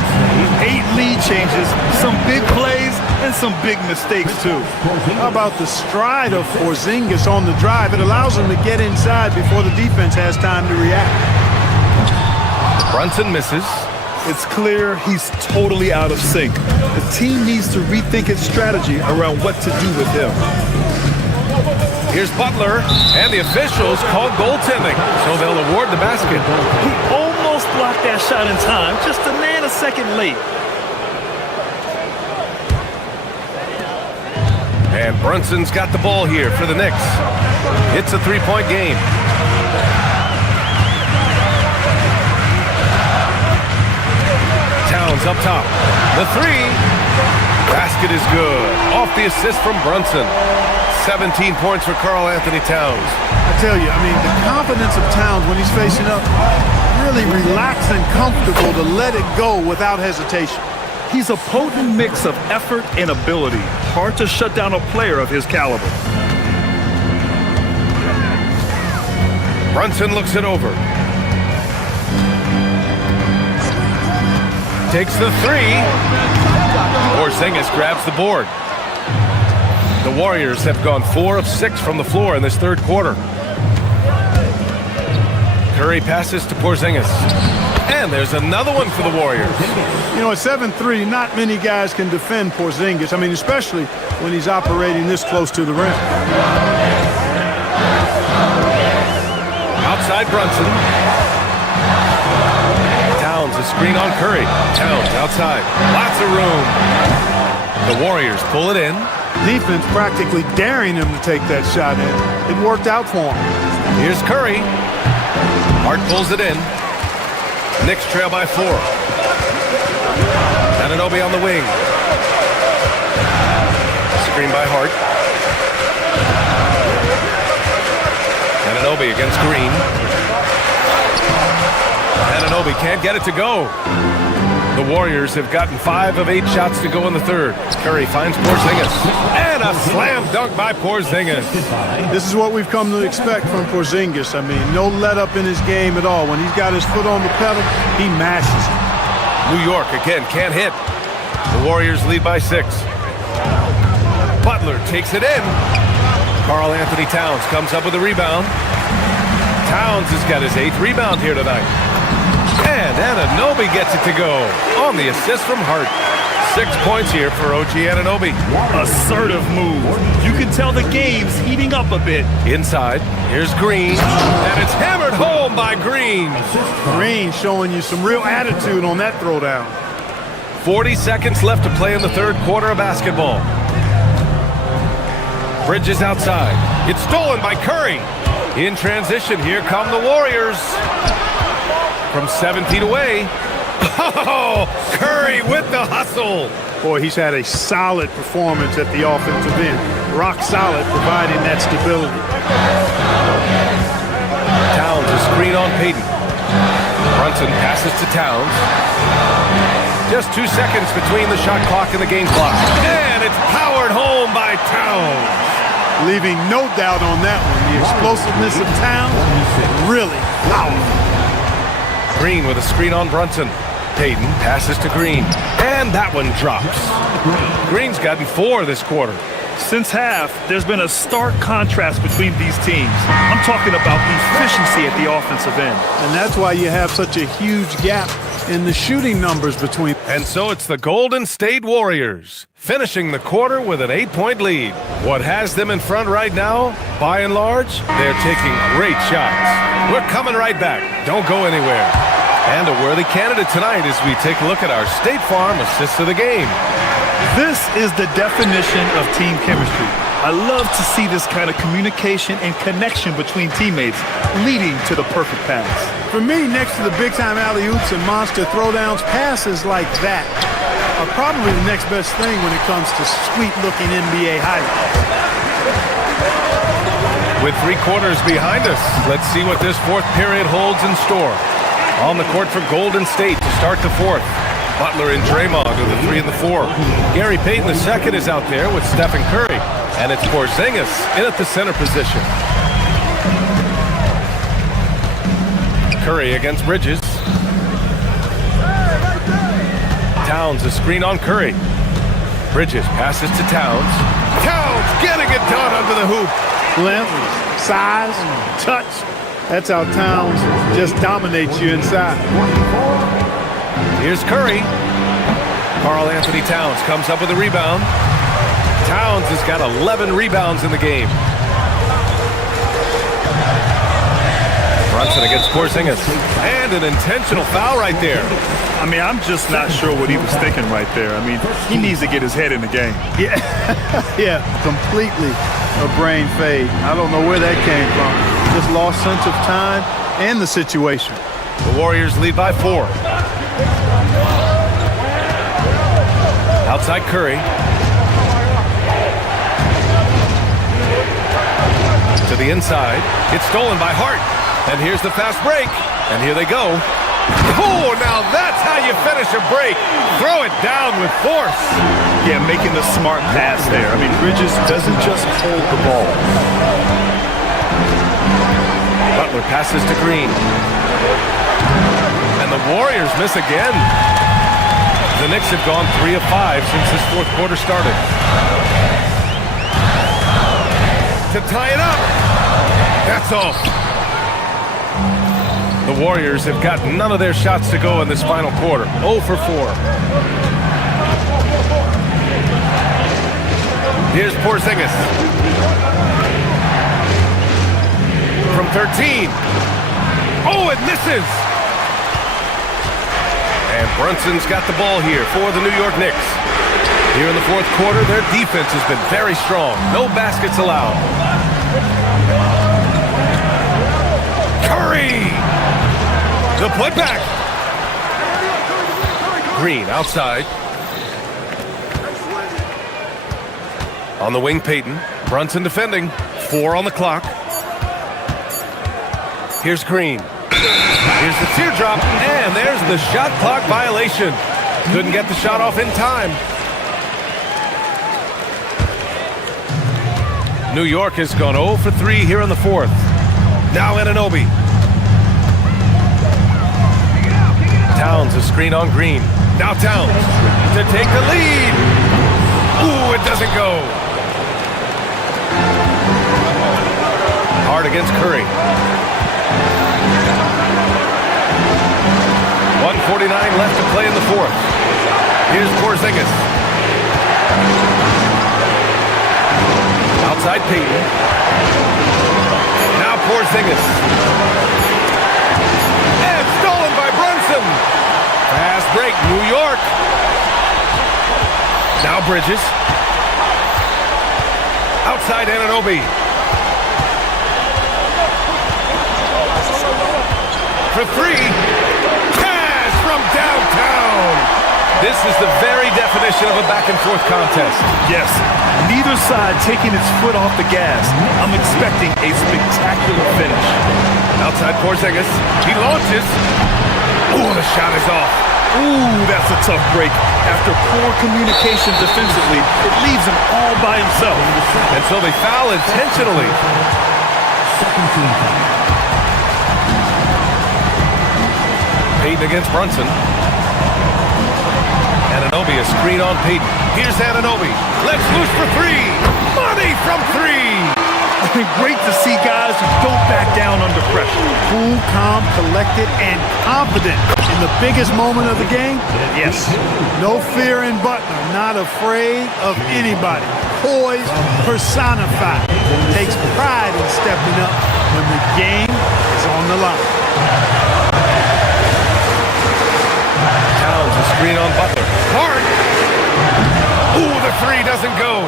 8 lead changes, some big plays, and some big mistakes, too. How about the stride of Porzingis on the drive? It allows him to get inside before the defense has time to react. Brunson misses. It's clear he's totally out of sync. The team needs to rethink its strategy around what to do with him. Here's Butler, and the officials call goaltending, so they'll award the basket. He almost blocked that shot in time, just a nanosecond late. And Brunson's got the ball here for the Knicks. It's a 3-point game. Towns up top. The 3. Basket is good. Off the assist from Brunson. 17 points for Karl Anthony Towns. I tell you, I mean, the confidence of Towns when he's facing up, really relaxed and comfortable to let it go without hesitation. He's a potent mix of effort and ability. Hard to shut down a player of his caliber. Brunson looks it over. Takes the three. Porzingis grabs the board. The Warriors have gone 4 of 6 from the floor in this third quarter. Curry passes to Porzingis. And there's another one for the Warriors. You know, at 7'3", not many guys can defend Porzingis. I mean, especially when he's operating this close to the rim. Outside Brunson. Towns a screen on Curry. Towns outside. Lots of room. The Warriors pull it in. Defense practically daring him to take that shot in. It worked out for him. Here's Curry. Hart pulls it in. Knicks trail by 4. Anunoby on the wing. Screen by Hart. Anunoby against Green. Anunoby can't get it to go. The Warriors have gotten 5 of 8 shots to go in the third. Curry finds Porzingis. And a slam dunk by Porzingis. This is what we've come to expect from Porzingis. I mean, no let up in his game at all. When he's got his foot on the pedal, he mashes it. New York again can't hit. The Warriors lead by 6. Butler takes it in. Karl Anthony Towns comes up with a rebound. Towns has got his 8th rebound here tonight. And Anunoby gets it to go on the assist from Hart. 6 points here for OG Anunoby. Assertive move. You can tell the game's heating up a bit. Inside, here's Green. And it's hammered home by Green. Green showing you some real attitude on that throwdown. 40 seconds left to play in the third quarter of basketball. Bridges outside. It's stolen by Curry. In transition, here come the Warriors. From 7 feet away. Oh, Curry with the hustle. Boy, he's had a solid performance at the offensive end. Rock solid, providing that stability. Towns a screen on Payton. Brunson passes to Towns. Just 2 seconds between the shot clock and the game clock. And it's powered home by Towns. Leaving no doubt on that one. The explosiveness of Towns, really powerful. Green with a screen on Brunson. Payton passes to Green. And that one drops. Green's gotten 4 this quarter. Since half, there's been a stark contrast between these teams. I'm talking about efficiency at the offensive end. And that's why you have such a huge gap in the shooting numbers between. And so it's the Golden State Warriors finishing the quarter with an 8-point lead. What has them in front right now, by and large, they're taking great shots. We're coming right back. Don't go anywhere. And a worthy candidate tonight as we take a look at our State Farm assists of the game. This is the definition of team chemistry. I love to see this kind of communication and connection between teammates leading to the perfect pass. For me, next to the big-time alley-oops and monster throwdowns, passes like that are probably the next best thing when it comes to sweet-looking NBA highlights. With 3 quarters behind us, let's see what this fourth period holds in store. On the court for Golden State to start the fourth. Butler and Draymond with the 3 and the 4. Gary Payton II is out there with Stephen Curry. And it's Porzingis in at the center position. Curry against Bridges. Towns a screen on Curry. Bridges passes to Towns. Towns getting it done under the hoop. Length, size, touch. That's how Towns just dominates you inside. Here's Curry. Karl Anthony Towns comes up with a rebound. Towns has got 11 rebounds in the game. Brunson against Porzingis. And an intentional foul right there. I mean, I'm just not sure what he was thinking right there. I mean, he needs to get his head in the game. Yeah, yeah, completely a brain fade. I don't know where that came from. Just lost sense of time and the situation. The Warriors lead by 4. Outside Curry. To the inside. It's stolen by Hart. And here's the fast break. And here they go. Oh, now that's how you finish a break. Throw it down with force. Yeah, making the smart pass there. I mean, Bridges doesn't just hold the ball. Butler passes to Green. And the Warriors miss again. The Knicks have gone 3 of 5 since this fourth quarter started. To tie it up. That's off. The Warriors have got none of their shots to go in this final quarter. 0 for 4. Here's Porzingis. From 13. Oh, it misses! And Brunson's got the ball here for the New York Knicks. Here in the fourth quarter, their defense has been very strong. No baskets allowed. Curry! The putback. Green outside. On the wing, Payton. Brunson defending. 4 on the clock. Here's Green. Here's the teardrop, and there's the shot clock violation. Couldn't get the shot off in time. New York has gone 0 for 3 here in the fourth. Now Anunoby. Towns a screen on Green. Now Towns to take the lead. Ooh, it doesn't go. Hard against Curry. 1:49 left to play in the fourth. Here's Porzingis. Outside Payton. Now Porzingis. And stolen by Brunson. Fast break, New York. Now Bridges. Outside Anunoby. For 3. Cash from downtown. This is the very definition of a back-and-forth contest. Yes, neither side taking its foot off the gas. I'm expecting a spectacular finish. Outside Porzingis. He launches. Ooh, the shot is off. Ooh, that's a tough break. After poor communication defensively, it leaves him all by himself. And so they foul intentionally. Payton against Brunson. Anunoby, a screen on Payton. Here's Anunoby. Let's loose for 3. Money from 3. Great to see guys who don't back down under pressure. Cool, calm, collected, and confident in the biggest moment of the game. Yes. No fear in Butler. Not afraid of anybody. Poise personified. Takes pride in stepping up when the game is on the line. Towns a screen on Butler. Hard. Ooh, the 3 doesn't go.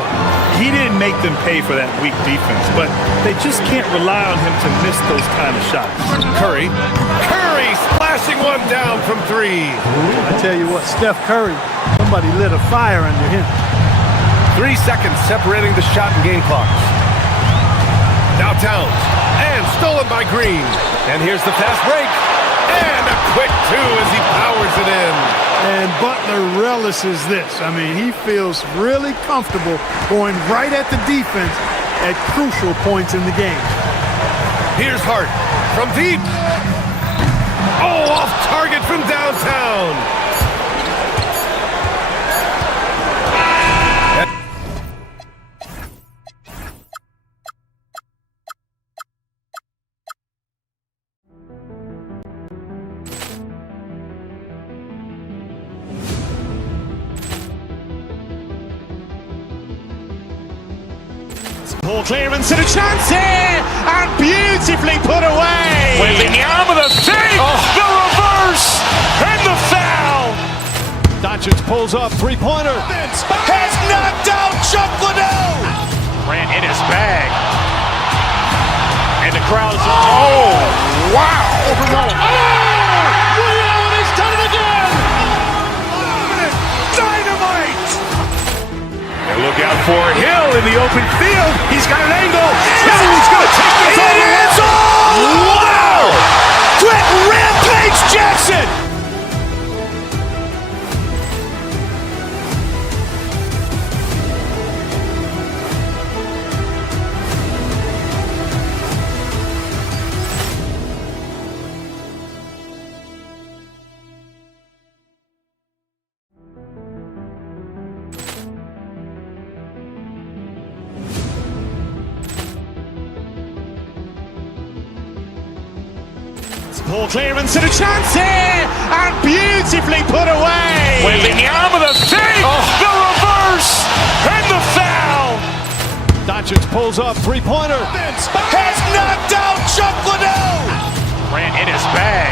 He didn't make them pay for that weak defense, but they just can't rely on him to miss those kind of shots. Curry. Curry splashing one down from 3. I tell you what, Steph Curry, somebody lit a fire under him. 3 seconds separating the shot and game clocks. Now Towns. And stolen by Green. And here's the fast break. And a quick 2 as he powers it in. And Butler relishes this. I mean, he feels really comfortable going right at the defense at crucial points in the game. Here's Hart from deep. Oh, off target from downtown. Ball clearance and a chance here, and beautifully put away. Wembanyama the save, the reverse, and the foul. Doncic pulls up, three-pointer. Has knocked out Chuck Liddell. Ran in his bag. And the crowd is, oh, wow. He's done it again. Dynamite. And look out for Hill in the open field. He's got an angle. Hill's going to take Poor clearance and a chance here, and beautifully put away. Wembanyama the fake, the reverse, and the foul. Doncic pulls up, three-pointer. Has knocked out Chuck Liddell. Ran in his bag.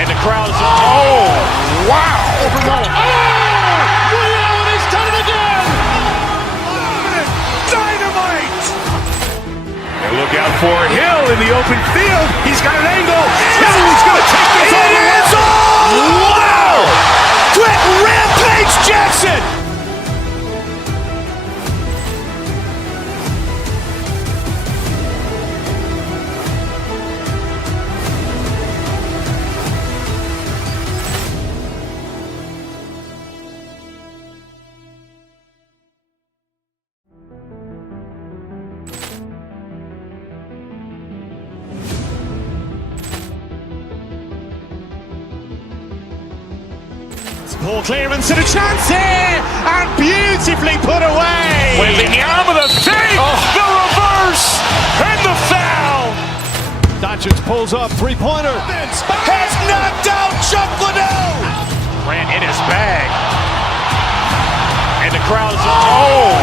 And the crowd is, oh, wow. Ray Allen has done it again. Dynamite. And look out for Hill in the open field. He's got an angle. Hill's going to take this all the way. Wow. Quick Rampage Jackson. Poor clearance and a chance here, and beautifully put away. Wembanyama the fake, the reverse, and the foul. Doncic pulls up, three-pointer. Has knocked out Chuck Liddell. Ran in his bag. And the crowd is, oh,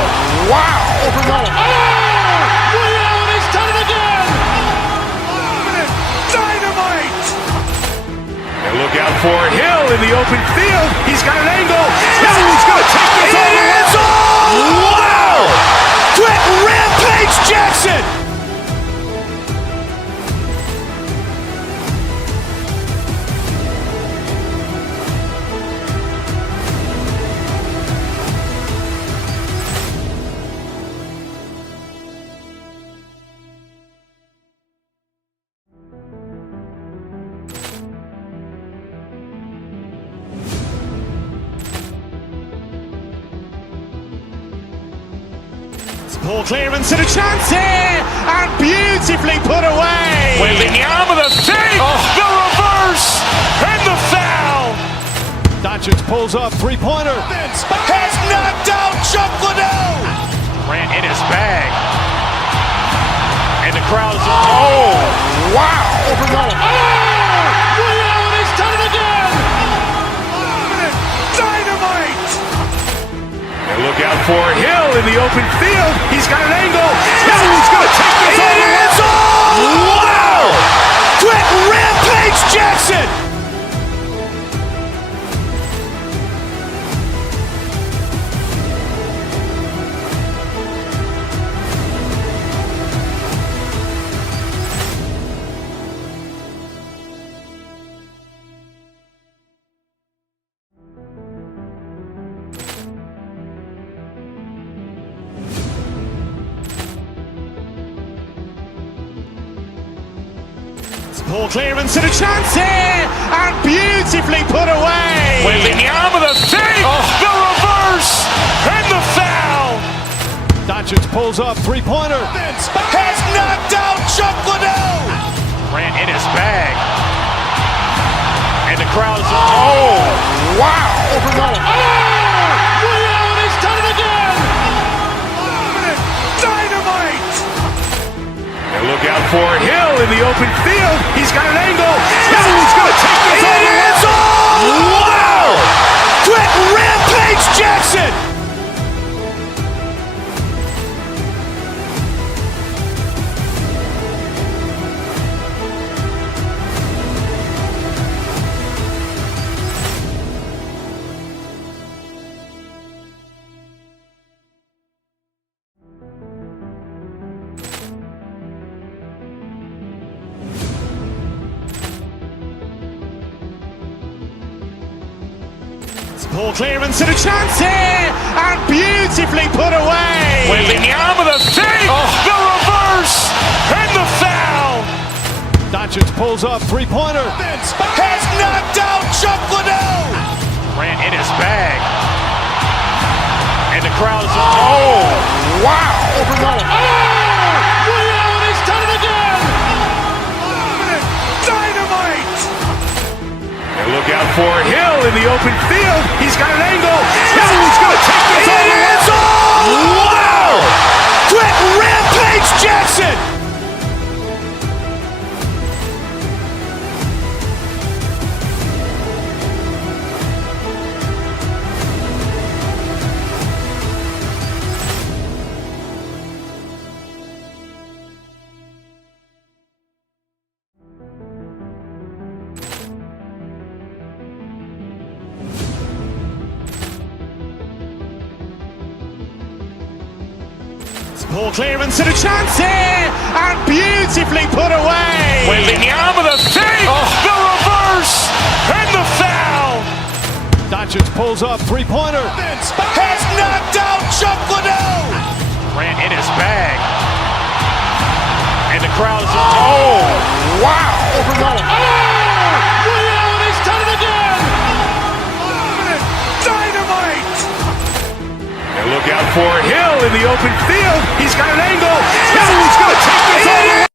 wow. Ray Allen has done it again. Dynamite. And look out for Hill in the open field. He's got an angle. Hill's going to take this all the way. Wow. Quick Rampage Jackson. Poor clearance and a chance here, and beautifully put away. Wembanyama the fake, the reverse, and the foul. Doncic pulls up, three-pointer. Has knocked out Chuck Liddell. Ran in his bag. And the crowd is, oh, wow. Ray Allen has done it again. Dynamite. And look out for Hill in the open field. He's got an angle. Hill's going to take this all the way. Wow. Quick Rampage Jackson. Poor clearance and a chance here, and beautifully put away. Wembanyama the fake, the reverse, and the foul. Doncic pulls up, three-pointer. Has knocked out Chuck Liddell. Ran in his bag. And the crowd is, oh, wow. Ray Allen has done it again. Dynamite. And look out for Hill in the open field. He's got an angle. Hill's going to take this all the way. Wow. Quick Rampage Jackson. Poor clearance and a chance here, and beautifully put away. Wembanyama the fake, the reverse, and the foul. Doncic pulls up, three-pointer. Has knocked out Chuck Liddell. Ran in his bag. And the crowd is, oh, wow. Ray Allen has done it again. Dynamite. And look out for Hill in the open field. He's got an angle. Hill's going to take this all the way. Wow. Quick Rampage Jackson. Poor clearance and a chance here, and beautifully put away. Wembanyama the fake, the reverse, and the foul. Doncic pulls up, three-pointer. Has knocked out Chuck Liddell. Ran in his bag. And the crowd is, oh, wow. He's done it again. Dynamite. And look out for Hill in the open field. He's got an angle. Hill's going to take this all the way.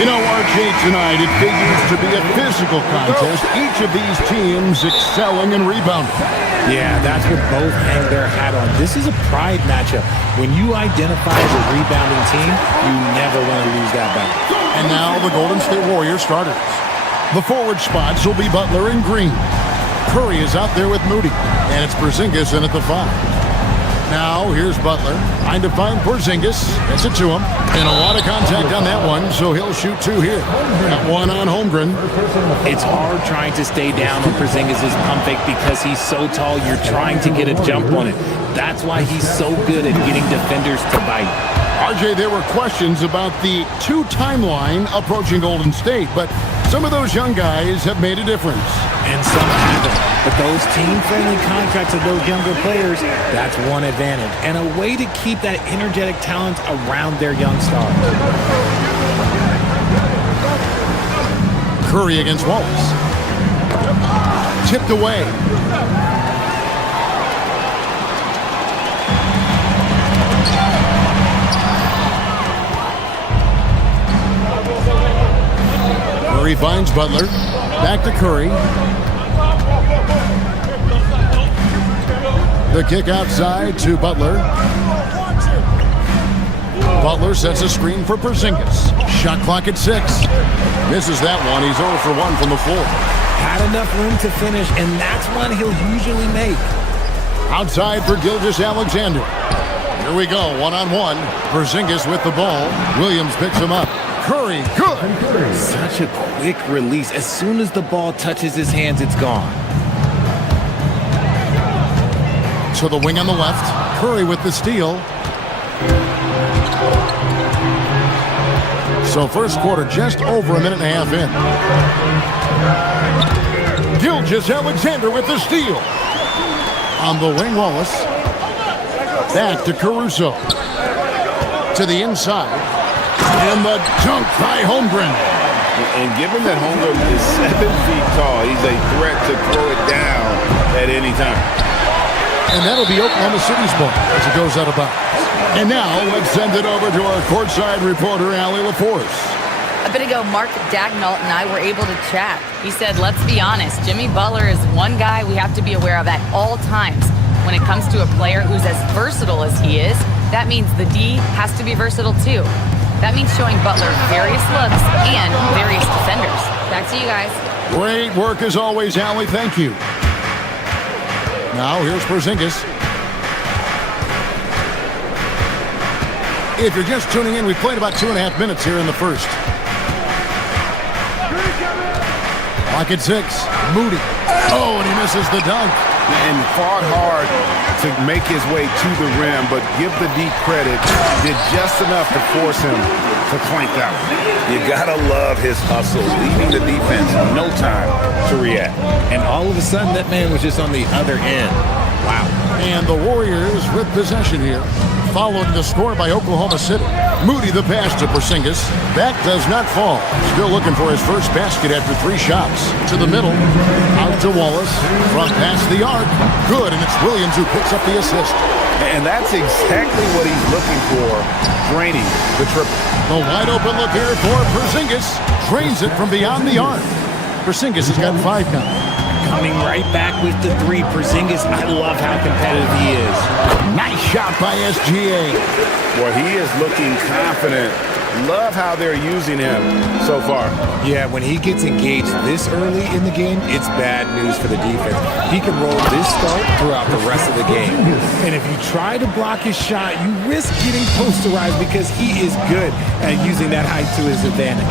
You know, RJ, tonight it figures to be a physical contest. Each of these teams excelling in rebounding. Yeah, that's what both hang their hat on. This is a pride matchup. When you identify as a rebounding team, you never want to lose that battle. And now the Golden State Warriors starters. The forward spots will be Butler and Green. Curry is out there with Moody, and it's Porzingis in at the 5. Now, here's Butler, trying to find Porzingis. Gets it to him. And a lot of contact on that one, so he'll shoot 2 here. Got one on Holmgren. It's hard trying to stay down on Porzingis' pump fake because he's so tall, you're trying to get a jump on it. That's why he's so good at getting defenders to bite. RJ, there were questions about the 2 timeline approaching Golden State, but some of those young guys have made a difference. And some haven't. But those team-friendly contracts of those younger players, that's one advantage. And a way to keep that energetic talent around their young stars. Curry against Wallace. Tipped away. Curry finds Butler. Back to Curry. The kick outside to Butler. Butler sets a screen for Porzingis. Shot clock at 6. Misses that one. He's 0 for 1 from the floor. Had enough room to finish, and that's one he'll usually make. Outside for Gilgeous-Alexander. Here we go, one-on-one. Porzingis with the ball. Williams picks him up. Curry, good. Such a quick release. As soon as the ball touches his hands, it's gone. To the wing on the left. Curry with the steal. So first quarter just over a minute and a half in. Gilgeous-Alexander with the steal. On the wing, Wallace. Back to Caruso. To the inside. And the dunk by Holmgren. And given that Holmgren is 7 feet tall, he's a threat to throw it down at any time. And that'll be Oklahoma City's ball as it goes out of bounds. And now let's send it over to our courtside reporter, Allie LaForce. A bit ago, Mark Daigneault and I were able to chat. He said, let's be honest, Jimmy Butler is one guy we have to be aware of at all times. When it comes to a player who's as versatile as he is, that means the D has to be versatile too. That means showing Butler various looks and various defenders. Back to you guys. Great work as always, Allie. Thank you. Now here's Porzingis. If you're just tuning in, we played about 2.5 minutes here in the first. Clock at 6. Moody. Oh, and he misses the dunk. And fought hard to make his way to the rim, but give the D credit, did just enough to force him to clank out. You gotta love his hustle, leaving the defense no time to react. And all of a sudden, that man was just on the other end. Wow. And the Warriors with possession here, following the score by Oklahoma City. Moody the pass to Porzingis. That does not fall. Still looking for his first basket after 3 shots. To the middle. Out to Wallace. Front past the arc. Good, and it's Williams who picks up the assist. And that's exactly what he's looking for, draining the triple. The wide open look here for Porzingis. Drains it from beyond the arc. Porzingis has got 5 now. coming right back with the three. Porzingis, I love how competitive he is. Nice shot by SGA. Well, he is looking confident. Love how they're using him so far. Yeah, when he gets engaged this early in the game, it's bad news for the defense. He can roll this start throughout the rest of the game. And if you try to block his shot, you risk getting posterized because he is good at using that height to his advantage.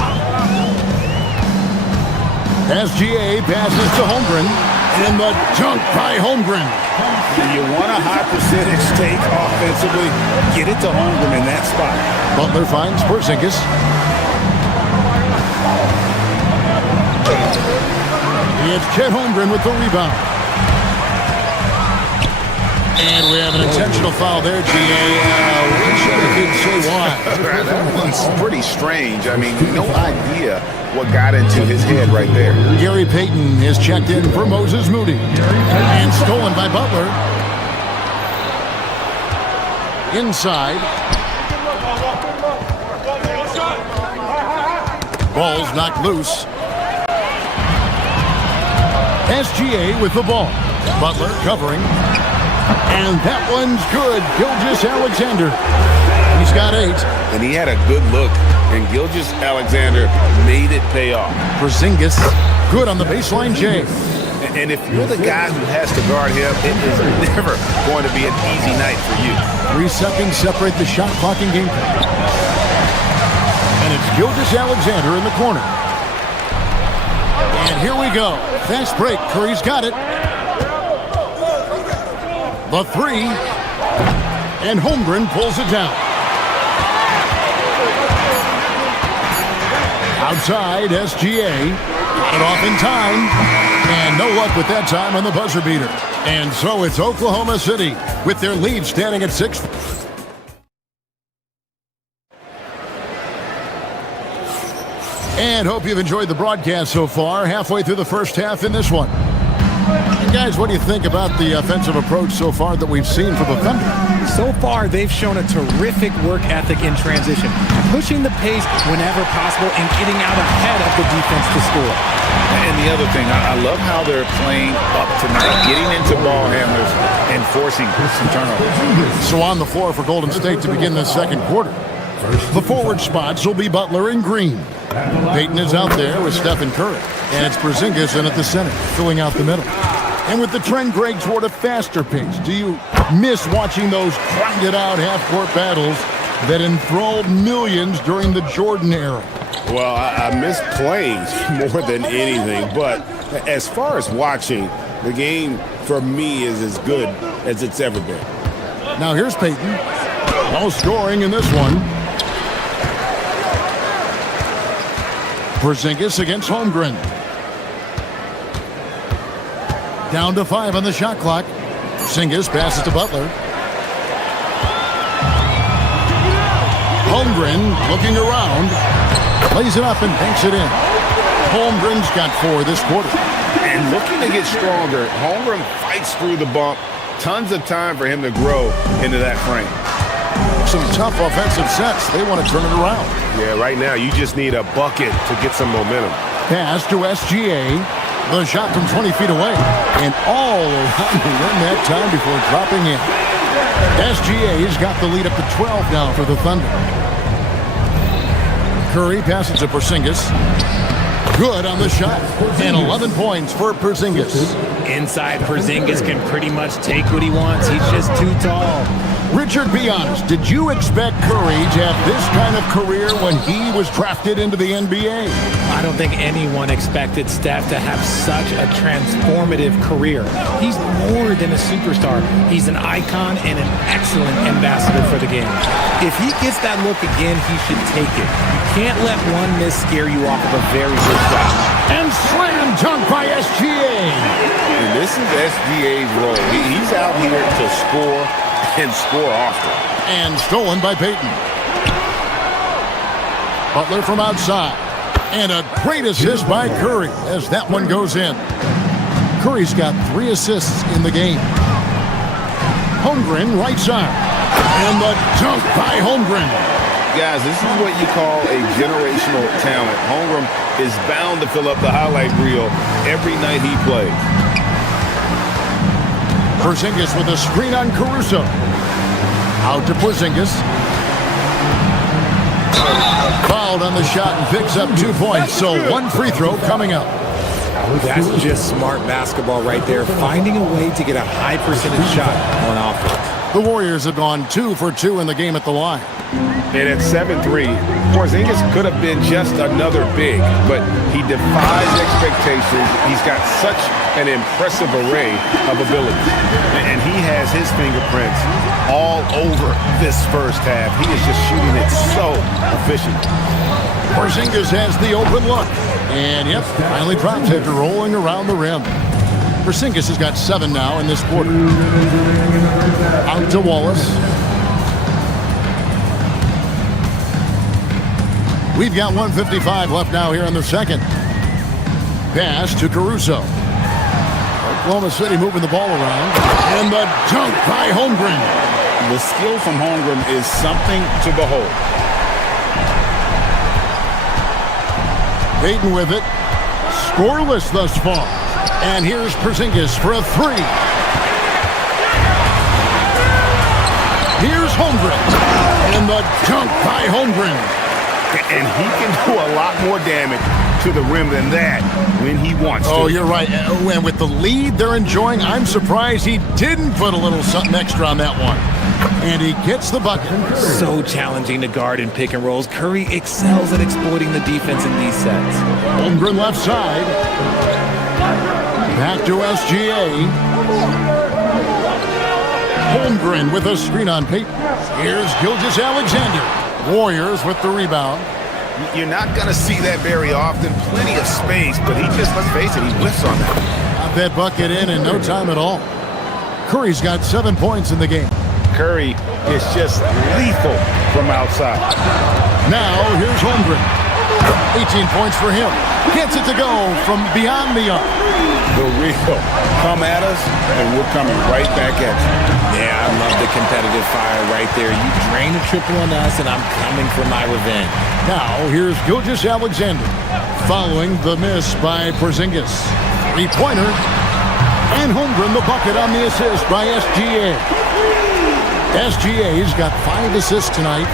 SGA passes to Holmgren, and the dunk by Holmgren. You want a high percentage take offensively, get it to Holmgren in that spot. Butler finds Porzingis. It's Chet Holmgren with the rebound. And we have an intentional foul there, G.A. Wish I could say why. That one's pretty strange. I mean, no idea what got into his head right there. Gary Payton is checked in for Moses Moody. And stolen by Butler. Inside. Ball's knocked loose. SGA with the ball. Butler covering. And that one's good. Gilgeous-Alexander. He's got 8. And he had a good look, and Gilgeous-Alexander made it pay off. Porzingis, good on the baseline, Jay. And if you're the guy who has to guard him, it is never going to be an easy night for you. 3 seconds separate the shot clock and game clock. And it's Gilgeous-Alexander in the corner. And here we go. Fast break. Curry's got it. The 3. And Holmgren pulls it down. Outside, SGA. Got it off in time. And no luck with that time on the buzzer beater. And so it's Oklahoma City with their lead standing at 6. And hope you've enjoyed the broadcast so far. Halfway through the first half in this one. And guys, what do you think about the offensive approach so far that we've seen from the Thunder? So far, they've shown a terrific work ethic in transition, pushing the pace whenever possible and getting out ahead of the defense to score. And the other thing, I love how they're playing up tonight, getting into ball handlers and forcing some turnovers. So on the floor for Golden State to begin the second quarter. The forward spots will be Butler and Green. Payton is out there with Stephen Curry. And it's Porzingis in at the center, filling out the middle. And with the trend, Greg, toward a faster pace, do you miss watching those grinded-out half-court battles that enthralled millions during the Jordan era? Well, I miss playing more than anything. But as far as watching, the game for me is as good as it's ever been. Now here's Payton. No scoring in this one. Porzingis against Holmgren. Down to 5 on the shot clock. Porzingis passes to Butler. Holmgren looking around. Plays it up and banks it in. Holmgren's got 4 this quarter. And looking to get stronger, Holmgren fights through the bump. Tons of time for him to grow into that frame. Some tough offensive sets. They want to turn it around. Yeah, right now you just need a bucket to get some momentum. Pass to SGA. The shot from 20 feet away. And all around the rim that time before dropping in. SGA's got the lead up to 12 now for the Thunder. Curry passes to Porzingis. Good on the shot. And 11 points for Porzingis. Inside, Porzingis can pretty much take what he wants. He's just too tall. Richard, be honest. Did you expect Curry to have this kind of career when he was drafted into the NBA? I don't think anyone expected Steph to have such a transformative career. He's more than a superstar. He's an icon and an excellent ambassador for the game. If he gets that look again, he should take it. You can't let one miss scare you off of a very good shot. And slam dunk by SGA. And this is SGA's role. He's out here to score and score often. And stolen by Payton. Butler from outside. And a great assist by Curry as that one goes in. Curry's got 3 assists in the game. Holmgren right side. And the dunk by Holmgren. Guys, this is what you call a generational talent. Holmgren is bound to fill up the highlight reel every night he plays. Porzingis with a screen on Caruso. Out to Porzingis. Fouled on the shot and picks up 2 points. So 1 free throw coming up. That's just smart basketball right there, finding a way to get a high percentage shot on offense. The Warriors have gone 2 for 2 in the game at the line. And at 7'3", Porzingis could have been just another big, but he defies expectations. He's got such an impressive array of abilities. And he has his fingerprints all over this first half. He is just shooting it so efficient. Porzingis has the open look. And, yep, finally drops after rolling around the rim. Porzingis has got 7 now in this quarter. Out to Wallace. We've got 1:55 left now here in the second. Pass to Caruso. Oklahoma City moving the ball around. And the dunk by Holmgren. The skill from Holmgren is something to behold. Payton with it. Scoreless thus far. And here's Porzingis for a 3. Here's Holmgren. And the dunk by Holmgren. And he can do a lot more damage to the rim than that when he wants to. Oh, you're right. And with the lead they're enjoying, I'm surprised he didn't put a little something extra on that one. And he gets the bucket. So challenging to guard in pick and rolls. Curry excels at exploiting the defense in these sets. Holmgren left side. Back to SGA. Holmgren with a screen on Payton. Here's Gilgeous-Alexander. Warriors with the rebound. You're not going to see that very often. Plenty of space, but he just, let's face it, he whiffs on that. Got that bucket in no time at all. Curry's got 7 points in the game. Curry is just lethal from outside. Now, here's Holmgren. 18 points for him. Gets it to go from beyond the arc. The real. Come at us, and we're coming right back at you. Yeah, I love the competitive fire right there. You drain a triple on us, and I'm coming for my revenge. Now, here's Gilgeous-Alexander. Following the miss by Porzingis. 3-pointer. And Holmgren the bucket on the assist by SGA. SGA's got 5 assists tonight.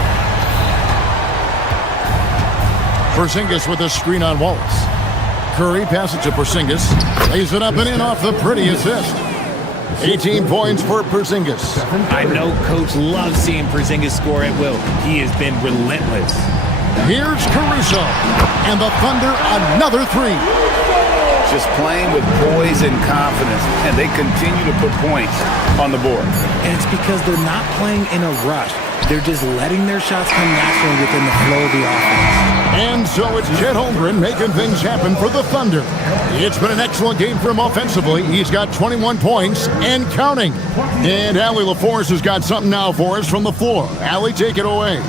Porzingis with a screen on Wallace. Curry passes to Porzingis. Lays it up and in off the pretty assist. 18 points for Porzingis. I know Coach loves seeing Porzingis score at will. He has been relentless. Here's Caruso. And the Thunder another 3. Just playing with poise and confidence, and they continue to put points on the board. And it's because they're not playing in a rush. They're just letting their shots come naturally within the flow of the offense. And so it's Chet Holmgren making things happen for the Thunder. It's been an excellent game for him offensively. He's got 21 points and counting. And Allie LaForce has got something now for us from the floor. Allie, take it away.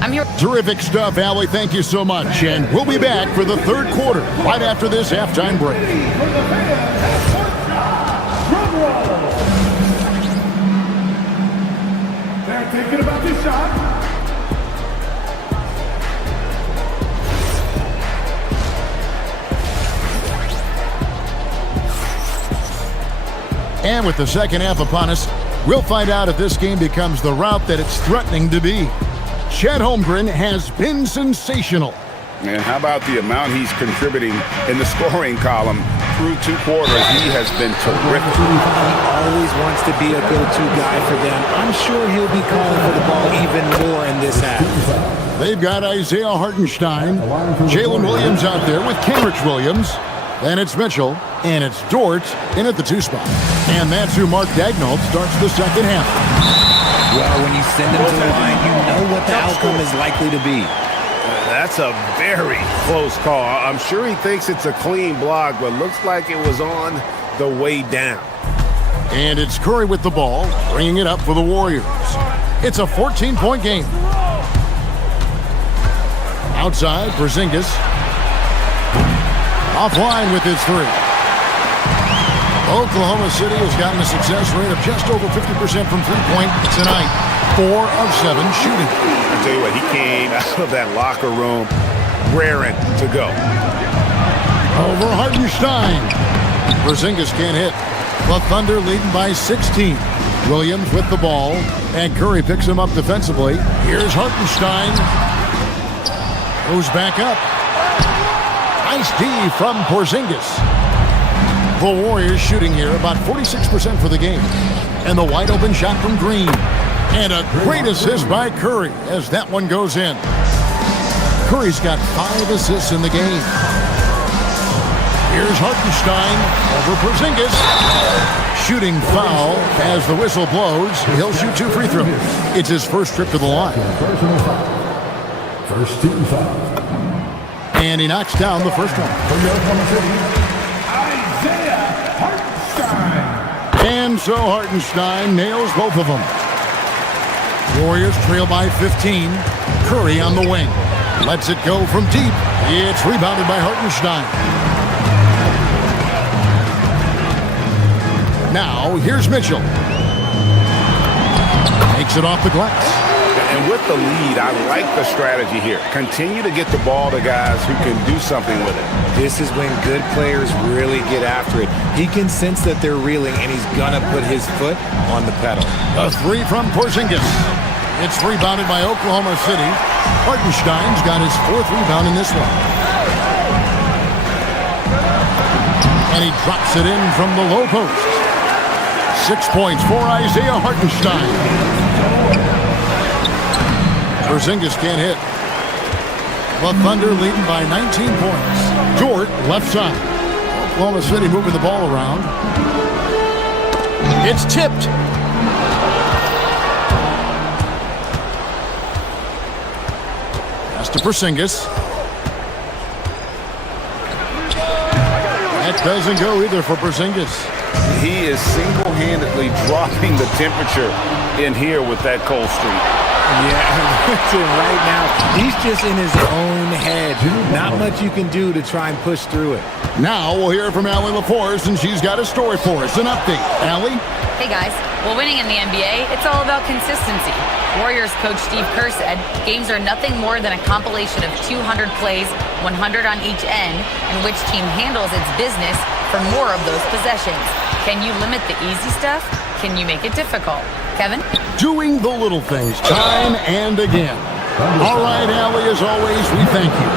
I'm here. Terrific stuff, Allie. Thank you so much. And we'll be back for the third quarter right after this halftime break. They're thinking about this shot. And with the second half upon us, we'll find out if this game becomes the route that it's threatening to be. Chet Holmgren has been sensational. And how about the amount he's contributing in the scoring column through 2 quarters? He has been terrific. He always wants to be a go-to guy for them. I'm sure he'll be calling for the ball even more in this half. They've got Isaiah Hartenstein, Jalen Williams out there with Kenrich Williams. Then it's Mitchell, and it's Dort in at the 2 spot. And that's who Mark Daigneault starts the second half. Well, when you send them to the line, you know what the outcome is likely to be. That's a very close call. I'm sure he thinks it's a clean block, but looks like it was on the way down. And it's Curry with the ball, bringing it up for the Warriors. It's a 14-point game. Outside, Porzingis. Offline with his 3. Oklahoma City has gotten a success rate of just over 50% from three-point tonight. 4 of 7 shooting. I tell you what, he came out of that locker room raring to go. Over Hartenstein. Porzingis can't hit. The Thunder leading by 16. Williams with the ball, and Curry picks him up defensively. Here's Hartenstein. Goes back up. Nice D from Porzingis. The Warriors shooting here about 46% for the game. And the wide open shot from Green. And a great assist by Curry as that one goes in. Curry's got 5 assists in the game. Here's Hartenstein over Porzingis. Shooting foul as the whistle blows. He'll shoot 2 free throws. It's his first trip to the line. First team foul. And he knocks down the first one. Isaiah Hartenstein. And so Hartenstein nails both of them. Warriors trail by 15. Curry on the wing. Lets it go from deep. It's rebounded by Hartenstein. Now, here's Mitchell. Makes it off the glass. And with the lead, I like the strategy here. Continue to get the ball to guys who can do something with it. This is when good players really get after it. He can sense that they're reeling, and he's going to put his foot on the pedal. A 3 from Porzingis. It's rebounded by Oklahoma City. Hartenstein's got his 4th rebound in this one. And he drops it in from the low post. 6 points for Isaiah Hartenstein. Porzingis can't hit. The Thunder leading by 19 points. Dort left side. Oklahoma City moving the ball around. It's tipped. Pass to Porzingis. That doesn't go either for Porzingis. He is single-handedly dropping the temperature in here with that cold streak. Yeah, listen, right now, he's just in his own head. Not much you can do to try and push through it. Now we'll hear from Allie LaForce, and she's got a story for us. An update. Allie? Hey guys, well, winning in the NBA, it's all about consistency. Warriors coach Steve Kerr said games are nothing more than a compilation of 200 plays, 100 on each end, and which team handles its business for more of those possessions. Can you limit the easy stuff? Can you make it difficult? Kevin? Doing the little things time and again. All right, Allie, as always, we thank you.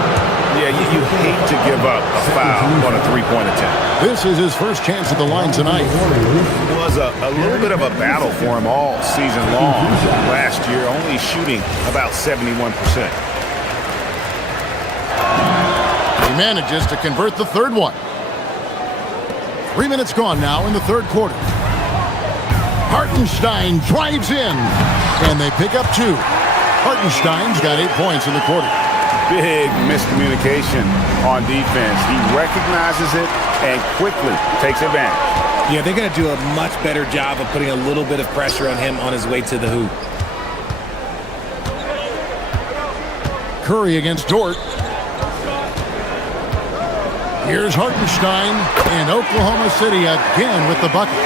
Yeah, you hate to give up a foul on a 3-point attempt. This is his first chance at the line tonight. It was a little bit of a battle for him all season long last year, only shooting about 71%. He manages to convert the third one. 3 minutes gone now in the third quarter. Hartenstein drives in, and they pick up 2. Hartenstein's got 8 points in the quarter. Big miscommunication on defense. He recognizes it and quickly takes advantage. Yeah, they're going to do a much better job of putting a little bit of pressure on him on his way to the hoop. Curry against Dort. Here's Hartenstein, and Oklahoma City again with the bucket.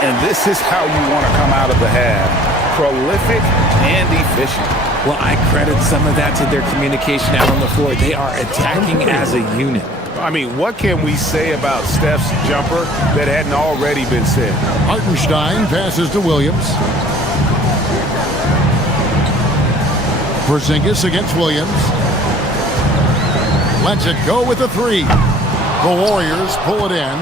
And this is how you want to come out of the half. Prolific and efficient. Well, I credit some of that to their communication out on the floor. They are attacking as a unit. I mean, what can we say about Steph's jumper that hadn't already been said? Hartenstein passes to Williams. Porzingis against Williams. Lets it go with a 3. The Warriors pull it in.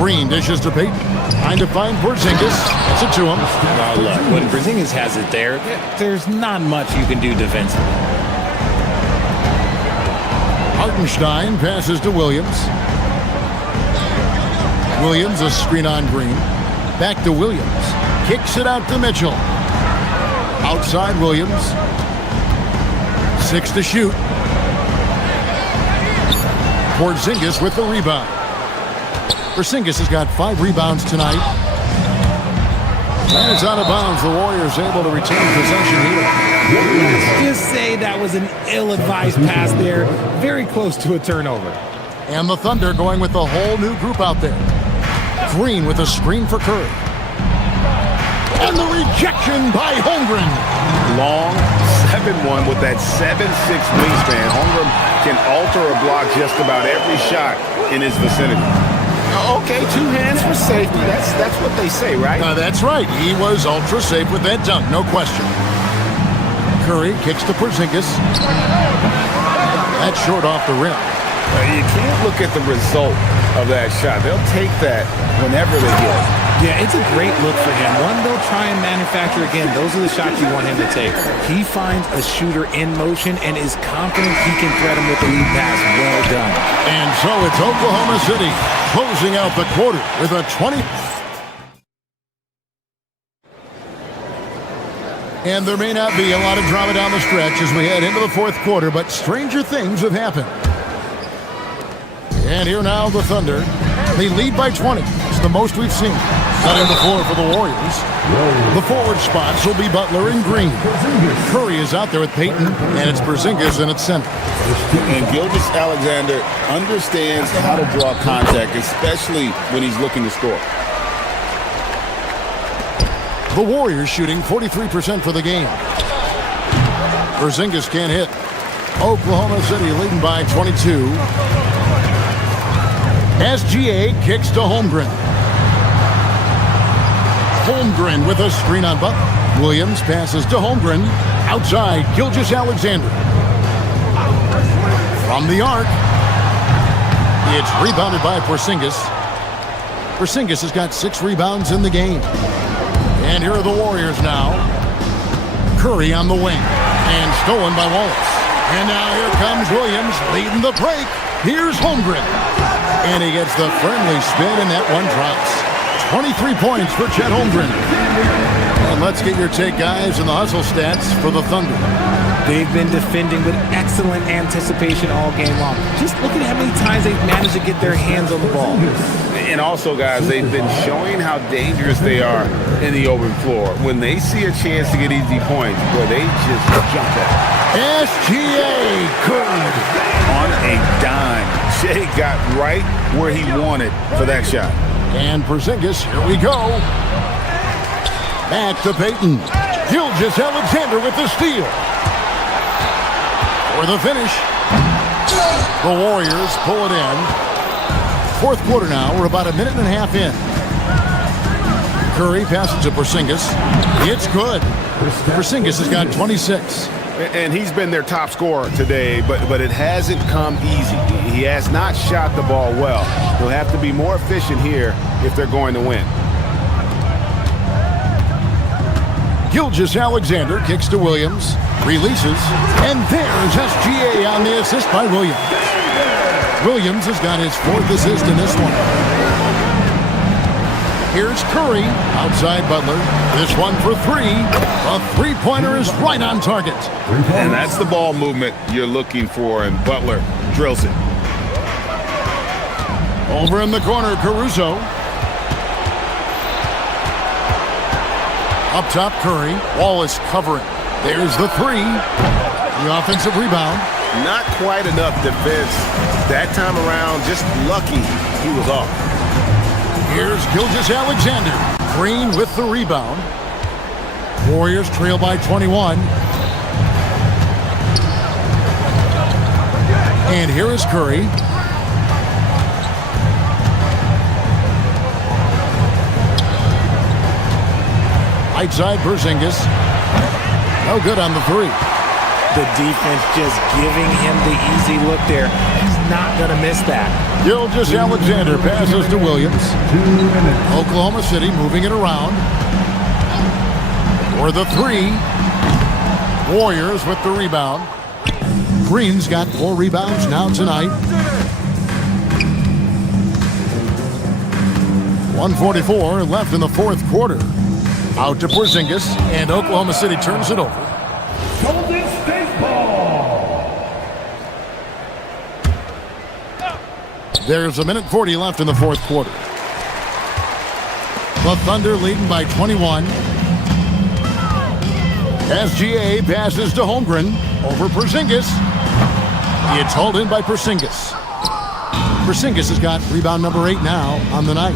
Green dishes to Payton. Trying to find Porzingis. Gets it to him. Now look, when Porzingis has it there, there's not much you can do defensively. Hartenstein passes to Williams. Williams, a screen on Green. Back to Williams. Kicks it out to Mitchell. Outside Williams. 6 to shoot. Porzingis with the rebound. Porzingis has got 5 rebounds tonight. And it's out of bounds. The Warriors able to retain possession here. Let's just say that was an ill-advised pass there. Very close to a turnover. And the Thunder going with a whole new group out there. Green with a screen for Curry. And the rejection by Holmgren. Long 7-1 with that 7'6" wingspan. Holmgren can alter a block just about every shot in his vicinity. Okay, 2 hands for safety. That's what they say, right? That's right. He was ultra safe with that dunk, no question. Curry kicks to Porzingis. That's short off the rim. You can't look at the result of that shot. They'll take that whenever they get it. Yeah, it's a great look for him. One they'll try and manufacture again. Those are the shots you want him to take. He finds a shooter in motion and is confident he can thread him with the lead pass. Well done. And so it's Oklahoma City closing out the quarter with a 20. And there may not be a lot of drama down the stretch as we head into the fourth quarter, but stranger things have happened. And here now the Thunder. They lead by 20. It's the most we've seen. Setting the floor for the Warriors. The forward spots will be Butler and Green. Curry is out there with Payton, and it's Porzingis in its center. And Gilgeous-Alexander understands how to draw contact, especially when he's looking to score. The Warriors shooting 43% for the game. Porzingis can't hit. Oklahoma City leading by 22. SGA kicks to Holmgren. Holmgren with a screen on Butler. Williams passes to Holmgren. Outside, Gilgeous-Alexander. From the arc. It's rebounded by Porzingis. Porzingis has got 6 rebounds in the game. And here are the Warriors now. Curry on the wing. And stolen by Wallace. And now here comes Williams leading the break. Here's Holmgren. And he gets the friendly spin, and that one drops. 23 points for Chet Holmgren. And let's get your take, guys, on the hustle stats for the Thunder. They've been defending with excellent anticipation all game long. Just look at how many times they've managed to get their hands on the ball. And also, guys, they've been showing how dangerous they are in the open floor. When they see a chance to get easy points, boy, they just jump at it. SGA good. On a dime. Shea got right where he wanted for that shot. And Porzingis, here we go. Back to Payton. Gilgeous-Alexander with the steal. For the finish. The Warriors pull it in. Fourth quarter now. We're about a minute and a half in. Curry passes to Porzingis. It's good. Porzingis has got 26. And he's been their top scorer today, but it hasn't come easy. He has not shot the ball well. He'll have to be more efficient here if they're going to win. Gilgeous-Alexander kicks to Williams, releases, and there's SGA on the assist by Williams. Williams has got his 4th assist in this one. Here's Curry, outside Butler. This one for 3. A 3-pointer is right on target. And that's the ball movement you're looking for, and Butler drills it. Over in the corner, Caruso. Up top, Curry. Wallace covering. There's the 3. The offensive rebound. Not quite enough defense that time around. Just lucky he was off. Here's Gilgeous-Alexander. Green with the rebound. Warriors trail by 21. And here is Curry. Right side, Porzingis. No good on the 3. The defense just giving him the easy look there. He's not going to miss that. Gilgeous-Alexander passes to Williams. Oklahoma City moving it around. For the 3. Warriors with the rebound. Green's got 4 rebounds now tonight. 1:44 left in the fourth quarter. Out to Porzingis, and Oklahoma City turns it over. Golden State ball. There's a minute 40 left in the fourth quarter. The Thunder leading by 21. SGA passes to Holmgren over Porzingis. It's hauled in by Porzingis. Porzingis has got rebound number 8 now on the night.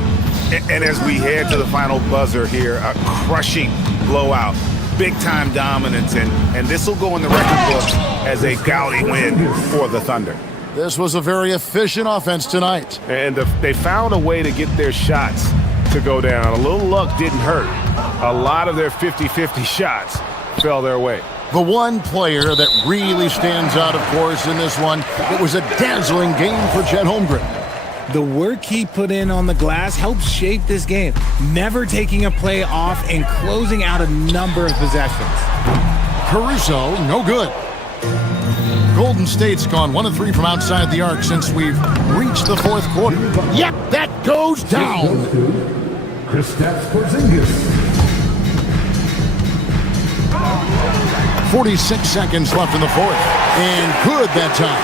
And as we head to the final buzzer here, a crushing blowout, big-time dominance, and this will go in the record books as a gaudy win for the Thunder. This was a very efficient offense tonight. And they found a way to get their shots to go down. A little luck didn't hurt. A lot of their 50-50 shots fell their way. The one player that really stands out, of course, in this one, it was a dazzling game for Chet Holmgren. The work he put in on the glass helped shape this game, never taking a play off and closing out a number of possessions. Caruso, no good. Golden State's gone 1 of 3 from outside the arc since we've reached the fourth quarter. Yep, that goes down. Kristaps Porzingis. 46 seconds left in the fourth, and good that time.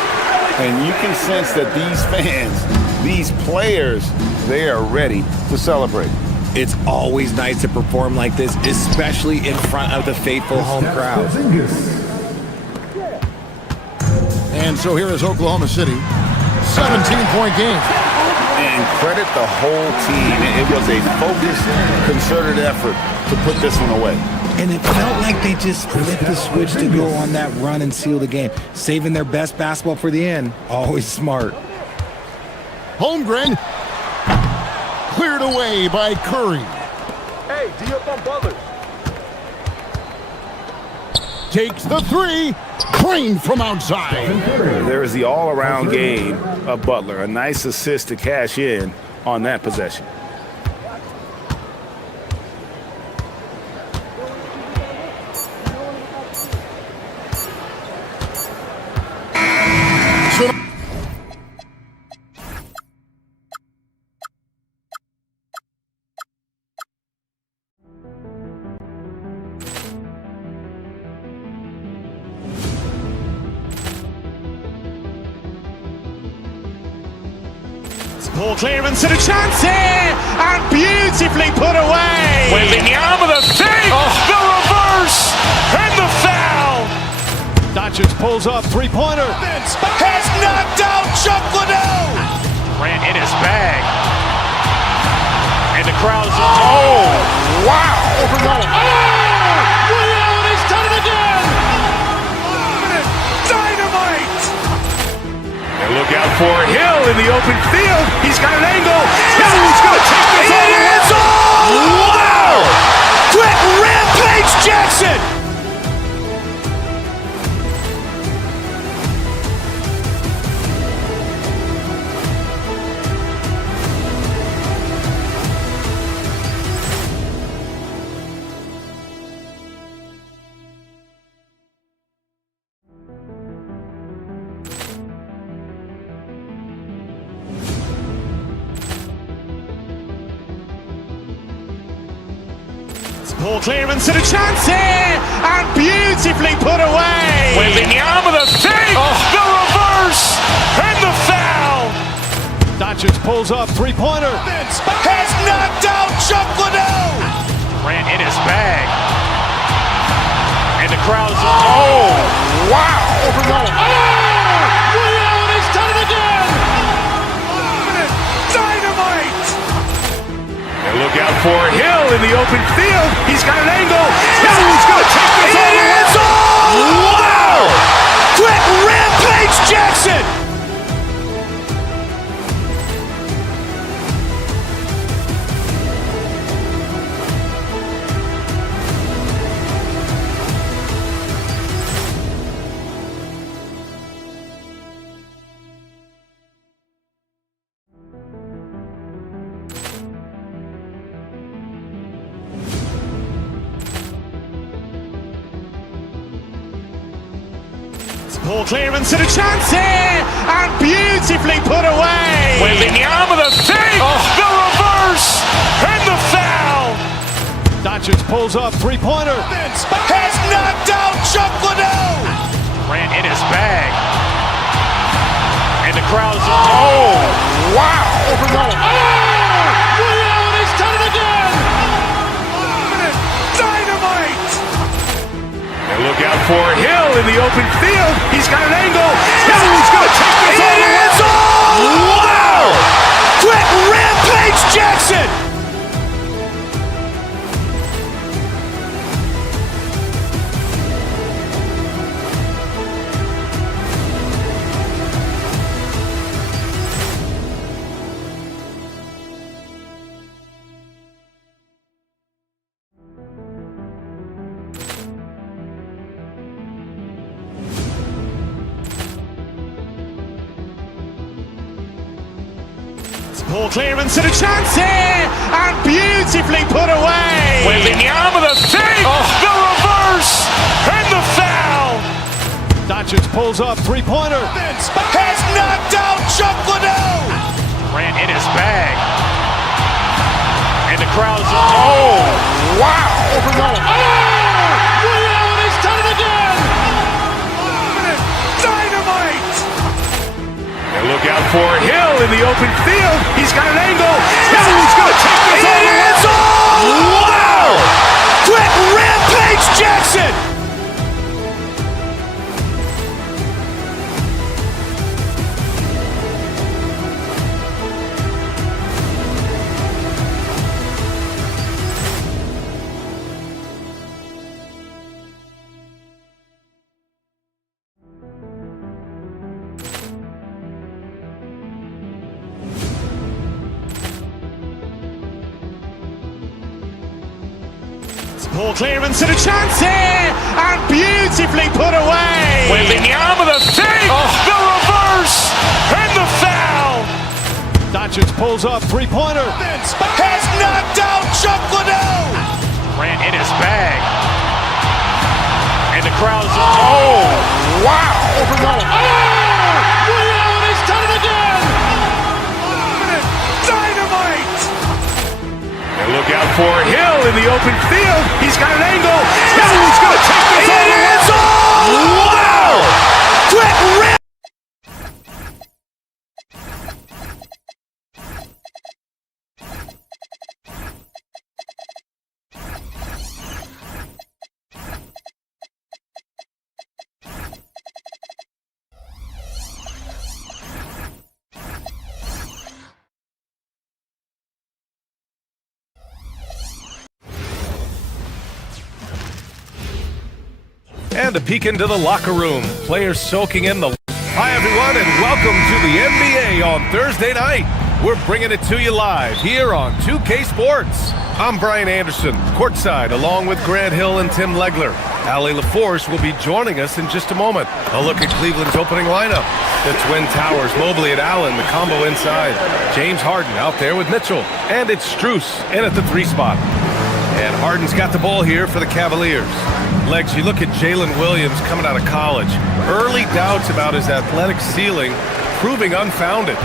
And you can sense that these fans, these players, they are ready to celebrate. It's always nice to perform like this, especially in front of the faithful home crowd. And so here is Oklahoma City, 17-point game. And credit the whole team. It was a focused, concerted effort to put this one away. And it felt like they just flipped the switch to go on that run and seal the game, saving their best basketball for the end. Always smart. Holmgren cleared away by Curry. Hey, D up on Butler. Takes the three. Green from outside. There is the all-around game of Butler. A nice assist to cash in on that possession. Ball clearance and a chance here, and beautifully put away. Wembanyama the fake, the reverse, and the foul. Doncic pulls up, three-pointer. Has knocked out Chuck Liddell. Ran in his bag. And the crowd is, oh, wow. Ray Allen has done it again. Dynamite. And look out for Hill in the open field. He's got an angle. Hill's going to take this all the way. Wow. Quick rampage Jackson. Ball clearance and a chance here, and beautifully put away. Wembanyama the fake, the reverse, and the foul. Doncic pulls up, three-pointer. Has knocked out Chuck Liddell. Ran in his bag. And the crowd is, oh, wow. Ray Allen has done it again. Dynamite. And look out for Hill in the open field. He's got an angle. Hill's going to take this all the way. Wow. Quick rampage Jackson. Ball clearance and a chance here, and beautifully put away. Wembanyama the fake, the reverse, and the foul. Doncic pulls up, three-pointer. Has knocked out Chuck Liddell. Ran in his bag. And the crowd is, oh, wow. Ray Allen has done it again. Dynamite. And look out for Hill in the open field. He's got an angle. Hill's going to take this all the way. Wow. Quick rampage Jackson. Ball clearance and a chance here, and beautifully put away. Wembanyama the save, the reverse, and the foul. Doncic pulls up, three-pointer. Has knocked out Chuck Liddell. Ran in his bag. And the crowd's wow. Ray Allen has done it again. Dynamite. And look out for Hill in the open field. He's got an angle. Hill's going to take this all the way. Wow. Quick Rampage Jackson. Ball clearance and a chance here, and beautifully put away. Wembanyama the save, the reverse, and the foul. Doncic pulls up, three-pointer. Has knocked out Chuck Liddell. Ran in his bag. And the crowd's wow. Ray Allen has done it again. Dynamite. And look out for Hill in the open field. He's got an angle. Hill's going to take this all the way. Wow. Quick rip. And a peek into the locker room. Players soaking in the... Hi, everyone, and welcome to the NBA on Thursday night. We're bringing it to you live here on 2K Sports. I'm Brian Anderson, courtside, along with Grant Hill and Tim Legler. Allie LaForce will be joining us in just a moment. A look at Cleveland's opening lineup. The Twin Towers, Mobley and Allen, the combo inside. James Harden out there with Mitchell. And it's Strus in at the 3 spot. And Harden's got the ball here for the Cavaliers. Legs, you look at Jalen Williams coming out of college. Early doubts about his athletic ceiling proving unfounded.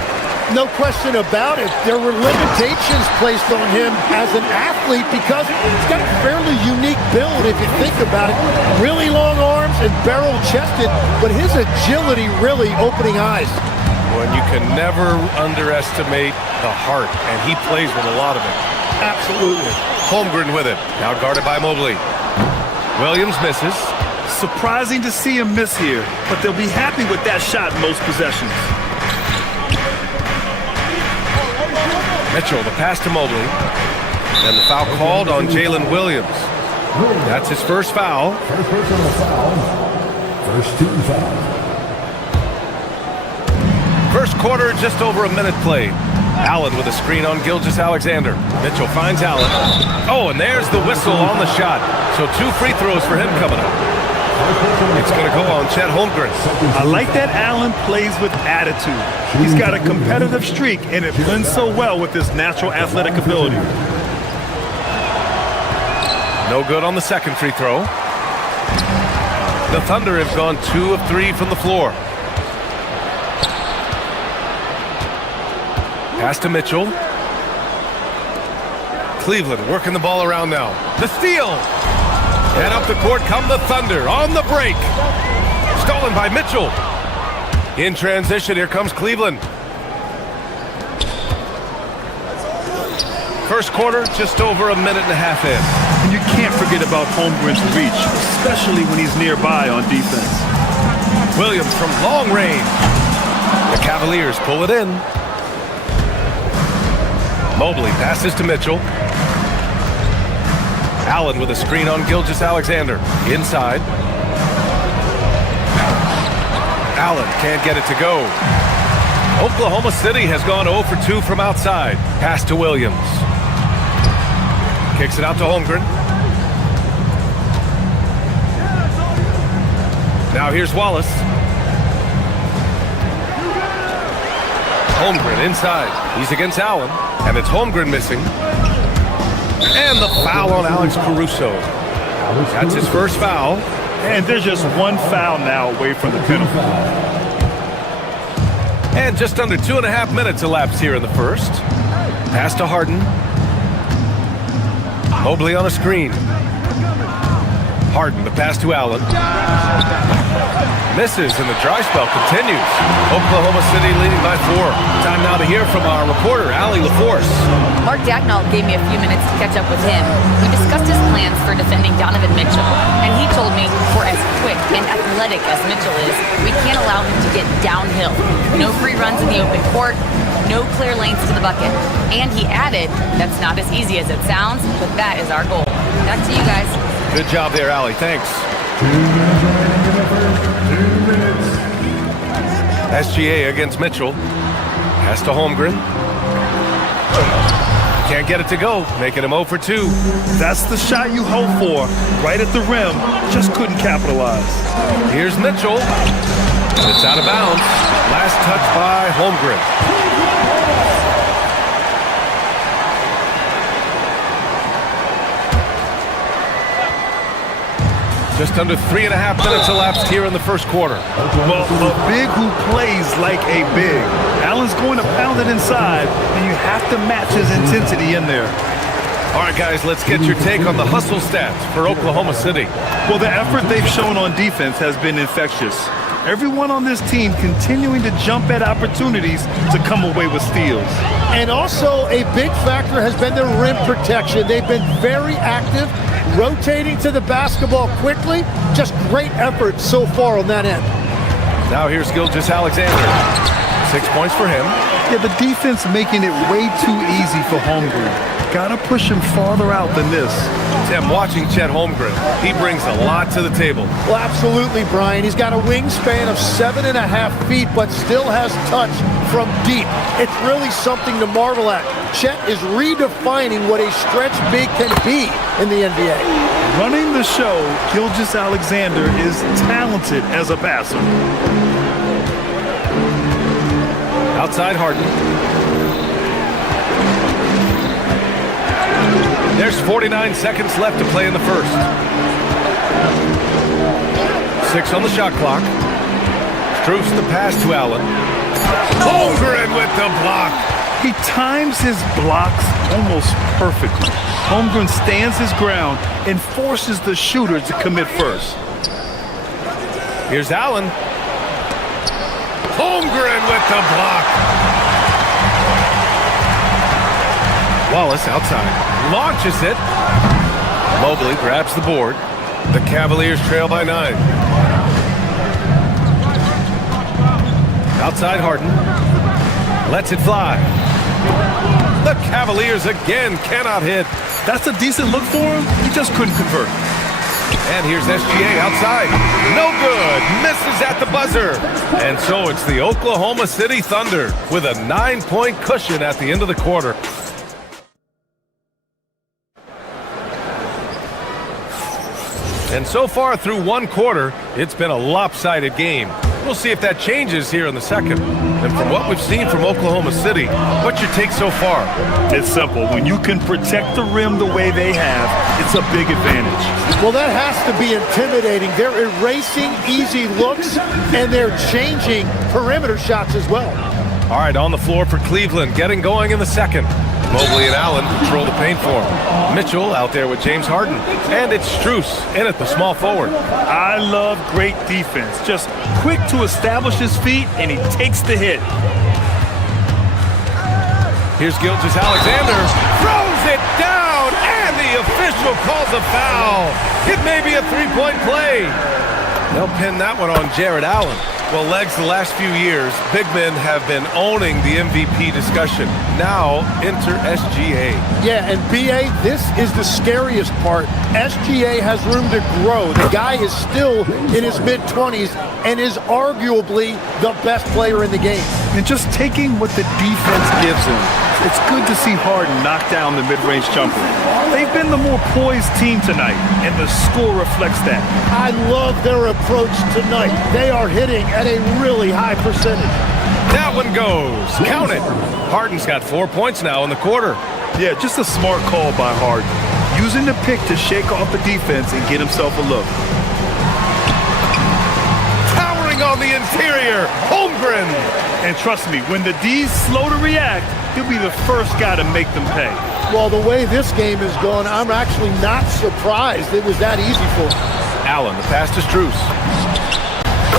No question about it. There were limitations placed on him as an athlete because he's got a fairly unique build if you think about it. Really long arms and barrel-chested, but his agility really opening eyes. Well, you can never underestimate the heart, and he plays with a lot of it. Absolutely. Holmgren with it, now guarded by Mobley. Williams misses. Surprising to see him miss here, but they'll be happy with that shot most possessions. Mitchell, the pass to Mobley. And the foul called on Jalen Williams. That's his first foul. First personal foul. First team foul. First quarter, just over a minute played. Allen with a screen on Gilgeous-Alexander. Mitchell finds Allen. Oh, and there's the whistle on the shot. So 2 free throws for him coming up. It's going to go on Chet Holmgren. I like that Allen plays with attitude. He's got a competitive streak, and it blends so well with his natural athletic ability. No good on the second free throw. The Thunder have gone 2 of 3 from the floor. Pass to Mitchell. Cleveland working the ball around now. The steal! And up the court come the Thunder on the break. Stolen by Mitchell. In transition, here comes Cleveland. First quarter, just over a minute and a half in. And you can't forget about Holmgren's reach, especially when he's nearby on defense. Williams from long range. The Cavaliers pull it in. Mobley passes to Mitchell. Allen with a screen on Gilgeous-Alexander. Inside. Allen can't get it to go. Oklahoma City has gone 0 for 2 from outside. Pass to Williams. Kicks it out to Holmgren. Now here's Wallace. Holmgren inside. He's against Allen, and it's Holmgren missing. And the foul on Alex Caruso. That's his first foul. And there's just one foul now away from the penalty. And just under 2.5 minutes elapsed here in the first. Pass to Harden. Mobley on a screen. Harden, the pass to Allen. Misses, and the dry spell continues. Oklahoma City leading by 4. Time now to hear from our reporter, Allie LaForce. Mark Dagnall gave me a few minutes to catch up with him. We discussed his plans for defending Donovan Mitchell, and he told me for as quick and athletic as Mitchell is, we can't allow him to get downhill. No free runs in the open court, no clear lanes to the bucket. And he added, that's not as easy as it sounds, but that is our goal. Back to you guys. Good job there, Allie. Thanks. 2 minutes. SGA against Mitchell. Pass to Holmgren. Can't get it to go, making him 0 for 2. That's the shot you hope for. Right at the rim. Just couldn't capitalize. Here's Mitchell. It's out of bounds. Last touch by Holmgren. Just under 3.5 minutes elapsed here in the first quarter. Well, a big who plays like a big. Allen's going to pound it inside, and you have to match his intensity in there. All right, guys, let's get your take on the hustle stats for Oklahoma City. Well, the effort they've shown on defense has been infectious. Everyone on this team continuing to jump at opportunities to come away with steals. And also a big factor has been their rim protection. They've been very active, rotating to the basketball quickly. Just great effort so far on that end. Now here's Gilgeous-Alexander. 6 points for him. Yeah, the defense making it way too easy for Holmgren. Gotta push him farther out than this. Tim, watching Chet Holmgren, he brings a lot to the table. Well, absolutely, Brian. He's got a wingspan of 7.5 feet, but still has touch from deep. It's really something to marvel at. Chet is redefining what a stretch big can be in the NBA. Running the show, Gilgeous-Alexander is talented as a passer. Outside Harden. There's 49 seconds left to play in the first. 6 on the shot clock. Strus the pass to Allen. Holmgren with the block. He times his blocks almost perfectly. Holmgren stands his ground and forces the shooter to commit first. Here's Allen. Holmgren with the block. Wallace outside. Launches it. Mobley grabs the board. The Cavaliers trail by 9. Outside Harden. Lets it fly. The Cavaliers again cannot hit. That's a decent look for him. He just couldn't convert. And here's SGA outside. No good. Misses at the buzzer. And so it's the Oklahoma City Thunder with a 9-point cushion at the end of the quarter. And so far through one quarter, it's been a lopsided game. We'll see if that changes here in the second. And from what we've seen from Oklahoma City, what's your take so far? It's simple. When you can protect the rim the way they have, it's a big advantage. Well, that has to be intimidating. They're erasing easy looks, and they're changing perimeter shots as well. All right, on the floor for Cleveland, getting going in the second. Mobley and Allen control the paint for him. Mitchell out there with James Harden. And it's Strus in at the small forward. I love great defense. Just quick to establish his feet, and he takes the hit. Here's Gilgeous-Alexander. Throws it down, and the official calls a foul. It may be a three-point play. They'll pin that one on Jared Allen. Well, Legs, the last few years, big men have been owning the MVP discussion. Now, enter SGA. Yeah, and BA, this is the scariest part. SGA has room to grow. The guy is still in his mid-20s and is arguably the best player in the game. And just taking what the defense gives him. It's good to see Harden knock down the mid-range jumper. They've been the more poised team tonight, and the score reflects that. I love their approach tonight. They are hitting at a really high percentage. That one goes. Count it. Harden's got 4 points now in the quarter. Yeah, just a smart call by Harden. Using the pick to shake off the defense and get himself a look. Towering on the interior, Holmgren. And trust me, when the D's slow to react, he'll be the first guy to make them pay. Well, the way this game is going, I'm actually not surprised it was that easy for him. Allen, the pass to Strus.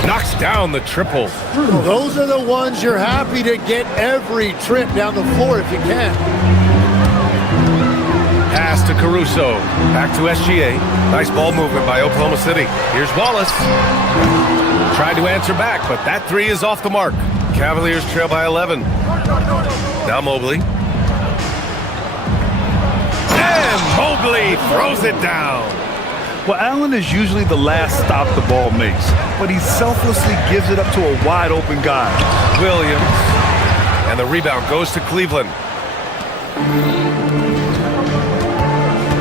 Knocks down the triple. Well, those are the ones you're happy to get every trip down the floor if you can. Pass to Caruso. Back to SGA. Nice ball movement by Oklahoma City. Here's Wallace. Tried to answer back, but that three is off the mark. Cavaliers trail by 11. Now Mobley. And Mobley throws it down. Well, Allen is usually the last stop the ball makes, but he selflessly gives it up to a wide-open guy. Williams. And the rebound goes to Cleveland.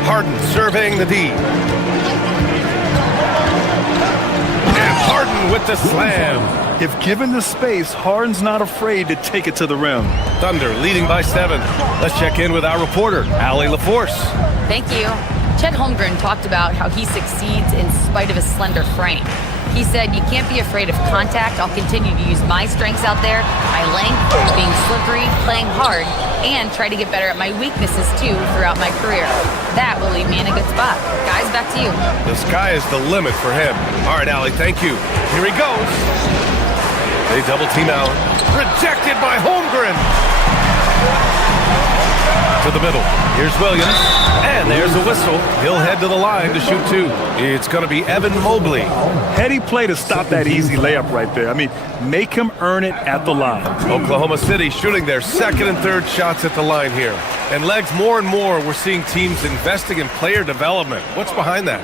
Harden surveying the D. And Harden with the slam. If given the space, Harden's not afraid to take it to the rim. Thunder leading by 7. Let's check in with our reporter, Allie LaForce. Thank you. Chet Holmgren talked about how he succeeds in spite of his slender frame. He said, "You can't be afraid of contact. I'll continue to use my strengths out there, my length, being slippery, playing hard, and try to get better at my weaknesses too throughout my career. That will leave me in a good spot." Guys, back to you. The sky is the limit for him. All right, Allie, thank you. Here he goes. They double team Allen. Rejected by Holmgren. To the middle. Here's Williams. And there's a whistle. He'll head to the line to shoot 2. It's going to be Evan Mobley. Heady play to stop that easy layup right there. I mean, make him earn it at the line. Oklahoma City shooting their second and third shots at the line here. And Legs, more and more, we're seeing teams investing in player development. What's behind that?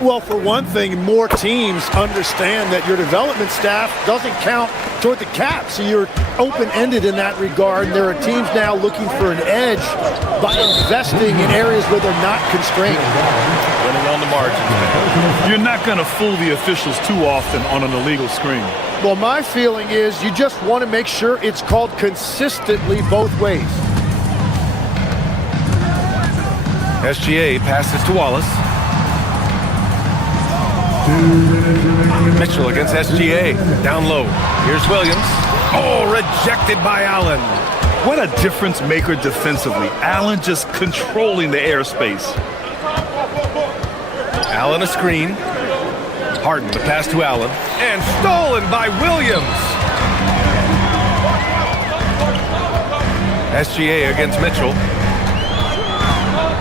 Well, for one thing, more teams understand that your development staff doesn't count toward the cap, so you're open-ended in that regard. There are teams now looking for an edge by investing in areas where they're not constrained. Winning on the margins, man. You're not going to fool the officials too often on an illegal screen. Well, my feeling is you just want to make sure it's called consistently both ways. SGA passes to Wallace. Mitchell against SGA. Down low. Here's Williams. Oh, rejected by Allen. What a difference maker defensively. Allen just controlling the airspace. Allen a screen. Harden the pass to Allen. And stolen by Williams. SGA against Mitchell.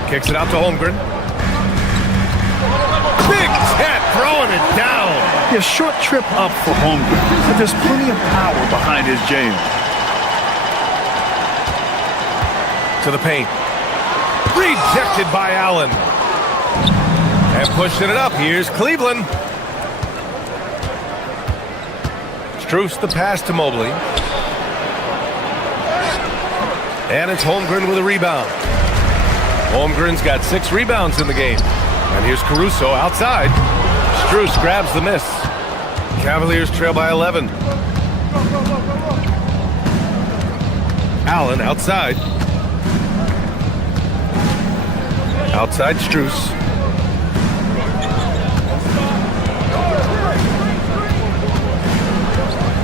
Kicks it out to Holmgren. Big Ted throwing it down. Yeah, short trip up for Holmgren, but there's plenty of power behind his jam. To the paint. Rejected by Allen. And pushing it up. Here's Cleveland. Strus the pass to Mobley. And it's Holmgren with a rebound. Holmgren's got 6 rebounds in the game. And here's Caruso outside. Strus grabs the miss. Cavaliers trail by 11. Allen outside. Outside Strus.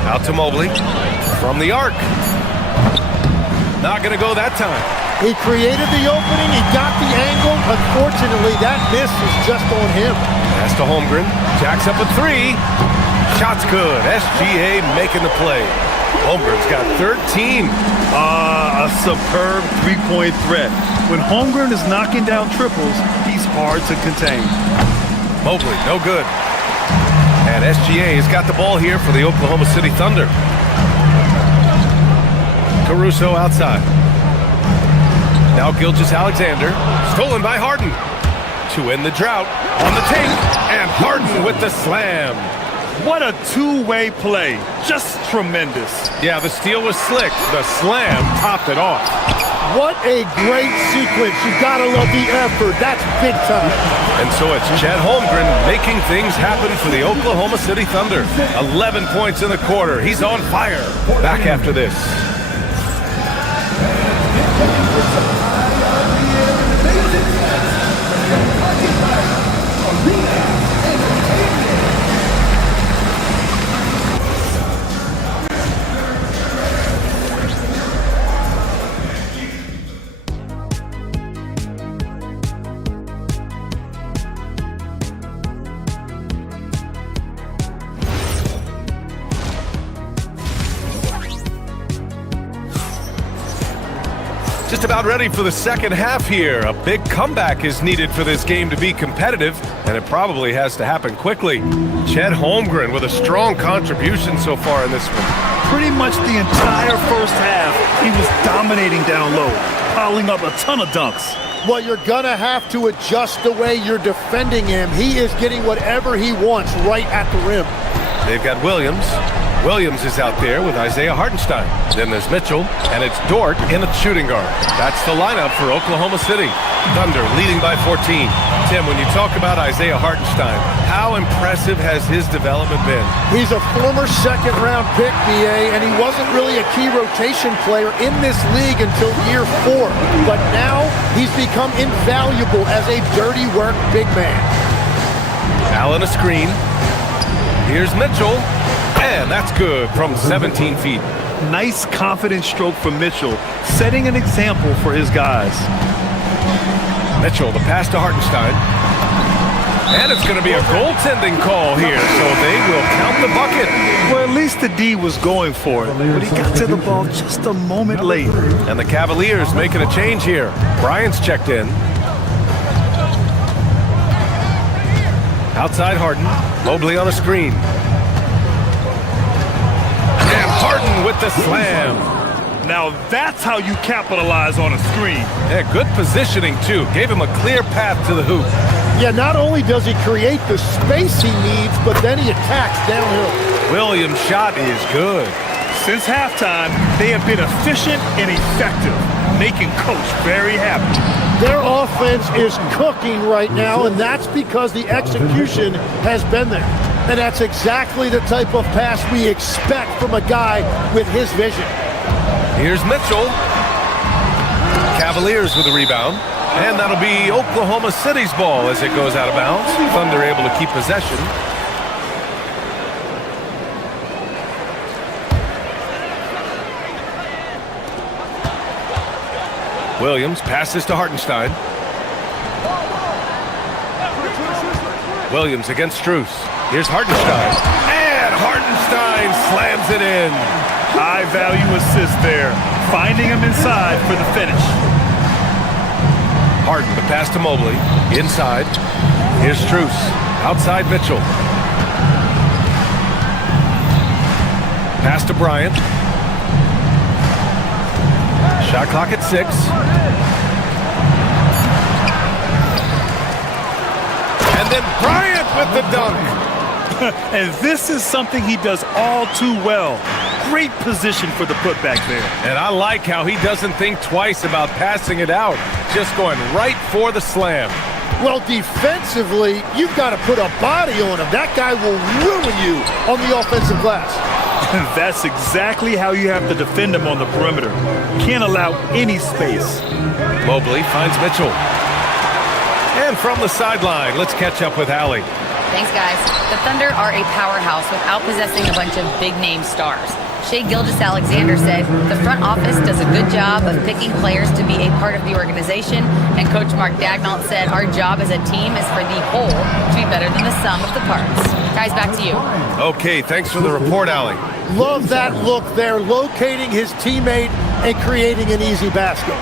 Out to Mobley. From the arc. Not going to go that time. He created the opening, he got the angle. Unfortunately, that miss is just on him. Pass to Holmgren. Jacks up a 3. Shot's good. SGA making the play. Holmgren's got 13. A superb three-point threat. When Holmgren is knocking down triples, he's hard to contain. Mobley, no good. And SGA has got the ball here for the Oklahoma City Thunder. Caruso outside. Now Gilgeous-Alexander, stolen by Harden. To end the drought, on the take, and Harden with the slam. What a two-way play. Just tremendous. Yeah, the steal was slick. The slam topped it off. What a great sequence. You gotta love the effort. That's big time. And so it's Chet Holmgren making things happen for the Oklahoma City Thunder. 11 points in the quarter. He's on fire. Back after this. Just about ready for the second half here. A big comeback is needed for this game to be competitive, and it probably has to happen quickly. Chet Holmgren with a strong contribution so far in this one. Pretty much the entire first half, he was dominating down low, piling up a ton of dunks. Well, you're gonna have to adjust the way you're defending him. He is getting whatever he wants right at the rim. They've got Williams. Williams is out there with Isaiah Hartenstein. Then there's Mitchell, and it's Dort in at shooting guard. That's the lineup for Oklahoma City. Thunder leading by 14. Tim, when you talk about Isaiah Hartenstein, how impressive has his development been? He's a former second-round pick, BA, and he wasn't really a key rotation player in this league until year 4. But now he's become invaluable as a dirty work big man. Allen a screen. Here's Mitchell. And that's good from 17 feet. Nice, confident stroke from Mitchell, setting an example for his guys. Mitchell, the pass to Hartenstein. And it's going to be a goaltending call here, so they will count the bucket. Well, at least the D was going for it, but he got to the ball just a moment late. And the Cavaliers making a change here. Bryant's checked in. Outside Harden, Mobley on a screen. Harden with the slam. Now that's how you capitalize on a screen. Yeah, good positioning too. Gave him a clear path to the hoop. Yeah, not only does he create the space he needs, but then he attacks downhill. Williams' shot is good. Since halftime, they have been efficient and effective, making Coach very happy. Their offense is cooking right now, and that's because the execution has been there. And that's exactly the type of pass we expect from a guy with his vision. Here's Mitchell. Cavaliers with a rebound. And that'll be Oklahoma City's ball as it goes out of bounds. Thunder able to keep possession. Williams passes to Hartenstein. Williams against Strus. Here's Hartenstein. And Hartenstein slams it in. High value assist there. Finding him inside for the finish. Harden, the pass to Mobley. Inside. Here's Strus. Outside Mitchell. Pass to Bryant. Shot clock at 6. And then Bryant with the dunk. And this is something he does all too well. Great position for the putback there. And I like how he doesn't think twice about passing it out. Just going right for the slam. Well, defensively, you've got to put a body on him. That guy will ruin you on the offensive glass. That's exactly how you have to defend him on the perimeter. Can't allow any space. Mobley finds Mitchell. And from the sideline, let's catch up with Allie. Thanks, guys. The Thunder are a powerhouse without possessing a bunch of big-name stars. Shai Gilgeous-Alexander said the front office does a good job of picking players to be a part of the organization, and Coach Mark Daigneault said our job as a team is for the whole to be better than the sum of the parts. Guys, back to you. Okay, thanks for the report, Allie. Love that look there, locating his teammate and creating an easy basket.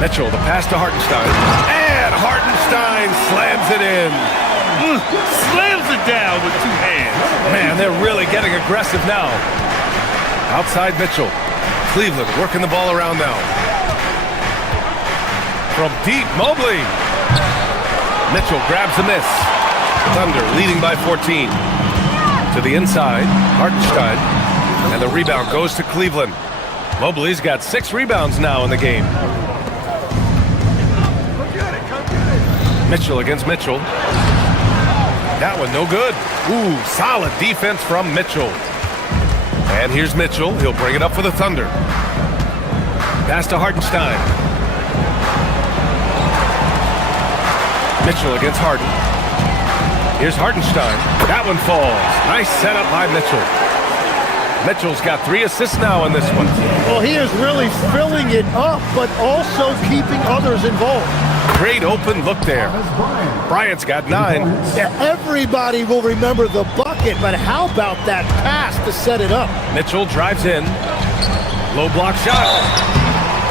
Mitchell, the pass to Hartenstein. And Hartenstein slams it in. Slams it down with 2 hands. Man, they're really getting aggressive now. Outside Mitchell. Cleveland working the ball around now. From deep, Mobley. Mitchell grabs the miss. Thunder leading by 14. To the inside, Hartenstein. And the rebound goes to Cleveland. Mobley's got 6 rebounds now in the game. Mitchell against Mitchell. That one no good. Ooh, solid defense from Mitchell. And here's Mitchell. He'll bring it up for the Thunder. Pass to Hartenstein. Mitchell against Harden. Here's Hartenstein. That one falls. Nice setup by Mitchell. Mitchell's got 3 assists now in this one. Well, he is really filling it up, but also keeping others involved. Great open look there. Bryant's got 9. Yeah, everybody will remember the bucket, but how about that pass to set it up? Mitchell drives in. Low block shot.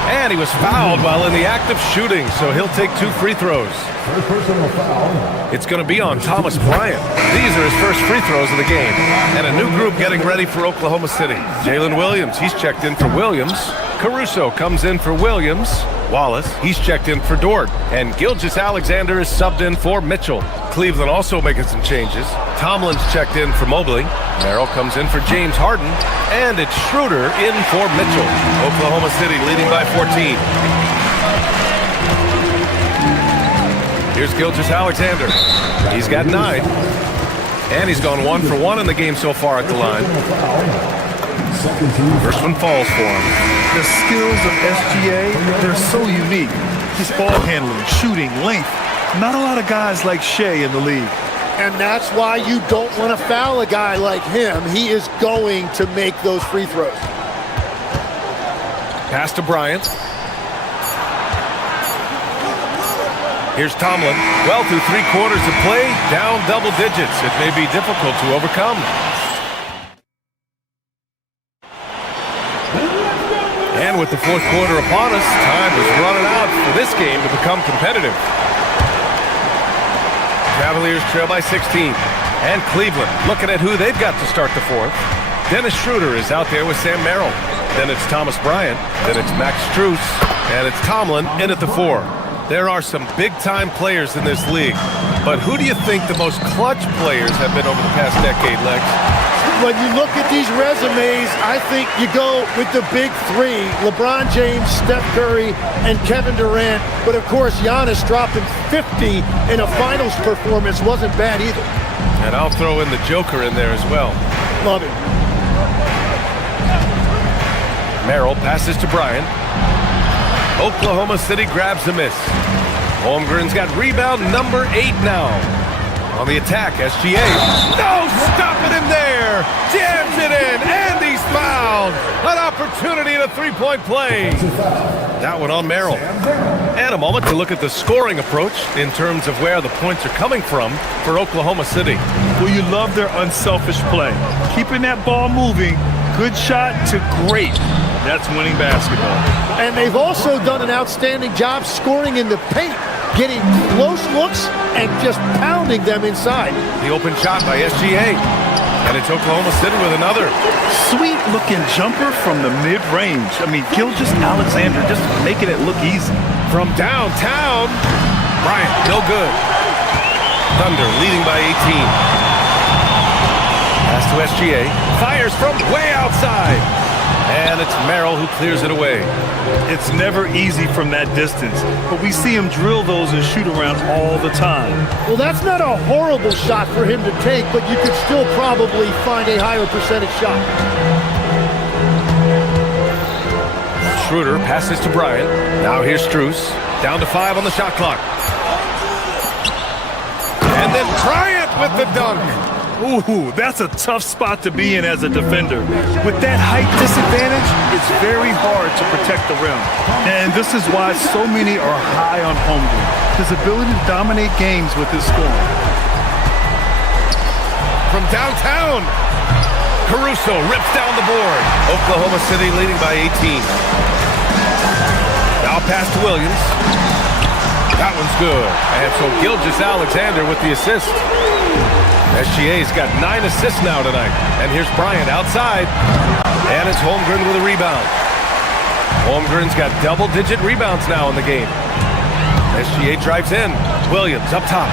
And he was fouled while in the act of shooting, so he'll take 2 free throws. First personal foul. It's going to be on Thomas Bryant. These are his first free throws of the game. And a new group getting ready for Oklahoma City. Jalen Williams, he's checked in for Williams. Caruso comes in for Williams. Wallace, he's checked in for Dort. And Gilgeous-Alexander is subbed in for Mitchell. Cleveland also making some changes. Tomlin's checked in for Mobley. Merrill comes in for James Harden. And it's Schroeder in for Mitchell. Oklahoma City leading by 14. Here's Gilgeous-Alexander. He's got 9. And he's gone 1 for 1 in the game so far at the line. First one falls for him. The skills of SGA, they're so unique. His ball handling, shooting, length. Not a lot of guys like Shea in the league. And that's why you don't want to foul a guy like him. He is going to make those free throws. Pass to Bryant. Here's Tomlin. Well, through 3 quarters of play, down double digits. It may be difficult to overcome. And with the 4th quarter upon us, time is running out for this game to become competitive. Cavaliers trail by 16. And Cleveland looking at who they've got to start the 4th. Dennis Schroeder is out there with Sam Merrill. Then it's Thomas Bryant. Then it's Max Strus. And it's Tomlin in at the 4. There are some big-time players in this league. But who do you think the most clutch players have been over the past decade, Lex? When you look at these resumes, I think you go with the big 3, LeBron James, Steph Curry, and Kevin Durant. But of course, Giannis dropping 50 in a finals performance wasn't bad either. And I'll throw in the Joker in there as well. Love it. Merrill passes to Bryant. Oklahoma City grabs the miss. Holmgren's got rebound number 8 now. On the attack, SGA. No, stopping him there. Jams it in, and he's fouled. An opportunity in a 3-point play. That one on Merrill. And a moment to look at the scoring approach in terms of where the points are coming from for Oklahoma City. Well, you love their unselfish play. Keeping that ball moving, good shot to great. That's winning basketball. And they've also done an outstanding job scoring in the paint, getting close looks and just pounding them inside. The open shot by SGA. And it's Oklahoma City with another. Sweet looking jumper from the mid-range. I mean, Gilgeous-Alexander just making it look easy. From downtown, Bryant, no good. Thunder leading by 18. Pass to SGA. Fires from way outside. And it's Merrill who clears it away. It's never easy from that distance, but we see him drill those and shoot around all the time. Well, that's not a horrible shot for him to take, but you could still probably find a higher percentage shot. Schroeder passes to Bryant. Now here's Strus. Down to 5 on the shot clock. And then Bryant with the dunk. Ooh, that's a tough spot to be in as a defender. With that height disadvantage, it's very hard to protect the rim. And this is why so many are high on Holmgren. His ability to dominate games with his scoring. From downtown, Caruso rips down the board. Oklahoma City leading by 18. Now pass to Williams. That one's good. And so Gilgeous-Alexander with the assist. SGA's got 9 assists now tonight. And here's Bryant outside. And it's Holmgren with a rebound. Holmgren's got double-digit rebounds now in the game. SGA drives in. Williams up top.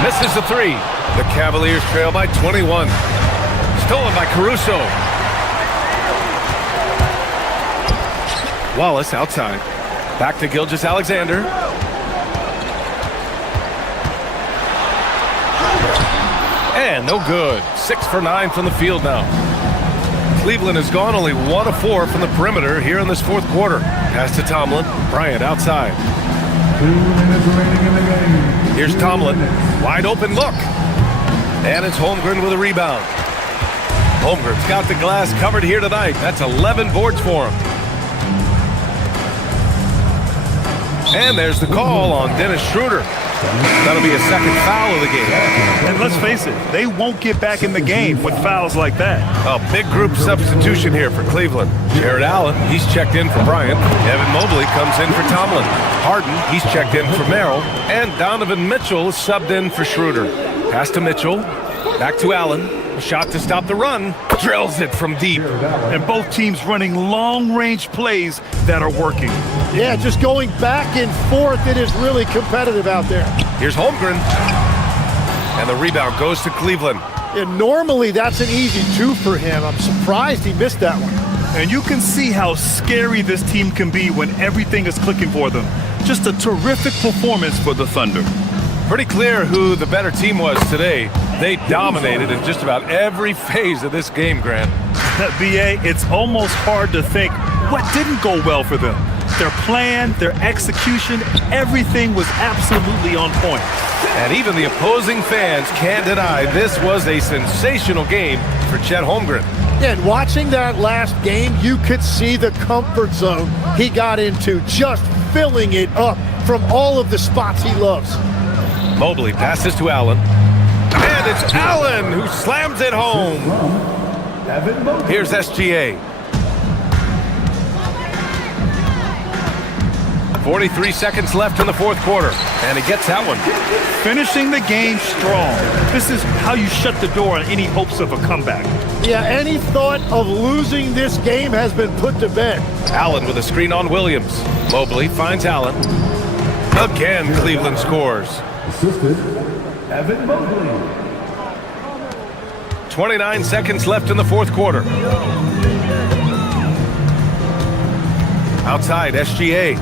Misses the 3. The Cavaliers trail by 21. Stolen by Caruso. Wallace outside. Back to Gilgeous-Alexander. And no good. 6 for 9 from the field now. Cleveland has gone only 1 of 4 from the perimeter here in this fourth quarter. Pass to Tomlin. Bryant outside. 2 minutes remaining in the game. Here's Tomlin. Wide open look. And it's Holmgren with a rebound. Holmgren's got the glass covered here tonight. That's 11 boards for him. And there's the call on Dennis Schroeder. That'll be a second foul of the game. And let's face it, they won't get back in the game with fouls like that. A big group substitution here for Cleveland. Jared Allen, he's checked in for Bryant. Evan Mobley comes in for Tomlin. Harden, he's checked in for Merrill. And Donovan Mitchell is subbed in for Schroeder. Pass to Mitchell. Back to Allen. A shot to stop the run. Drills it from deep. And both teams running long-range plays that are working. Yeah, just going back and forth. It is really competitive out there. Here's Holmgren. And the rebound goes to Cleveland. And normally that's an easy 2 for him. I'm surprised he missed that one. And you can see how scary this team can be when everything is clicking for them. Just a terrific performance for the Thunder. Pretty clear who the better team was today. They dominated in just about every phase of this game, Grant. BA, it's almost hard to think what didn't go well for them. Their plan, their execution, everything was absolutely on point. And even the opposing fans can't deny this was a sensational game for Chet Holmgren. And watching that last game, you could see the comfort zone he got into, just filling it up from all of the spots he loves. Mobley passes to Allen. And it's Allen who slams it home. Here's SGA. 43 seconds left in the fourth quarter. And he gets that one. Finishing the game strong. This is how you shut the door on any hopes of a comeback. Yeah, any thought of losing this game has been put to bed. Allen with a screen on Williams. Mobley finds Allen. Again, Cleveland scores. Assisted, Evan Mobley. 29 seconds left in the fourth quarter. Outside, SGA.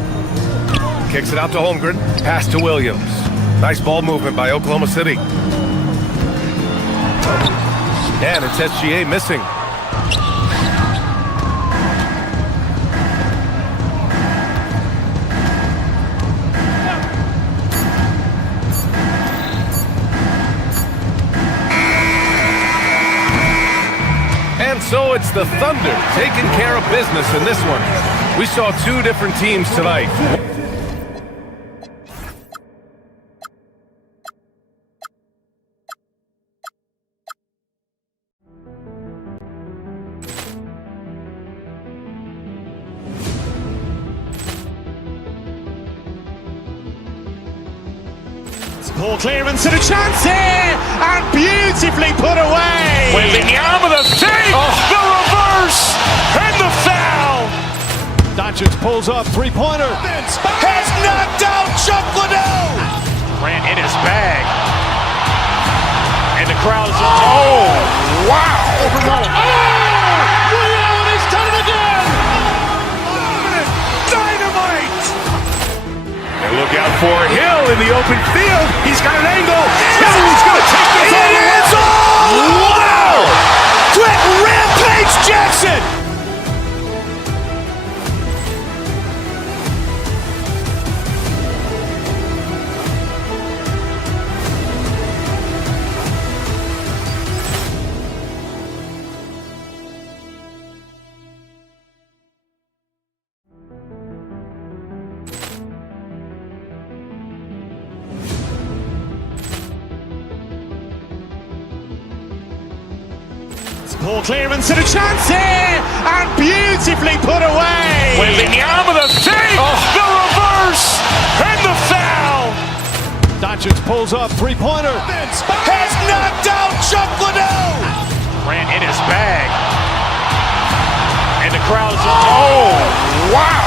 Kicks it out to Holmgren. Pass to Williams. Nice ball movement by Oklahoma City. And it's SGA missing. And so it's the Thunder taking care of business in this one. We saw 2 different teams tonight. Ball clearance and a chance here, and beautifully put away. Wembanyama the save, the reverse, and the foul. Doncic pulls up, three-pointer. Has knocked out Chuck Liddell. Ran in his bag. And the crowd is, oh, wow. Ray Allen has done it again. Dynamite. And look out for Hill in the open field. He's got an angle. Hill's going to take this all the way. Wow. Quick Rampage Jackson. Ball clearance and a chance here, and beautifully put away. Wembanyama the save, the reverse, and the foul. Doncic pulls up, three-pointer. Has knocked out Chuck Liddell. Ran in his bag. And the crowd is, oh, wow.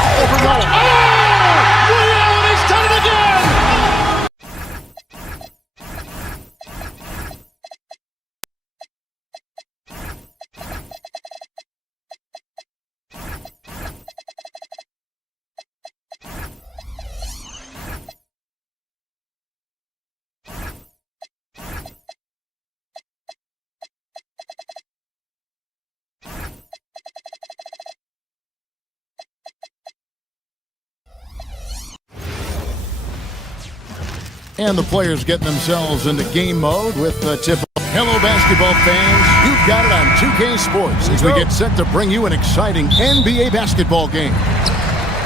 And the players getting themselves into game mode with the tip. Hello, basketball fans. You've got it on 2K Sports as we get set to bring you an exciting NBA basketball game.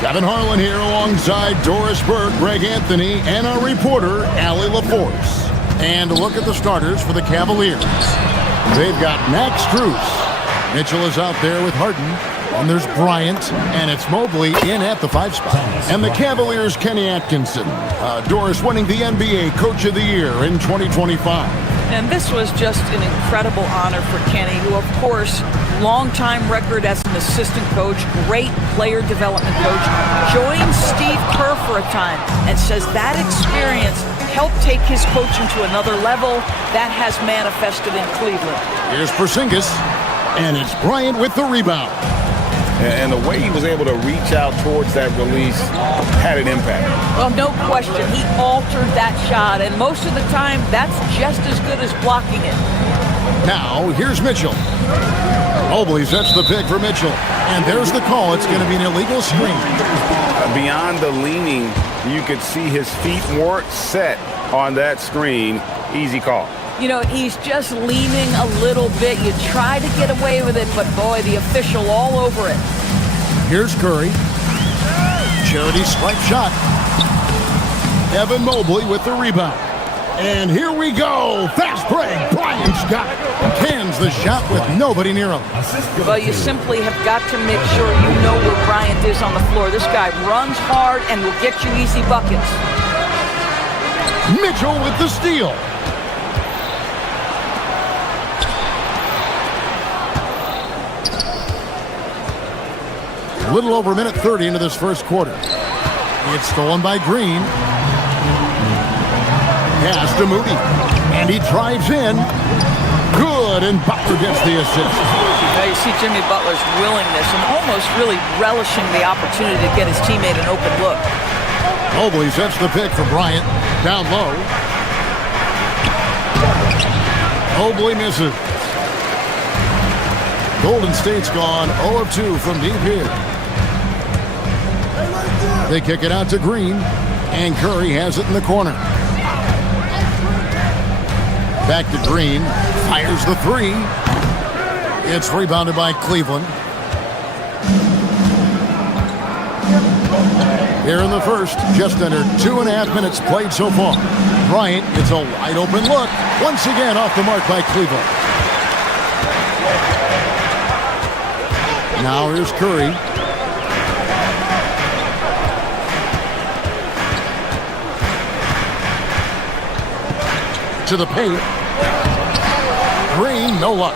Kevin Harlan here alongside Doris Burke, Greg Anthony, and our reporter, Allie LaForce. And look at the starters for the Cavaliers. They've got Max Strus. Mitchell is out there with Harden. And there's Bryant, and it's Mobley in at the 5 spot. And the Cavaliers' Kenny Atkinson. Doris winning the NBA Coach of the Year in 2025. And this was just an incredible honor for Kenny, who, of course, longtime record as an assistant coach, great player development coach, joined Steve Kerr for a time and says that experience helped take his coaching to another level. That has manifested in Cleveland. Here's Porzingis, and it's Bryant with the rebound. And the way he was able to reach out towards that release had an impact. Well, no question. He altered that shot, and most of the time, that's just as good as blocking it. Now, here's Mitchell. Mobley sets the pick for Mitchell. And there's the call. It's going to be an illegal screen. Beyond the leaning, you could see his feet weren't set on that screen. Easy call. You know, he's just leaning a little bit. You try to get away with it, but boy, the official all over it. Here's Curry. Charity swipe shot. Evan Mobley with the rebound. And here we go. Fast break. Bryant's got it. Cans the shot with nobody near him. Well, you simply have got to make sure you know where Bryant is on the floor. This guy runs hard and will get you easy buckets. Mitchell with the steal. A little over a minute 30 into this first quarter. It's stolen by Green. Pass to Moody. And he drives in. Good, and Butler gets the assist. Now you see Jimmy Butler's willingness and almost really relishing the opportunity to get his teammate an open look. Mobley sets the pick for Bryant. Down low. Mobley misses. Golden State's gone 0 of 2 from deep here. They kick it out to Green, and Curry has it in the corner. Back to Green, fires the 3. It's rebounded by Cleveland. Here in the first, just under 2.5 minutes played so far. Bryant gets a wide open look, once again off the mark by Cleveland. Now here's Curry. To the paint. Green, no luck.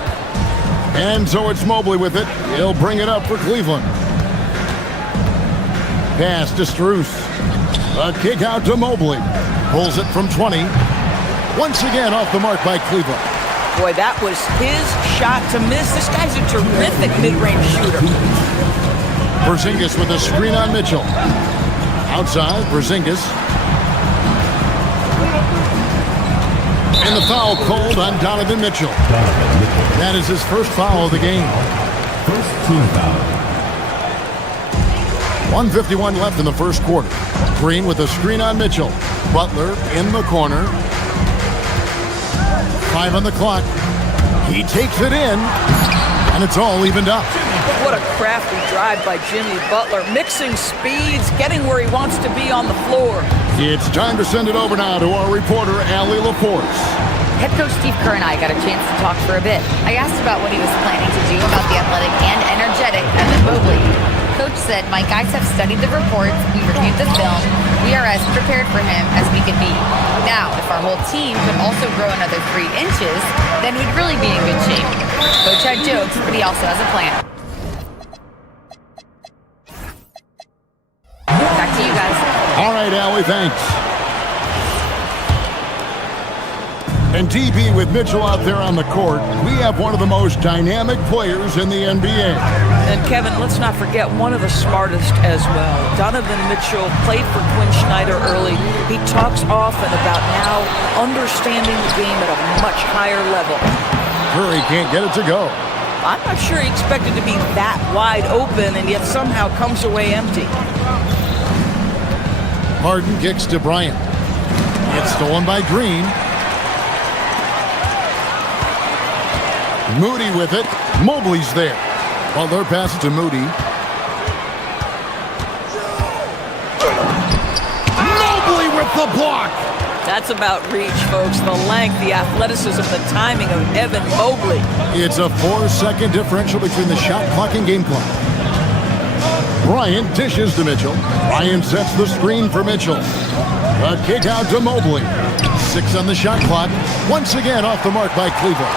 And so it's Mobley with it. He'll bring it up for Cleveland. Pass to Strus. A kick out to Mobley. Pulls it from 20. Once again off the mark by Cleveland. Boy, that was his shot to miss. This guy's a terrific mid-range shooter. Porzingis with a screen on Mitchell. Outside, Porzingis. And the foul called on Donovan Mitchell. That is his first foul of the game. First team foul. 1:51 left in the first quarter. Green with a screen on Mitchell. Butler in the corner. 5 on the clock. He takes it in, and it's all evened up. What a crafty drive by Jimmy Butler. Mixing speeds, getting where he wants to be on the floor. It's time to send it over now to our reporter, Allie LaForce. Head coach Steve Kerr and I got a chance to talk for a bit. I asked about what he was planning to do about the athletic and energetic Evan Mobley. Coach said, my guys have studied the reports, we reviewed the film, we are as prepared for him as we could be. Now, if our whole team could also grow another 3 inches, then we'd really be in good shape. Coach had jokes, but he also has a plan. Back to you guys. All right, Allie, thanks. And DB with Mitchell out there on the court, we have one of the most dynamic players in the NBA. And Kevin, let's not forget one of the smartest as well. Donovan Mitchell played for Quinn Snyder early. He talks often about now understanding the game at a much higher level. Curry can't get it to go. I'm not sure he expected to be that wide open and yet somehow comes away empty. Harden kicks to Bryant. It's stolen by Green. Moody with it. Mobley's there. Butler passes to Moody. Mobley with the block. That's about reach, folks. The length, the athleticism, the timing of Evan Mobley. It's a 4-second differential between the shot clock and game clock. Bryant dishes to Mitchell. Bryant sets the screen for Mitchell. A kick out to Mobley. 6 on the shot clock. Once again off the mark by Cleveland.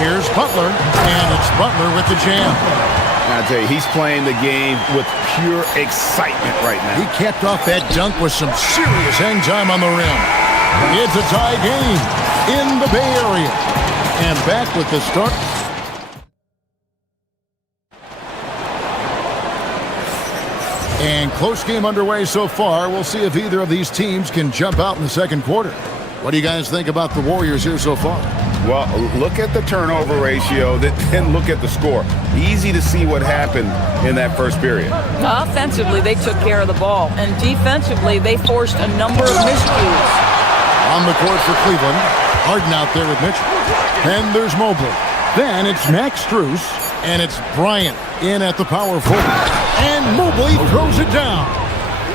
Here's Butler, and it's Butler with the jam. I tell you, he's playing the game with pure excitement right now. He capped off that dunk with some serious hang time on the rim. It's a tie game in the Bay Area. And back with the start. And close game underway so far. We'll see if either of these teams can jump out in the second quarter. What do you guys think about the Warriors here so far? Well, look at the turnover ratio, then look at the score. Easy to see what happened in that first period. Offensively, they took care of the ball. And defensively, they forced a number of miscues. On the court for Cleveland. Harden out there with Mitchell. And there's Mobley. Then it's Max Strus. And it's Bryant in at the power forward. And Mobley throws it down.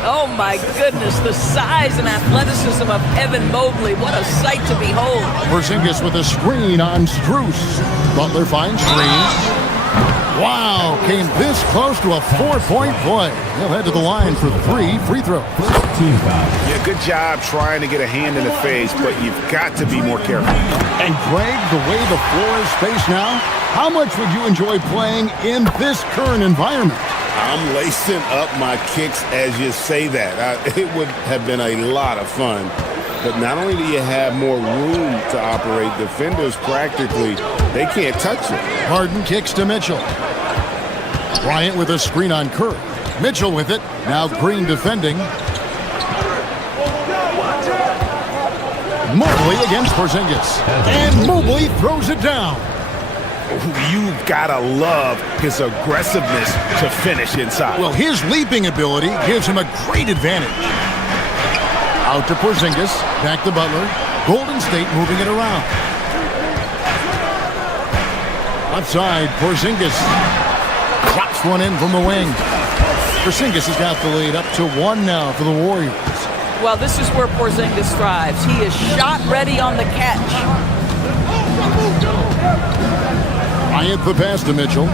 Oh, my goodness, the size and athleticism of Evan Mobley. What a sight to behold. Porzingis with a screen on Strus. Butler finds Green. Wow, came this close to a 4-point play. He'll head to the line for 3 free throws. Yeah, good job trying to get a hand in the face, but you've got to be more careful. And Greg, the way the floor is spaced now, how much would you enjoy playing in this current environment? I'm lacing up my kicks as you say that. It would have been a lot of fun. But not only do you have more room to operate, defenders practically, they can't touch it. Harden kicks to Mitchell. Bryant with a screen on Curry. Mitchell with it. Now Green defending. Mobley against Porzingis. And Mobley throws it down. You've got to love his aggressiveness to finish inside. Well, his leaping ability gives him a great advantage. Out to Porzingis, back to Butler. Golden State moving it around. Left side, Porzingis drops one in from the wing. Porzingis has got the lead up to 1 now for the Warriors. Well, this is where Porzingis thrives. He is shot ready on the catch. Bryant the pass to Mitchell.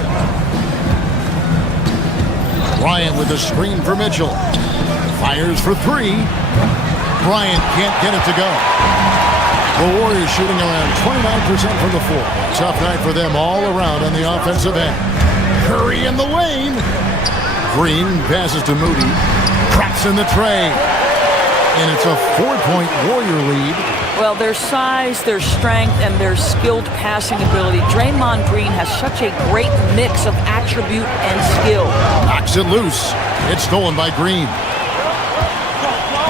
Bryant with a screen for Mitchell. Fires for 3. Bryant can't get it to go. The Warriors shooting around 29% from the floor. Tough night for them all around on the offensive end. Curry in the lane. Green passes to Moody. Cracks in the tray. And it's a 4-point Warrior lead. Well, their size, their strength, and their skilled passing ability. Draymond Green has such a great mix of attribute and skill. Knocks it loose. It's stolen by Green.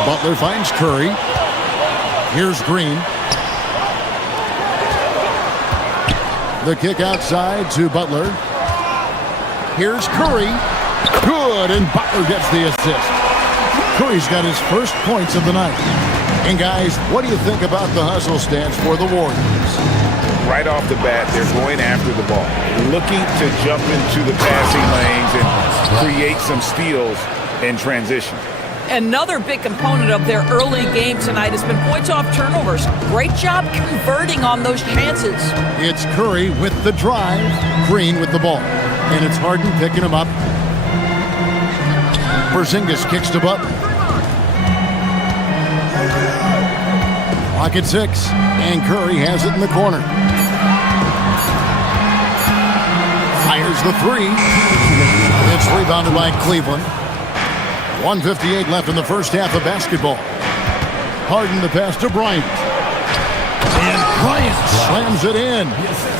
Butler finds Curry. Here's Green. The kick outside to Butler. Here's Curry. Good, and Butler gets the assist. Curry's got his first points of the night. And guys, what do you think about the hustle stance for the Warriors? Right off the bat, they're going after the ball, looking to jump into the passing lanes and create some steals in transition. Another big component of their early game tonight has been points off turnovers. Great job converting on those chances. It's Curry with the drive, Green with the ball. And it's Harden picking him up. Porzingis kicks to Butler. Clock at 6, and Curry has it in the corner. Fires the 3. It's rebounded by Cleveland. 1:58 left in the first half of basketball. Harden the pass to Bryant. And Bryant slams it in.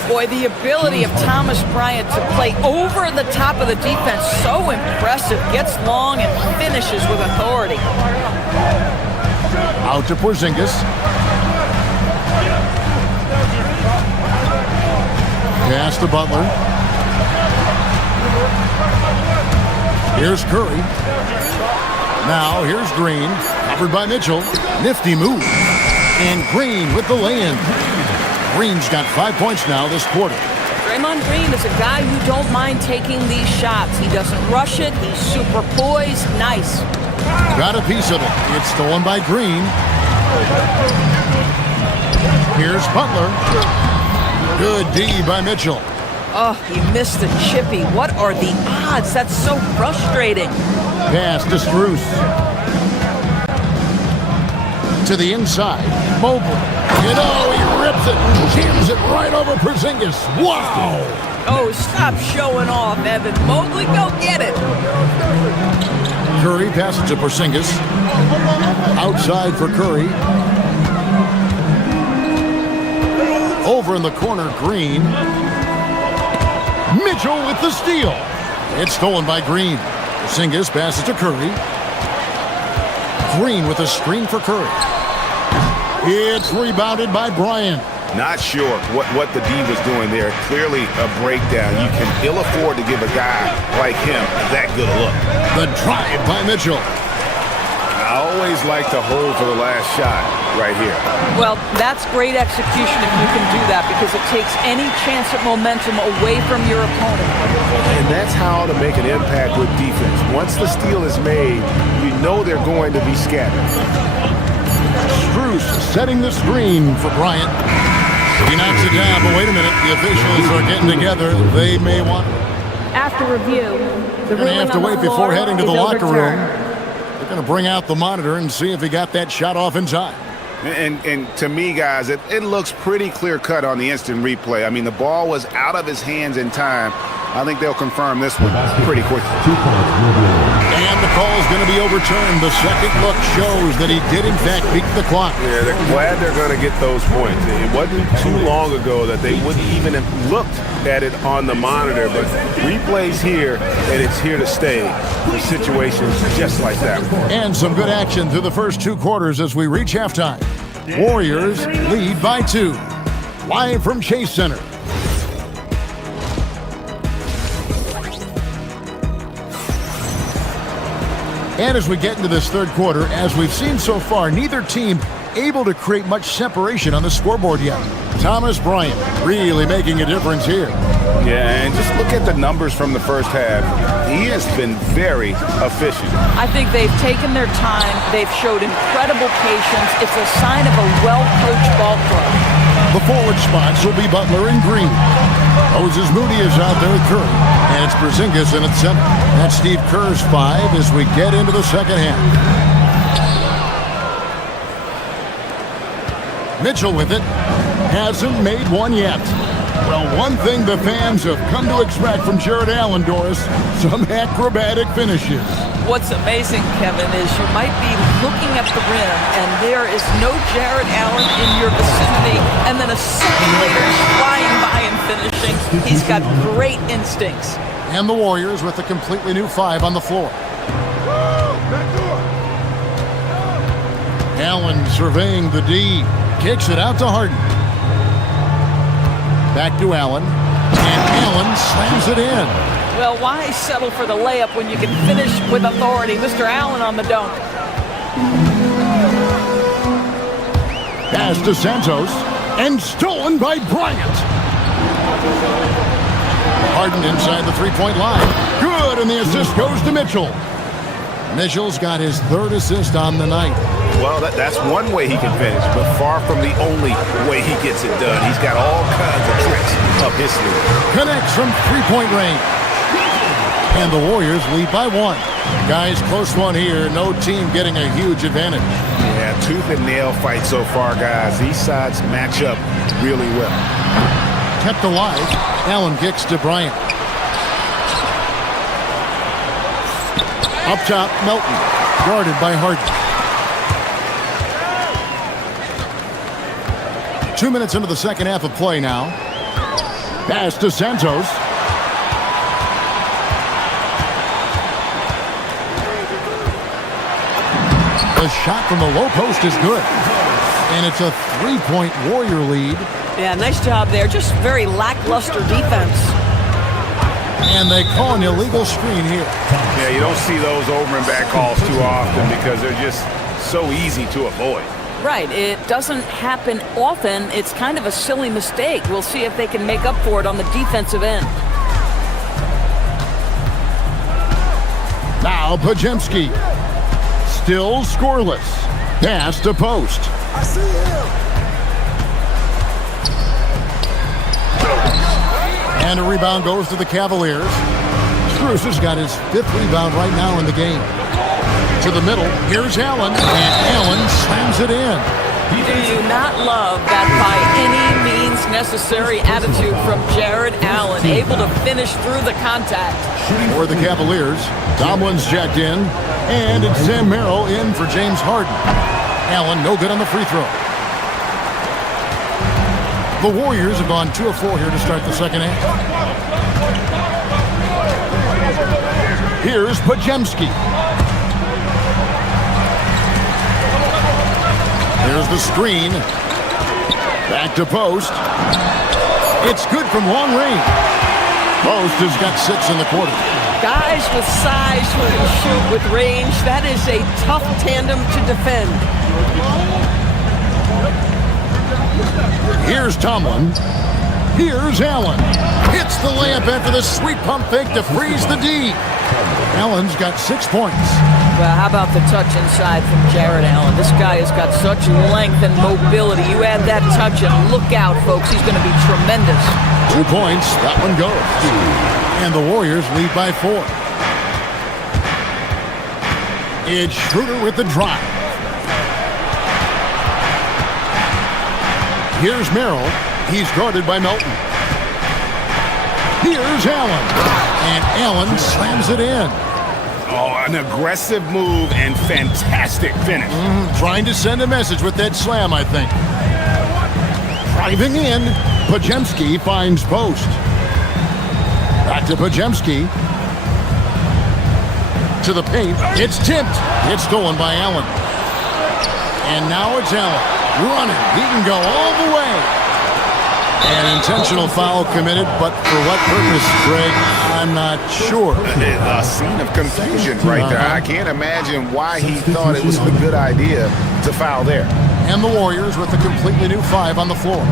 Boy, the ability of Thomas Bryant to play over the top of the defense, so impressive. Gets long and finishes with authority. Out to Porzingis. Pass to Butler. Here's Curry. Now here's Green, covered by Mitchell. Nifty move. And Green with the lay-in. Green's got 5 points now this quarter. Draymond Green is a guy who don't mind taking these shots. He doesn't rush it. He's super poised. Nice. Got a piece of it. It's stolen by Green. Here's Butler. Good D by Mitchell. Oh, he missed the chippy. What are the odds? That's so frustrating. Pass to Strus. To the inside. Mobley. He rips it and jams it right over Porzingis. Wow! Oh, stop showing off, Evan. Mobley, go get it. Curry passes to Porzingis. Outside for Curry. Over in the corner, Green. Mitchell with the steal. It's stolen by Green. Porzingis passes to Curry. Green with a screen for Curry. It's rebounded by Bryant. Not sure what the D was doing there. Clearly a breakdown. You can ill afford to give a guy like him that good a look. The drive by Mitchell. I always like to hold for the last shot right here. Well, that's great execution if you can do that, because it takes any chance at momentum away from your opponent. And that's how to make an impact with defense. Once the steal is made, you know they're going to be scattered. Strus setting the screen for Bryant. He knocks it down, but wait a minute. The officials are getting together. They may want... After review, the They're going to have to wait before heading to the locker room. overturned. They're going to bring out the monitor and see if he got that shot off in time. And to me, guys, it looks pretty clear-cut on the instant replay. I mean, the ball was out of his hands in time. I think they'll confirm this one pretty quickly. And the call is going to be overturned. The second look shows that he did, in fact, beat the clock. Yeah, they're glad they're going to get those points. It wasn't too long ago that they wouldn't even have looked at it on the monitor, but replay's here, and it's here to stay for situations just like that. And some good action through the first two quarters as we reach halftime. Warriors lead by 2. Live from Chase Center. And as we get into this third quarter, as we've seen so far, neither team able to create much separation on the scoreboard yet. Thomas Bryant really making a difference here. Yeah, and just look at the numbers from the first half. He has been very efficient. I think they've taken their time. They've showed incredible patience. It's a sign of a well-coached ball club. The forward spots will be Butler and Green. Moses Moody is out there with Curry. And it's Porzingis in at center. That's Steve Kerr's 5 as we get into the second half. Mitchell with it. Hasn't made one yet. Well, one thing the fans have come to expect from Jared Allen, Doris, some acrobatic finishes. What's amazing, Kevin, is you might be looking at the rim and there is no Jared Allen in your vicinity, and then a second later he's flying by and finishing. He's got great instincts. And the Warriors with a completely new 5 on the floor. Allen surveying the D. Kicks it out to Harden. Back to Allen. And Allen slams it in. Well, why settle for the layup when you can finish with authority? Mr. Allen on the dunk. Pass to Santos. And stolen by Bryant. Harden inside the three-point line. Good, and the assist goes to Mitchell. Mitchell's got his 3rd assist on the night. Well, that's one way he can finish, but far from the only way he gets it done. He's got all kinds of tricks up his sleeve. Connects from three-point range. And the Warriors lead by 1. Guys, close one here. No team getting a huge advantage. Yeah, tooth and nail fight so far, guys. These sides match up really well. Kept alive. Allen kicks to Bryant. Up top, Melton. Guarded by Harden. 2 minutes into the second half of play now. Pass to Santos. The shot from the low post is good. And it's a 3-point Warrior lead. Yeah, nice job there. Just very lackluster defense. And they call an illegal screen here. Yeah, you don't see those over and back calls too often because they're just so easy to avoid. Right. It doesn't happen often. It's kind of a silly mistake. We'll see if they can make up for it on the defensive end. Now Pajemski. Still scoreless. Pass to post. I see him. And a rebound goes to the Cavaliers. Strus has got his 5th rebound right now in the game. To the middle, here's Allen, and Allen slams it in. Do you not love that by any means necessary attitude from Jared Allen, able to finish through the contact? For the Cavaliers, Tomlin's jacked in, and it's Sam Merrill in for James Harden. Allen no good on the free throw. The Warriors have gone 2 of 4 here to start the second half. Here's Pajemski. Here's the screen. Back to post. It's good from long range. Post has got 6 in the quarter. Guys with size who can shoot with range, that is a tough tandem to defend. Here's Tomlin. Here's Allen. Hits the layup after the sweet pump fake to freeze the D. Allen's got 6 points. Well, how about the touch inside from Jared Allen? This guy has got such length and mobility. You add that touch and look out, folks. He's going to be tremendous. 2 points. That one goes. And the Warriors lead by 4. It's Schroeder with the drive. Here's Merrill. He's guarded by Melton. Here's Allen. And Allen slams it in. Oh, an aggressive move and fantastic finish. Trying to send a message with that slam, I think. Driving in, Pajemski finds post. Back to Pajemski. To the paint. It's tipped. It's stolen by Allen. And now it's Allen. Running. He can go all the way. An intentional foul committed, but for what purpose, Greg? I'm not sure. A scene of confusion right there. I can't imagine why he thought it was a good idea to foul there. And the Warriors with a completely new 5 on the floor.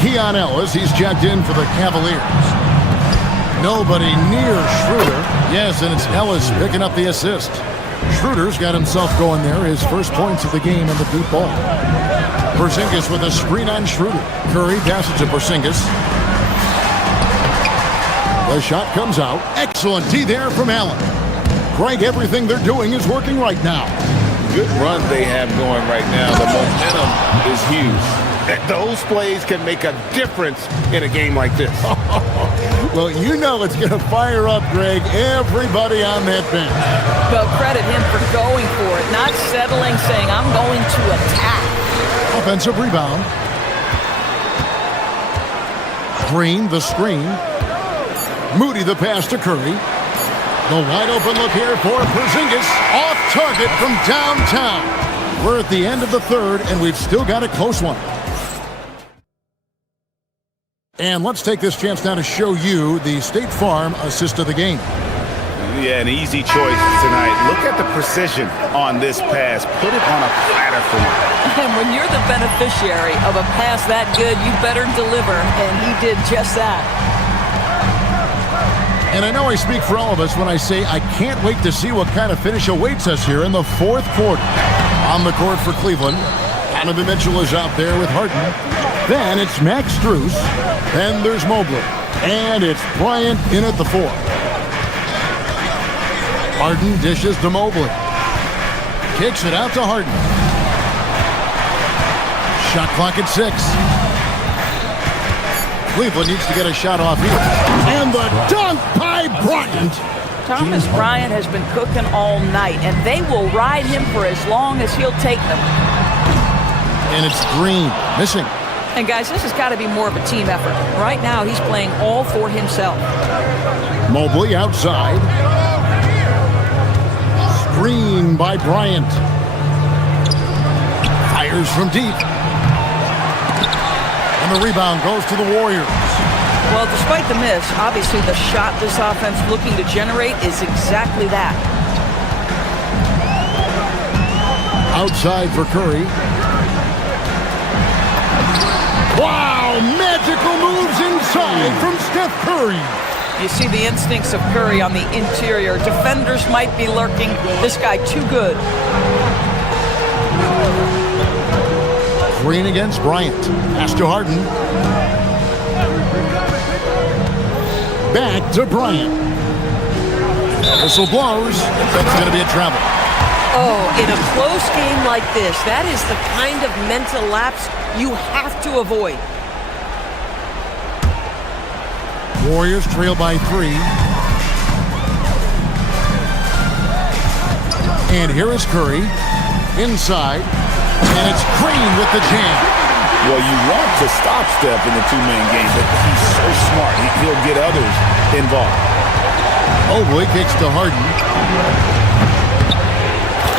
Keon Ellis, he's jacked in for the Cavaliers. Nobody near Schroeder. Yes, and it's Ellis picking up the assist. Schroeder's got himself going there, his first points of the game on the deep ball. Porzingis with a screen on Schroeder. Curry passes to Porzingis. The shot comes out. Excellent D there from Allen. Greg, everything they're doing is working right now. Good run they have going right now. The momentum is huge. Those plays can make a difference in a game like this. Well, you know it's going to fire up, Greg, everybody on that bench. Well, credit him for going for it, not settling, saying, I'm going to attack. Offensive rebound. Green, the screen. Moody, the pass to Curry. The wide open look here for Porzingis. Off target from downtown. We're at the end of the third, and we've still got a close one. And let's take this chance now to show you the State Farm assist of the game. Yeah, an easy choice tonight. Look at the precision on this pass. Put it on a platter for you. And when you're the beneficiary of a pass that good, you better deliver, and he did just that. And I know I speak for all of us when I say I can't wait to see what kind of finish awaits us here in the fourth quarter. On the court for Cleveland, Donovan Mitchell is out there with Harden. Then it's Max Strus. Then there's Mobley. And it's Bryant in at the 4. Harden dishes to Mobley. Kicks it out to Harden. Shot clock at 6. Cleveland needs to get a shot off here. And the dunk by Bryant. Thomas Bryant has been cooking all night, and they will ride him for as long as he'll take them. And it's Green, missing. And guys, this has got to be more of a team effort. Right now, he's playing all for himself. Mobley outside. Screen by Bryant. Fires from deep. And the rebound goes to the Warriors. Well, despite the miss, obviously the shot this offense looking to generate is exactly that. Outside for Curry. Wow, magical moves inside from Steph Curry. You see the instincts of Curry on the interior. Defenders might be lurking. This guy too good. Green against Bryant. Pass to Harden. Back to Bryant. Whistle blows. That's going to be a travel. Oh, in a close game like this, that is the kind of mental lapse you have to avoid. Warriors trail by 3. And here is Curry. Inside. And it's Green with the jam. Well, you want to stop Steph in the two-man game, but he's so smart. He'll get others involved. Mobley kicks to Harden.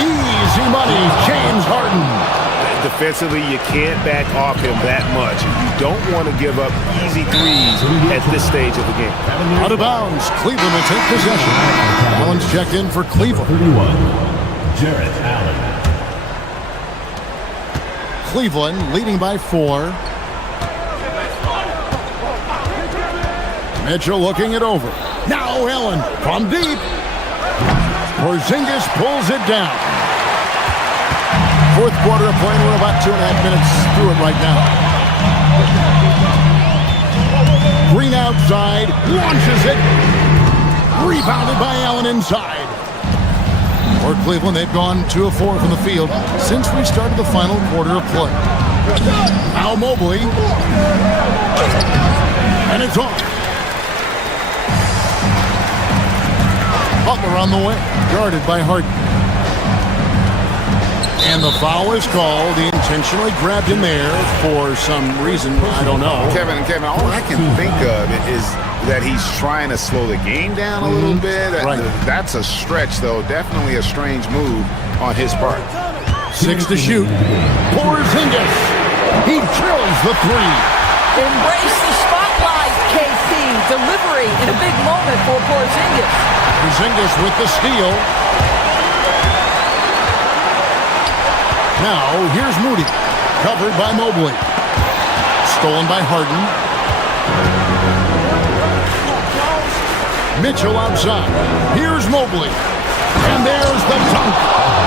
Easy money, James Harden. Defensively, you can't back off him that much. You don't want to give up easy threes at this stage of the game. Out of bounds. Cleveland will take possession. Allen's checked in for Cleveland. 31, Jarrett Allen. Cleveland leading by 4. Mitchell looking it over. Now Allen from deep. Porzingis pulls it down. Fourth quarter of play. We're about 2.5 minutes through it right now. Green outside. Launches it. Rebounded by Allen inside. For Cleveland, they've gone 2 of 4 from the field since we started the final quarter of play. Now Mobley. And it's off. Butler on the way. Guarded by Harden. And the foul is called. He intentionally grabbed him there for some reason. I don't know. Kevin, all I can think of is that he's trying to slow the game down a little bit. Right. That's a stretch, though. Definitely a strange move on his part. 6 to shoot. Porzingis. He drills the 3. Embrace the spotlight, KC. Delivery in a big moment for Porzingis. Porzingis with the steal. Now, here's Moody. Covered by Mobley. Stolen by Harden. Mitchell outside. Here's Mobley. And there's the dunk.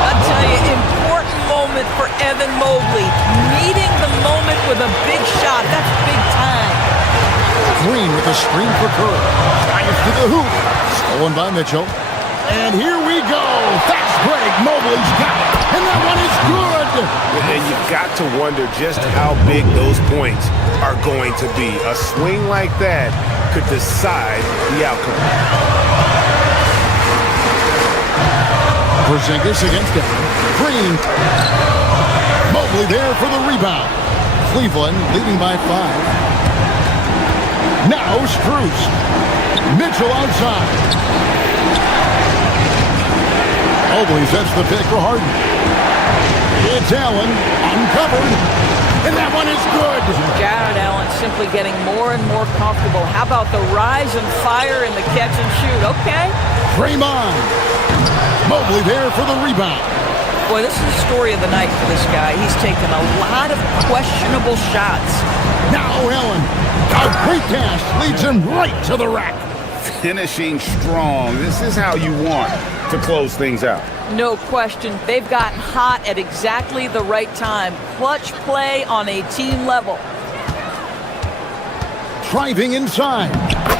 I tell you, important moment for Evan Mobley. Meeting the moment with a big shot. That's big time. Green with a screen for Curry. Drives to the hoop. Stolen by Mitchell. And here we go. Fast break. Mobley's got it. And that one is good. And you've got to wonder just how big those points are going to be. A swing like that could decide the outcome. Porzingis against Allen. Green. Mobley there for the rebound. Cleveland leading by 5. Now Strus. Mitchell outside. Mobley sets the pick for Harden. It's Allen uncovered. And that one is good. Jarrett Allen simply getting more and more comfortable. How about the rise and fire in the catch and shoot? Okay. Draymond. Mobley there for the rebound. Boy, this is the story of the night for this guy. He's taken a lot of questionable shots. Now Allen. A great pass leads him right to the rack. Finishing strong. This is how you want to close things out. No question. They've gotten hot at exactly the right time. Clutch play on a team level. Driving inside.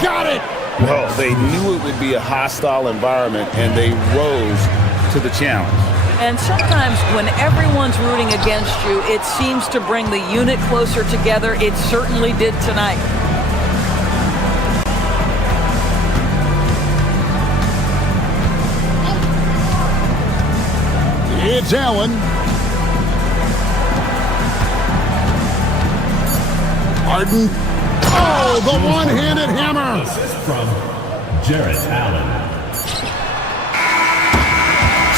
Got it. Well, they knew it would be a hostile environment, and they rose to the challenge. And sometimes when everyone's rooting against you, it seems to bring the unit closer together. It certainly did tonight. It's Allen. Harden. Oh, the one-handed hammer. Assist from Jarrett Allen.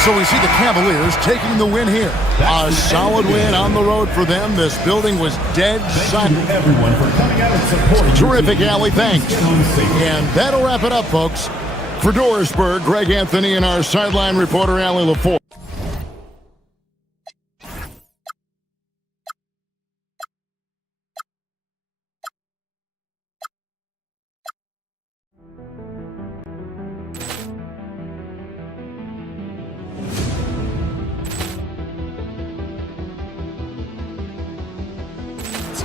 So we see the Cavaliers taking the win here. A solid win on the road for them. This building was dead silent. Everyone for coming out and supporting. Terrific, Allie. Thanks. And that'll wrap it up, folks. For Dorisburg, Greg Anthony and our sideline reporter, Allie LaForce.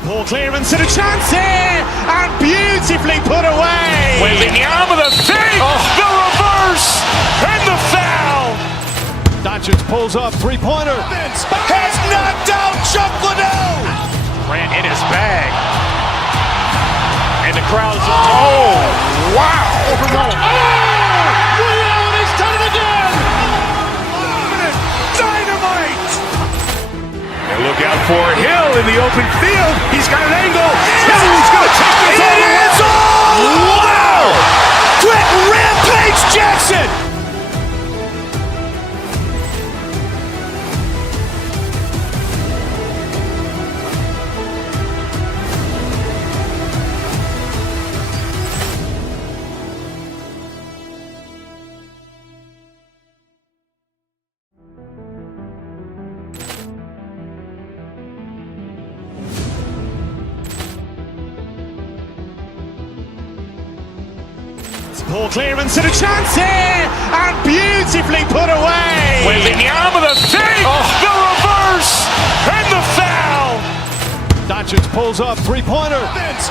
Ball clearance and a chance here, and beautifully put away. With the arm of the fake, the reverse, and the foul. Doncic pulls up, three-pointer. Has knocked out Chuck Liddell. Ran in his bag. And the crowd is, oh, wow. Ray Allen has done it again. Dynamite. And look out for Hill in the open field. He's got an angle. Hill's going to take this all the way. Wow. Quick Rampage Jackson. Ball clearance and a chance here, and beautifully put away. With the arm of the fake, the reverse, and the foul. Doncic pulls up, three-pointer. Has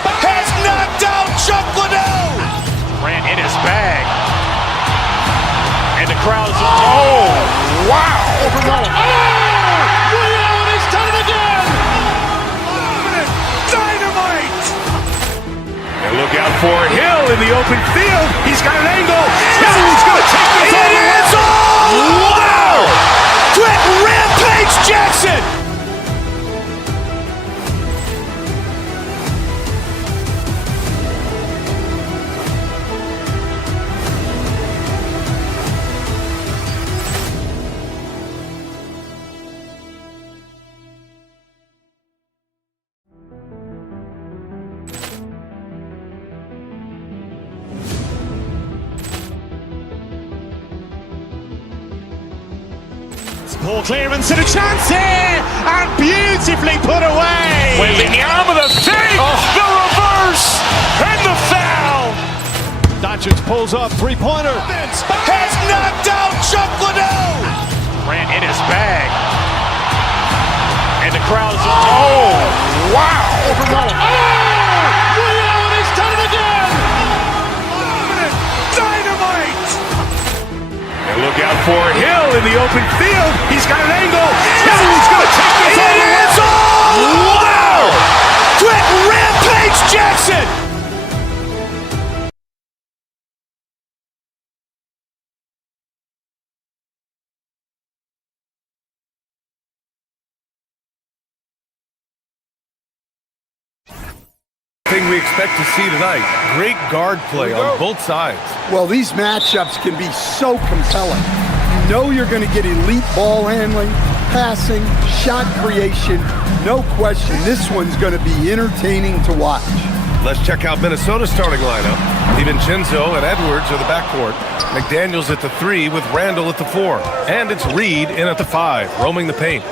knocked out Chuck Liddell. Ran in his bag. And the crowd is, oh, wow. Ray Allen has done it again. Dynamite. And look out for Hill in the open field. He's got an angle. Hill's going to take this all the way. Wow. Quick Rampage Jackson. Ball clearance and a chance here, and beautifully put away. With the arm of the fake, the reverse, and the foul. Doncic pulls up, three-pointer. Has knocked out Chuck Liddell. Ran in his bag. And the crowd is, oh, wow. Ray Allen has done it again. Dynamite. And look out for Hill in the open field. He's got an angle. Hill's going to take this all the way. Wow. Quick Rampage Jackson. Thing we expect to see tonight. Great guard play on both sides. Well, these matchups can be so compelling. You know you're going to get elite ball handling, passing, shot creation. No question, this one's going to be entertaining to watch. Let's check out Minnesota's starting lineup. DiVincenzo and Edwards are the backcourt. McDaniels at the 3 with Randall at the 4. And it's Reed in at the 5, roaming the paint.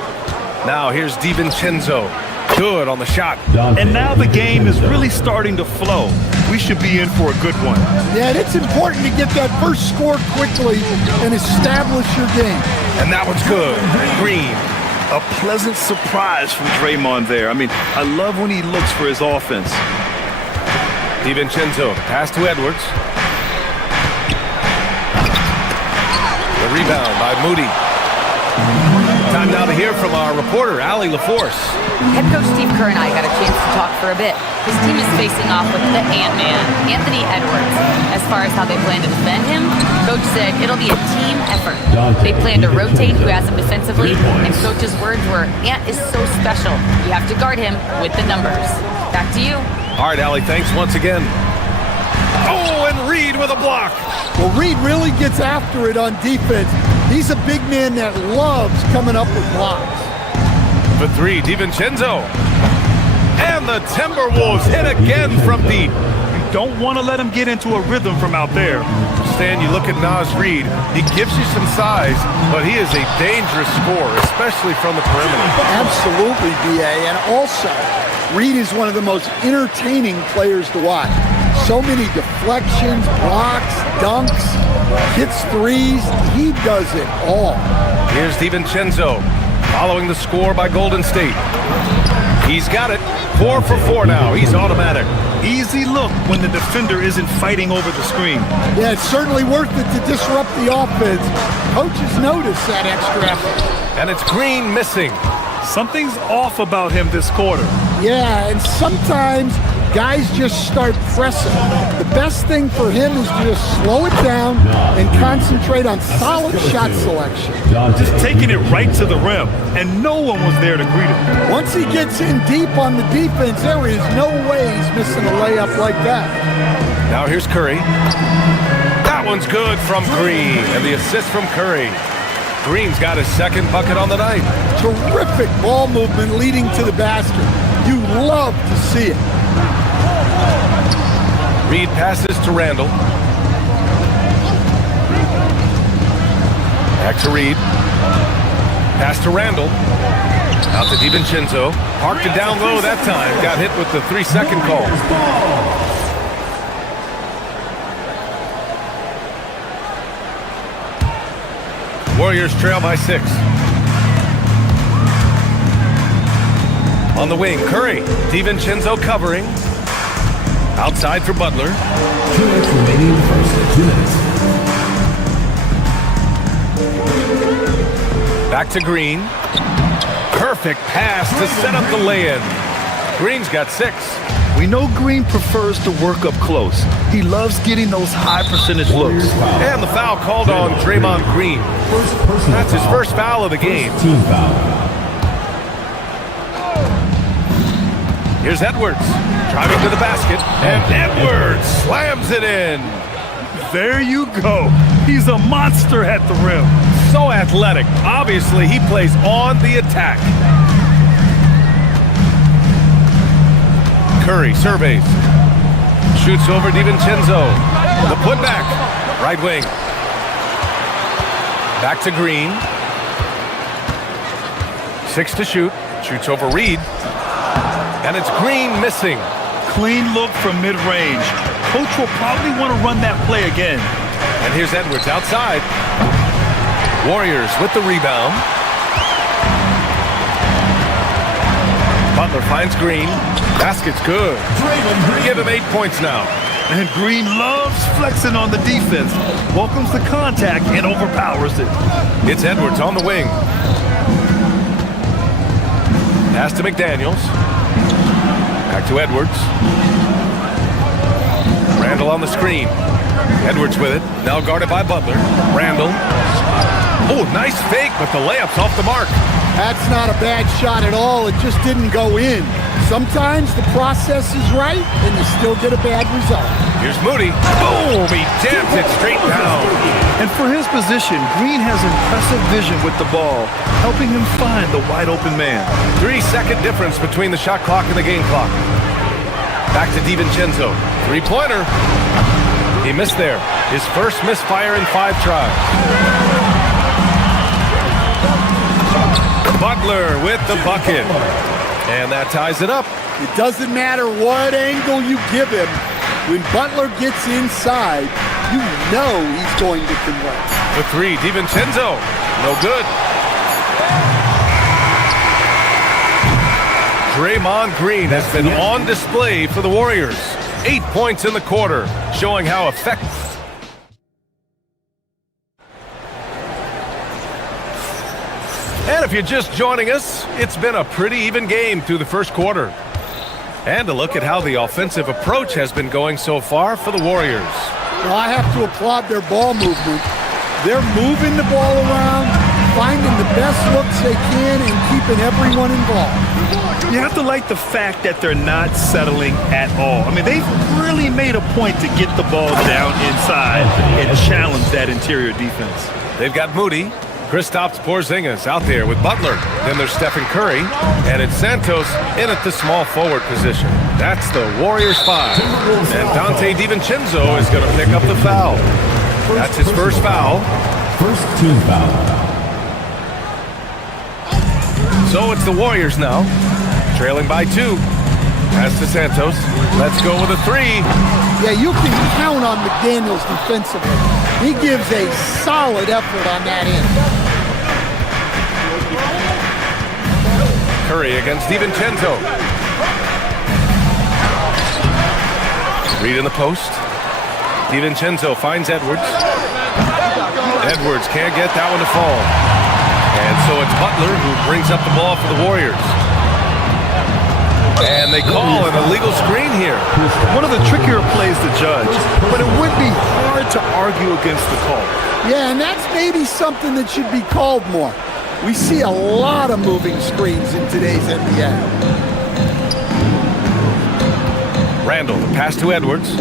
Now here's DiVincenzo. Good on the shot. And now the game is really starting to flow. We should be in for a good one. Yeah, and it's important to get that first score quickly and establish your game. And that one's good. Green. A pleasant surprise from Draymond there. I mean, I love when he looks for his offense. DiVincenzo, pass to Edwards. The rebound by Moody. Time now to hear from our reporter, Allie LaForce. Head coach Steve Kerr and I got a chance to talk for a bit. His team is facing off with the Ant-Man, Anthony Edwards. As far as how they plan to defend him, coach said it'll be a team effort. They plan to rotate who has him defensively, and coach's words were, Ant is so special. You have to guard him with the numbers. Back to you. All right, Allie, thanks once again. Oh, and Reed with a block. Well, Reed really gets after it on defense. He's a big man that loves coming up with blocks. For three, DiVincenzo. And the Timberwolves hit again from deep. You don't want to let him get into a rhythm from out there. Stan, you look at Naz Reid, he gives you some size, but he is a dangerous scorer, especially from the perimeter. Absolutely, B.A. And also, Reed is one of the most entertaining players to watch. So many deflections, blocks, dunks, hits threes. He does it all. Here's DiVincenzo following the score by Golden State. He's got it. 4 for 4 now. He's automatic. Easy look when the defender isn't fighting over the screen. Yeah, it's certainly worth it to disrupt the offense. Coaches notice that extra effort. And it's Green missing. Something's off about him this quarter. Yeah, and sometimes guys just start pressing. The best thing for him is to just slow it down and concentrate on solid shot selection. Just taking it right to the rim, and no one was there to greet him. Once he gets in deep on the defense, there is no way he's missing a layup like that. Now here's Curry. That one's good from Green, and the assist from Curry. Green's got his second bucket on the night. Terrific ball movement leading to the basket. You love to see it. Reed passes to Randall. Back to Reed. Pass to Randall. Out to DiVincenzo. Parked it down low that time. Got hit with the 3-second call. Warriors trail by 6. On the wing, Curry. DiVincenzo covering. Outside for Butler. 2 minutes remaining in the first. 2 minutes. Back to Green. Perfect pass to set up the lay-in. Green's got 6. We know Green prefers to work up close. He loves getting those high-percentage looks. And the foul called on Draymond Green. That's his first foul of the game. Team foul. Here's Edwards, driving to the basket, and Edwards slams it in. There you go. He's a monster at the rim. So athletic. Obviously, he plays on the attack. Curry surveys. Shoots over DiVincenzo. The putback. Right wing. Back to Green. 6 to shoot. Shoots over Reed. And it's Green missing. Clean look from mid-range. Coach will probably want to run that play again. And here's Edwards outside. Warriors with the rebound. Butler finds Green. Basket's good. Give him 8 points now. And Green loves flexing on the defense. Welcomes the contact and overpowers it. It's Edwards on the wing. Pass to McDaniels. Back to Edwards. Randall on the screen. Edwards with it. Now guarded by Butler. Randall. Oh, nice fake, but the layup's off the mark. That's not a bad shot at all. It just didn't go in. Sometimes the process is right, and you still get a bad result. Here's Moody. Boom! He jams it straight down. And for his position, Green has impressive vision with the ball, helping him find the wide-open man. 3-second difference between the shot clock and the game clock. Back to DiVincenzo. 3-pointer. He missed there. His first misfire in 5 tries. Butler with the bucket. And that ties it up. It doesn't matter what angle you give him. When Butler gets inside, you know he's going to convert. The 3, DiVincenzo. No good. Draymond Green has been on display for the Warriors. 8 points in the quarter, showing how effective. And if you're just joining us, it's been a pretty even game through the first quarter. And a look at how the offensive approach has been going so far for the Warriors. Well, I have to applaud their ball movement. They're moving the ball around, finding the best looks they can and keeping everyone involved. You have to like the fact that they're not settling at all. I mean, they've really made a point to get the ball down inside and challenge that interior defense. They've got Moody, Kristaps Porzingis out there with Butler. Then there's Stephen Curry, and it's Santos in at the small forward position. That's the Warriors 5. And Dante DiVincenzo is going to pick up the foul. That's his first foul. First team foul. So it's the Warriors now, trailing by 2. Pass to Santos. Let's go with a 3. Yeah, you can count on McDaniels defensively. He gives a solid effort on that end. Curry against DiVincenzo. Reed in the post. DiVincenzo finds Edwards. Edwards can't get that one to fall. And so it's Butler who brings up the ball for the Warriors. And they call an illegal screen here. One of the trickier plays to judge, but it would be hard to argue against the call. Yeah, and that's maybe something that should be called more. We see a lot of moving screens in today's NBA. Randall, the pass to Edwards.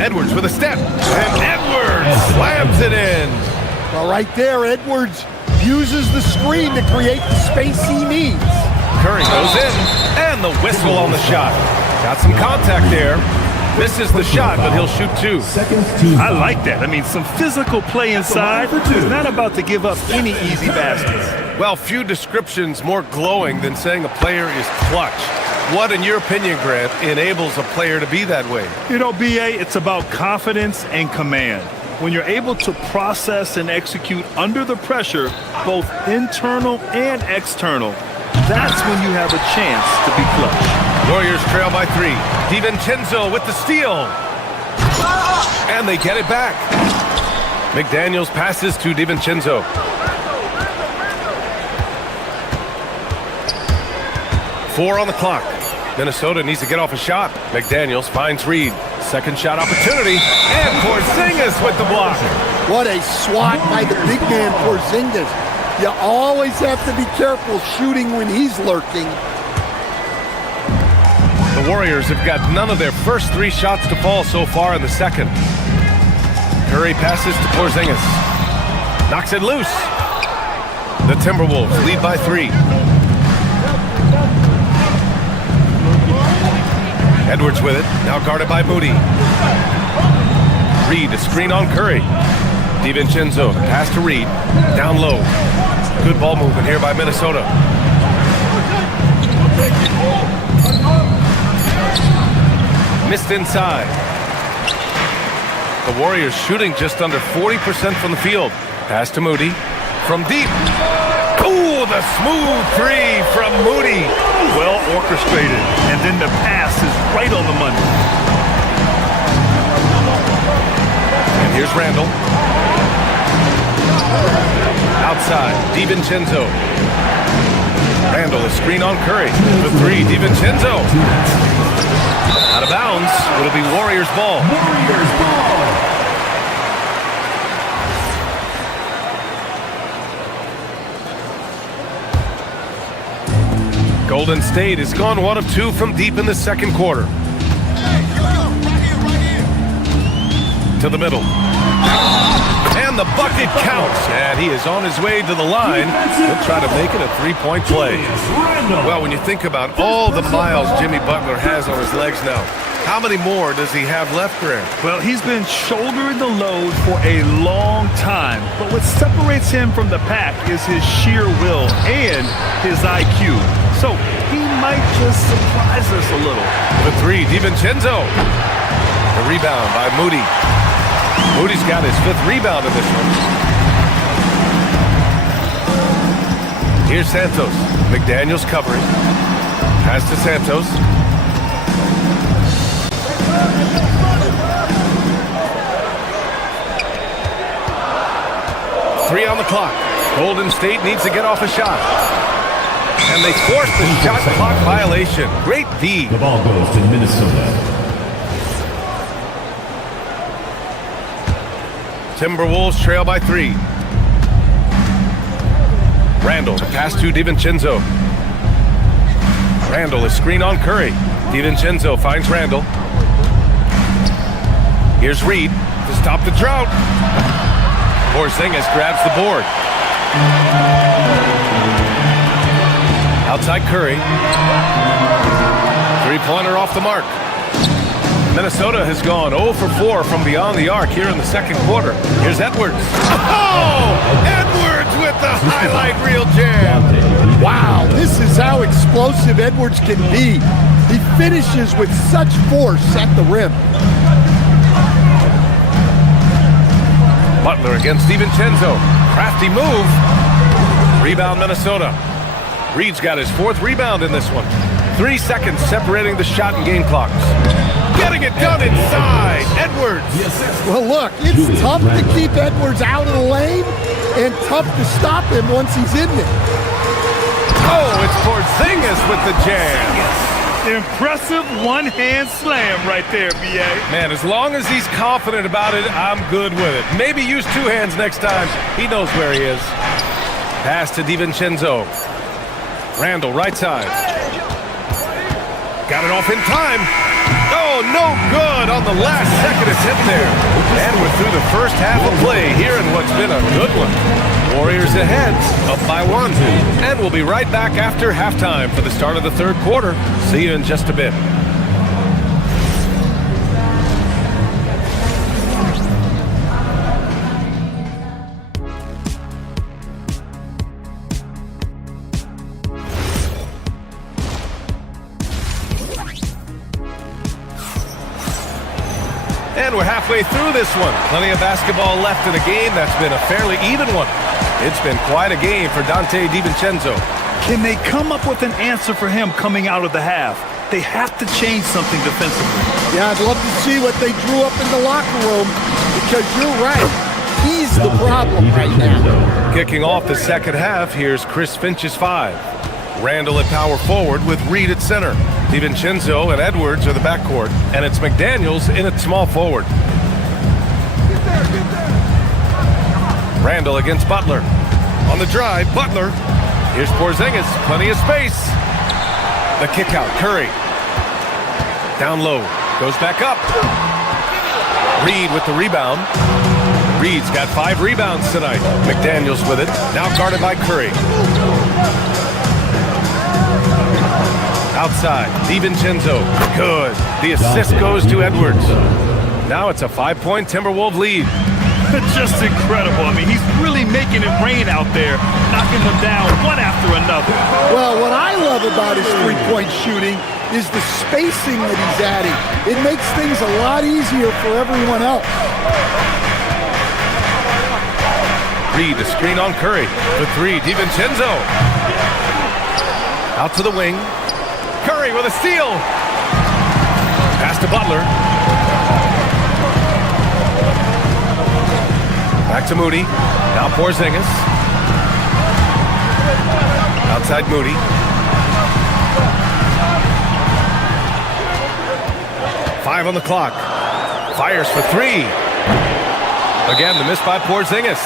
Edwards with a step, and Edwards slams it in. Well, right there, Edwards uses the screen to create the space he needs. Curry goes in, and the whistle on the shot. Got some contact there. Misses the shot, but he'll shoot 2. I like that. I mean, some physical play inside. He's not about to give up any easy baskets. Well, few descriptions more glowing than saying a player is clutch. What, in your opinion, Grant, enables a player to be that way? You know, B.A., it's about confidence and command. When you're able to process and execute under the pressure, both internal and external, that's when you have a chance to be clutch. Warriors trail by 3. DiVincenzo with the steal. And they get it back. McDaniels passes to DiVincenzo. Four on the clock. Minnesota needs to get off a shot. McDaniels finds Reed. Second shot opportunity. And Porzingis with the block. What a swat by the big man Porzingis. You always have to be careful shooting when he's lurking. The Warriors have got none of their first 3 shots to fall so far in the second. Curry passes to Porzingis. Knocks it loose. The Timberwolves lead by 3. Edwards with it, now guarded by Moody. Reed, a screen on Curry. DiVincenzo, pass to Reed, down low. Good ball movement here by Minnesota. Missed inside. The Warriors shooting just under 40% from the field. Pass to Moody, from deep. Ooh, the smooth 3 from Moody. Well orchestrated, and then the pass is right on the money. And here's Randall. Outside, DiVincenzo. Randall, a screen on Curry. The 3, DiVincenzo. Out of bounds, it'll be Warriors ball. Warriors ball. Golden State has gone 1 of 2 from deep in the second quarter. To the middle. And the bucket counts. And he is on his way to the line. He'll try to make it a 3-point play. Well, when you think about all the miles Jimmy Butler has on his legs now, how many more does he have left, Grant? Well, he's been shouldering the load for a long time. But what separates him from the pack is his sheer will and his IQ. So he might just surprise us a little. The 3, DiVincenzo. The rebound by Moody. Moody's got his 5th rebound in this one. Here's Santos. McDaniels covering. Pass to Santos. Three on the clock. Golden State needs to get off a shot. And they force the shot clock violation. Great D. The ball goes to Minnesota. Timberwolves trail by 3. Randall, the pass to DiVincenzo. Randall is screen on Curry. DiVincenzo finds Randall. Here's Reed to stop the drought. Porzingis grabs the board. Outside Curry. Three-pointer off the mark. Minnesota has gone 0 for 4 from beyond the arc here in the second quarter. Here's Edwards. Oh! Edwards with the highlight reel jam. Wow, this is how explosive Edwards can be. He finishes with such force at the rim. Butler against DiVincenzo. Crafty move. Rebound Minnesota. Reed's got his 4th rebound in this one. 3 seconds separating the shot and game clocks. Getting it done inside. Edwards. Well, look, it's tough to keep Edwards out of the lane and tough to stop him once he's in there. Oh, it's Porzingis with the jam. Impressive one-hand slam right there, B.A. Man, as long as he's confident about it, I'm good with it. Maybe use 2 hands next time. He knows where he is. Pass to DiVincenzo. Randall, right side. Got it off in time. Oh, no good on the last second attempt there. And we're through the first half of play here in what's been a good one. Warriors ahead, up by 1. And we'll be right back after halftime for the start of the third quarter. See you in just a bit. And we're halfway through this one. Plenty of basketball left in a game that's been a fairly even one. It's been quite a game for Dante DiVincenzo. Can they come up with an answer for him coming out of the half? They have to change something defensively. Yeah, I'd love to see what they drew up in the locker room because you're right. He's the problem right now. Kicking off the second half, here's Chris Finch's 5. Randall at power forward with Reed at center. DiVincenzo and Edwards are the backcourt, and it's McDaniels in at small forward. Randall against Butler. On the drive, Butler. Here's Porzingis, plenty of space. The kick out, Curry. Down low, goes back up. Reed with the rebound. Reed's got 5 rebounds tonight. McDaniels with it, now guarded by Curry. Outside, DiVincenzo, good. The assist goes to Edwards. Now it's a 5-point Timberwolves lead. Just incredible. I mean, he's really making it rain out there, knocking them down one after another. Well, what I love about his three-point shooting is the spacing that he's adding. It makes things a lot easier for everyone else. Reed, the screen on Curry. The 3, DiVincenzo. Out to the wing. Curry with a steal. Pass to Butler. Back to Moody. Now Porzingis. Outside Moody. Five on the clock. Fires for 3. Again, the miss by Porzingis.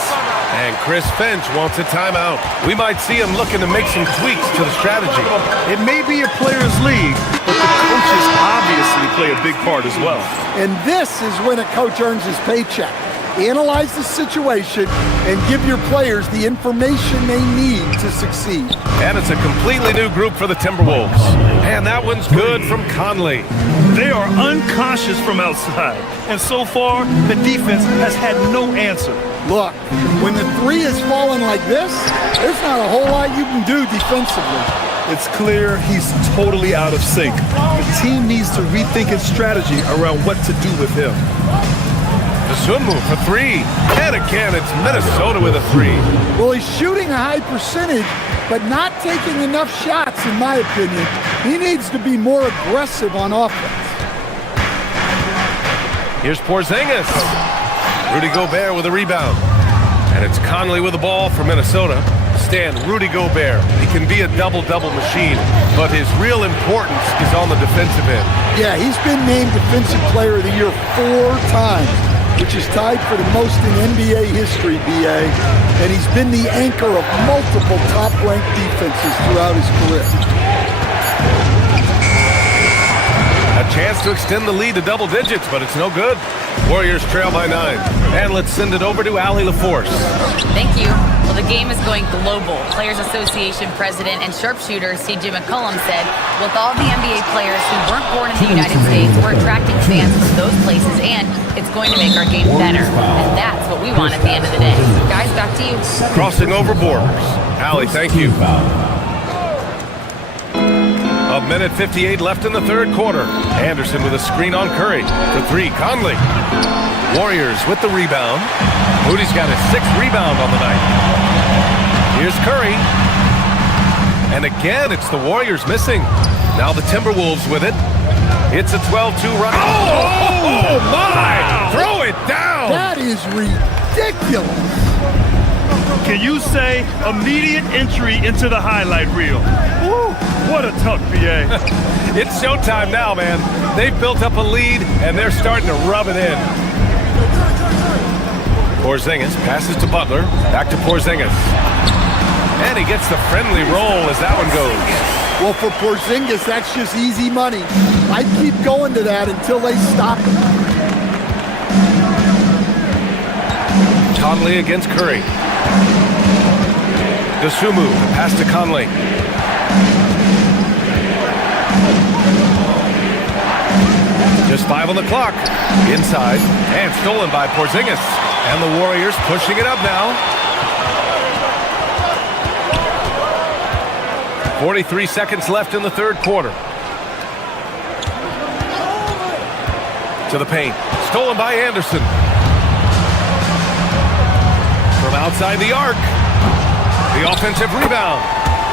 And Chris Finch wants a timeout. We might see him looking to make some tweaks to the strategy. It may be a players' league, but the coaches obviously play a big part as well. And this is when a coach earns his paycheck. Analyze the situation and give your players the information they need to succeed. And it's a completely new group for the Timberwolves. And that one's good from Conley. They are unconscious from outside. And so far, the defense has had no answer. Look, when the 3 is falling like this, there's not a whole lot you can do defensively. It's clear he's totally out of sync. The team needs to rethink its strategy around what to do with him. The swim move for 3. And again, it's Minnesota with a 3. Well, he's shooting a high percentage, but not taking enough shots, in my opinion. He needs to be more aggressive on offense. Here's Porzingis. Rudy Gobert with a rebound. And it's Conley with the ball for Minnesota. Stan, Rudy Gobert. He can be a double-double machine, but his real importance is on the defensive end. Yeah, he's been named Defensive Player of the Year 4 times. which is tied for the most in NBA history, BA. And he's been the anchor of multiple top-ranked defenses throughout his career. A chance to extend the lead to double digits, but it's no good. Warriors trail by 9. And let's send it over to Allie LaForce. Thank you. Well, the game is going global. Players Association President and sharpshooter C.J. McCollum said, with all the NBA players who weren't born in the United States, we're attracting fans from those places, and it's going to make our game better. And that's what we want at the end of the day. Guys, back to you. Crossing over borders. Allie, thank you. A minute 58 left in the third quarter. Anderson with a screen on Curry. For 3, Conley. Warriors with the rebound. Moody's got his 6th rebound on the night. Here's Curry. And again, it's the Warriors missing. Now the Timberwolves with it. It's a 12-2 run. Oh, my! Wow. Throw it down! That is ridiculous. Can you say immediate entry into the highlight reel? Woo, what a tuck, BA. It's showtime now, man. They've built up a lead, and they're starting to rub it in. Porzingis passes to Butler. Back to Porzingis. And he gets the friendly roll as that one goes. Well, for Porzingis, that's just easy money. I'd keep going to that until they stop him. Conley against Curry. Dosunmu, pass to Conley. Just 5 on the clock. Inside, and stolen by Porzingis. And the Warriors pushing it up now. 43 seconds left in the third quarter. To the paint. Stolen by Anderson. From outside the arc. The offensive rebound.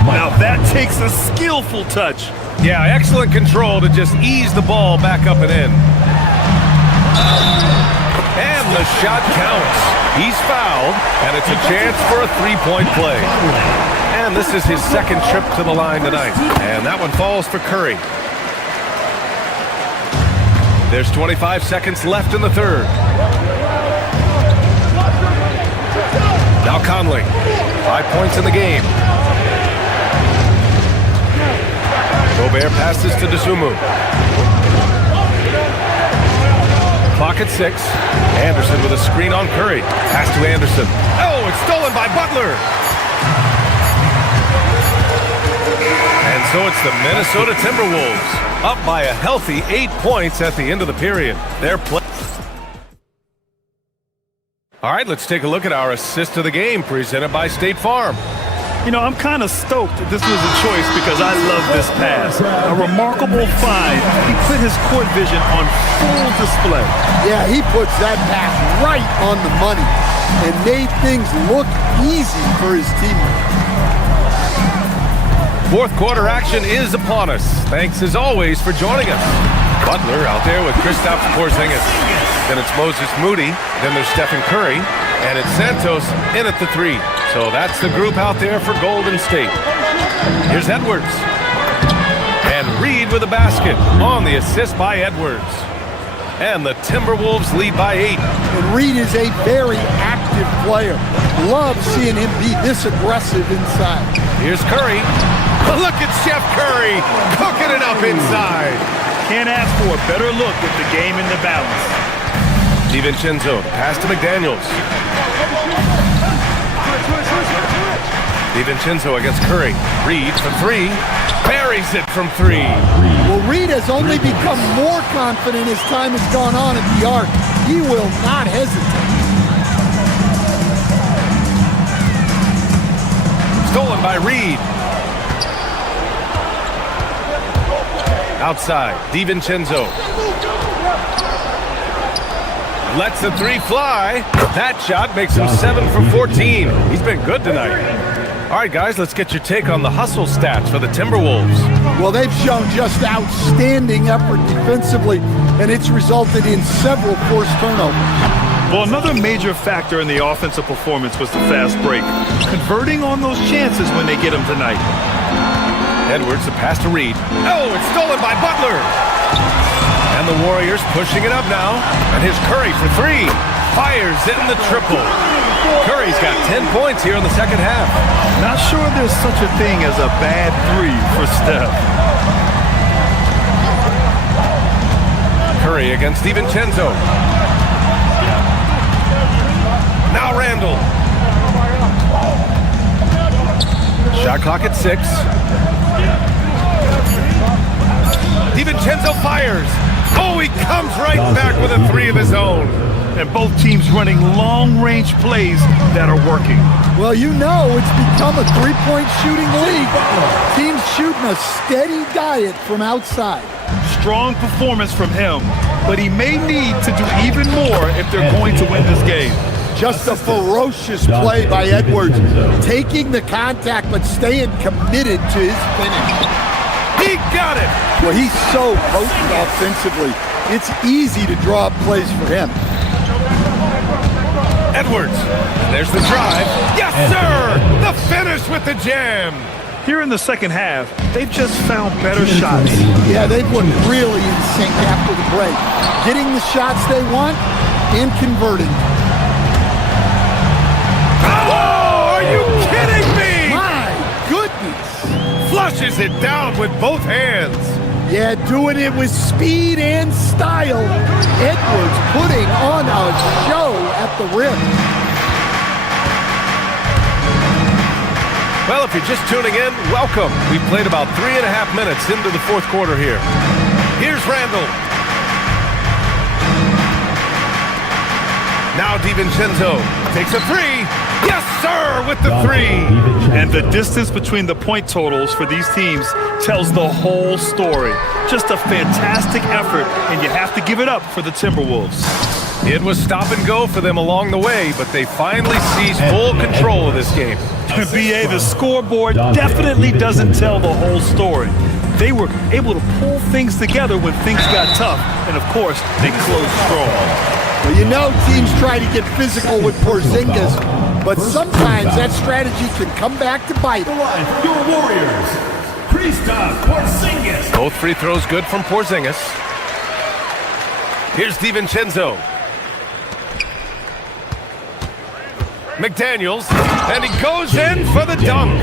Now that takes a skillful touch. Yeah, excellent control to just ease the ball back up and in. And the shot counts. He's fouled, and it's a chance for a three-point play. And this is his second trip to the line tonight. And that one falls for Curry. There's 25 seconds left in the third. Now Conley. 5 points in the game. Gobert passes to Dosunmu. Clock at 6. Anderson with a screen on Curry. Pass to Anderson. Oh, it's stolen by Butler. And so it's the Minnesota Timberwolves up by a healthy 8 points at the end of the period. They're playing. All right, let's take a look at our assist of the game presented by State Farm. You know, I'm kind of stoked this was a choice because I love this pass. A remarkable find. He put his court vision on full display. Yeah, he puts that pass right on the money and made things look easy for his teammates. Fourth quarter action is upon us. Thanks as always for joining us. Butler out there with Kristaps Porzingis. Then it's Moses Moody. Then there's Stephen Curry. And it's Santos in at the 3. So that's the group out there for Golden State. Here's Edwards. And Reed with a basket on the assist by Edwards. And the Timberwolves lead by 8. And Reed is a very active player. Love seeing him be this aggressive inside. Here's Curry. Look at Chef Curry cooking it up inside. Can't ask for a better look with the game in the balance. DiVincenzo, pass to McDaniels. DiVincenzo against Curry. Reed from 3. Buries it from 3. Well, Reed has only become more confident as time has gone on at the arc. He will not hesitate. Stolen by Reed. Outside, DiVincenzo. Lets the 3 fly. That shot makes him 7 for 14. He's been good tonight. All right, guys, let's get your take on the hustle stats for the Timberwolves. Well, they've shown just outstanding effort defensively, and it's resulted in several forced turnovers. Well, another major factor in the offensive performance was the fast break. Converting on those chances when they get them tonight. Edwards, the pass to Reed. Oh, it's stolen by Butler. And the Warriors pushing it up now. And here's Curry for three. Fires in the triple. Curry's got 10 points here in the second half. Not sure there's such a thing as a bad three for Steph. Curry against DiVincenzo. Now Randall. Shot clock at 6. DiVincenzo fires. Oh, he comes right back with a three of his own. And both teams running long-range plays that are working. Well, you know it's become a three-point shooting league. Teams shooting a steady diet from outside. Strong performance from him, but he may need to do even more if they're going to win this game. Just a ferocious play by Edwards, taking the contact but staying committed to his finish. He got it! Well, he's so potent offensively. It's easy to draw up plays for him. Edwards, there's the drive. Yes, sir! The finish with the jam. Here in the second half, they've just found better shots. Yeah, they've looked really in sync after the break. Getting the shots they want and converting. Oh, are you kidding me? My goodness. Flushes it down with both hands. Yeah, doing it with speed and style. Edwards putting on a show at the rim. Well, if you're just tuning in, welcome. We've played about 3.5 minutes into the fourth quarter here. Here's Randall. Now DiVincenzo takes a three. Yes, sir, with the three. And the distance between the point totals for these teams tells the whole story. Just a fantastic effort, and you have to give it up for the Timberwolves. It was stop and go for them along the way, but they finally seized full control of this game. BA, the scoreboard definitely doesn't tell the whole story. They were able to pull things together when things got tough, and of course, they closed strong. Well, you know teams try to get physical with Porzingis, but sometimes that strategy can come back to bite. Your Warriors, Kristaps Porzingis. Both free throws good from Porzingis. Here's DiVincenzo. McDaniels, and he goes in for the dunk.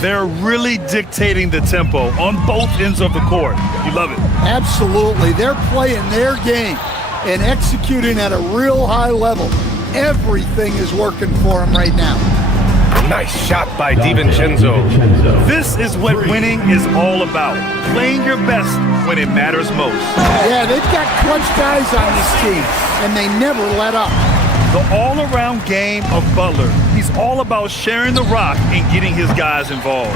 They're really dictating the tempo on both ends of the court. You love it. Absolutely. They're playing their game and executing at a real high level. Everything is working for them right now. Nice shot by DiVincenzo. This is what winning is all about. Playing your best when it matters most. Yeah, they've got clutch guys on this team, and they never let up. The all-around game of Butler. He's all about sharing the rock and getting his guys involved.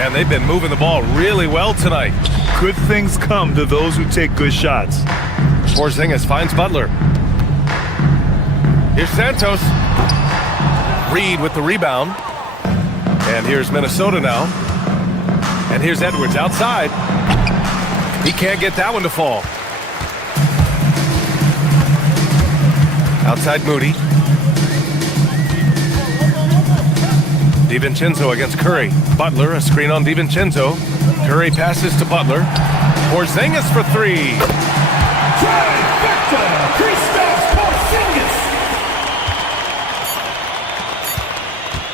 And they've been moving the ball really well tonight. Good things come to those who take good shots. Porzingis finds Butler. Here's Santos. Reed with the rebound. And here's Minnesota now. And here's Edwards outside. He can't get that one to fall. Outside Moody. DiVincenzo against Curry. Butler, a screen on DiVincenzo. Curry passes to Butler. Porzingis for three.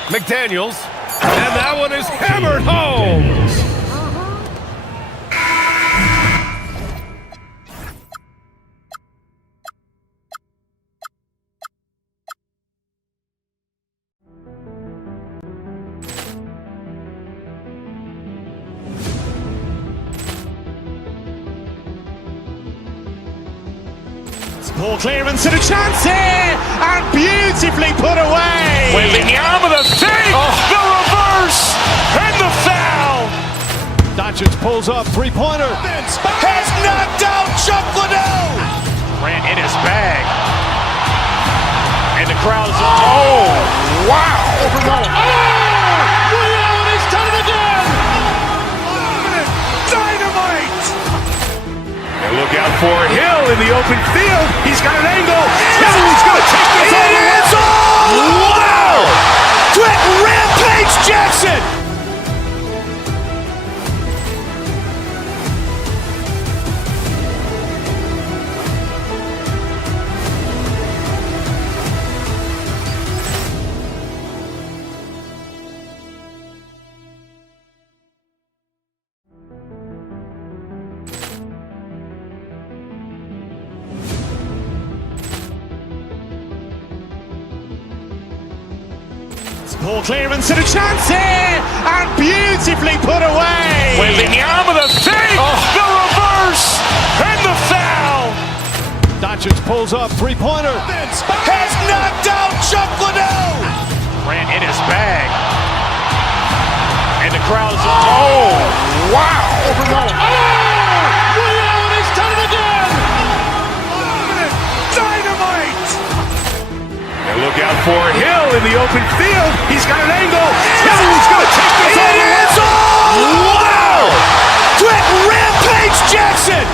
McDaniels. And that one is hammered home. Ball clearance and a chance here, and beautifully put away. Wembanyama with a fake, the reverse, and the foul. Doncic pulls up, three-pointer. Has knocked out Chuck Liddell. Ran in his bag. And the crowd is, oh, wow. Ray Allen has done it again. Dynamite. And look out for Hill in the open field. He's got an angle. He's going to take this all the way. Wow. Quick Rampage Jackson. Poor clearance and a chance here, and beautifully put away. Wembanyama the save, the reverse, and the foul. Doncic pulls up, three-pointer. Has knocked out Chuck Liddell. Ran in his bag. And the crowd is, wow. Ray Allen has done it again. Dynamite. And look out for Hill in the open field. He's got an angle. Hill's going to take this all the way. Wow. Brett Rampage Jackson.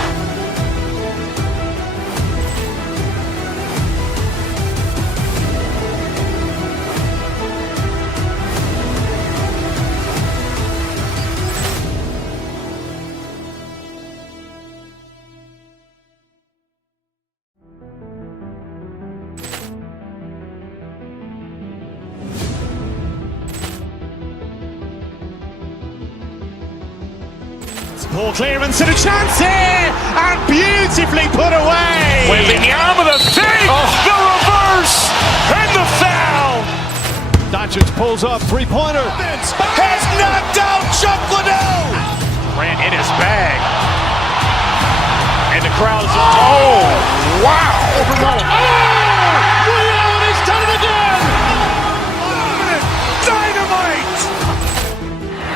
Poor clearance and a chance here, and beautifully put away. Wembanyama the save, the reverse, and the foul. Doncic pulls up, three-pointer. Has knocked out Chuck Liddell. Ran in his bag. And the crowd is, wow. Ray Allen has done it again. Dynamite.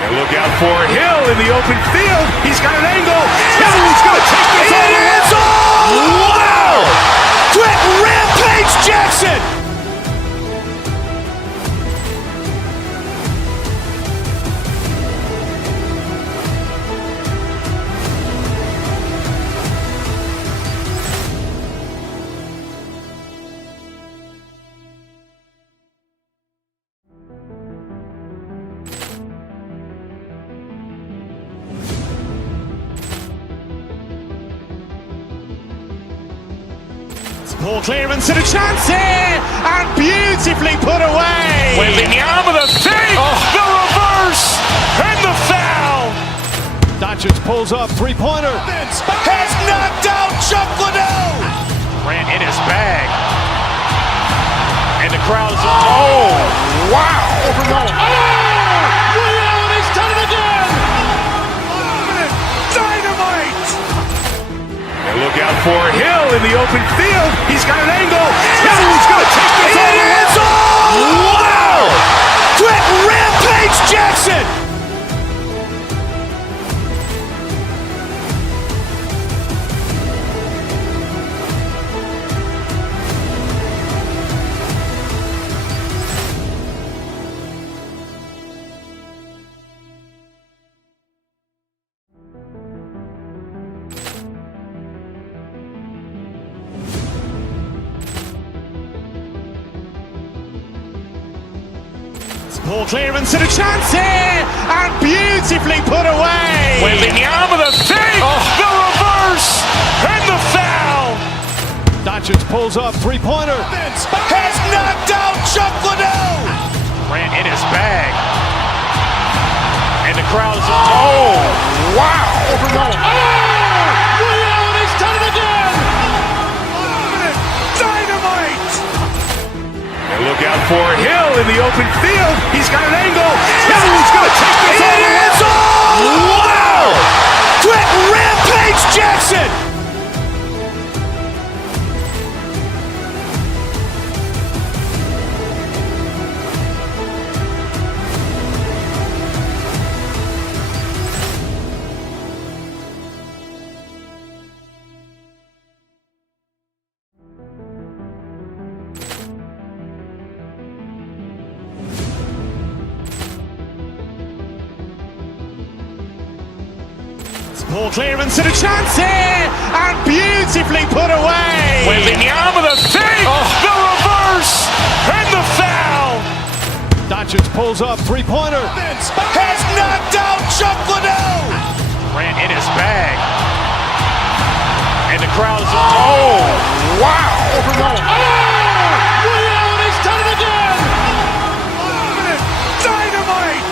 And look out for Hill in the open field. He's got an angle. Hill's going to take this all the way. Wow. Brett Rampage Jackson. Poor clearance and a chance here, and beautifully put away. Wembanyama the save, the reverse, and the foul. Doncic pulls up, three-pointer. Has knocked out Chuck Liddell. Ran in his bag. And the crowd is, wow. Ray Allen has done it again. Dynamite. And look out for Hill in the open field. He's got an angle. Hill's going to take this all the way. Wow. Brett Rampage Jackson. Poor clearance and a chance here, and beautifully put away. Wembanyama the save, the reverse, and the foul. Doncic pulls up, three-pointer. Has knocked out Chuck Liddell. Ran in his bag. And the crowd is, wow. Ray Allen has done it again. Dynamite. And look out for Hill in the open field. He's got an angle. Hill's going to take this all the way. Wow. Brett Rampage Jackson. Poor clearance and a chance here, and beautifully put away. Wembanyama the save, the reverse, and the foul. Doncic pulls up, three-pointer. Has knocked out Chuck Liddell. Ran in his bag. And the crowd is, wow. Ray Allen has done it again. Dynamite.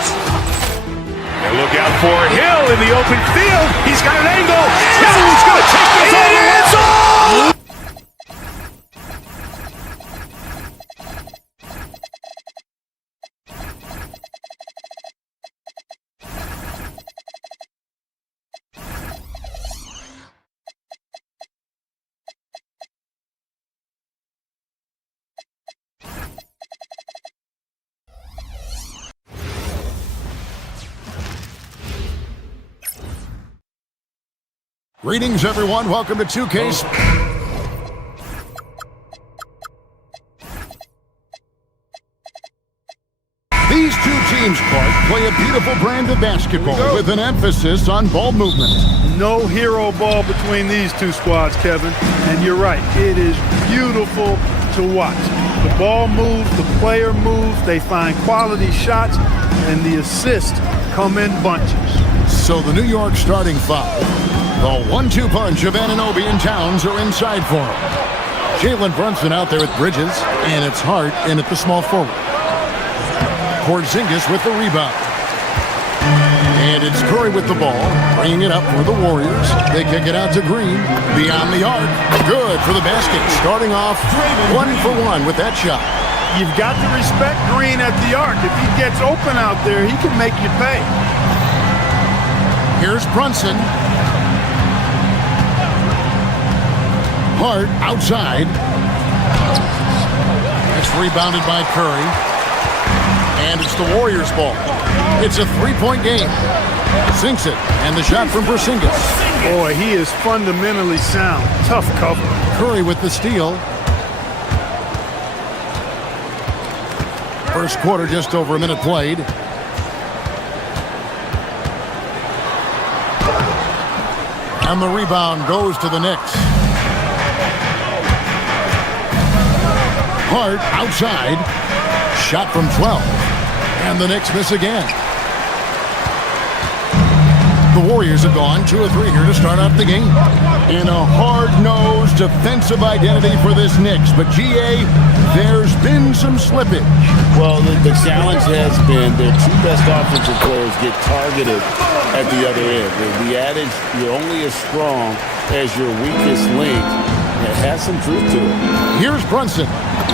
And look out for Hill in the open field. He's got an angle. Hill's going to take this all the way. Greetings, everyone. Welcome to 2K. These two teams, Clark, play a beautiful brand of basketball with an emphasis on ball movement. No hero ball between these two squads, Kevin. And you're right, it is beautiful to watch. The ball moves, the player moves, they find quality shots, and the assists come in bunches. So the New York starting five, the 1-2 punch of Anunoby and Towns are inside for him. Jalen Brunson out there with Bridges, and it's Hart in at the small forward. Porzingis with the rebound. And it's Curry with the ball, bringing it up for the Warriors. They kick it out to Green, beyond the arc. Good for the basket, starting off 1-for-1 with that shot. You've got to respect Green at the arc. If he gets open out there, he can make you pay. Here's Brunson. Hart outside. It's rebounded by Curry. And it's the Warriors' ball. It's a three-point game. Sinks it. And the shot from Porzingis. Boy, he is fundamentally sound. Tough cover. Curry with the steal. First quarter, just over a minute played. And the rebound goes to the Knicks. Hart outside. Shot from 12. And the Knicks miss again. The Warriors have gone 2 or 3 here to start out the game. And a hard-nosed defensive identity for this Knicks. But, GA, there's been some slippage. Well, the challenge has been their two best offensive players get targeted at the other end. The adage, you're only as strong as your weakest link, it has some truth to it. Here's Brunson.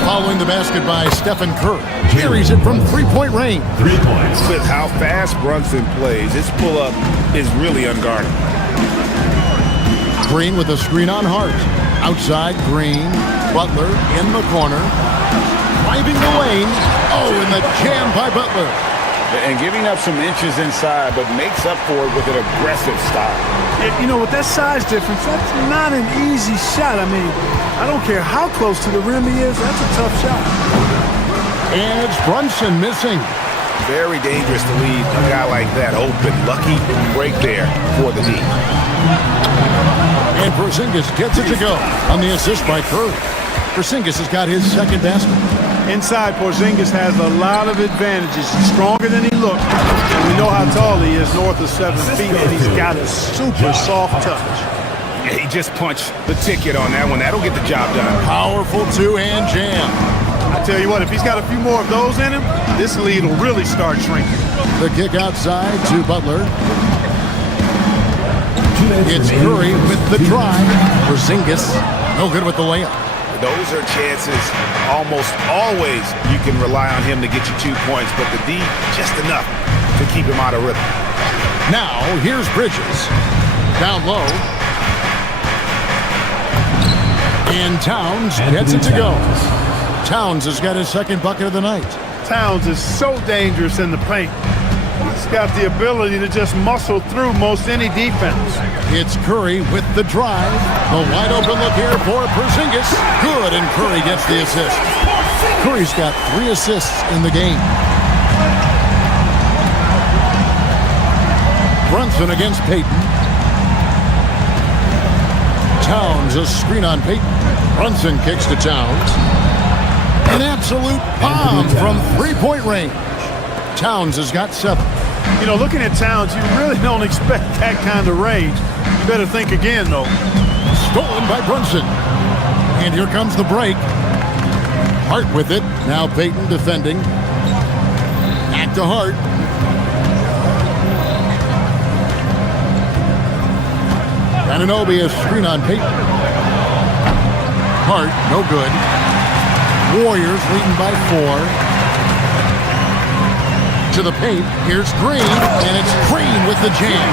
Following the basket by Stephen Curry. Carries it from three-point range. 3 points. With how fast Brunson plays, his pull-up is really unguarded. Green with a screen on Hart. Outside, Green. Butler in the corner. Driving the lane. Oh, and the jam by Butler. And giving up some inches inside, but makes up for it with an aggressive style. You know, with that size difference, that's not an easy shot. I mean, I don't care how close to the rim he is, that's a tough shot. And it's Brunson missing. Very dangerous to leave a guy like that open. Lucky break there for the D. And Porzingis gets it to go on the assist by Curry. Porzingis has got his second basket. Inside, Porzingis has a lot of advantages. He's stronger than he looks. And we know how tall he is, north of 7 feet, and he's got a super soft touch. Yeah, he just punched the ticket on that one. That'll get the job done. Powerful two-hand jam. I tell you what, if he's got a few more of those in him, this lead will really start shrinking. The kick outside to Butler. It's Curry with the drive. Porzingis, no good with the layup. Those are chances almost always you can rely on him to get you 2 points, but the D, just enough to keep him out of rhythm. Now, here's Bridges. Down low. And Towns gets it to go. Towns has got his second bucket of the night. Towns is so dangerous in the paint. He's got the ability to just muscle through most any defense. It's Curry with the drive. The wide open look here for Porzingis. Good, and Curry gets the assist. Curry's got 3 assists in the game. Brunson against Payton. Towns, a screen on Payton. Brunson kicks to Towns. An absolute bomb from three-point range. Towns has got 7. You know, looking at Towns, you really don't expect that kind of range. You better think again, though. Stolen by Brunson. And here comes the break. Hart with it. Now Payton defending. Back to Hart. Anunoby a screen on Payton. Hart, no good. Warriors leading by 4. To the paint, here's Green, and it's Green with the jam.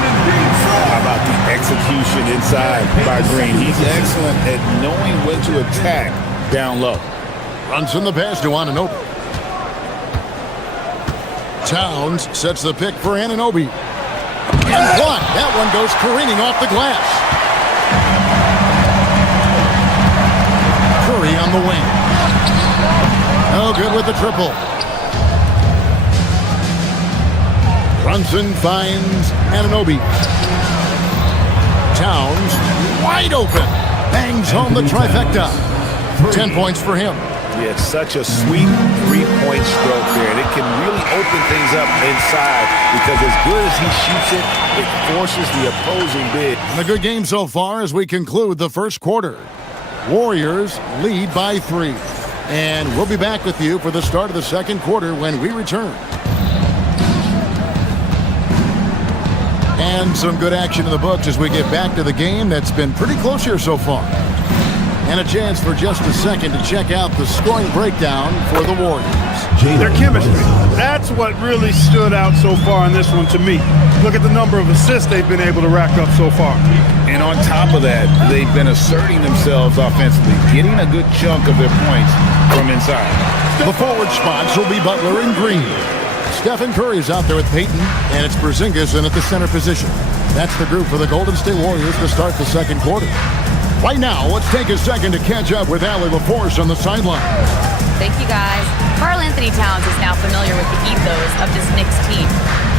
How about the execution inside by Green? He's excellent at knowing when to attack down low. Runs in the pass to Anunoby. Towns sets the pick for Anunoby. And blocked. That one goes careening off the glass. Curry on the wing. No good with the triple. Brunson finds Anunoby. Towns wide open. Bangs home the trifecta. 10 points for him. Yeah, it's such a sweet three-point stroke there, and it can really open things up inside because as good as he shoots it, it forces the opposing big. And a good game so far as we conclude the first quarter. Warriors lead by 3. And we'll be back with you for the start of the second quarter when we return. And some good action in the books as we get back to the game that's been pretty close here so far. And a chance for just a second to check out the scoring breakdown for the Warriors. Their chemistry. That's what really stood out so far in this one to me. Look at the number of assists they've been able to rack up so far. And on top of that, they've been asserting themselves offensively, getting a good chunk of their points from inside. The forward spots will be Butler and Green. Stephen Curry is out there with Payton, and it's Porzingis in at the center position. That's the group for the Golden State Warriors to start the second quarter. Right now, let's take a second to catch up with Allie LaForce on the sideline. Thank you, guys. Karl Anthony Towns is now familiar with the ethos of this Knicks team.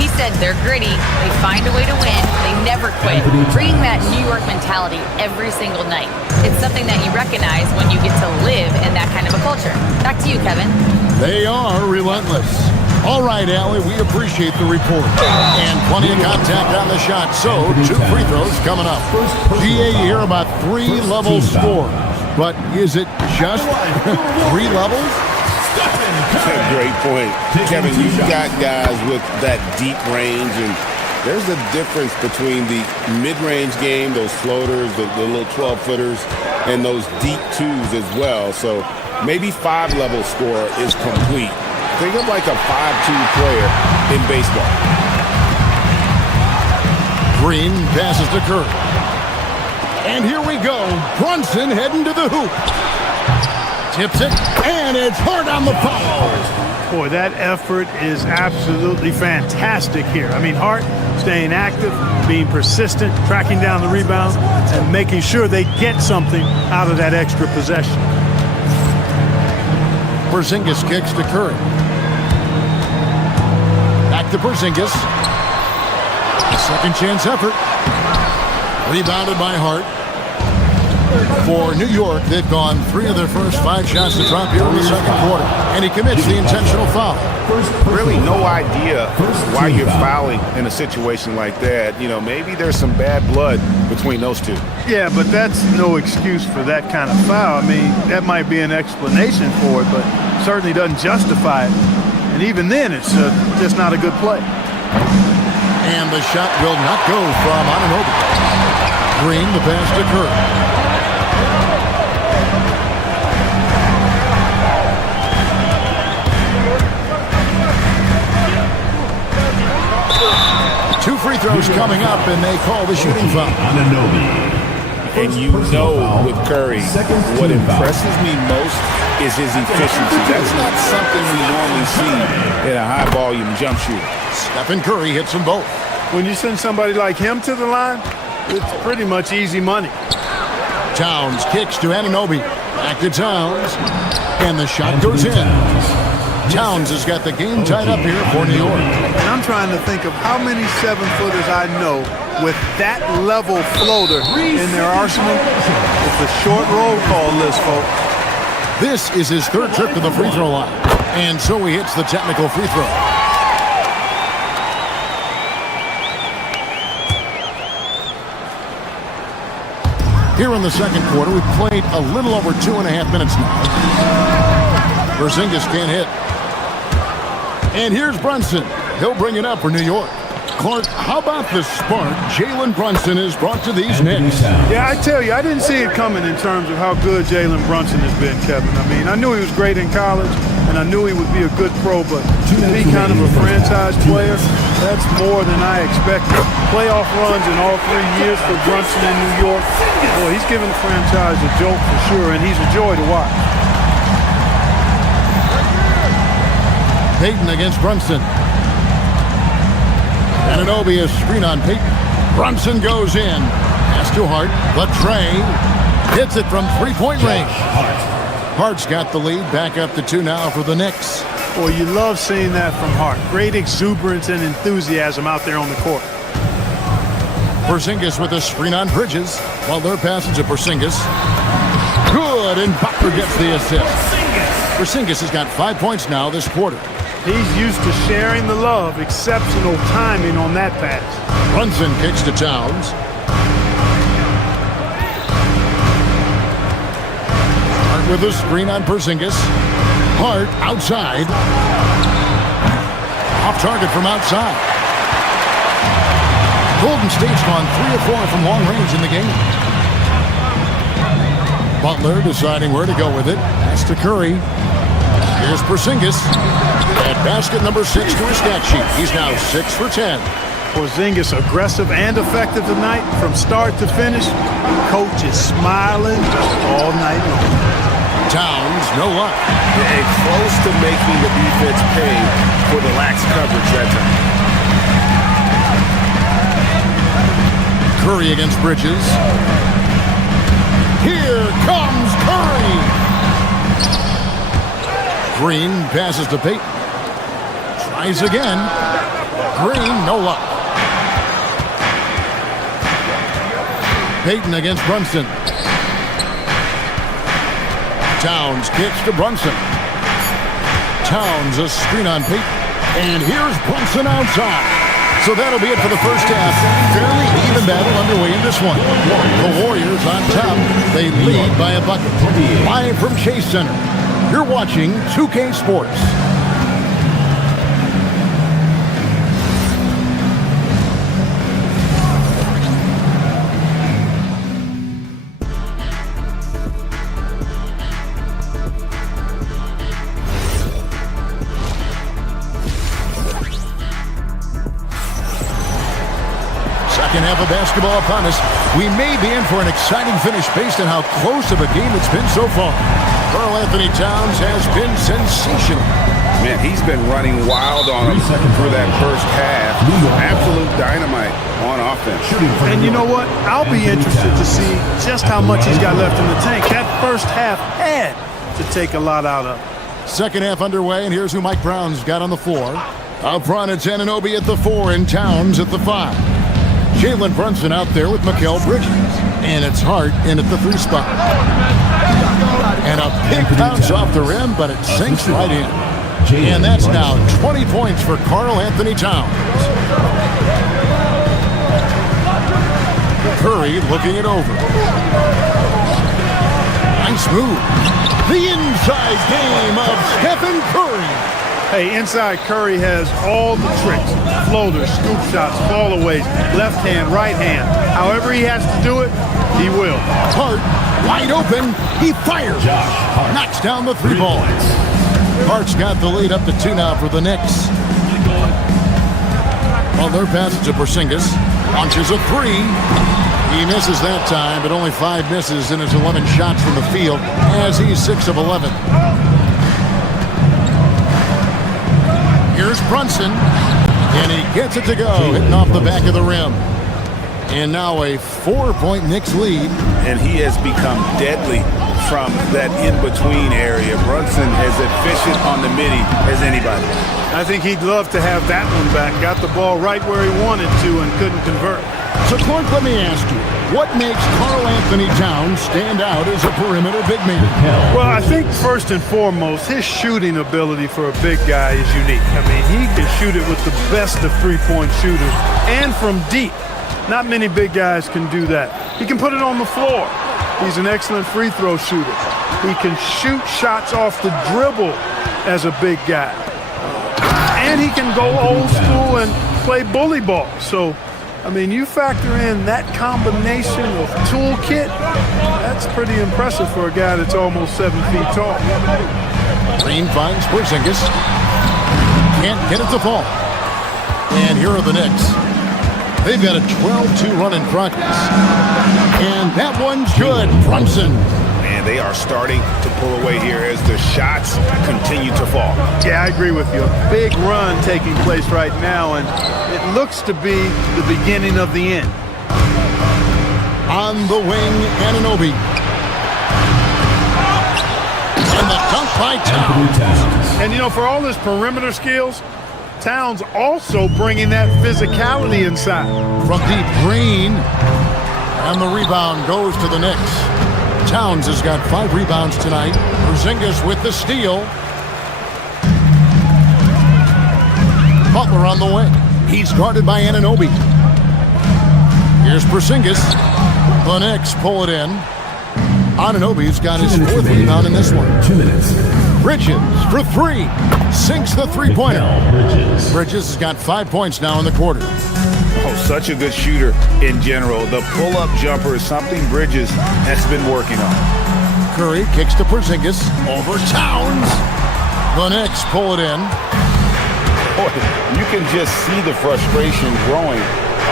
He said they're gritty, they find a way to win, they never quit, bringing that New York mentality every single night. It's something that you recognize when you get to live in that kind of a culture. Back to you, Kevin. They are relentless. All right, Allie, we appreciate the report. And plenty of contact on the shot, so 2 free throws coming up. GA here about 3 level scores. But is it just 3 levels? Great point. Kevin, you've got guys with that deep range, and there's a difference between the mid-range game, those floaters, the little 12-footers, and those deep 2s as well. So maybe 5-level score is complete. Think of like a 5-2 player in baseball. Green passes to Curry. And here we go. Brunson heading to the hoop. Tips it, and it's hard on the foul. Boy, that effort is absolutely fantastic here. I mean, Hart staying active, being persistent, tracking down the rebound, and making sure they get something out of that extra possession. Porzingis kicks to Curry. Back to Porzingis. A second chance effort. Rebounded by Hart. For New York, they've gone 3 of their first 5 shots to drop here in the second quarter. And he commits the intentional foul. Really no idea why you're fouling in a situation like that. You know, maybe there's some bad blood between those two. Yeah, but that's no excuse for that kind of foul. I mean, that might be an explanation for it, but certainly doesn't justify it. And even then, it's just not a good play. And the shot will not go from Anunoby. Green, the pass to Curry. Two free throws coming up, and they call the shooting foul. And you know with Curry, what impresses me most is his efficiency. That's not something we normally see in a high-volume jump shooter. Stephen Curry hits them both. When you send somebody like him to the line, it's pretty much easy money. Towns kicks to Anunoby. Back to Towns. And the shot goes in. Towns has got the game tied up here for New York. And I'm trying to think of how many 7-footers I know with that level floater in their arsenal. It's a short roll call list, folks. This is his 3rd trip to the free throw line. And so he hits the technical free throw. Here in the second quarter, we've played a little over 2.5 minutes now. Porzingis can't hit. And here's Brunson. He'll bring it up for New York. Clark, how about the spark Jalen Brunson has brought to these Knicks? Yeah, I tell you, I didn't see it coming in terms of how good Jalen Brunson has been, Kevin. I mean, I knew he was great in college, and I knew he would be a good pro, but to be kind of a franchise player, that's more than I expected. Playoff runs in all 3 years for Brunson in New York. Boy, he's given the franchise a jolt for sure, and he's a joy to watch. Payton against Brunson. Anunoby is screen on Payton. Brunson goes in. Pass to Hart. But Trey hits it from 3-point range. Hart's got the lead. Back up to 2 now for the Knicks. Boy, you love seeing that from Hart. Great exuberance and enthusiasm out there on the court. Porzingis with a screen on Bridges. While they're passing to Porzingis. Good, and Butler gets the assist. Porzingis has got 5 points now this quarter. He's used to sharing the love. Exceptional timing on that pass. Brunson kicks to Towns. Hart with a screen on Porzingis. Hart outside. Off target from outside. Golden State's gone 3 of 4 from long range in the game. Butler deciding where to go with it. Pass to Curry. Here's Porzingis. At basket number 6 to his stat sheet. He's now 6 for 10. Porzingis aggressive and effective tonight from start to finish. Coach is smiling all night long. Towns, no luck. And close to making the defense pay for the lax coverage that time. Curry against Bridges. Here comes Curry. Green passes to Payton. Tries again. Green, no luck. Payton against Brunson. Towns kicks to Brunson. Towns a screen on Payton. And here's Brunson outside. So that'll be it for the first half. Fairly even battle underway in this one. The Warriors on top. They lead by a bucket. Live from Chase Center. You're watching 2K Sports. Second half of basketball upon us. We may be in for an exciting finish based on how close of a game it's been so far. Karl Anthony Towns has been sensational. Man, he's been running wild on him for that first half. Absolute dynamite on offense. And you know what? I'll be interested to see just how much he's got left in the tank. That first half had to take a lot out of him. Second half underway, and here's who Mike Brown's got on the floor. Up front, it's Anunoby at the 4 and Towns at the 5. Jalen Brunson out there with Mikal Bridges. And it's Hart in at the 3 spot. And a big bounce off the rim, but it sinks right in. And that's now 20 points for Karl Anthony Towns. Curry looking it over. Nice move. The inside game of Stephen Curry. Hey, inside Curry has all the tricks. Floaters, scoop shots, fallaways, left hand, right hand. However he has to do it, he will. Hart, wide open. He fires. Knocks down the 3 ball. Hart's got the lead up to 2 now for the Knicks. Well, their pass to Porzingis. Launches a 3. He misses that time, but only 5 misses in his 11 shots from the field as he's 6 of 11. Here's Brunson, and he gets it to go, hitting off the back of the rim. And now a 4-point Knicks lead. And he has become deadly from that in-between area. Brunson as efficient on the midi as anybody. I think he'd love to have that one back. Got the ball right where he wanted to and couldn't convert. So, Clark, let me ask you, what makes Karl Anthony Towns stand out as a perimeter big man? Well, I think first and foremost, his shooting ability for a big guy is unique. I mean, he can shoot it with the best of three-point shooters and from deep. Not many big guys can do that. He can put it on the floor. He's an excellent free throw shooter. He can shoot shots off the dribble as a big guy. And he can go old school and play bully ball. So, I mean, you factor in that combination of toolkit, that's pretty impressive for a guy that's almost 7 feet tall. Green finds Porzingis. Can't get it to fall. And here are the Knicks. They've got a 12-2 run in progress. And that one's good. Brunson. And they are starting to pull away here as the shots continue to fall. Yeah, I agree with you. A big run taking place right now, and it looks to be the beginning of the end. On the wing, Anunoby. And the dunk by Towns. And, you know, for all his perimeter skills, Towns also bringing that physicality inside. From deep, Green. And the rebound goes to the Knicks. Towns has got 5 rebounds tonight. Porzingis with the steal. Butler on the wing. He's guarded by Anunoby. Here's Porzingis. The Knicks pull it in. Anunoby's got his 4th rebound in this one. 2 minutes. Bridges for 3. Sinks the three-pointer. Bridges has got 5 points now in the quarter. Oh, such a good shooter in general. The pull-up jumper is something Bridges has been working on. Curry kicks to Porzingis. Over Towns. The Knicks pull it in. Boy, you can just see the frustration growing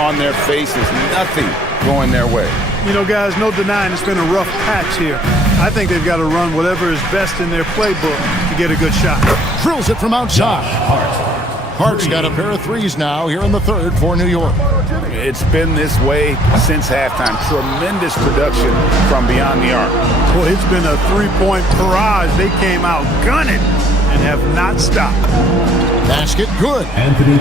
on their faces. Nothing going their way. You know, guys, no denying it's been a rough patch here. I think they've got to run whatever is best in their playbook to get a good shot. Drills it from outside. Hart's got a pair of threes now here in the third for New York. It's been this way since halftime. Tremendous production from beyond the arc. Boy, it's been a three-point barrage. They came out gunning and have not stopped. Basket good.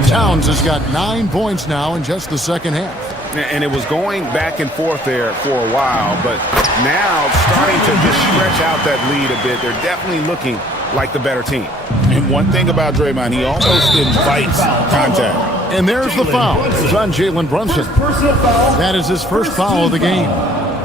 Towns has got 9 points now in just the second half. And it was going back and forth there for a while, but now starting to just stretch out that lead a bit. They're definitely looking like the better team. And one thing about Draymond, he almost invites contact. And there's the foul. It's on Jalen Brunson. That is his first foul of the game.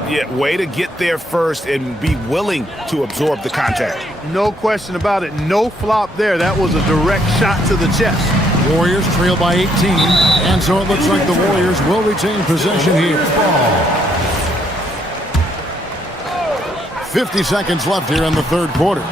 Yeah, way to get there first and be willing to absorb the contact. No question about it. No flop there. That was a direct shot to the chest. Warriors trail by 18, and so it looks like the Warriors will retain possession here. 50 seconds left here in the third quarter.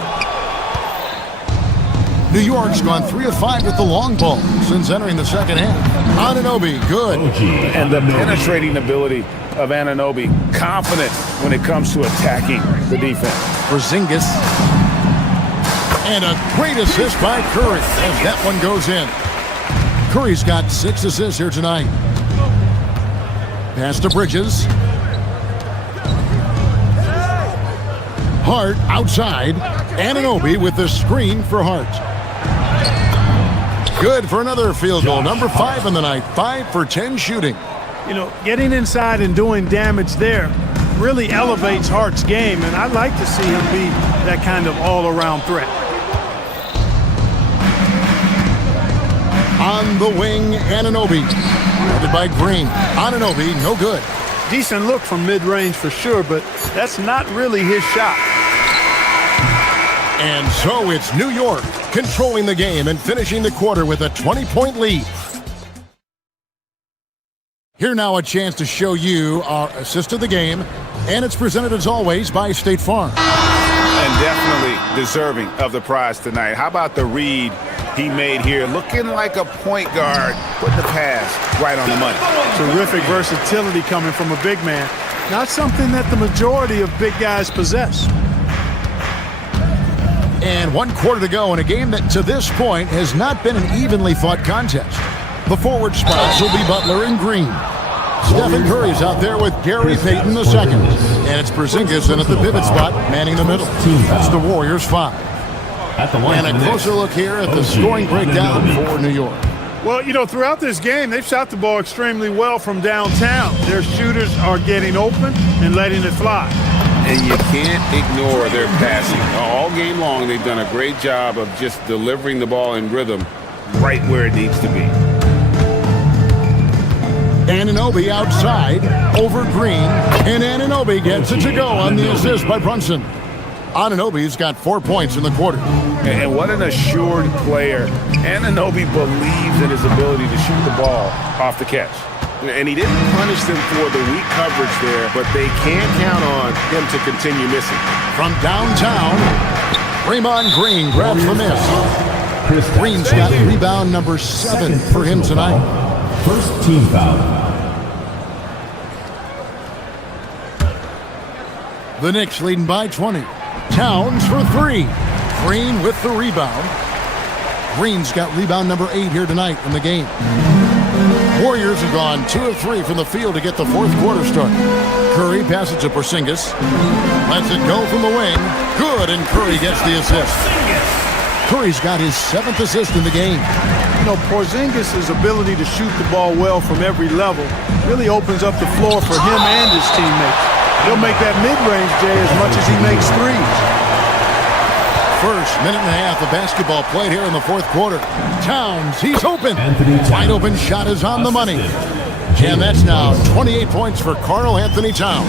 New York's gone 3 of 5 with the long ball since entering the second half. Anunoby, good. And the penetrating ability of Anunoby, confident when it comes to attacking the defense. Porzingis. And a great assist by Curry as that one goes in. Curry's got 6 assists here tonight. Pass to Bridges. Hart outside. Anunoby with the screen for Hart. Good for another field goal. Number 5 in the night. 5 for 10 shooting. You know, getting inside and doing damage there really elevates Hart's game, and I'd like to see him be that kind of all-around threat. On the wing, Anunoby. Guarded by Green. Anunoby, no good. Decent look from mid-range for sure, but that's not really his shot. And so it's New York controlling the game and finishing the quarter with a 20-point lead. Here now a chance to show you our assist of the game, and it's presented as always by State Farm. And definitely deserving of the prize tonight. How about the read he made here? Looking like a point guard, putting the pass right on the money. Terrific versatility coming from a big man. Not something that the majority of big guys possess. And 1 quarter to go in a game that to this point has not been an evenly fought contest. The forward spots will be Butler and Green. Stephen Curry's out there with Gary Payton II. And it's Porzingis in at the pivot spot, manning the middle. That's the Warriors 5. And a closer look here at the scoring breakdown for New York. Well, you know, throughout this game, they've shot the ball extremely well from downtown. Their shooters are getting open and letting it fly. And you can't ignore their passing. All game long, they've done a great job of just delivering the ball in rhythm right where it needs to be. Anunoby outside, over Green, and Anunoby gets it to go on the assist by Brunson. Anunoby's got 4 points in the quarter. And what an assured player. Anunoby believes in his ability to shoot the ball off the catch. And he didn't punish them for the weak coverage there, but they can't count on him to continue missing. From downtown, Draymond Green grabs the miss. Green's got rebound number 7 for him tonight. First team foul. The Knicks leading by 20. Towns for 3. Green with the rebound. Green's got rebound number 8 here tonight in the game. Warriors have gone 2 of 3 from the field to get the fourth quarter started. Curry passes to Porzingis. Lets it go from the wing. Good, and Curry gets the assist. Curry's got his 7th assist in the game. You know, Porzingis' ability to shoot the ball well from every level really opens up the floor for him and his teammates. He'll make that mid-range, Jay, as much as he makes threes. First minute and a half of basketball played here in the fourth quarter. Towns, he's open. Wide open shot is on the money. And that's now 28 points for Karl Anthony Towns.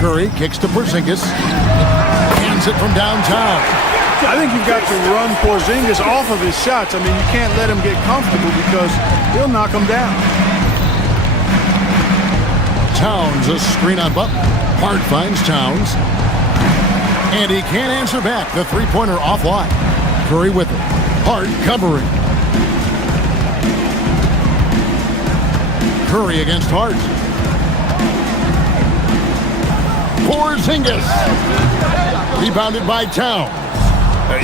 Curry kicks to Porzingis. Hands it from downtown. I think you've got to run Porzingis off of his shots. I mean, you can't let him get comfortable because he'll knock him down. Towns, a screen on Butler. Hart finds Towns. And he can't answer back. The three-pointer offline. Curry with it. Hart covering. Curry against Hart. Porzingis. Rebounded by Towns.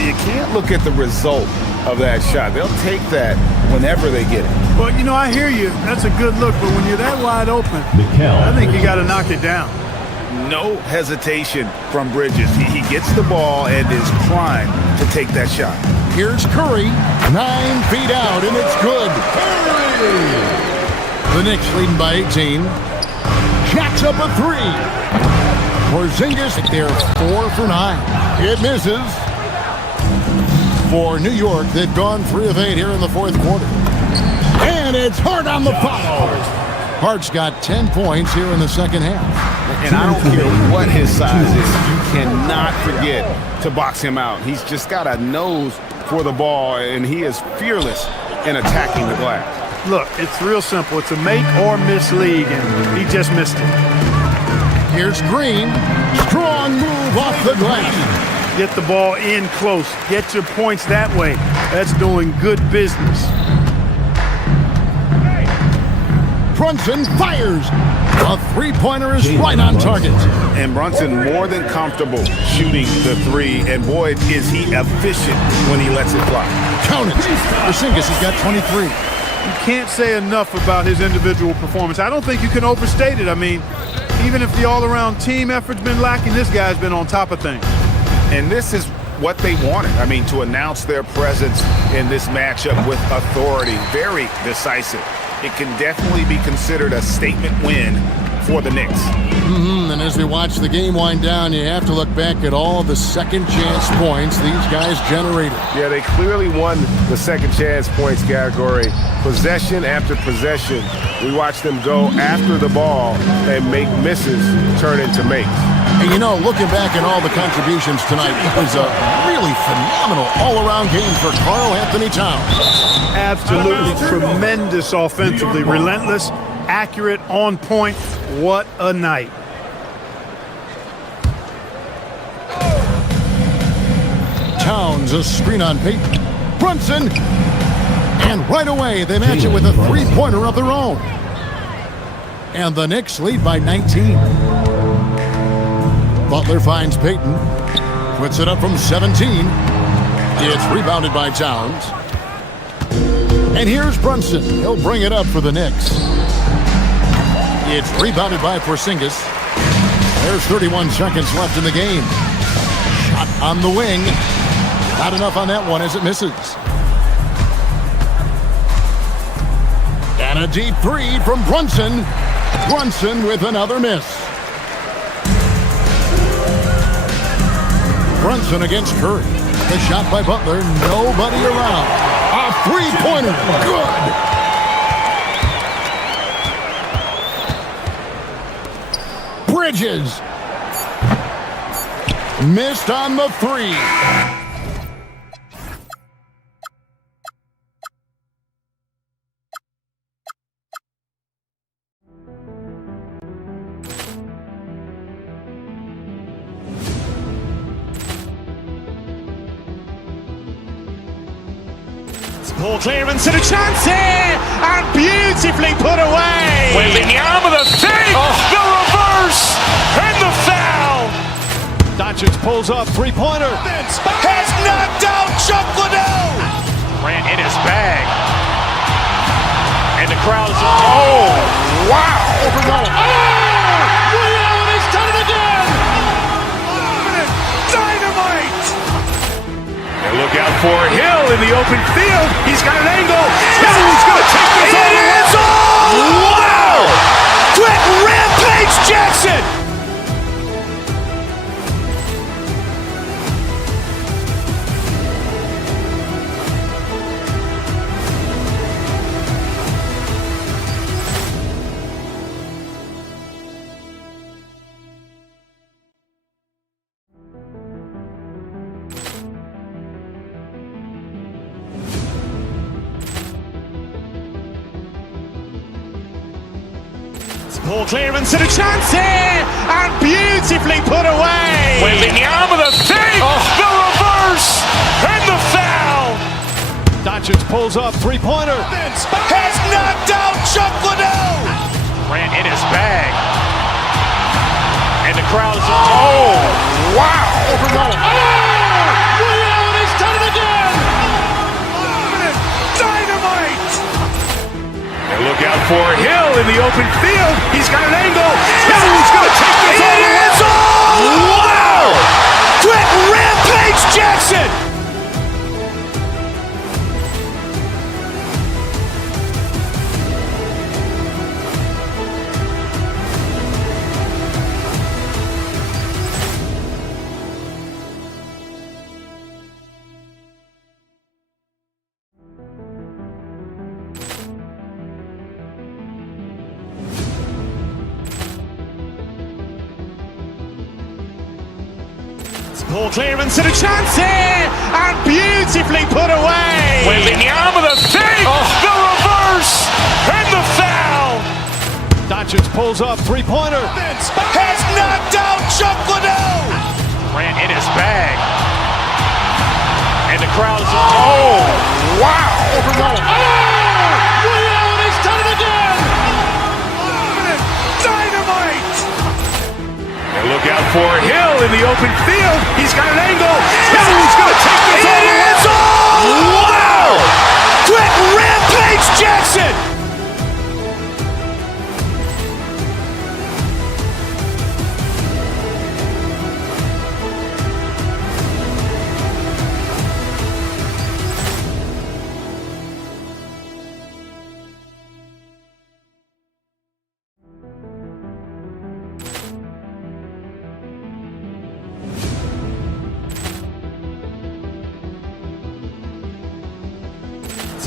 You can't look at the result of that shot. They'll take that whenever they get it. Well, you know, I hear you. That's a good look, but when you're that wide open, I think you got to knock it down. No hesitation from Bridges. He gets the ball and is primed to take that shot. Here's Curry. 9 feet out, and it's good. The Knicks leading by 18. Jacks up a 3. Porzingis, they're 4 for 9. It misses. For New York, they've gone 3 of 8 here in the fourth quarter. And it's Hart on the follow. Hart's got 10 points here in the second half. And I don't care what his size is, you cannot forget to box him out. He's just got a nose for the ball, and he is fearless in attacking the glass. Look, it's real simple. It's a make or miss league, and he just missed it. Here's Green. Strong move off the glass. Get the ball in close. Get your points that way. That's doing good business. Brunson fires. A three-pointer is right on target. And Brunson more than comfortable shooting the 3. And boy, is he efficient when he lets it fly. Count it. Porzingis has got 23. You can't say enough about his individual performance. I don't think you can overstate it. I mean, even if the all-around team effort's been lacking, this guy's been on top of things. And this is what they wanted. I mean, to announce their presence in this matchup with authority. Very decisive. It can definitely be considered a statement win for the Knicks. And as we watch the game wind down, you have to look back at all the second chance points these guys generated. Yeah, they clearly won the second chance points category. Possession after possession, we watched them go after the ball and make misses turn into makes. And you know, looking back at all the contributions tonight, it was a really phenomenal all-around game for Karl Anthony Towns. Absolutely tremendous offensively. Relentless, accurate, on point. What a night. Towns, a screen on Payton. Brunson. And right away, they match it with a three-pointer of their own. And the Knicks lead by 19. Butler finds Payton. Puts it up from 17. It's rebounded by Towns. And here's Brunson. He'll bring it up for the Knicks. It's rebounded by Porzingis. There's 31 seconds left in the game. Shot on the wing. Not enough on that one as it misses. And a deep 3 from Brunson. Brunson with another miss. Brunson against Curry. The shot by Butler. Nobody around. A three-pointer. Good. Bridges. Missed on the 3. Ball clearance and a chance here, and beautifully put away. Wembanyama the fake, the reverse, and the foul. Doncic pulls up, three-pointer. Has knocked out Chuck Liddell. Grant in his bag. And the crowd is, oh, wow. Overrun. Ray Allen has done it again. Dynamite. And look out for Hill in the open field. He's got an angle. Hill's going to take this all the way. Wow. Quick Rampage Jackson. Ball clearance and a chance here, and beautifully put away. Wembanyama the fake, the reverse, and the foul. Doncic pulls up, three-pointer. Has knocked out Chuck Liddell. Ran in his bag. And the crowd is, oh, wow. Overrun. Ray Allen has done it again. Dynamite. And look out for Hill in the open field. He's got an angle. Hill's going to take this all the way. Wow. Quick Rampage Jackson. Ball clearance and a chance here, and beautifully put away. Wembanyama the fake, the reverse, and the foul. Doncic pulls up, three-pointer. Has knocked out Chuck Liddell. Ran in his bag. And the crowd is, oh, wow. Overrun. Ray Allen has done it again. Dynamite. And look out for Hill in the open field. He's got an angle. Hill's going to take this all the way. Wow. Quick Rampage Jackson.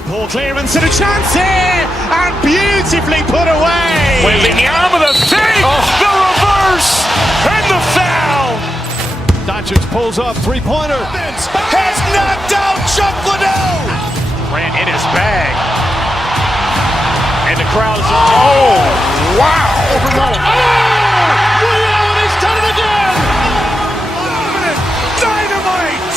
Ball clearance and a chance here, and beautifully put away. Wembanyama the fake, the reverse, and the foul. Doncic pulls up, three-pointer. Has knocked out Chuck Liddell. Ran in his bag. And the crowd is, oh, wow. Overrun. Ray Allen has done it again. Dynamite.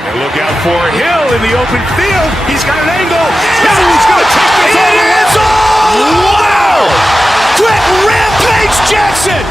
And look out for Hill in the open field. He's got an angle. Hill's going to take this all the way. Wow. Quick Rampage Jackson.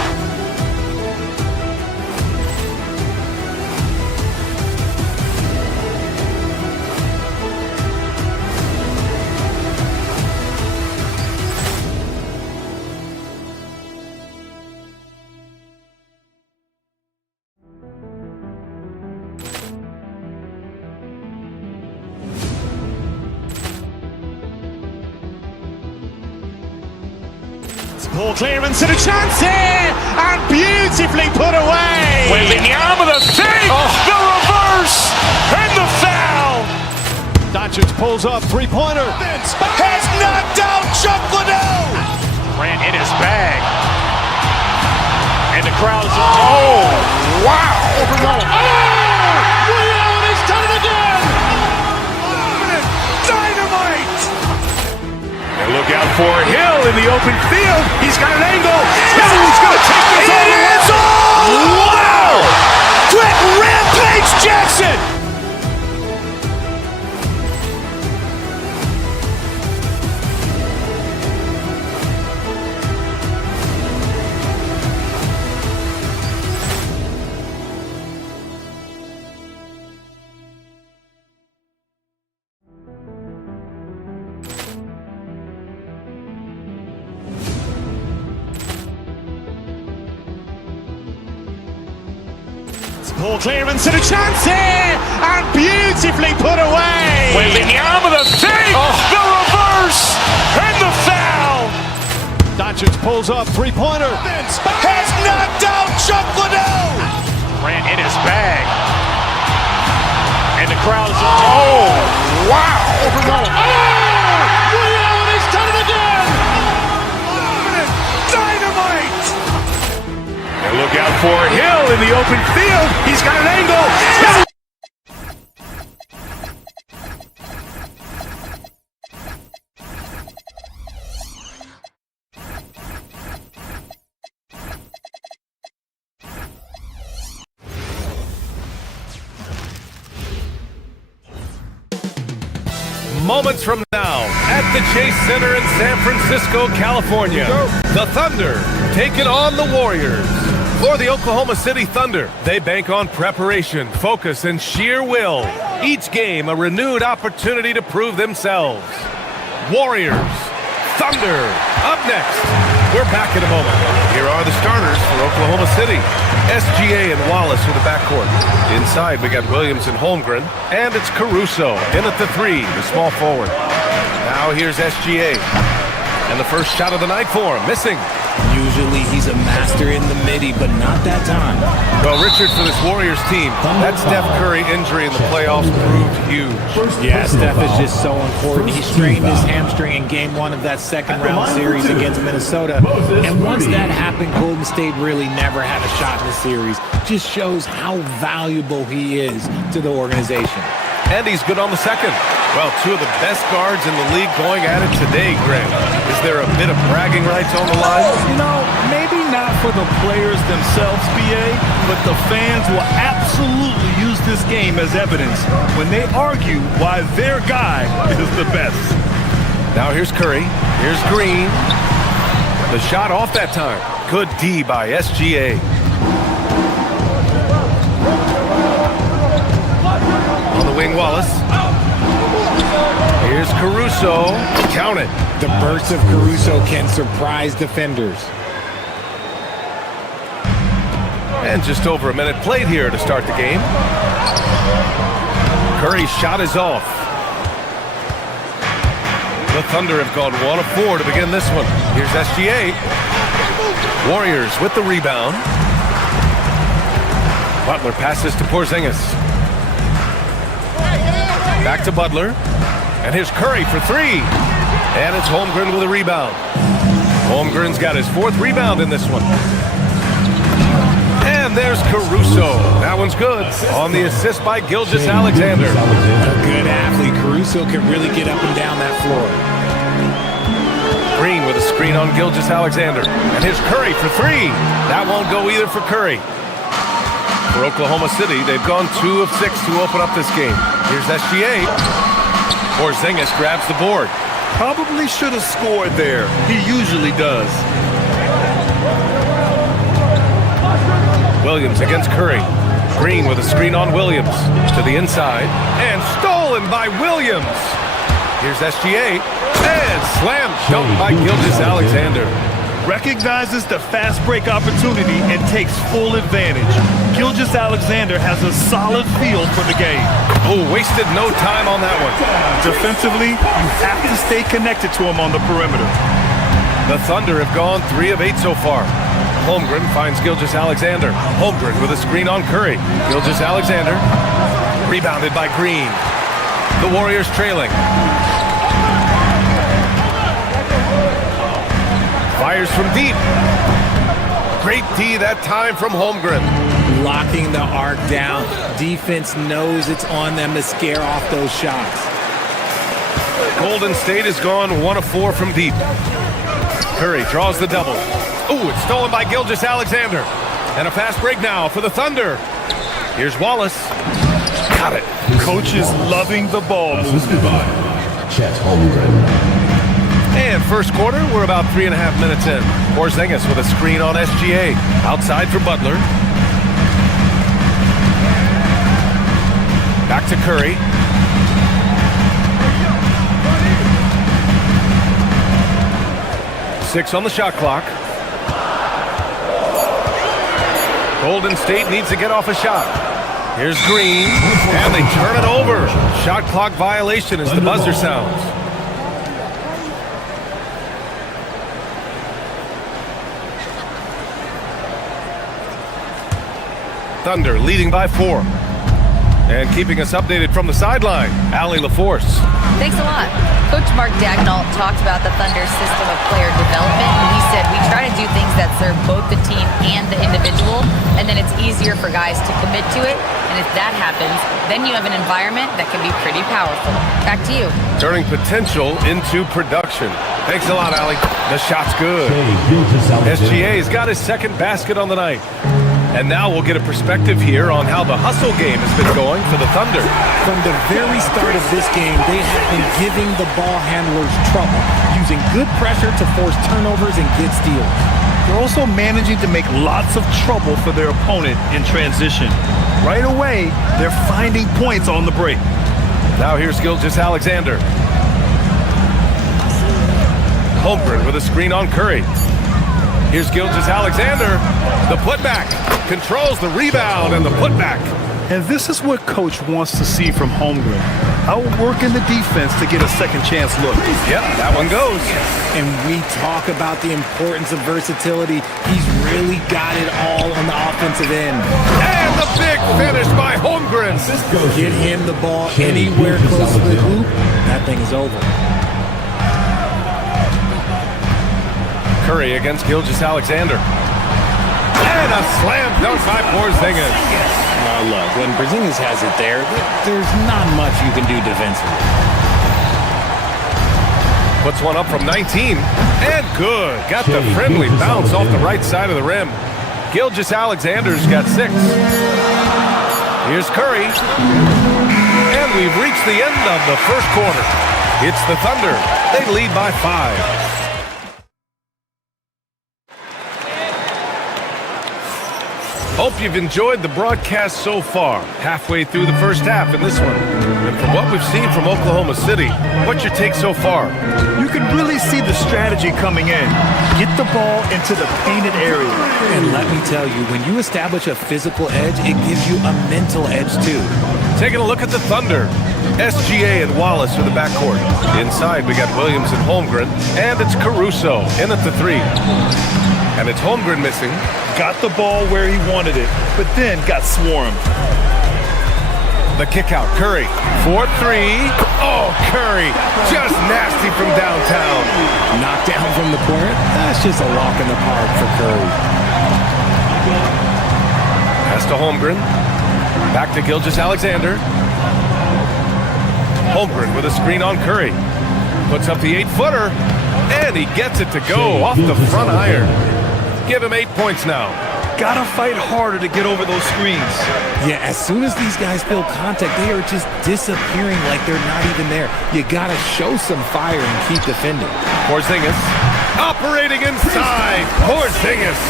Ball clearance and a chance here, and beautifully put away. Wembanyama the fake, the reverse, and the foul. Doncic pulls up, three-pointer. Has knocked out Chuck Liddell. Ran in his bag. And the crowd is, oh, wow. Overrun. Ray Allen has done it again. Dynamite. And look out for Hill in the open field. He's got an angle. Hill's going to take this all the way. Wow. Quick Rampage Jackson. Poor clearance and a chance here, and beautifully put away. Wembanyama the fake, the reverse, and the foul. Doncic pulls up, three-pointer. Has knocked out Chuck Liddell. Ran in his bag. And the crowd is... Oh, wow. Ray Allen has done it again. Dynamite. And look out for Hill in the open field. He's got an angle. Hill. Moments from now, at the Chase Center in San Francisco, California, the Thunder taking on the Warriors. For the Oklahoma City Thunder, they bank on preparation, focus, and sheer will. Each game a renewed opportunity to prove themselves. Warriors, Thunder, up next. We're back in a moment. Here are the starters for Oklahoma City. SGA and Wallace with the backcourt. Inside, we got Williams and Holmgren, and it's Caruso in at the three, the small forward. Now here's SGA, and the first shot of the night for him, missing. Usually he's a master in the midi, but not that time. Well, Richard, for this Warriors team, that Steph Curry injury in the playoffs proved huge. Yeah, Steph is just so important. He strained his hamstring in game one of that second-round series against Minnesota. And once that happened, Golden State really never had a shot in the series. Just shows how valuable he is to the organization. And he's good on the second. Well, two of the best guards in the league going at it today, Greg. Is there a bit of bragging rights on the line? You know, maybe not for the players themselves, BA, but the fans will absolutely use this game as evidence when they argue why their guy is the best. Now here's Curry. Here's Green. The shot off that time. Good D by SGA. On the wing, Wallace. Here's Caruso. Count it. The bursts of Caruso can surprise defenders. And just over a minute played here to start the game. Curry's shot is off. The Thunder have gone 1 of 4 to begin this one. Here's SGA. Warriors with the rebound. Butler passes to Porzingis. Back to Butler. And here's Curry for three. And it's Holmgren with a rebound. Holmgren's got his 4th rebound in this one. And there's Caruso. That one's good. On the assist by Gilgeous-Alexander. A good athlete. Caruso can really get up and down that floor. Green with a screen on Gilgeous-Alexander. And here's Curry for three. That won't go either for Curry. For Oklahoma City, they've gone 2 of 6 to open up this game. Here's SGA. Porzingis grabs the board. Probably should have scored there. He usually does. Williams against Curry. Green with a screen on Williams. To the inside. And stolen by Williams. Here's SGA. And slam dunk by Gilgeous-Alexander. Recognizes the fast break opportunity and takes full advantage. Gilgeous-Alexander has a solid feel for the game. Oh, wasted no time on that one. Defensively, you have to stay connected to him on the perimeter. The Thunder have gone 3 of 8 so far. Holmgren finds Gilgeous-Alexander. Holmgren with a screen on Curry. Gilgeous-Alexander rebounded by Green. The Warriors trailing. Fires from deep. Great D that time from Holmgren. Locking the arc down. Defense knows it's on them to scare off those shots. Golden State has gone 1 of 4 from deep. Curry draws the double. Ooh, it's stolen by Gilgeous-Alexander. And a fast break now for the Thunder. Here's Wallace. Got it. Coach is loving the ball movement. And first quarter, we're about 3.5 minutes in. Porzingis with a screen on SGA. Outside for Butler. Back to Curry. Six on the shot clock. Golden State needs to get off a shot. Here's Green, and they turn it over. Shot clock violation as the buzzer sounds. Thunder leading by 4. And keeping us updated from the sideline, Allie LaForce. Thanks a lot. Coach Mark Dagnall talked about the Thunder's system of player development, and he said, we try to do things that serve both the team and the individual, and then it's easier for guys to commit to it, and if that happens, then you have an environment that can be pretty powerful. Back to you. Turning potential into production. Thanks a lot, Allie. The shot's good. SGA's got his second basket on the night. And now we'll get a perspective here on how the hustle game has been going for the Thunder. From the very start of this game, they have been giving the ball handlers trouble, using good pressure to force turnovers and get steals. They're also managing to make lots of trouble for their opponent in transition. Right away, they're finding points on the break. Now here's Gilgeous-Alexander. Holmgren with a screen on Curry. Here's Gilgeous-Alexander. The putback. Controls the rebound and the putback. And this is what Coach wants to see from Holmgren. Outworking the defense to get a second chance look. Yep, that one goes. And we talk about the importance of versatility. He's really got it all on the offensive end. And the big finish by Holmgren. Get him the ball anywhere close to the hoop, that thing is over. Curry against Gilgeous-Alexander. And a slam dunk by Porzingis. Look, when Porzingis has it there, there's not much you can do defensively. Puts one up from 19. And good. Got the friendly bounce off the right side of the rim. Gilgeous-Alexander's got 6. Here's Curry. And we've reached the end of the first quarter. It's the Thunder. They lead by 5. Hope you've enjoyed the broadcast so far. Halfway through the first half in this one. And from what we've seen from Oklahoma City, what's your take so far? You can really see the strategy coming in. Get the ball into the painted area. And let me tell you, when you establish a physical edge, it gives you a mental edge too. Taking a look at the Thunder. SGA and Wallace are the backcourt. Inside, we got Williams and Holmgren. And it's Caruso in at the 3. And it's Holmgren missing. Got the ball where he wanted it, but then got swarmed. The kick out, Curry. 4-3. Oh, Curry. Just nasty from downtown. Knocked down from the corner. That's just a walk in the park for Curry. Pass to Holmgren. Back to Gilgeous-Alexander. Holmgren with a screen on Curry. Puts up the 8-footer. And he gets it to go off the front iron. Give him 8 points now. Gotta fight harder to get over those screens. Yeah, as soon as these guys feel contact, they are just disappearing like they're not even there. You gotta show some fire and keep defending. Porzingis operating inside. Porzingis.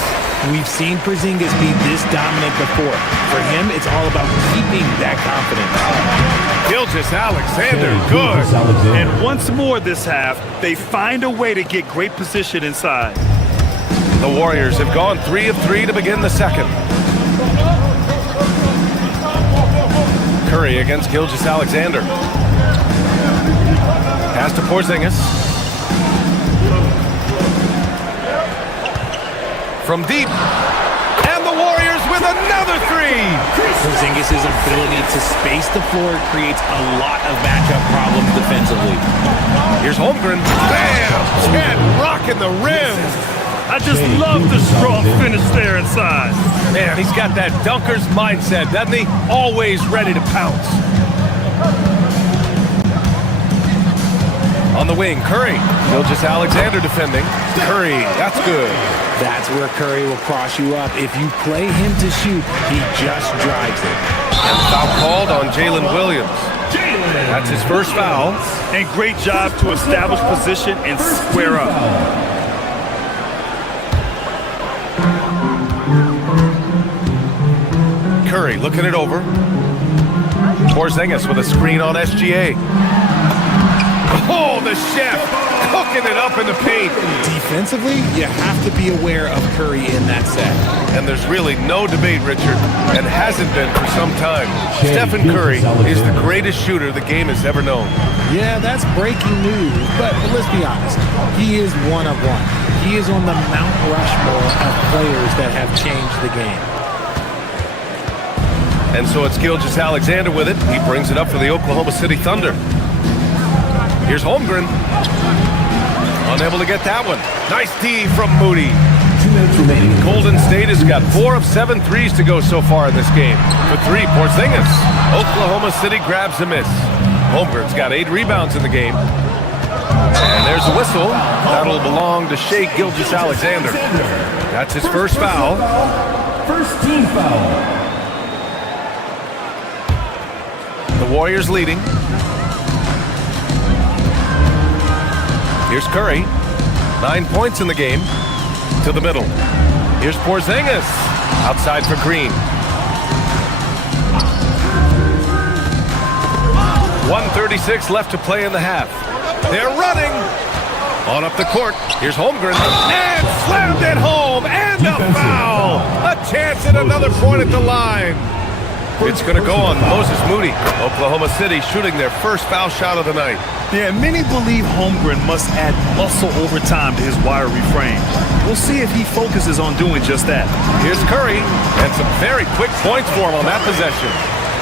We've seen Porzingis be this dominant before. For him, it's all about keeping that confidence. Gilgeous-Alexander, good. And once more this half, they find a way to get great position inside. The Warriors have gone 3 of 3 to begin the second. Curry against Gilgeous-Alexander. Pass to Porzingis. From deep. And the Warriors with another 3. Porzingis' ability to space the floor creates a lot of matchup problems defensively. Here's Holmgren. Bam! Chad rocking the rim. I just love the strong finish there inside. Man, he's got that dunker's mindset, doesn't he? Always ready to pounce. On the wing, Curry. Gilgeous-Alexander defending. Curry, that's good. That's where Curry will cross you up. If you play him to shoot, he just drives it. And foul called on Jalen Williams. That's his first foul. And great job to establish position and square up. Curry looking it over. Porzingis with a screen on SGA. Oh, the chef hooking it up in the paint. Defensively, you have to be aware of Curry in that set. And there's really no debate, Richard, and hasn't been for some time. Stephen Curry is the greatest shooter the game has ever known. Yeah, that's breaking news, but let's be honest. He is one of one. He is on the Mount Rushmore of players that have changed the game. And so it's Gilgeous-Alexander with it. He brings it up for the Oklahoma City Thunder. Here's Holmgren. Unable to get that one. Nice D from Moody. Golden State has got 4 of 7 threes to go so far in this game. For 3, Porzingis. Oklahoma City grabs a miss. Holmgren's got 8 rebounds in the game. And there's a whistle. That'll belong to Shai Gilgeous-Alexander. That's his first foul. First team foul. The Warriors leading. Here's Curry. 9 points in the game. To the middle. Here's Porzingis. Outside for Green. 1:36 left to play in the half. They're running. On up the court. Here's Holmgren. And slammed it home. And a foul. A chance at another point at the line. It's going to go on Moses Moody. Oklahoma City shooting their first foul shot of the night. Yeah, many believe Holmgren must add muscle over time to his wiry frame. We'll see if he focuses on doing just that. Here's Curry, and some very quick points for him on that possession.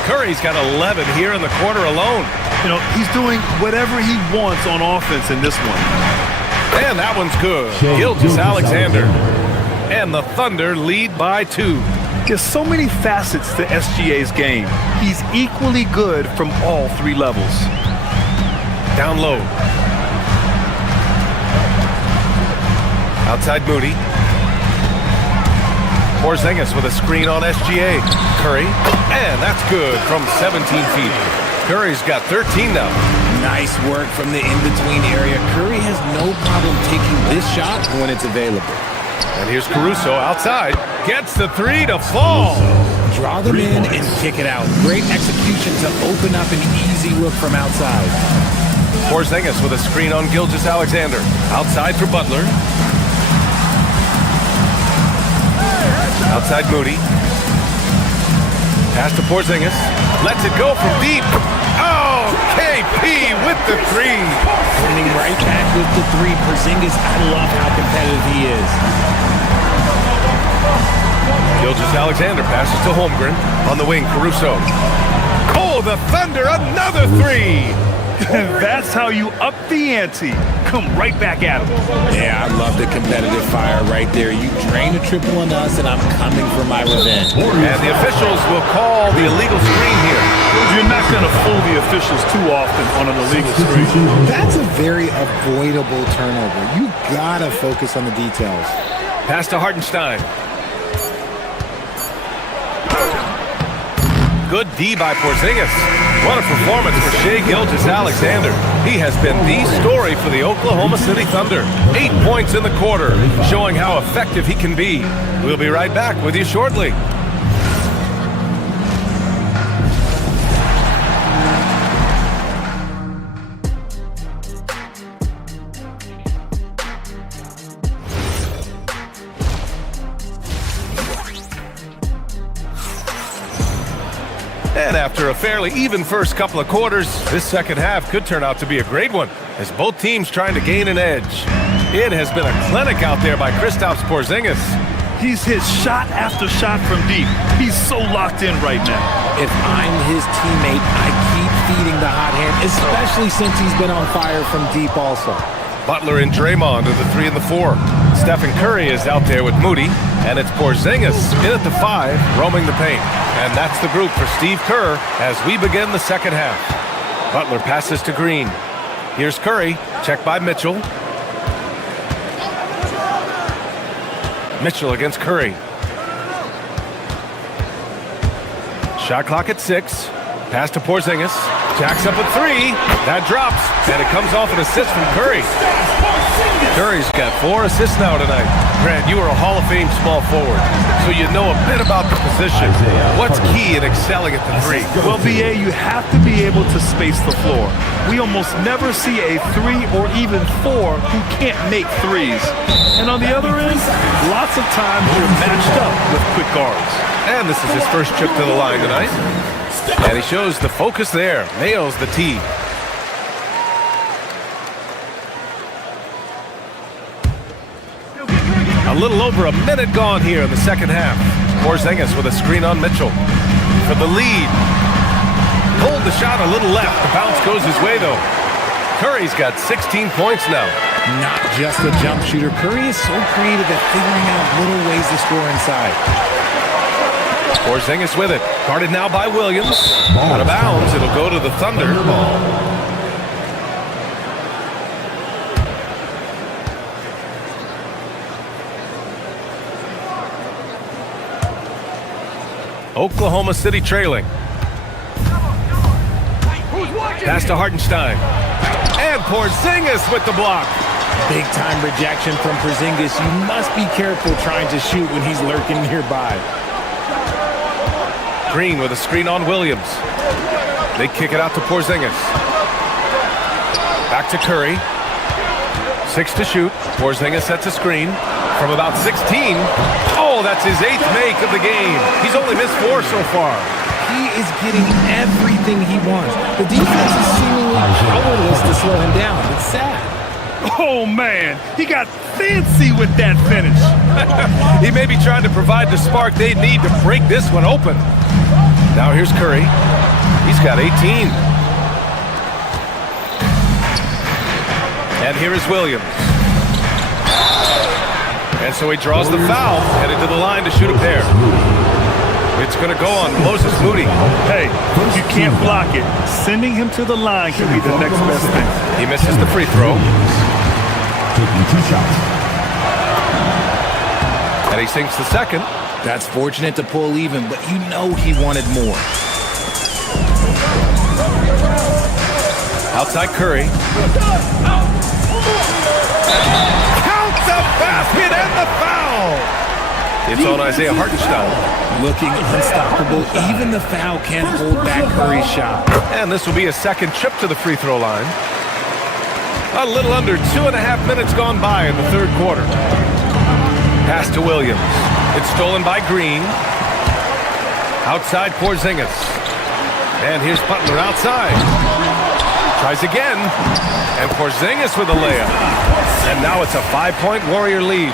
Curry's got 11 here in the quarter alone. You know, he's doing whatever he wants on offense in this one. And that one's good. Gilgeous-Alexander. And the Thunder lead by 2. There's so many facets to SGA's game. He's equally good from all 3 levels. Down low. Outside Moody. Porzingis with a screen on SGA. Curry. And that's good from 17 feet. Curry's got 13 now. Nice work from the in-between area. Curry has no problem taking this shot when it's available. And here's Caruso outside. Gets the 3 to fall. Draw them in and kick it out. Great execution to open up an easy look from outside. Porzingis with a screen on Gilgeous-Alexander. Outside for Butler. Outside Moody. Pass to Porzingis. Lets it go from deep. Oh, KP with the 3. Coming right back with the 3. Porzingis, I love how competitive he is. Gilgeous-Alexander passes to Holmgren. On the wing, Caruso. Oh, the Thunder, another 3. That's how you up the ante. Come right back at him. Yeah, I love the competitive fire right there. You drain a triple on us, and I'm coming for my revenge. And the officials will call the illegal screen here. You're not going to fool the officials too often on an illegal screen. That's a very avoidable turnover. You gotta focus on the details. Pass to Hartenstein. Good D by Porzingis. What a performance for Shai Gilgeous-Alexander. He has been the story for the Oklahoma City Thunder. 8 points in the quarter, showing how effective he can be. We'll be right back with you shortly. And after a fairly even first couple of quarters, this second half could turn out to be a great one, as both teams trying to gain an edge. It has been a clinic out there by Kristaps Porzingis. He's hit shot after shot from deep. He's so locked in right now. If I'm his teammate, I keep feeding the hot hand, especially since he's been on fire from deep also. Butler and Draymond are the 3 and the 4. Stephen Curry is out there with Moody, and it's Porzingis in at the 5, roaming the paint. And that's the group for Steve Kerr as we begin the second half. Butler passes to Green. Here's Curry, checked by Mitchell. Mitchell against Curry. Shot clock at 6. Pass to Porzingis. Jacks up a three. That drops, and it comes off an assist from Curry. Curry's got 4 assists now tonight. Grant, you are a Hall of Fame small forward, so you know a bit about the position. What's key in excelling at the three? Well, BA, you have to be able to space the floor. We almost never see a 3 or even 4 who can't make threes. And on the other end, lots of times we're matched up with quick guards. And this is his first trip to the line tonight. And he shows the focus there. Nails the tee. A little over a minute gone here in the second half. Porzingis with a screen on Mitchell for the lead. Pulled the shot a little left. The bounce goes his way, though. Curry's got 16 points now. Not just a jump shooter. Curry is so creative at figuring out little ways to score inside. Porzingis with it. Guarded now by Williams. Out of bounds. It'll go to the Thunder. Oklahoma City trailing. Pass to Hartenstein. And Porzingis with the block. Big time rejection from Porzingis. You must be careful trying to shoot when he's lurking nearby. Green with a screen on Williams. They kick it out to Porzingis. Back to Curry. 6 to shoot. Porzingis sets a screen from about 16. Oh, that's his 8th make of the game. He's only missed 4 so far. He is getting everything he wants. The defense is seemingly powerless to slow him down. It's sad. Oh, man, he got fancy with that finish. He may be trying to provide the spark they need to break this one open. Now here's Curry. He's got 18. And here is Williams. And so he draws the foul, headed to the line to shoot a pair. It's going to go on Moses Moody. Hey, you can't block it. Sending him to the line can be the next best thing. He misses the free throw. Taking 2 shots. And he sinks the second. That's fortunate to pull even, but you know he wanted more. Outside Curry. Count the basket and the foul! It's on Isaiah Hartenstein. Looking unstoppable. Even the foul can't hold back Curry's shot. And this will be a second trip to the free throw line. A little under 2.5 minutes gone by in the third quarter. Pass to Williams. It's stolen by Green. Outside Porzingis. And here's Butler outside. Tries again. And Porzingis with a layup. And now it's a 5-point Warrior lead.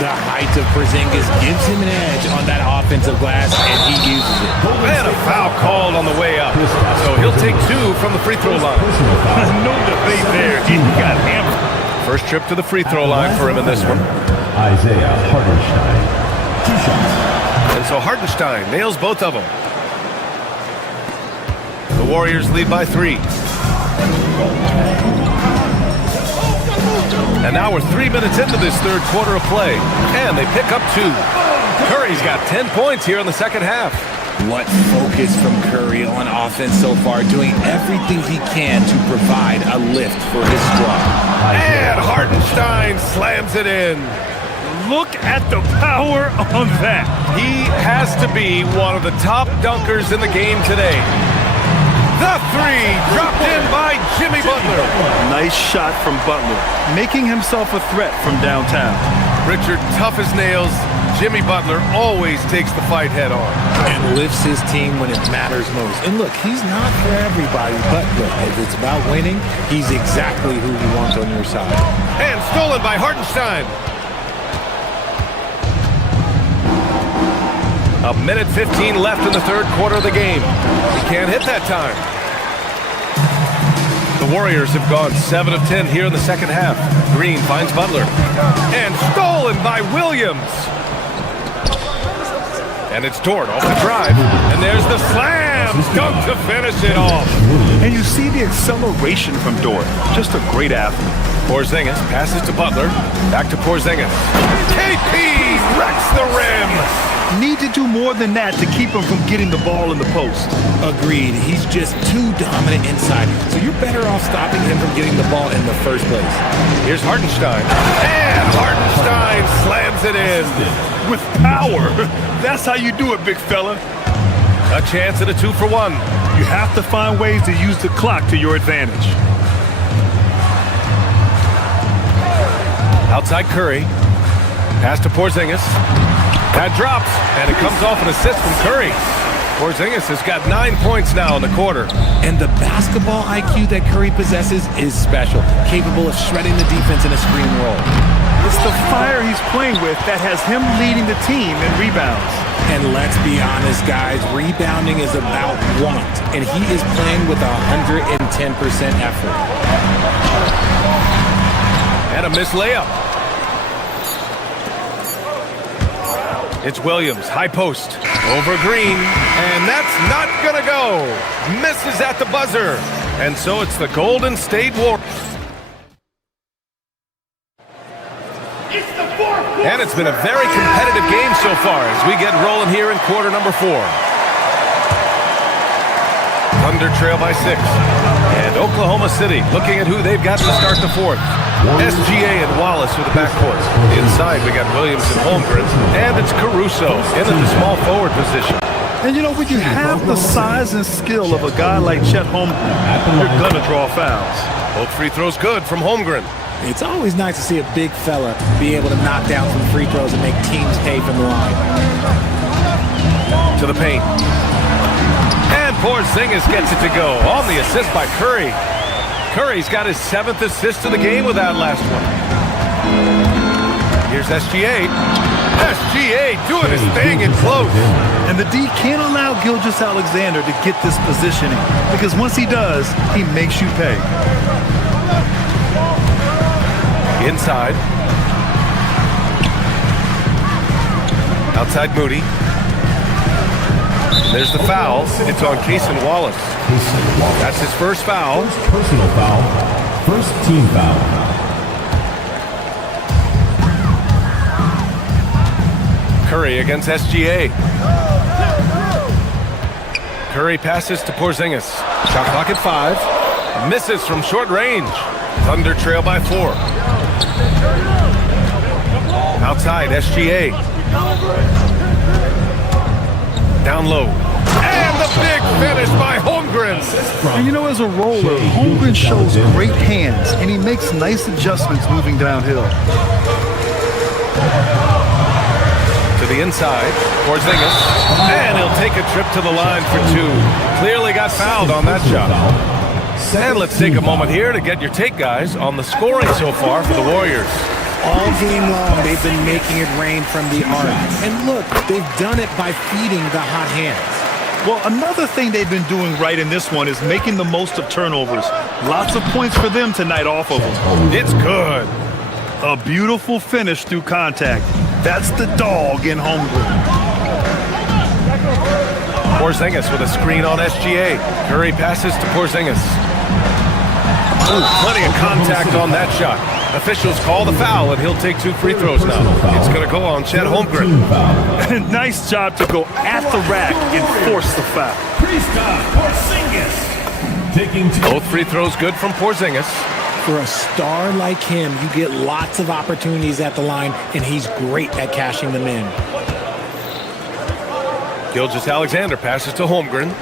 The height of Porzingis gives him an edge on that offensive glass, and he uses it. And a foul called on the way up. So he'll take 2 from the free throw line. No debate there. He got hammered. First trip to the free throw line for him in this one. Isaiah Hartenstein. 2 shots. And so Hartenstein nails both of them. The Warriors lead by 3. And now we're 3 minutes into this third quarter of play. And they pick up 2. Curry's got 10 points here in the second half. What focus from Curry on offense so far, doing everything he can to provide a lift for his squad. And Hartenstein slams it in. Look at the power on that. He has to be one of the top dunkers in the game today. The 3 dropped in by Jimmy Butler. Nice shot from Butler, making himself a threat from downtown. Richard, tough as nails. Jimmy Butler always takes the fight head on. And lifts his team when it matters most. And look, he's not for everybody, but look, if it's about winning, he's exactly who you want on your side. And stolen by Hartenstein. A minute 15 left in the third quarter of the game. He can't hit that time. The Warriors have gone 7 of 10 here in the second half. Green finds Butler. And stolen by Williams. And it's Dort off the drive. And there's the slam dunk to finish it off. And you see the acceleration from Dort. Just a great athlete. Porzingis passes to Butler. Back to Porzingis. KP wrecks the rim. Need to do more than that to keep him from getting the ball in the post. Agreed. He's just too dominant inside. So you're better off stopping him from getting the ball in the first place. Here's Hartenstein. And Hartenstein slams it in. With power. That's how you do it, big fella. A chance at a 2-for-1. You have to find ways to use the clock to your advantage. Outside Curry. Pass to Porzingis. That drops, and it comes off an assist from Curry. Porzingis has got 9 points now in the quarter. And the basketball IQ that Curry possesses is special, capable of shredding the defense in a screen roll. It's the fire he's playing with that has him leading the team in rebounds. And let's be honest, guys, rebounding is about want, and he is playing with 110% effort. And a missed layup. It's Williams, high post, over Green, and that's not gonna go. Misses at the buzzer, and so it's the Golden State Warriors. And it's been a very competitive game so far as we get rolling here in quarter number 4. Thunder trail by 6. And Oklahoma City looking at who they've got to start the 4th. SGA and Wallace with the backcourt. Inside we got Williams and Holmgren. And it's Caruso in the small forward position. And you know, when you have the size and skill of a guy like Chet Holmgren, you're gonna draw fouls. Both free throws good from Holmgren. It's always nice to see a big fella be able to knock down some free throws and make teams pay from the line. To the paint. And Porzingis gets it to go on the assist by Curry. Curry's got his 7th assist of the game with that last one. Here's SGA. SGA doing his thing in close. And the D can't allow Gilgeous-Alexander to get this positioning, because once he does, he makes you pay. Inside. Outside Moody. There's the foul. It's on Cason Wallace. That's his first foul. First personal foul. First team foul. Curry against SGA. Curry passes to Porzingis. Shot clock at 5. Misses from short range. Thunder trail by 4. Outside, SGA. Down low. And the big finish by Holmgren. And you know, as a roller, Holmgren shows great hands, and he makes nice adjustments moving downhill. To the inside, Porzingis. And he'll take a trip to the line for 2. Clearly got fouled on that shot. And let's take a moment here to get your take, guys, on the scoring so far for the Warriors. All game long, they've been making it rain from the arc. And look, they've done it by feeding the hot hands. Well, another thing they've been doing right in this one is making the most of turnovers. Lots of points for them tonight off of them. It's good. A beautiful finish through contact. That's the dog in Holmgren. Porzingis with a screen on SGA. Curry passes to Porzingis. Ooh, plenty of contact on that shot. Officials call the foul, and he'll take 2 free throws now. It's going to go on Chet Holmgren. Nice job to go at the rack and force the foul. Both free throws good from Porzingis. For a star like him, you get lots of opportunities at the line, and he's great at cashing them in. Gilgeous-Alexander passes to Holmgren.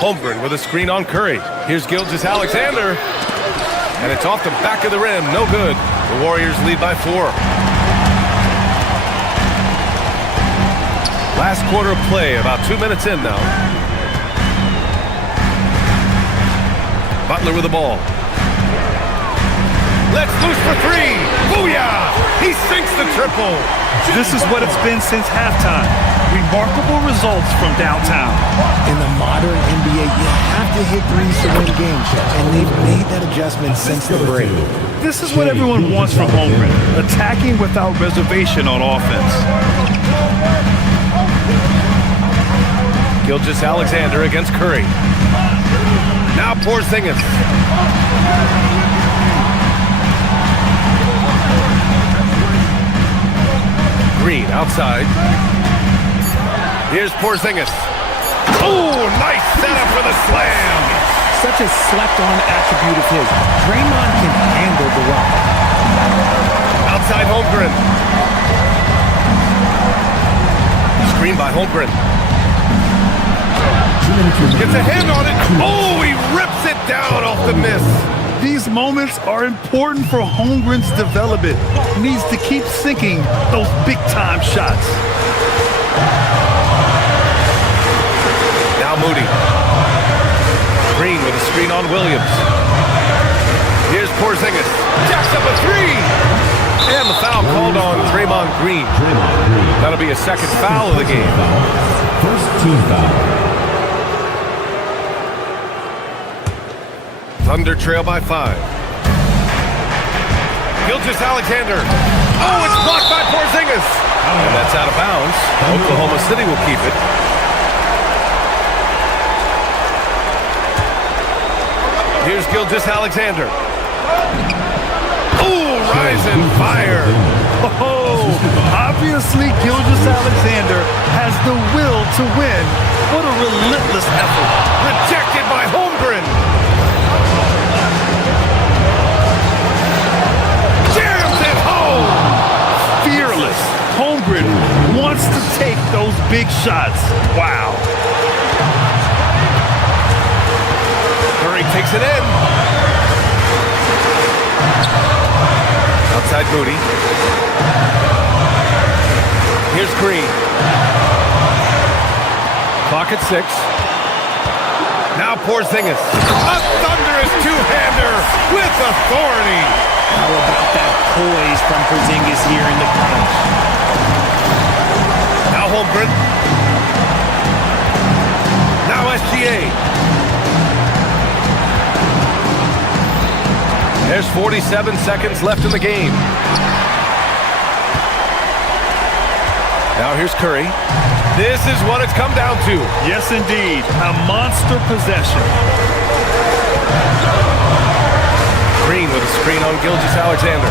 Holmgren with a screen on Curry. Here's Gilgeous-Alexander. And it's off the back of the rim. No good. The Warriors lead by 4. Last quarter of play, about 2 minutes in now. Butler with the ball. Let's loose for 3. Booyah! He sinks the triple. This is what it's been since halftime. Remarkable results from downtown. In the modern NBA, you have to hit threes to win games, and they've made that adjustment since the break. This is what everyone wants from Holmgren, attacking without reservation on offense. Gilgeous-Alexander against Curry. Now Porzingis. Green outside. Here's Porzingis. Oh, nice setup for the slam. Such a slept-on attribute of his. Draymond can handle the rock. Outside Holmgren. Screen by Holmgren. Gets a hand on it. Oh, he rips it down off the miss. These moments are important for Holmgren's development. He needs to keep sinking those big-time shots. Now Moody. Green with a screen on Williams. Here's Porzingis. Jacks up a three. And the foul called on Draymond Green. That'll be a second foul of the game. First team foul. Thunder trail by 5. Gilgeous-Alexander. Oh, it's blocked by Porzingis. And that's out of bounds. Oklahoma City will keep it. Here's Gilgeous-Alexander. Oh, rise and fire. Oh, obviously Gilgeous-Alexander has the will to win. What a relentless effort. Rejected by Holmgren. Jams it home. Fearless. Holmgren wants to take those big shots. Wow. Curry takes it in. Outside Moody. Here's Green. Clock at 6. Now Porzingis. A thunderous two-hander with authority. How about that poise from Porzingis here in the crunch? Now Holmgren. Now SGA. There's 47 seconds left in the game. Now here's Curry. This is what it's come down to. Yes, indeed. A monster possession. Green with a screen on Gilgeous-Alexander.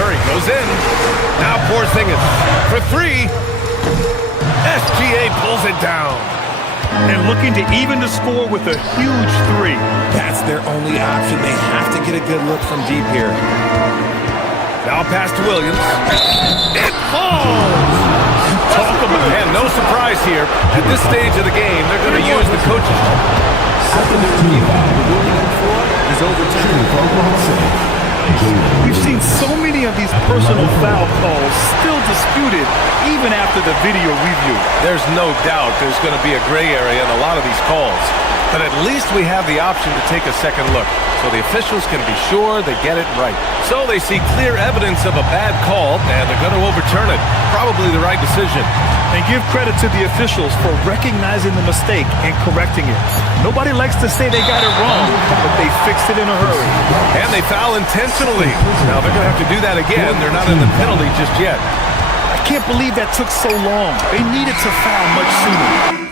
Curry goes in. Now Porzingis for 3. SGA pulls it down. And looking to even the score with a huge 3. That's their only option. They have to get a good look from deep here. Now pass to Williams. It falls! Talk about And no surprise here. At this stage of the game, they're going to use the coaches. Second team foul. The ruling on floor is overturned for Oklahoma City. We've seen so many of these personal foul calls still disputed even after the video review. There's no doubt there's going to be a gray area in a lot of these calls. But at least we have the option to take a second look, so the officials can be sure they get it right. So they see clear evidence of a bad call, and they're going to overturn it. Probably the right decision. And give credit to the officials for recognizing the mistake and correcting it. Nobody likes to say they got it wrong, but they fixed it in a hurry. And they foul intentionally. Now they're going to have to do that again. They're not in the penalty just yet. I can't believe that took so long. They needed to foul much sooner.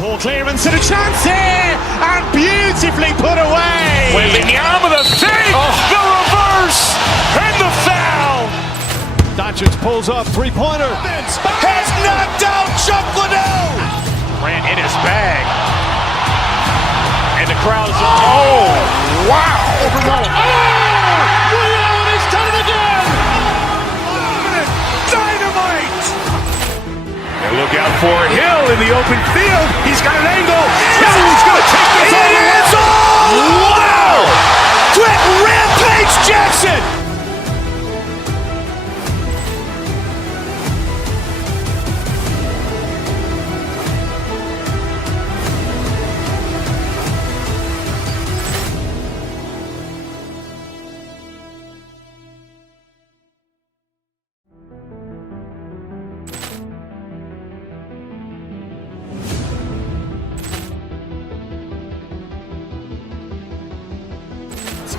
Poor clearance and a chance here, and beautifully put away. Wembanyama the save, the reverse, and the foul. Doncic pulls up, three-pointer. Has knocked out Chuck Liddell. Ran in his bag. And the crowd is... Oh, wow. Ray Allen has done it again. Dynamite. And look out for Hill in the open field. He's got an angle. Hill's going to take this all the way. Wow. Quick rampage Jackson.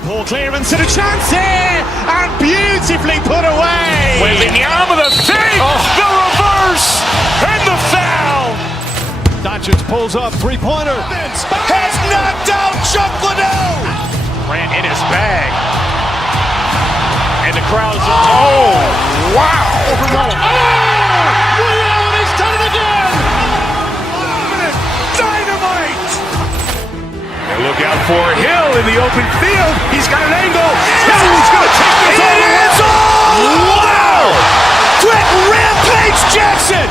Ball clearance and a chance here, and beautifully put away. Wembanyama the save, the reverse, and the foul. Doncic pulls up, three-pointer. Has knocked out Chuck Liddell. Grant in his bag. And the crowd's oh, wow. Ray Allen has done it again. Dynamite. And look out for Hill in the open field. He's got an angle. Hill's going to take this all the way. Wow. Quick Rampage Jackson.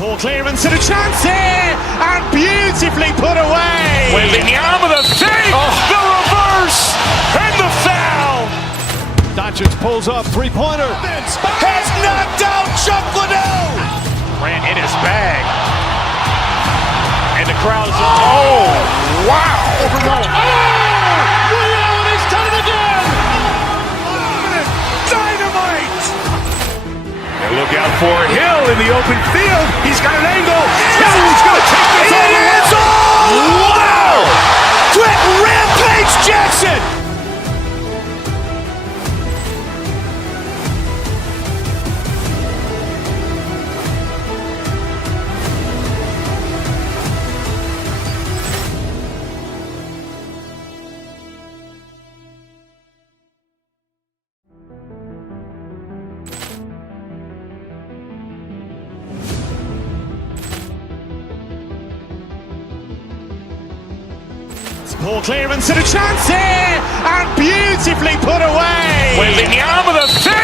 Ball clearance and a chance here, and beautifully put away. Wembanyama the save, the reverse, and the foul. Doncic pulls up, three-pointer. Has knocked out Chuck Liddell. Grant in his bag. And the crowd's oh, wow. Ray Allen has done it again. Dynamite. And look out for Hill in the open field. He's got an angle. Hill's going to take this all the way. Wow. Quick Rampage Jackson. Ball clearance and a chance here, and beautifully put away. Wembanyama the save.